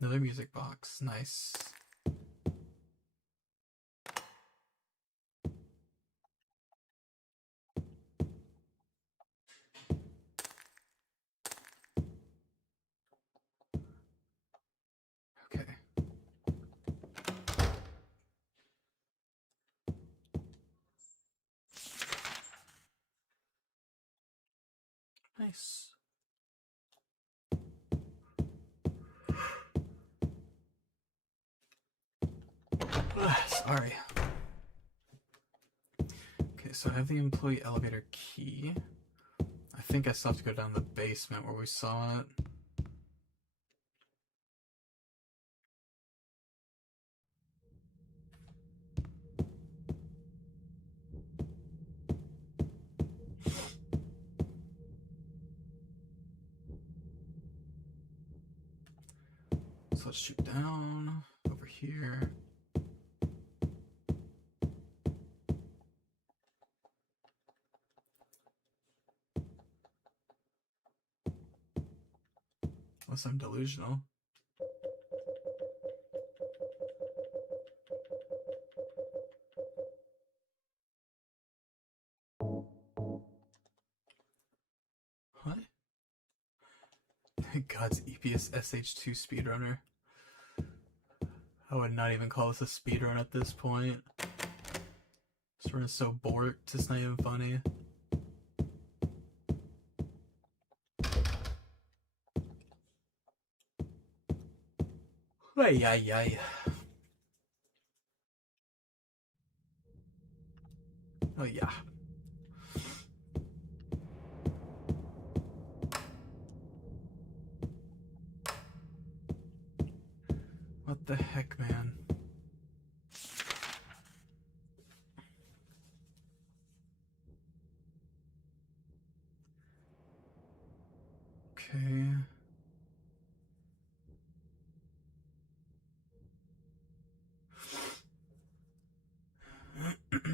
Another music box. Nice. Okay. Nice. Sorry. Okay, so I have the employee elevator key. I think I still have to go down the basement where we saw it. So let's shoot down over here. Unless I'm delusional. What? God's EPS SH2 speedrunner. I would not even call this a speedrun at this point. This run is so bored, it's just not even funny. Ay, ay, ay. Oh, yeah. What the heck, man? Okay. Okay.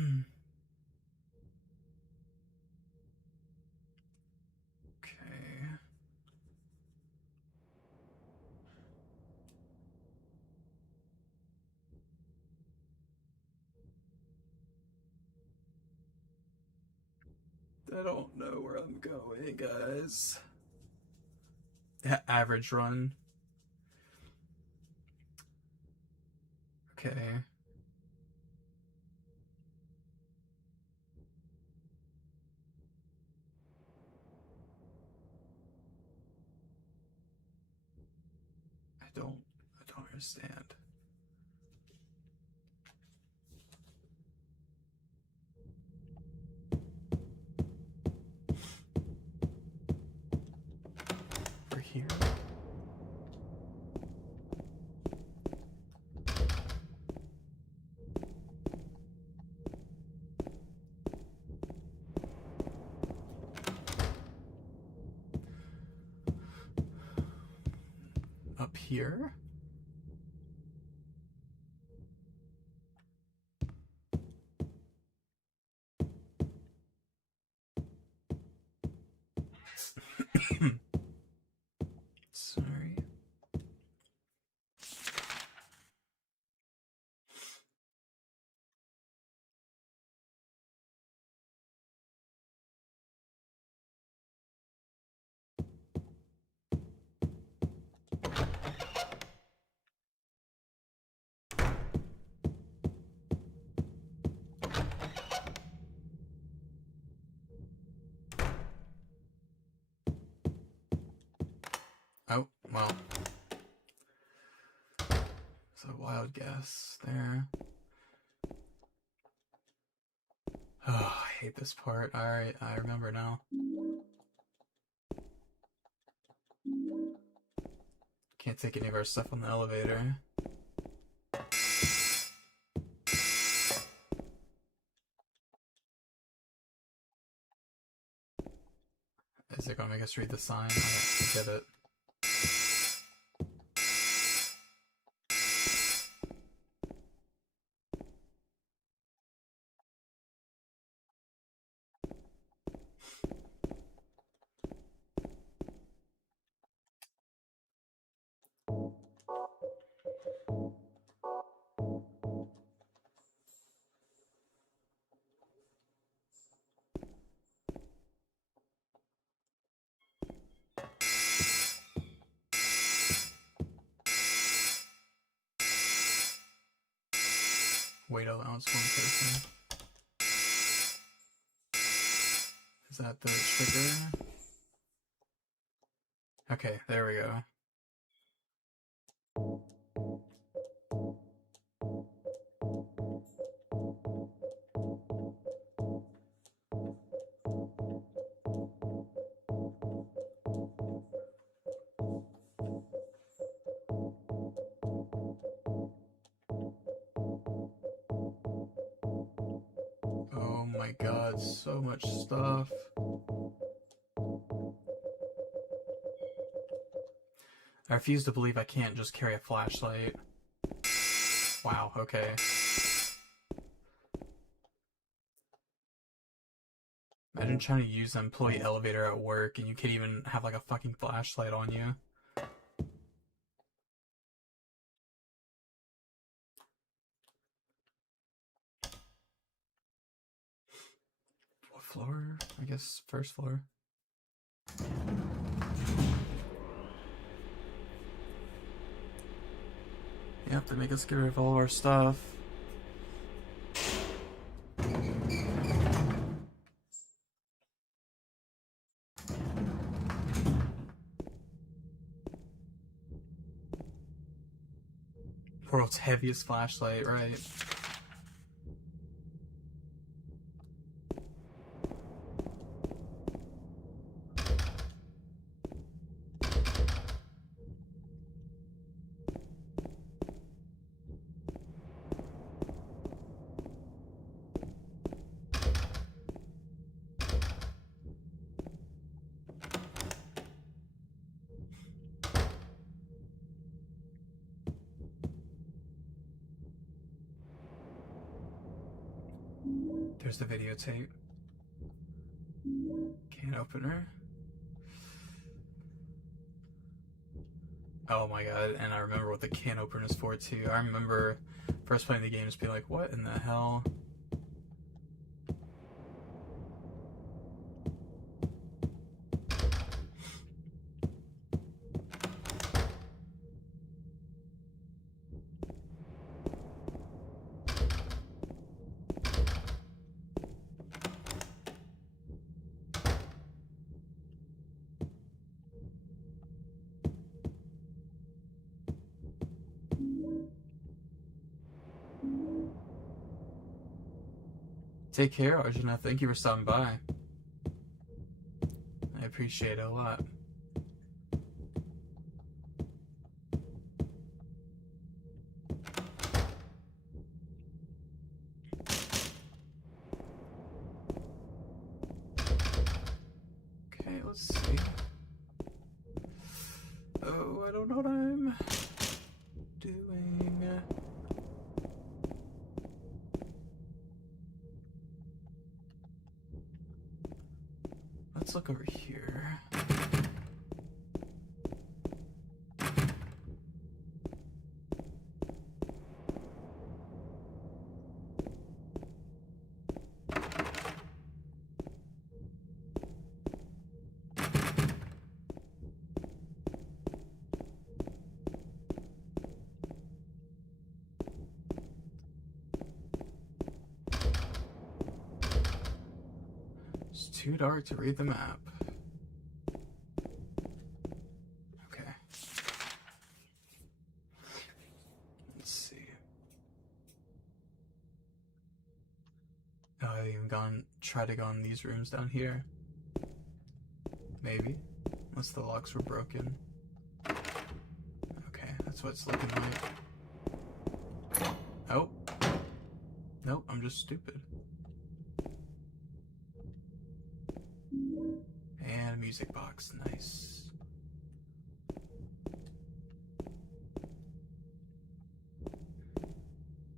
I don't know where I'm going, guys. Average run. Okay. I don't understand. Over here. Up here. Sorry. Oh, well. It's a wild guess there. Oh, I hate this part. Alright, I remember now. Can't take any of our stuff on the elevator. Is it gonna make us read the sign? I don't get it. Weight allowance 1 person. Is that the trigger? Okay, there we go. Oh my god, so much stuff. I refuse to believe I can't just carry a flashlight. Wow, okay. Imagine trying to use the employee elevator at work and you can't even have like a fucking flashlight on you. What floor? I guess first floor. Yep, they make us get rid of all of our stuff. World's heaviest flashlight, right? There's the videotape. Can opener. Oh my god, and I remember what the can opener is for too. I remember first playing the game just being like, what in the hell? Take care, Arjuna. Thank you for stopping by. I appreciate it a lot. Okay, let's see. Oh, I don't know what I'm doing. Let's look over here. It's too dark to read the map. Okay. Let's see. Oh, I even try to go in these rooms down here. Maybe. Unless the locks were broken. Okay, that's what it's looking like. Oh. Nope, I'm just stupid. And a music box, nice.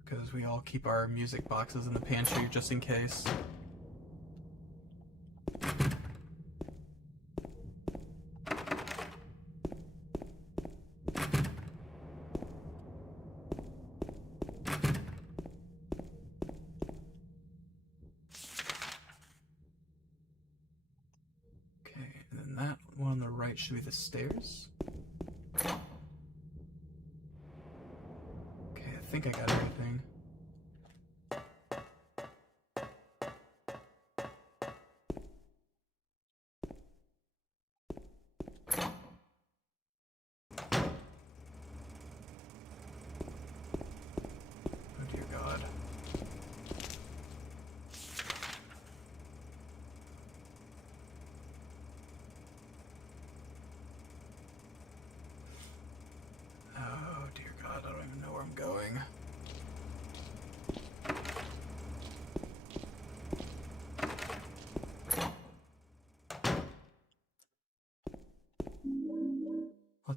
Because we all keep our music boxes in the pantry just in case. One on the right should be the stairs. Okay, I think I got everything.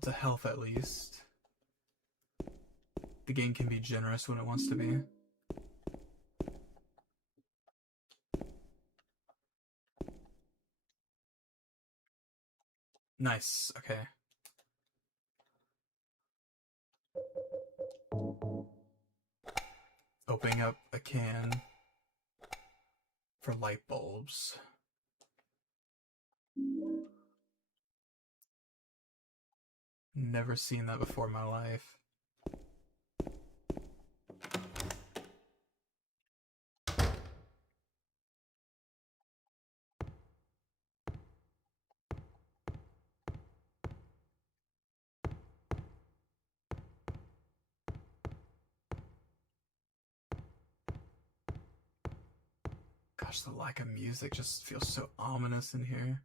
to health at least. The game can be generous when it wants to be. Nice, okay. Opening up a can for light bulbs. Never seen that before in my life. Gosh, the lack of music just feels so ominous in here.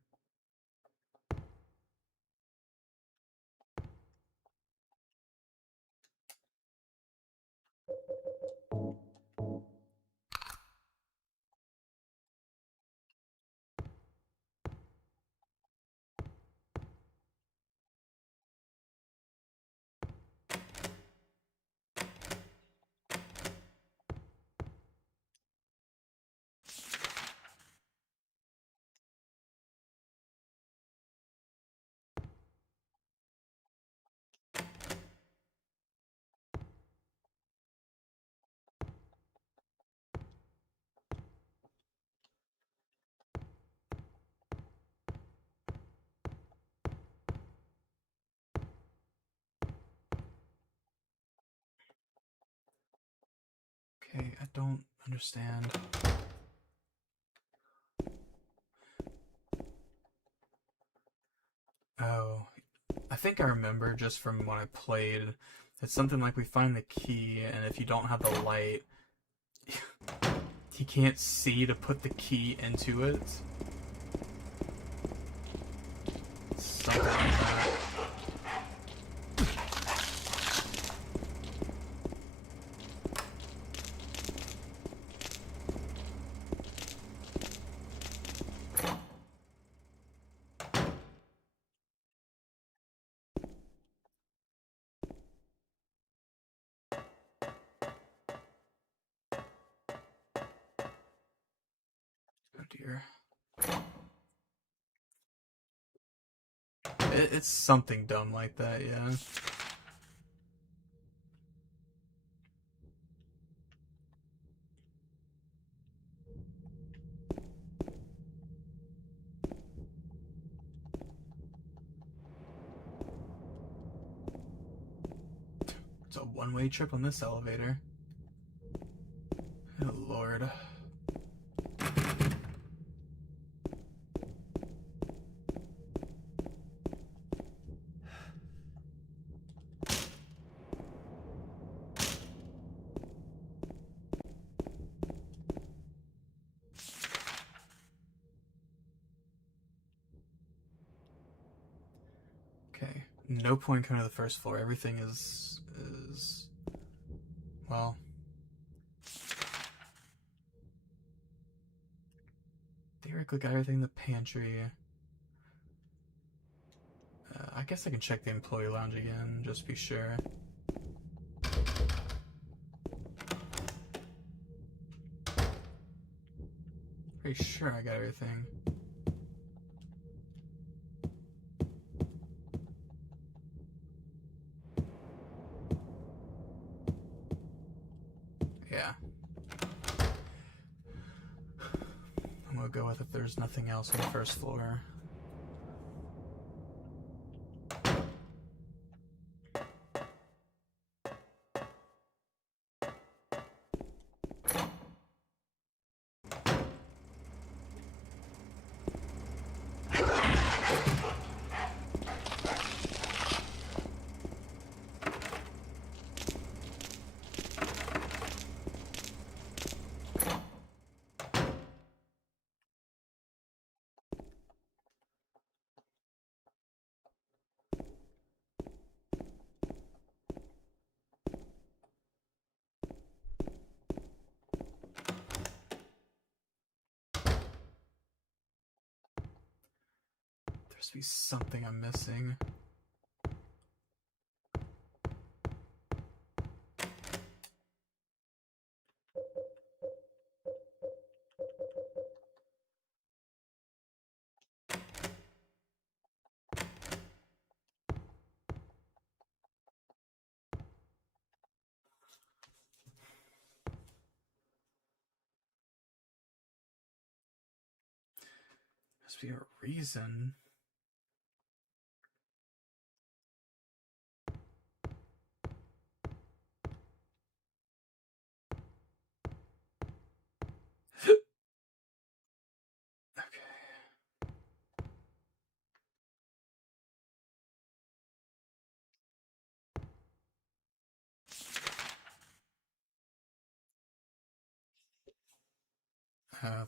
Okay, I don't understand. Oh, I think I remember just from when I played. It's something like we find the key, and if you don't have the light, he can't see to put the key into it. Something like that. Oh dear. It's something dumb like that, yeah. It's a one-way trip on this elevator. Oh lord. Okay, no point coming to the first floor. Everything is well. Theoretically got everything in the pantry. I guess I can check the employee lounge again, just to be sure. Pretty sure I got everything. Yeah. I'm gonna go with if there's nothing else on the first floor. There's to be something I'm missing. must be a reason.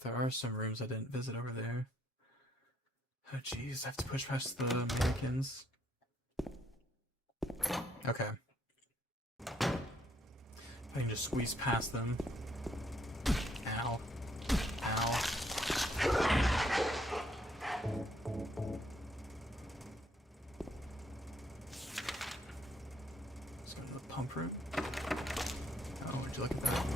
There are some rooms I didn't visit over there. Oh jeez, I have to push past the mannequins. Okay. I can just squeeze past them. Ow. Ow. Let's go to the pump room. Oh, would you look at that?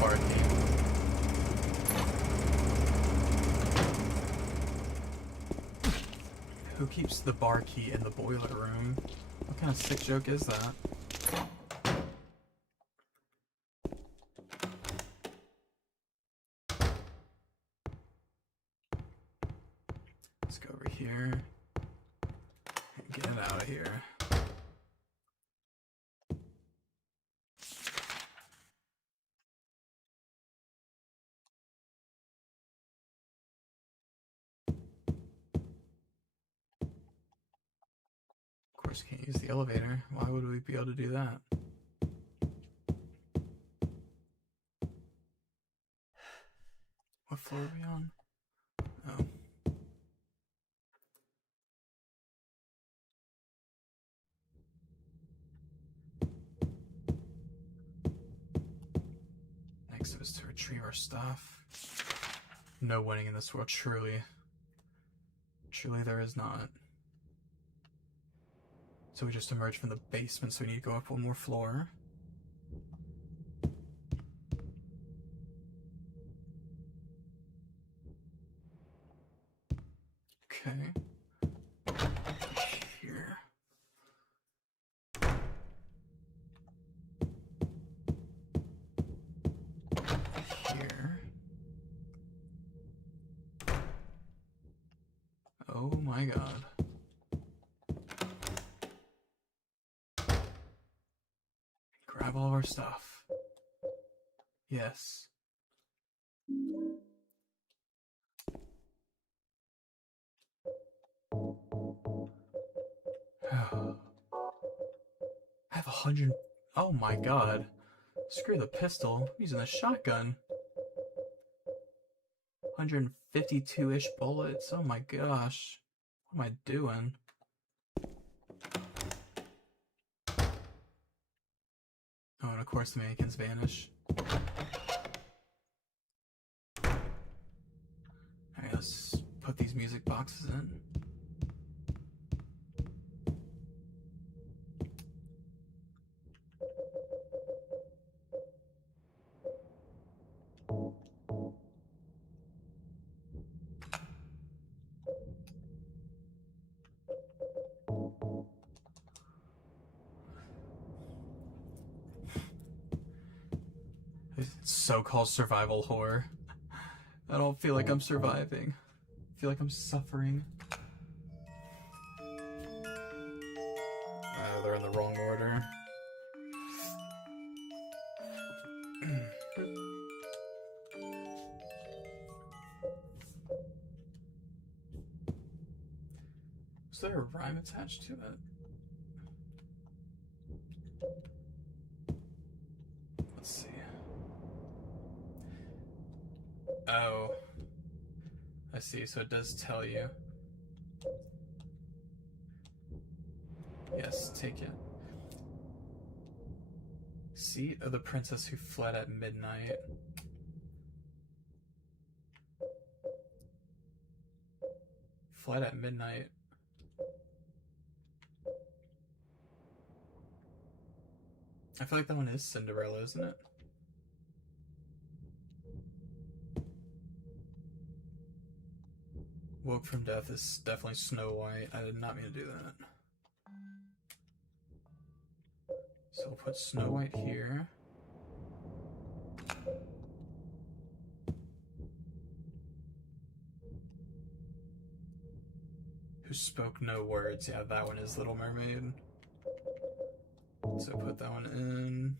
Bar key. Who keeps the bar key in the boiler room? What kind of sick joke is that? Let's go over here and get out of here. Of course, can't use the elevator. Why would we be able to do that? What floor are we on? Oh. Next is to retrieve our stuff. No winning in this world, truly. Truly there is not. So we just emerged from the basement, so we need to go up one more floor. Okay. Here. Here. Oh my god. Grab all of our stuff. Yes. I have 100. Oh my god. Screw the pistol. I'm using a shotgun. 152-ish bullets. Oh my gosh. What am I doing? Oh, and of course the mannequins vanish. Alright, let's put these music boxes in. It's so-called survival horror. I don't feel like I'm surviving. I feel like I'm suffering. They're in the wrong order. Is there a rhyme attached to it? Let's see. Oh. I see, so it does tell you. Yes, take it. Seat of the princess who fled at midnight. Fled at midnight. I feel like that one is Cinderella, isn't it? woke from death is definitely Snow White. I did not mean to do that. So we'll put Snow White here. Who spoke no words. Yeah, that one is Little Mermaid. So put that one in.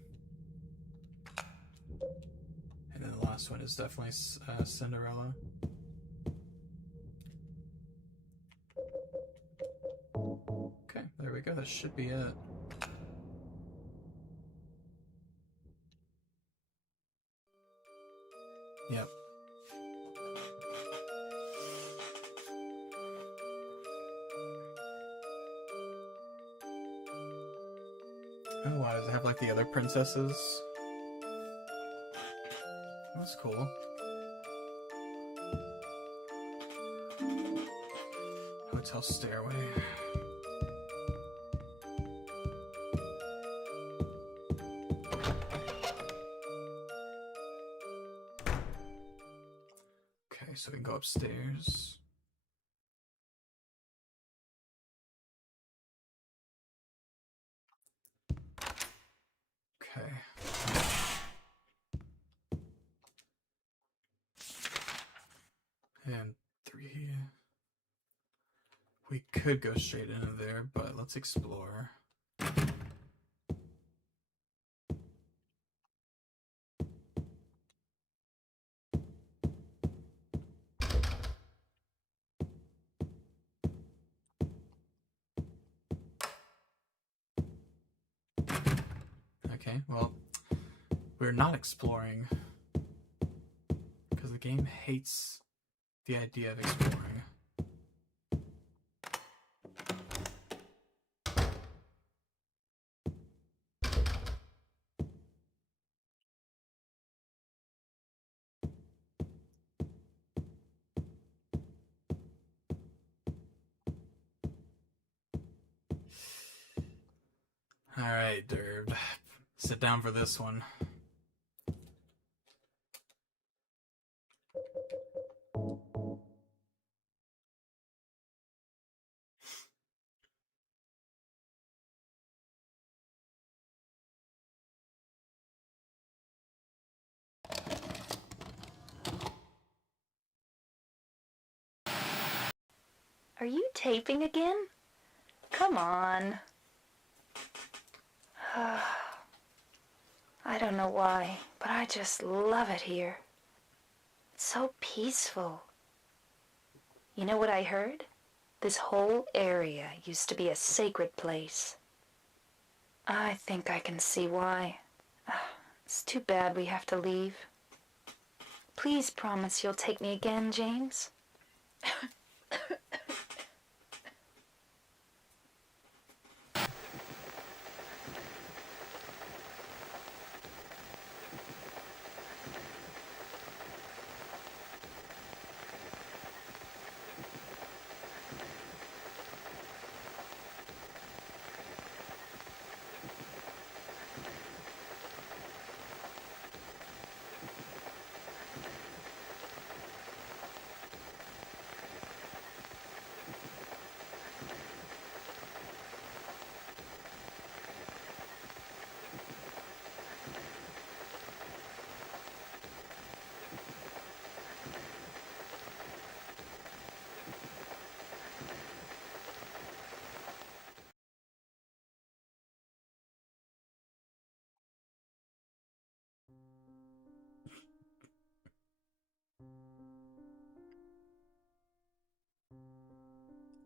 And then the last one is definitely Cinderella. Okay, there we go. That should be it. Yep. Oh wow, does it have like the other princesses? That's cool. Hotel stairway. Okay, so we can go upstairs. Okay. And 3. We could go straight into there, but let's explore. Okay, well, we're not exploring because the game hates the idea of exploring. Alright, Derb. Sit down for this one. Are you taping again? Come on. I don't know why, but I just love it here. It's so peaceful. You know what I heard? This whole area used to be a sacred place. I think I can see why. It's too bad we have to leave. Please promise you'll take me again, James.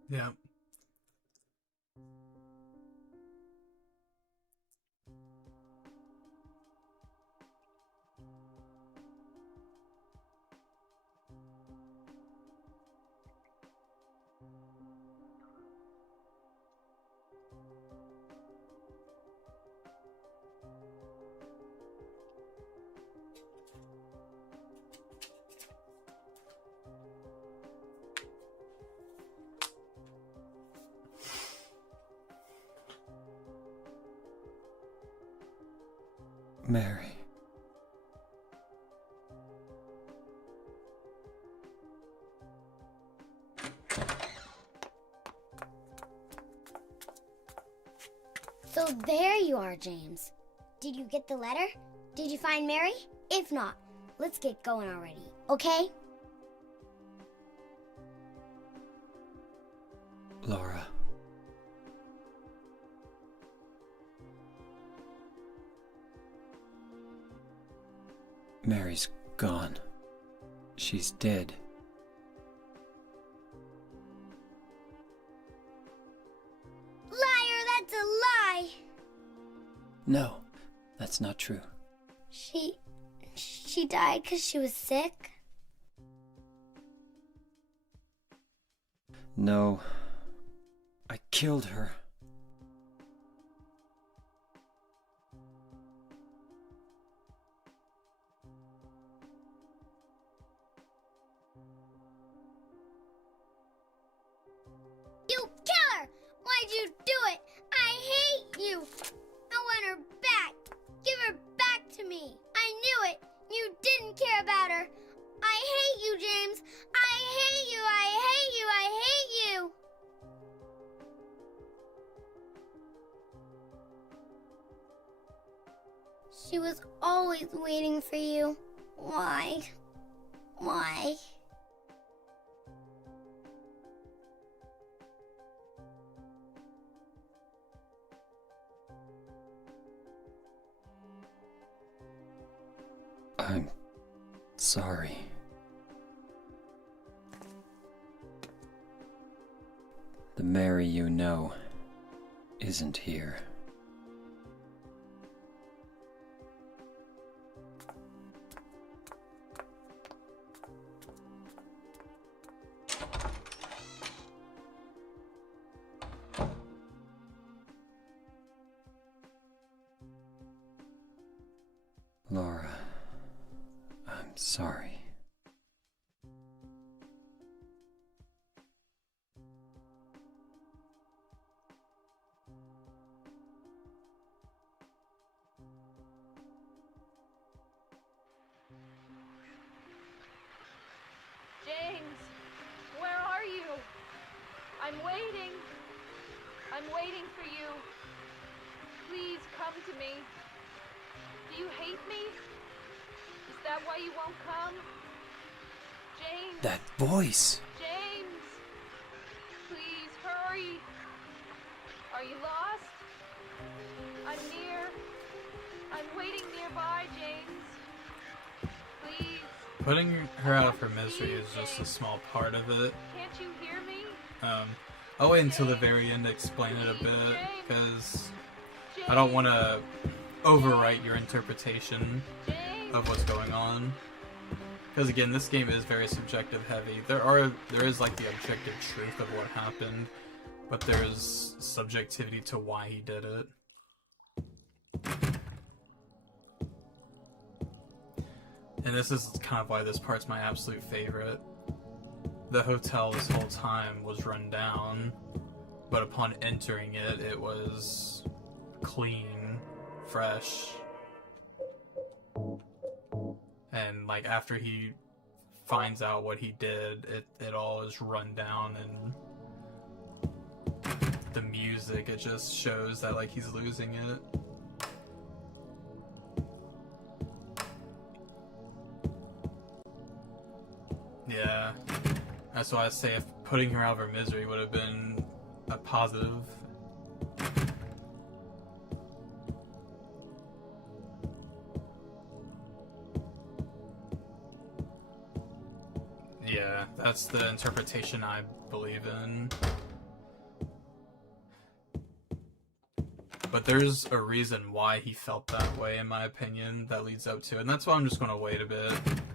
Yeah. Mary. So there you are, James. Did you get the letter? Did you find Mary? If not, let's get going already, okay? Laura. Mary's gone. She's dead. Liar, that's a lie! No, that's not true. She died because she was sick? No, I killed her. You killer! Why'd you do it? I hate you! I want her back! Give her back to me! I knew it! You didn't care about her! I hate you, James! I hate you! I hate you! I hate you! She was always waiting for you. Why? Why? I'm sorry. The Mary you know isn't here. Laura, I'm sorry. James, where are you? I'm waiting. I'm waiting for you. Please come to me. Do you hate me? Is that why you won't come? James! That voice! James! Please hurry! Are you lost? I'm near. I'm waiting nearby, James. Please. Putting her out of her misery is just a small part of it. Can't you hear me? I'll wait until the very end to explain it a bit, because I don't want to overwrite your interpretation of what's going on. Because again, this game is very subjective heavy. There is like the objective truth of what happened, but there's subjectivity to why he did it. And this is kind of why this part's my absolute favorite. The hotel this whole time was run down, but upon entering it, it was clean, fresh. And like after he finds out what he did, it all is run down, and the music, it just shows that like he's losing it. Yeah, that's why I say if putting her out of her misery would have been a positive. Yeah, that's the interpretation I believe in. But there's a reason why he felt that way, in my opinion, that leads up to it. And that's why I'm just going to wait a bit.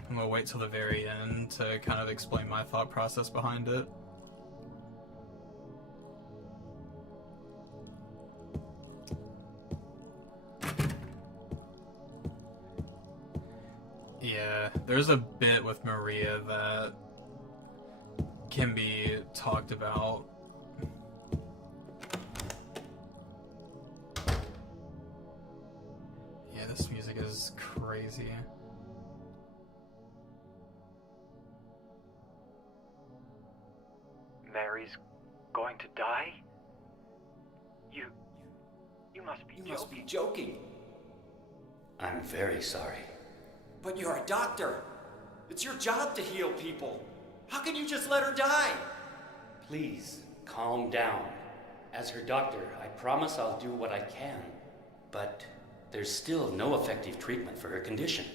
I'm going to wait till the very end to kind of explain my thought process behind it. Yeah, there's a bit with Maria that can be talked about. Yeah, this music is crazy. Mary's going to die? You must be You joking. must be joking. I'm very sorry. But you're a doctor. It's your job to heal people. How can you just let her die? Please, calm down. As her doctor, I promise I'll do what I can. But there's still no effective treatment for her condition.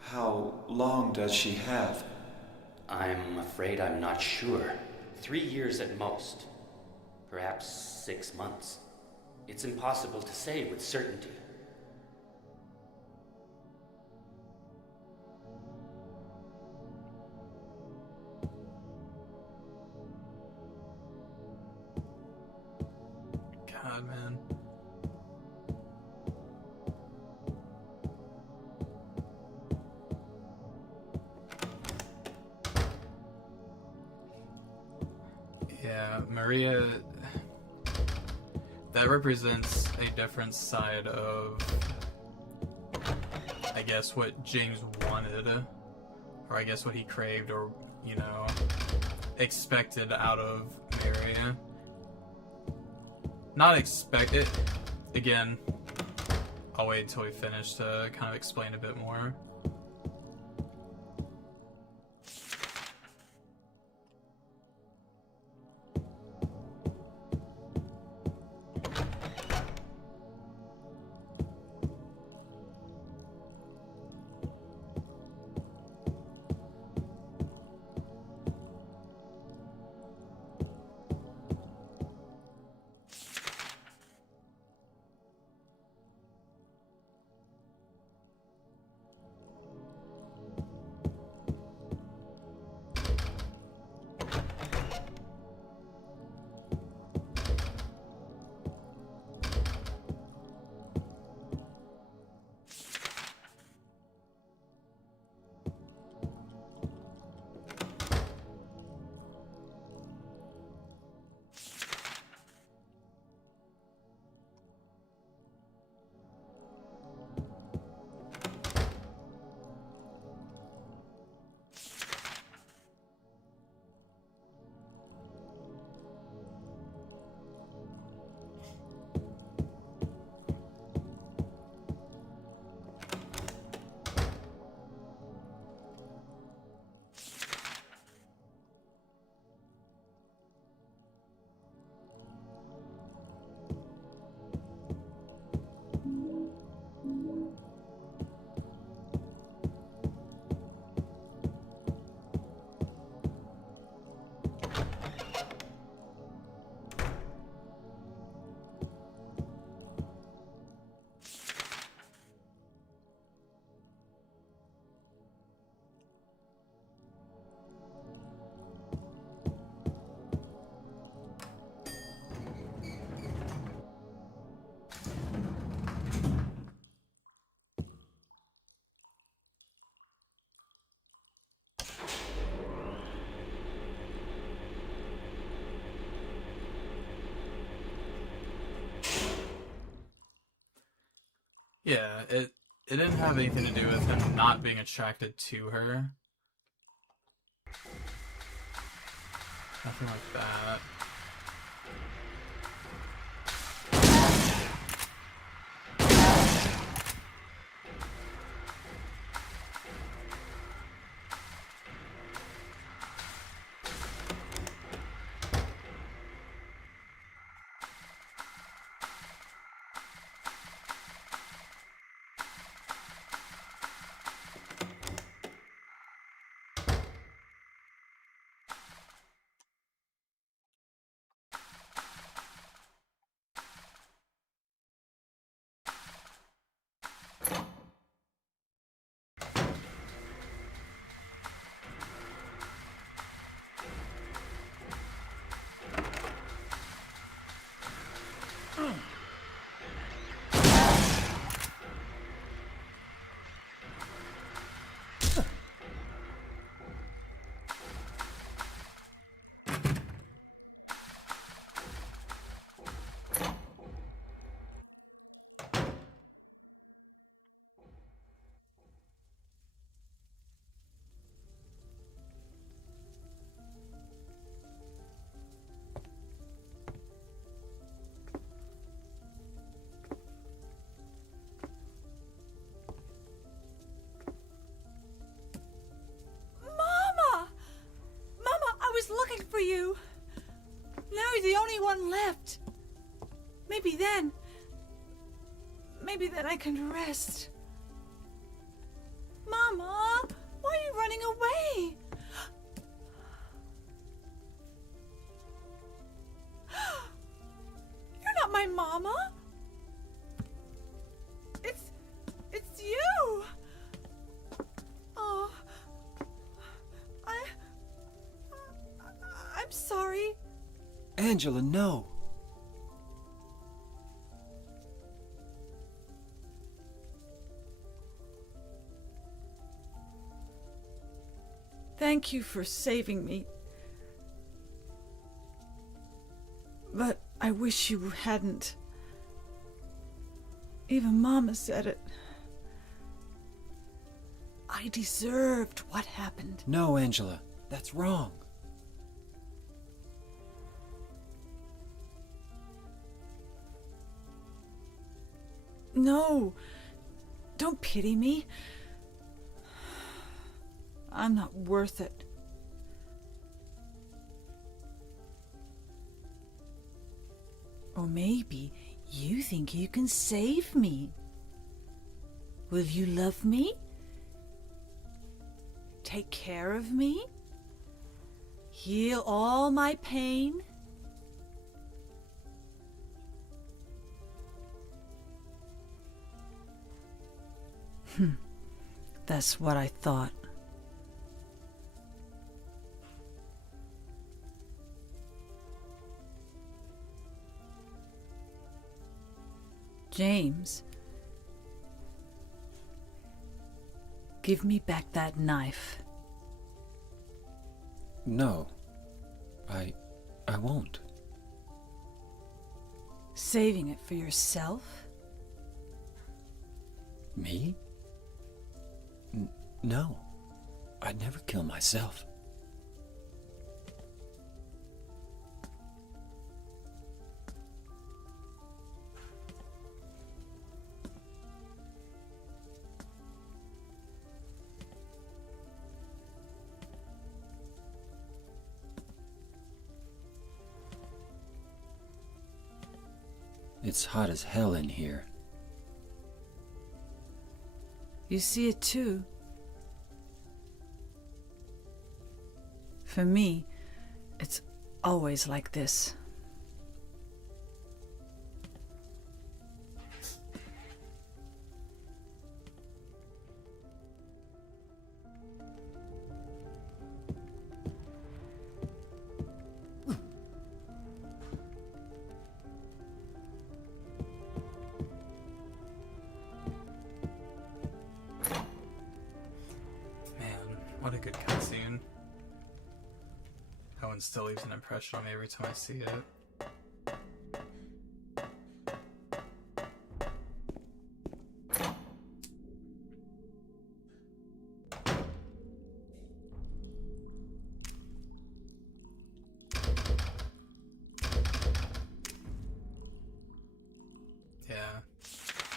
How long does she have? I'm afraid I'm not sure. 3 years at most. Perhaps 6 months. It's impossible to say with certainty. God, man. Yeah, Maria, that represents a different side of, I guess, what James wanted, or I guess what he craved, or, you know, expected out of Maria. Not expected. Again, I'll wait until we finish to kind of explain a bit more. Yeah, it didn't have anything to do with him not being attracted to her. Nothing like that. you. Now you're the only one left. Maybe then I can rest. Mama, why are you running away? You're not my mama. It's you. Oh, I'm sorry. Angela, no. Thank you for saving me. But I wish you hadn't. Even Mama said it. I deserved what happened. No, Angela, that's wrong. No, don't pity me. I'm not worth it. Or maybe you think you can save me. Will you love me? Take care of me? Heal all my pain? That's what I thought. James, give me back that knife. No, I won't. Saving it for yourself? Me? No, I'd never kill myself. It's hot as hell in here. You see it too. For me, it's always like this. What a good cutscene. That one still leaves an impression on me every time I see it. Yeah,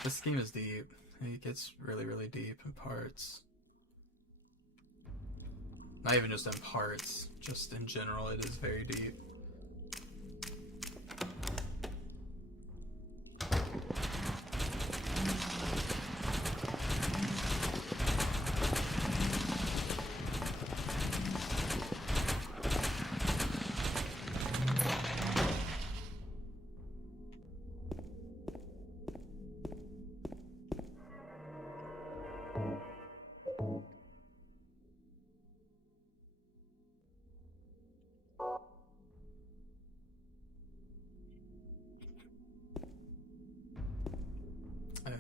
this game is deep. It gets really, really deep in parts. Not even just in parts, just in general, it is very deep.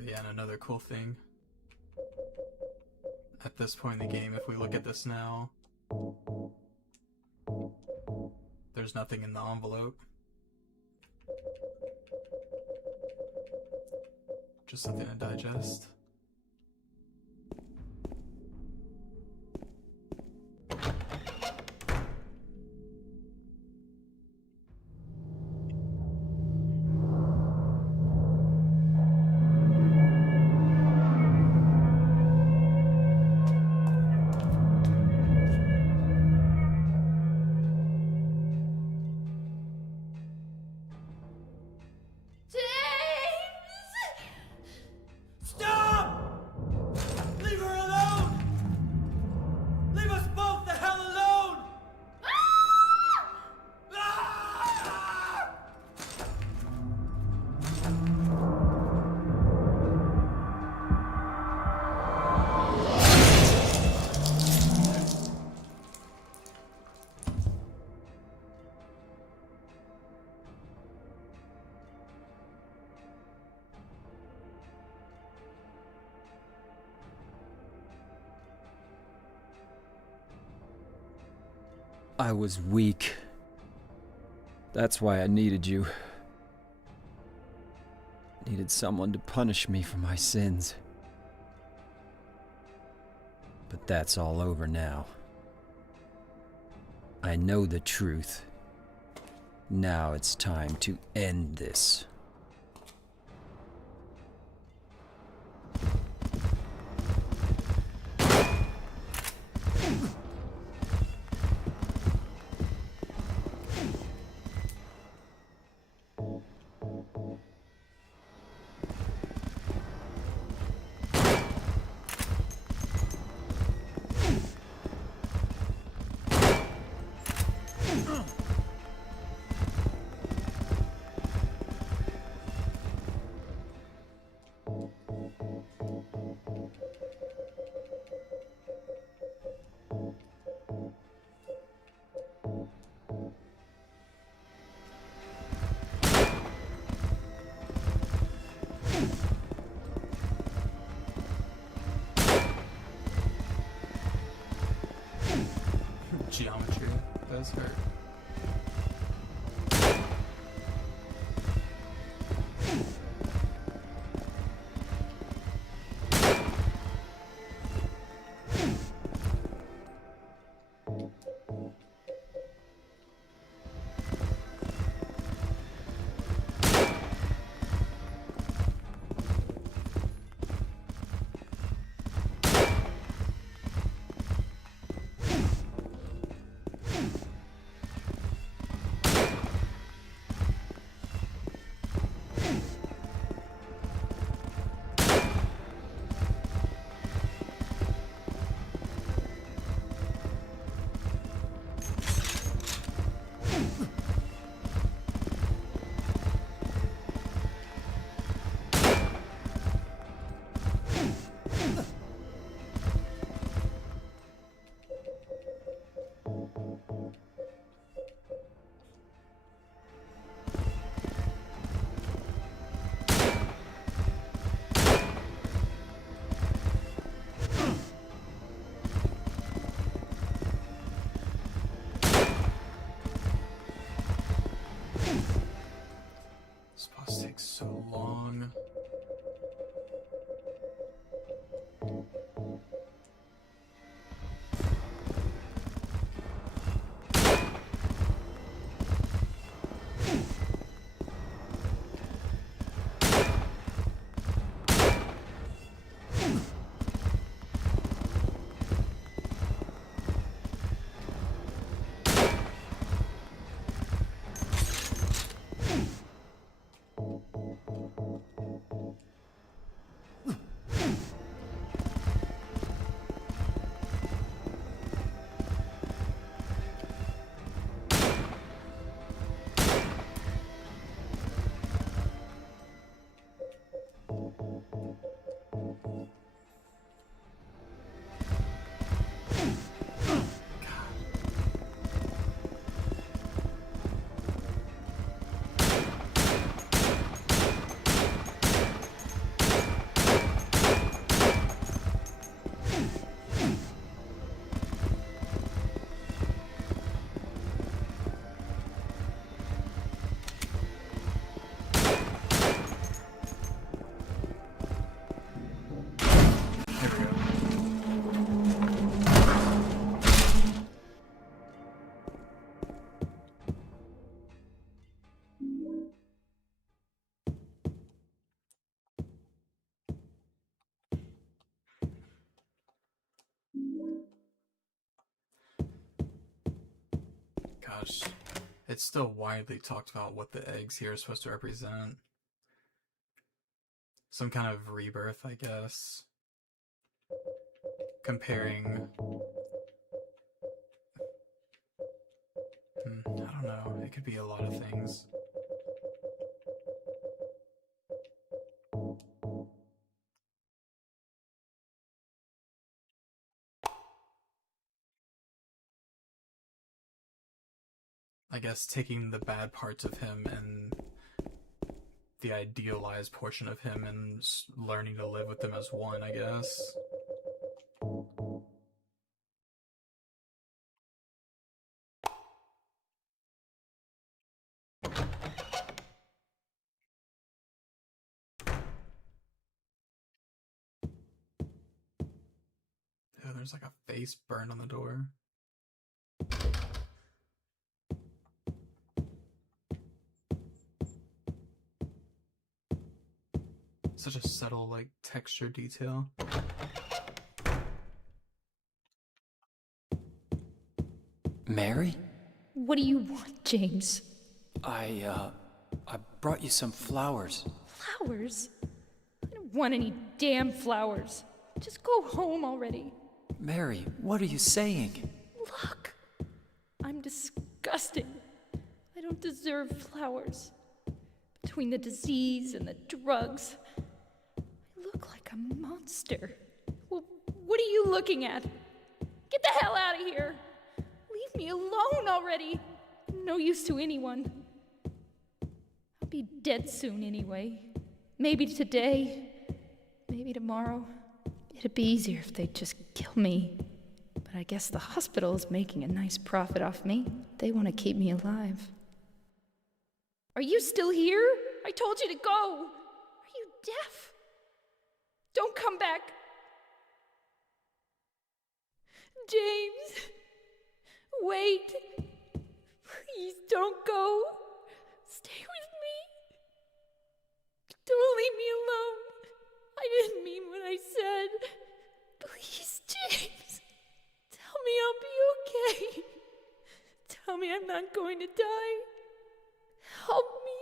Yeah, and another cool thing. At this point in the game, if we look at this now, there's nothing in the envelope. Just something to digest. I was weak. That's why I needed you. Needed someone to punish me for my sins. But that's all over now. I know the truth. Now it's time to end this. Geometry does hurt. This boss takes so long. Here we go. Gosh, it's still widely talked about what the eggs here are supposed to represent. Some kind of rebirth, I guess. Comparing... I don't know, it could be a lot of things. I guess taking the bad parts of him and the idealized portion of him and learning to live with them as one, I guess. there's like a face burned on the door. Such a subtle, like, texture detail. Mary? What do you want, James? I brought you some flowers. Flowers? I don't want any damn flowers. Just go home already. Mary, what are you saying? Look, I'm disgusting. I don't deserve flowers. Between the disease and the drugs, I look like a monster. Well, what are you looking at? Get the hell out of here. Leave me alone already. I'm no use to anyone. I'll be dead soon anyway. Maybe today, maybe tomorrow. It'd be easier if they'd just kill me. But I guess the hospital is making a nice profit off me. They want to keep me alive. Are you still here? I told you to go. Are you deaf? Don't come back. James, wait. Please don't go. Stay with me. Don't leave me alone. I didn't mean what I said. Please, James. Tell me I'll be okay. Tell me I'm not going to die. Help me.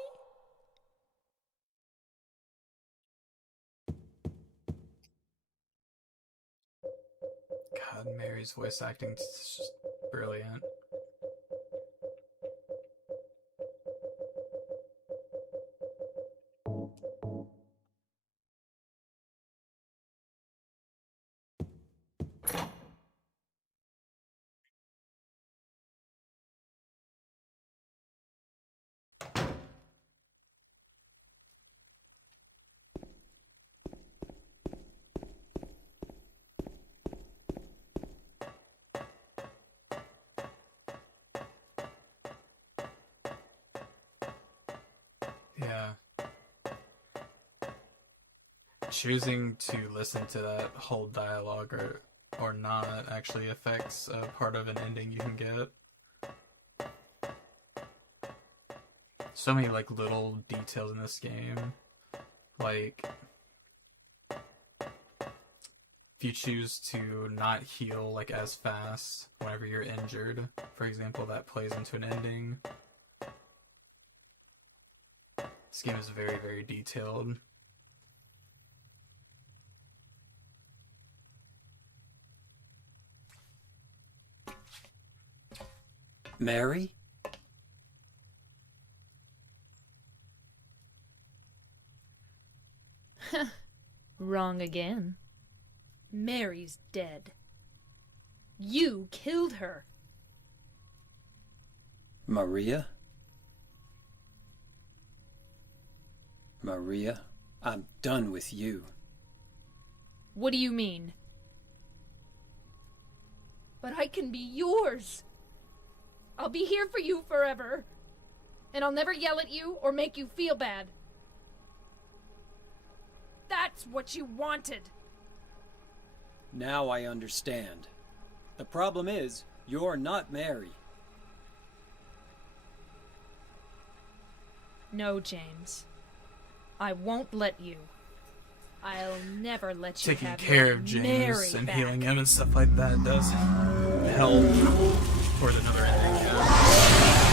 God, Mary's voice acting is just brilliant. Yeah. Choosing to listen to that whole dialogue or not actually affects part of an ending you can get. So many like little details in this game. Like if you choose to not heal like as fast whenever you're injured, for example, that plays into an ending. This game is very, very detailed. Mary? Wrong again. Mary's dead. You killed her. Maria? Maria, I'm done with you. What do you mean? But I can be yours. I'll be here for you forever. And I'll never yell at you or make you feel bad. That's what you wanted. Now I understand. The problem is, you're not Mary. No, James. I won't let you. I'll never let you Taking have care your of James Mary and back. healing him and stuff like that does help towards another ending, yeah.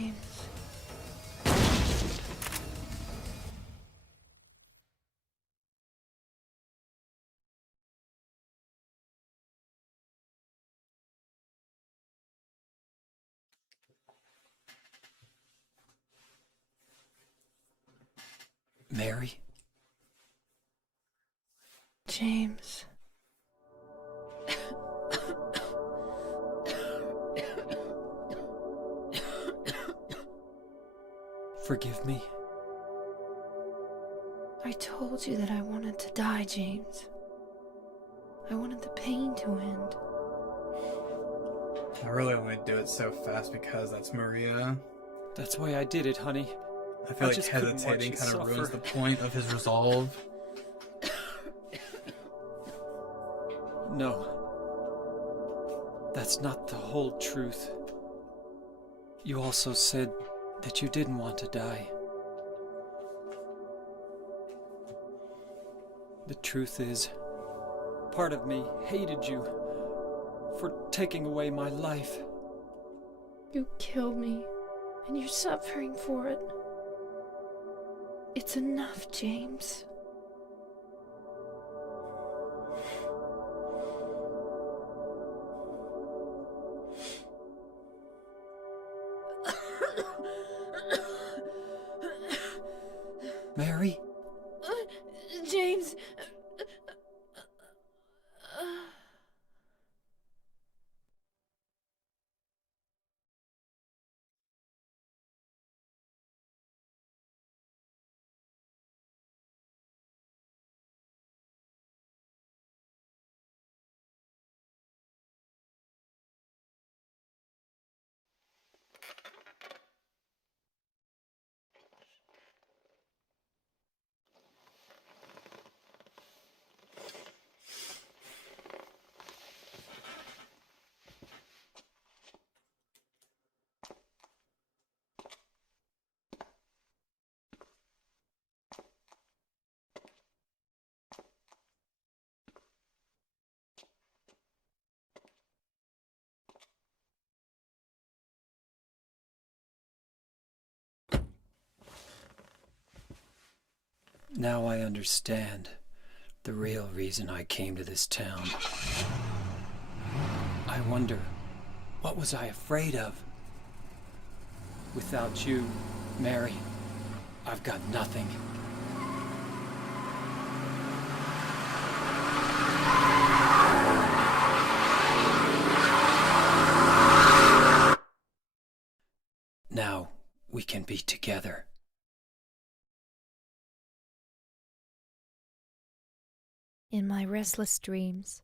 James. Mary? James. Forgive me. I told you that I wanted to die, James. I wanted the pain to end. I really only do it so fast because that's Maria. That's why I did it, honey. I feel like just couldn't watch hesitating you kind of ruins suffer. the point of his resolve. No. That's not the whole truth. You also said that you didn't want to die. The truth is, part of me hated you for taking away my life. You killed me, and you're suffering for it. It's enough, James. Mary? James. Now I understand the real reason I came to this town. I wonder, what was I afraid of? Without you, Mary, I've got nothing. Now we can be together. In my restless dreams,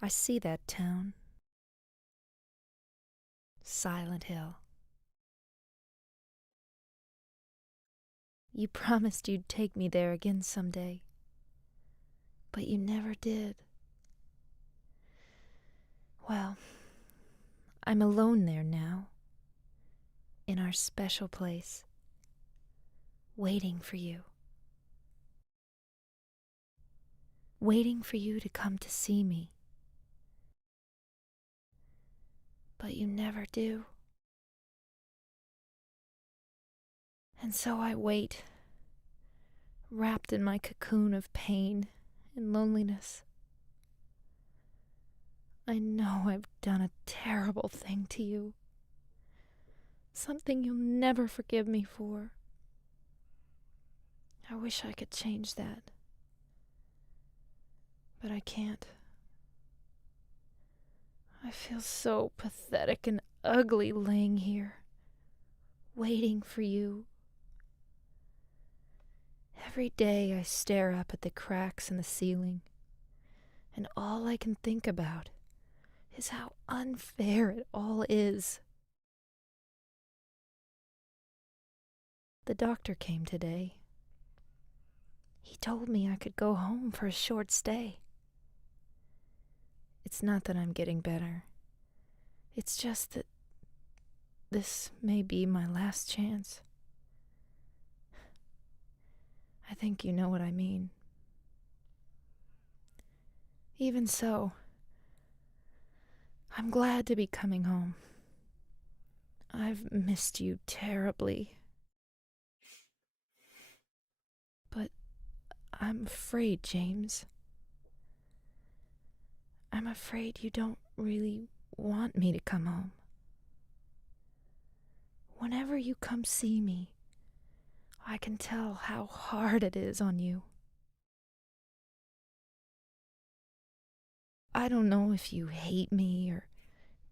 I see that town. Silent Hill. You promised you'd take me there again someday, but you never did. Well, I'm alone there now, in our special place, waiting for you. Waiting for you to come to see me. But you never do. And so I wait, wrapped in my cocoon of pain and loneliness. I know I've done a terrible thing to you. Something you'll never forgive me for. I wish I could change that. But I can't. I feel so pathetic and ugly laying here, waiting for you. Every day I stare up at the cracks in the ceiling, and all I can think about is how unfair it all is. The doctor came today. He told me I could go home for a short stay. It's not that I'm getting better. It's just that this may be my last chance. I think you know what I mean. Even so, I'm glad to be coming home. I've missed you terribly. But I'm afraid, James. I'm afraid you don't really want me to come home. Whenever you come see me, I can tell how hard it is on you. I don't know if you hate me or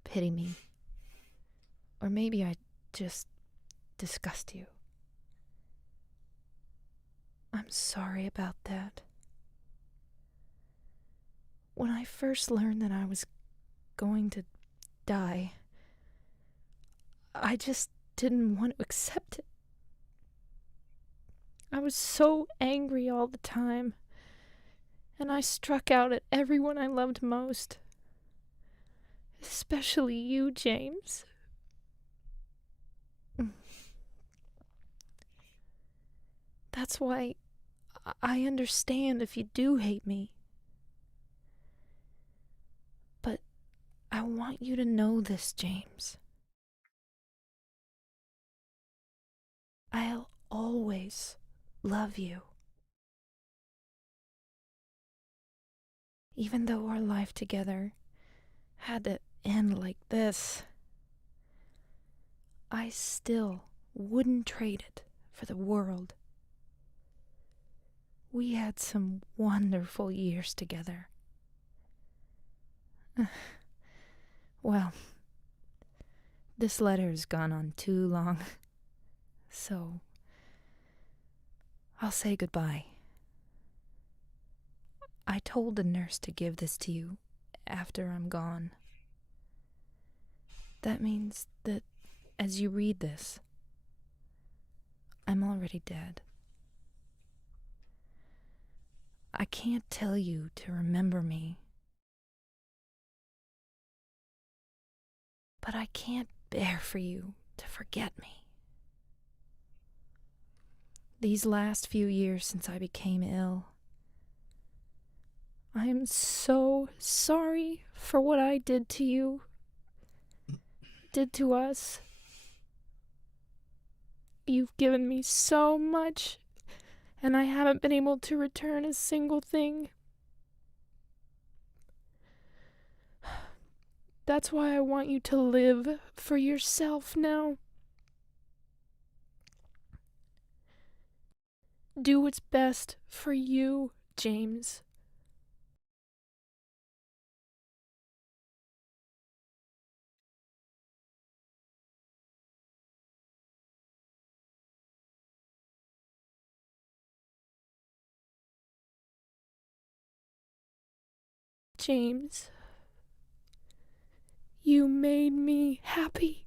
pity me. Or maybe I just disgust you. I'm sorry about that. When I first learned that I was going to die, I just didn't want to accept it. I was so angry all the time, and I struck out at everyone I loved most. Especially you, James. That's why I understand if you do hate me. But I want you to know this, James. I'll always love you. Even though our life together had to end like this, I still wouldn't trade it for the world. We had some wonderful years together. Well, this letter has gone on too long, so I'll say goodbye. I told the nurse to give this to you after I'm gone. That means that as you read this, I'm already dead. I can't tell you to remember me, but I can't bear for you to forget me. These last few years since I became ill, I am so sorry for what I did to you, did to us. You've given me so much, and I haven't been able to return a single thing. That's why I want you to live for yourself now. Do what's best for you, James. James, you made me happy.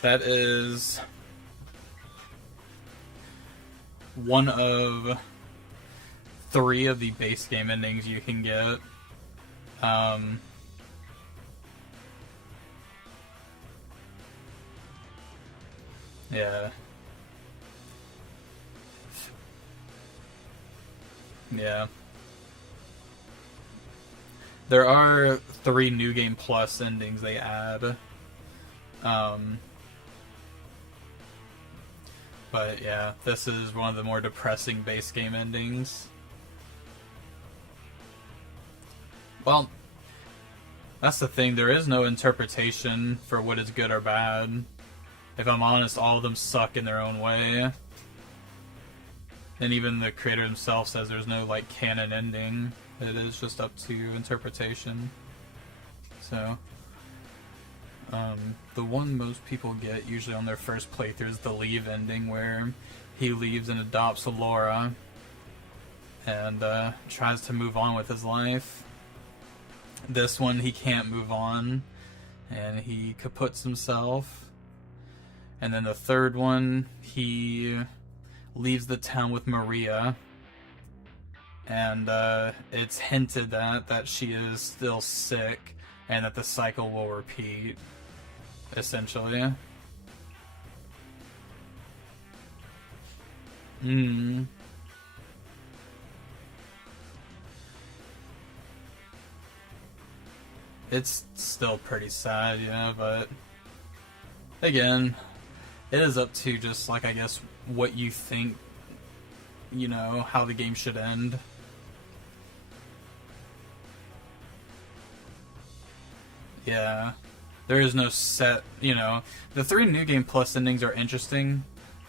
That is one of 3 of the base game endings you can get. Yeah. Yeah. There are 3 New Game Plus endings they add. But yeah, this is one of the more depressing base game endings. Well, that's the thing, there is no interpretation for what is good or bad. If I'm honest, all of them suck in their own way. And even the creator himself says there's no, like, canon ending. It is just up to interpretation. So, the one most people get usually on their first playthrough is the leave ending, where he leaves and adopts Laura, and tries to move on with his life. This one, he can't move on, and he kaputs himself. And then the third one, he leaves the town with Maria, and it's hinted that she is still sick, and that the cycle will repeat, essentially. It's still pretty sad, but again, it is up to just, like, I guess, what you think, how the game should end. Yeah. There is no set, the 3 New Game Plus endings are interesting.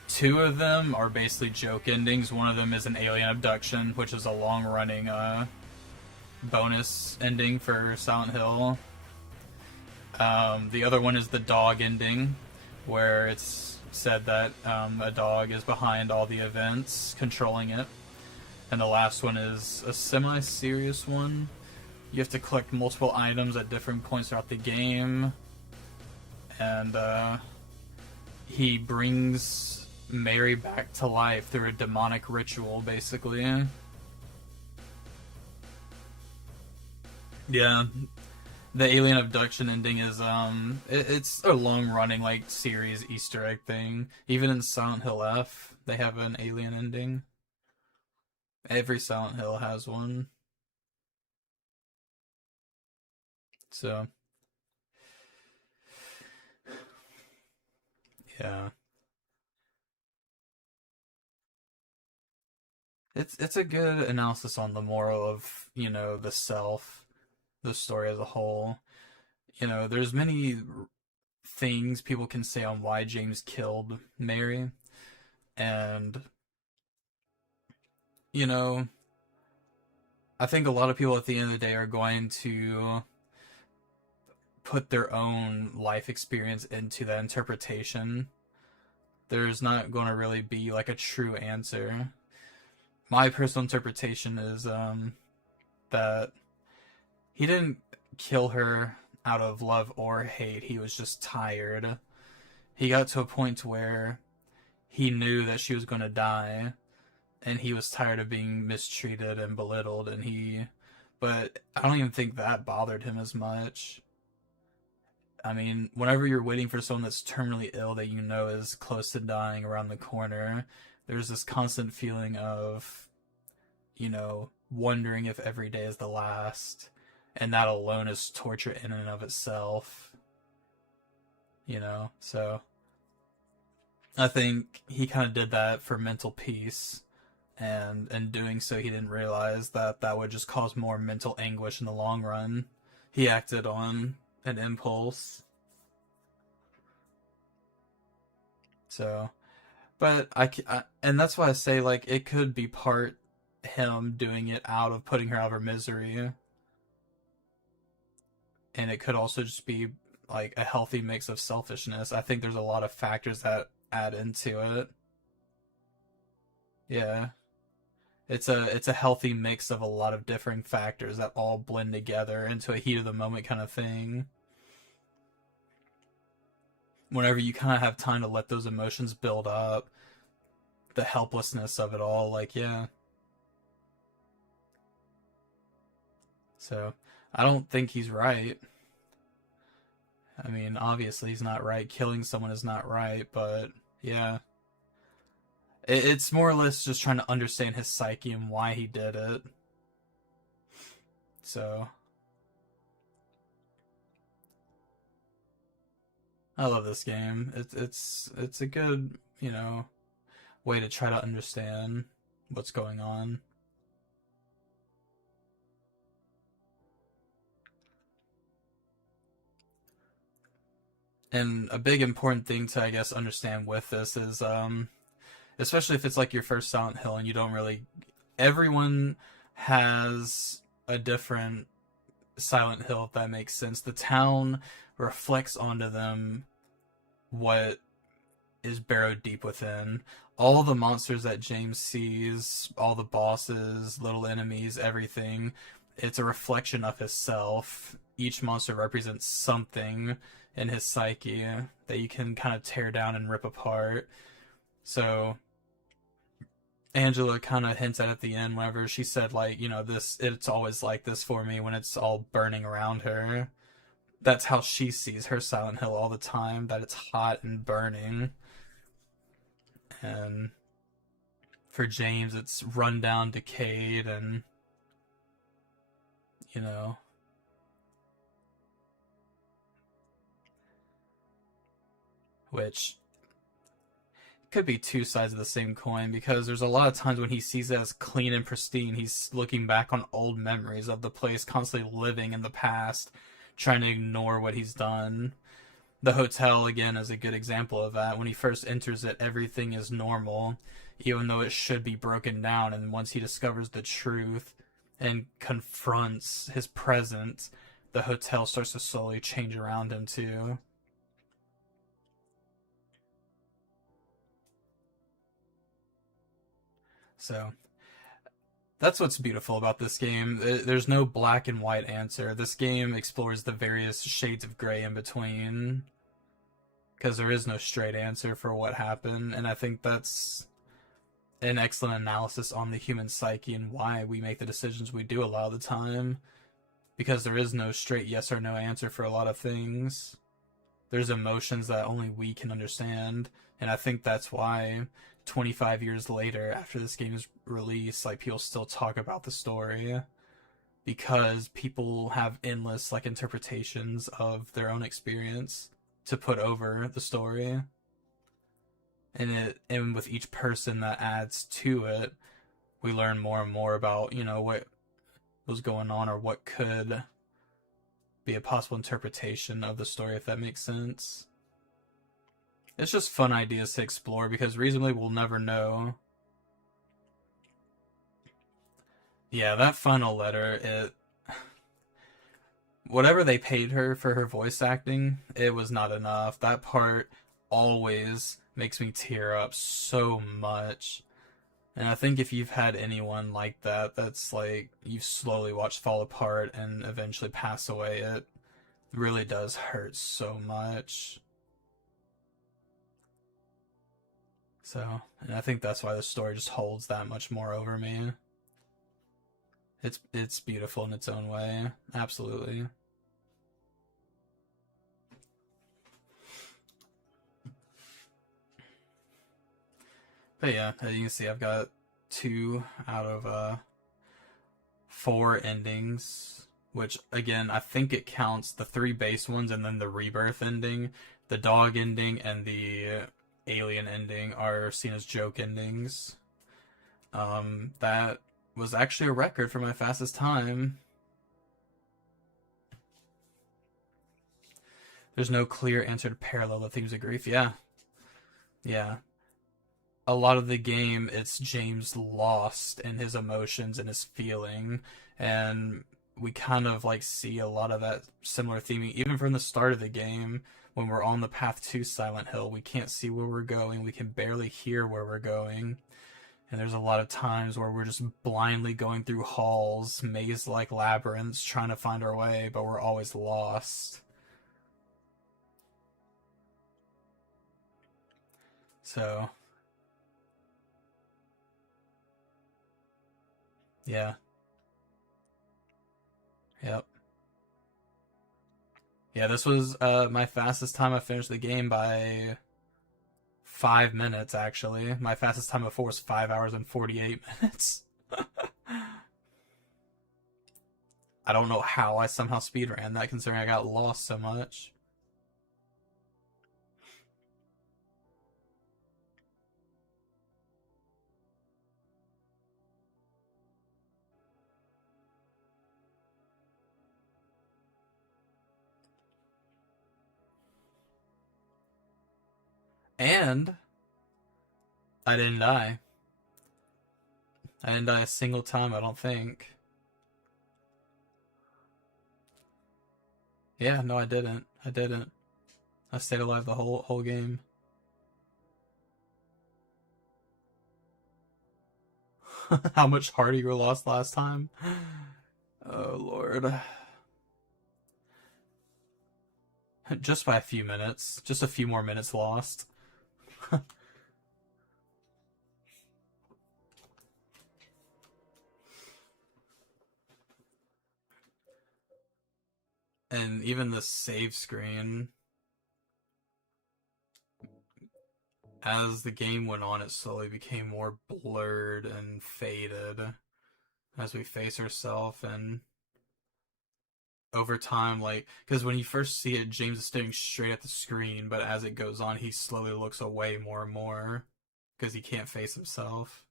2 of them are basically joke endings. One of them is an alien abduction, which is a long-running, bonus ending for Silent Hill. The other one is the dog ending, where it's said that a dog is behind all the events, controlling it. And the last one is a semi-serious one. You have to collect multiple items at different points throughout the game. And he brings Mary back to life through a demonic ritual, basically. Yeah. The alien abduction ending is it's a long-running, like, series Easter egg thing. Even in Silent Hill F, they have an alien ending. Every Silent Hill has one. So, yeah. It's a good analysis on the moral of, the self, the story as a whole. There's many things people can say on why James killed Mary, and I think a lot of people at the end of the day are going to put their own life experience into that interpretation. There's not going to really be, like, a true answer. My personal interpretation is that he didn't kill her out of love or hate. He was just tired. He got to a point where he knew that she was going to die, and he was tired of being mistreated and belittled, but I don't even think that bothered him as much. I mean, whenever you're waiting for someone that's terminally ill that is close to dying around the corner, there's this constant feeling of, wondering if every day is the last, and that alone is torture in and of itself. So I think he kind of did that for mental peace, and in doing so, he didn't realize that that would just cause more mental anguish in the long run. He acted on an impulse. So, but and that's why I say, like, it could be part him doing it out of putting her out of her misery, and it could also just be, like, a healthy mix of selfishness. I think there's a lot of factors that add into it. Yeah. It's a healthy mix of a lot of different factors that all blend together into a heat of the moment kind of thing. Whenever you kind of have time to let those emotions build up, the helplessness of it all, like, yeah. So, I don't think he's right. I mean, obviously he's not right. Killing someone is not right, but yeah. It's more or less just trying to understand his psyche and why he did it. So, I love this game. It's a good, way to try to understand what's going on. And a big important thing to, I guess, understand with this is, especially if it's like your first Silent Hill and you don't really, everyone has a different Silent Hill, if that makes sense. The town reflects onto them what is burrowed deep within. All the monsters that James sees, all the bosses, little enemies, everything, it's a reflection of himself. Each monster represents something in his psyche that you can kind of tear down and rip apart. So Angela kind of hints at the end whenever she said, like, this, it's always like this for me when it's all burning around her. That's how she sees her Silent Hill all the time, that it's hot and burning. And for James, it's run down, decayed, and, you know, which could be two sides of the same coin, because there's a lot of times when he sees it as clean and pristine, he's looking back on old memories of the place, constantly living in the past, trying to ignore what he's done. The hotel, again, is a good example of that. When he first enters it, everything is normal, even though it should be broken down. And once he discovers the truth and confronts his presence, the hotel starts to slowly change around him, too. So that's what's beautiful about this game. There's no black and white answer. This game explores the various shades of gray in between, because there is no straight answer for what happened. And I think that's an excellent analysis on the human psyche and why we make the decisions we do a lot of the time, because there is no straight yes or no answer for a lot of things. There's emotions that only we can understand, and I think that's why 25 years later, after this game is released, like, people still talk about the story, because people have endless, like, interpretations of their own experience to put over the story. And with each person that adds to it, we learn more and more about, what was going on, or what could be a possible interpretation of the story, if that makes sense. It's just fun ideas to explore, because reasonably we'll never know. Yeah, that final letter, whatever they paid her for her voice acting, it was not enough. That part always makes me tear up so much. And I think if you've had anyone like that, that's like you've slowly watched fall apart and eventually pass away, it really does hurt so much. So, and I think that's why the story just holds that much more over me. It's beautiful in its own way, absolutely. But yeah, as you can see, I've got 2 out of 4 endings, which, again, I think it counts the 3 base ones and then the rebirth ending. The dog ending and the alien ending are seen as joke endings. That was actually a record for my fastest time. There's no clear answer to parallel the themes of grief. Yeah. A lot of the game, it's James lost in his emotions and his feeling, and we kind of like see a lot of that similar theming even from the start of the game. When we're on the path to Silent Hill, we can't see where we're going, we can barely hear where we're going, and there's a lot of times where we're just blindly going through halls, maze-like labyrinths, trying to find our way, but we're always lost. So yeah. Yep. Yeah, this was my fastest time. I finished the game by 5 minutes, actually. My fastest time before was 5 hours and 48 minutes. I don't know how I somehow speedran that, considering I got lost so much. And I didn't die. I didn't die a single time, I don't think. Yeah, no, I didn't. I stayed alive the whole game. How much harder you were lost last time? Oh lord. Just by a few minutes. Just a few more minutes lost. And even the save screen, as the game went on, it slowly became more blurred and faded as we face ourselves. And over time, like, because when you first see it, James is staring straight at the screen, but as it goes on, he slowly looks away more and more because he can't face himself.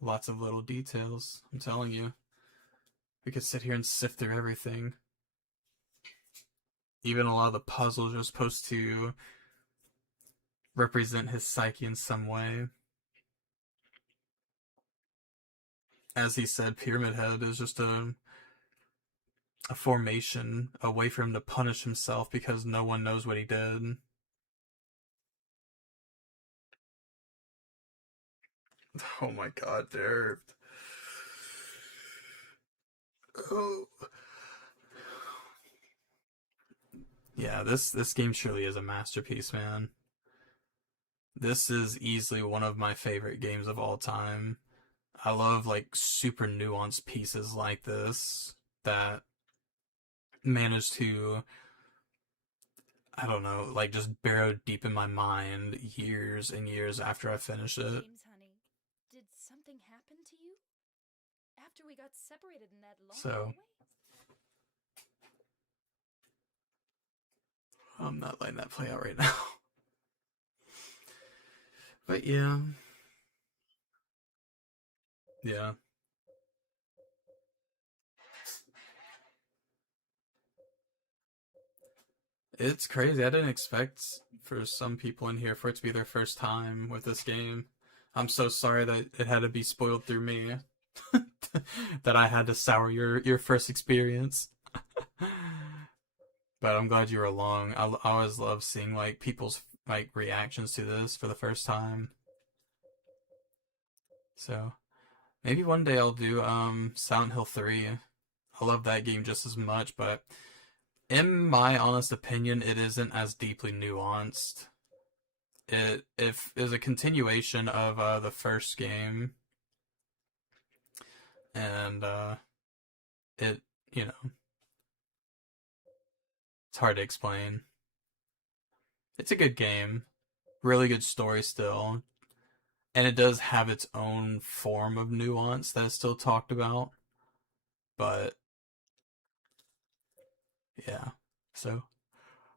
Lots of little details, I'm telling you. We could sit here and sift through everything. Even a lot of the puzzles are supposed to represent his psyche in some way. As he said, Pyramid Head is just a formation, a way for him to punish himself because no one knows what he did. Oh my god, Derp. Oh. Yeah, this game surely is a masterpiece, man. This is easily one of my favorite games of all time. I love like super nuanced pieces like this that manage to, I don't know, like just burrow deep in my mind years and years after I finish it. James, honey, did something happen to you after we got separated in that long So hallway? I'm not letting that play out right now. But yeah. Yeah. It's crazy. I didn't expect for some people in here for it to be their first time with this game. I'm so sorry that it had to be spoiled through me. That I had to sour your first experience. But I'm glad you were along. I always love seeing like people's like reactions to this for the first time. So maybe one day I'll do Silent Hill 3. I love that game just as much, but in my honest opinion, it isn't as deeply nuanced. It is a continuation of the first game, and it you know it's hard to explain. It's a good game, really good story still, and it does have its own form of nuance that is still talked about. But yeah, so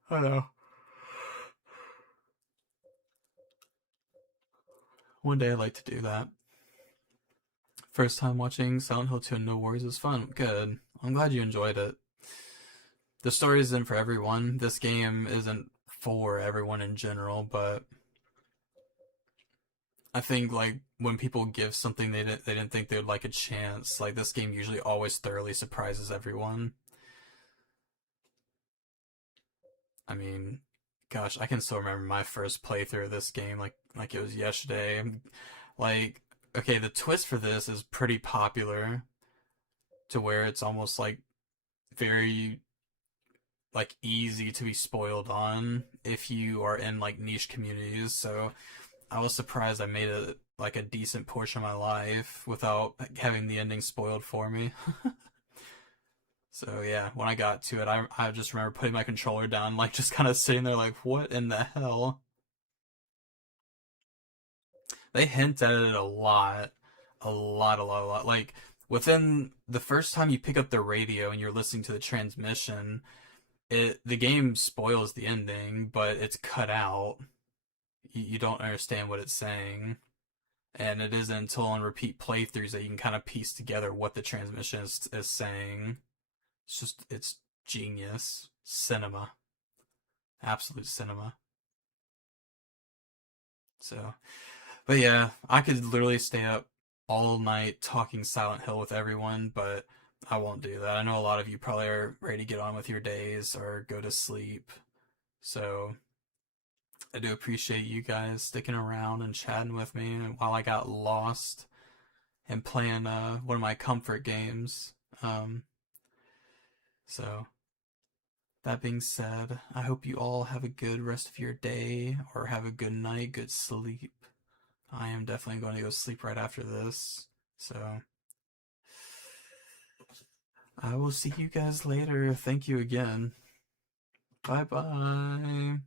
I don't know. One day I'd like to do that. First time watching Silent Hill 2 and No Worries was fun. Good. I'm glad you enjoyed it. The story isn't for everyone. This game isn't for everyone in general, but I think like when people give something they didn't think they would like a chance, like this game usually always thoroughly surprises everyone. I mean, gosh, I can still remember my first playthrough of this game like it was yesterday. Like, okay, the twist for this is pretty popular to where it's almost like very like easy to be spoiled on if you are in like niche communities. So I was surprised I made it like a decent portion of my life without having the ending spoiled for me. So yeah, when I got to it, I just remember putting my controller down, like just kind of sitting there, like, what in the hell? They hint at it a lot, a lot. Like within the first time you pick up the radio and you're listening to the transmission, the game spoils the ending, but it's cut out. You don't understand what it's saying, and it isn't until on repeat playthroughs that you can kind of piece together what the transmission is saying. It's genius cinema, absolute cinema. So, but yeah, I could literally stay up all night talking Silent Hill with everyone, but I won't do that. I know a lot of you probably are ready to get on with your days or go to sleep. So I do appreciate you guys sticking around and chatting with me while I got lost and playing one of my comfort games. Um, so, that being said, I hope you all have a good rest of your day or have a good night, good sleep. I am definitely going to go sleep right after this. So, I will see you guys later. Thank you again. Bye bye.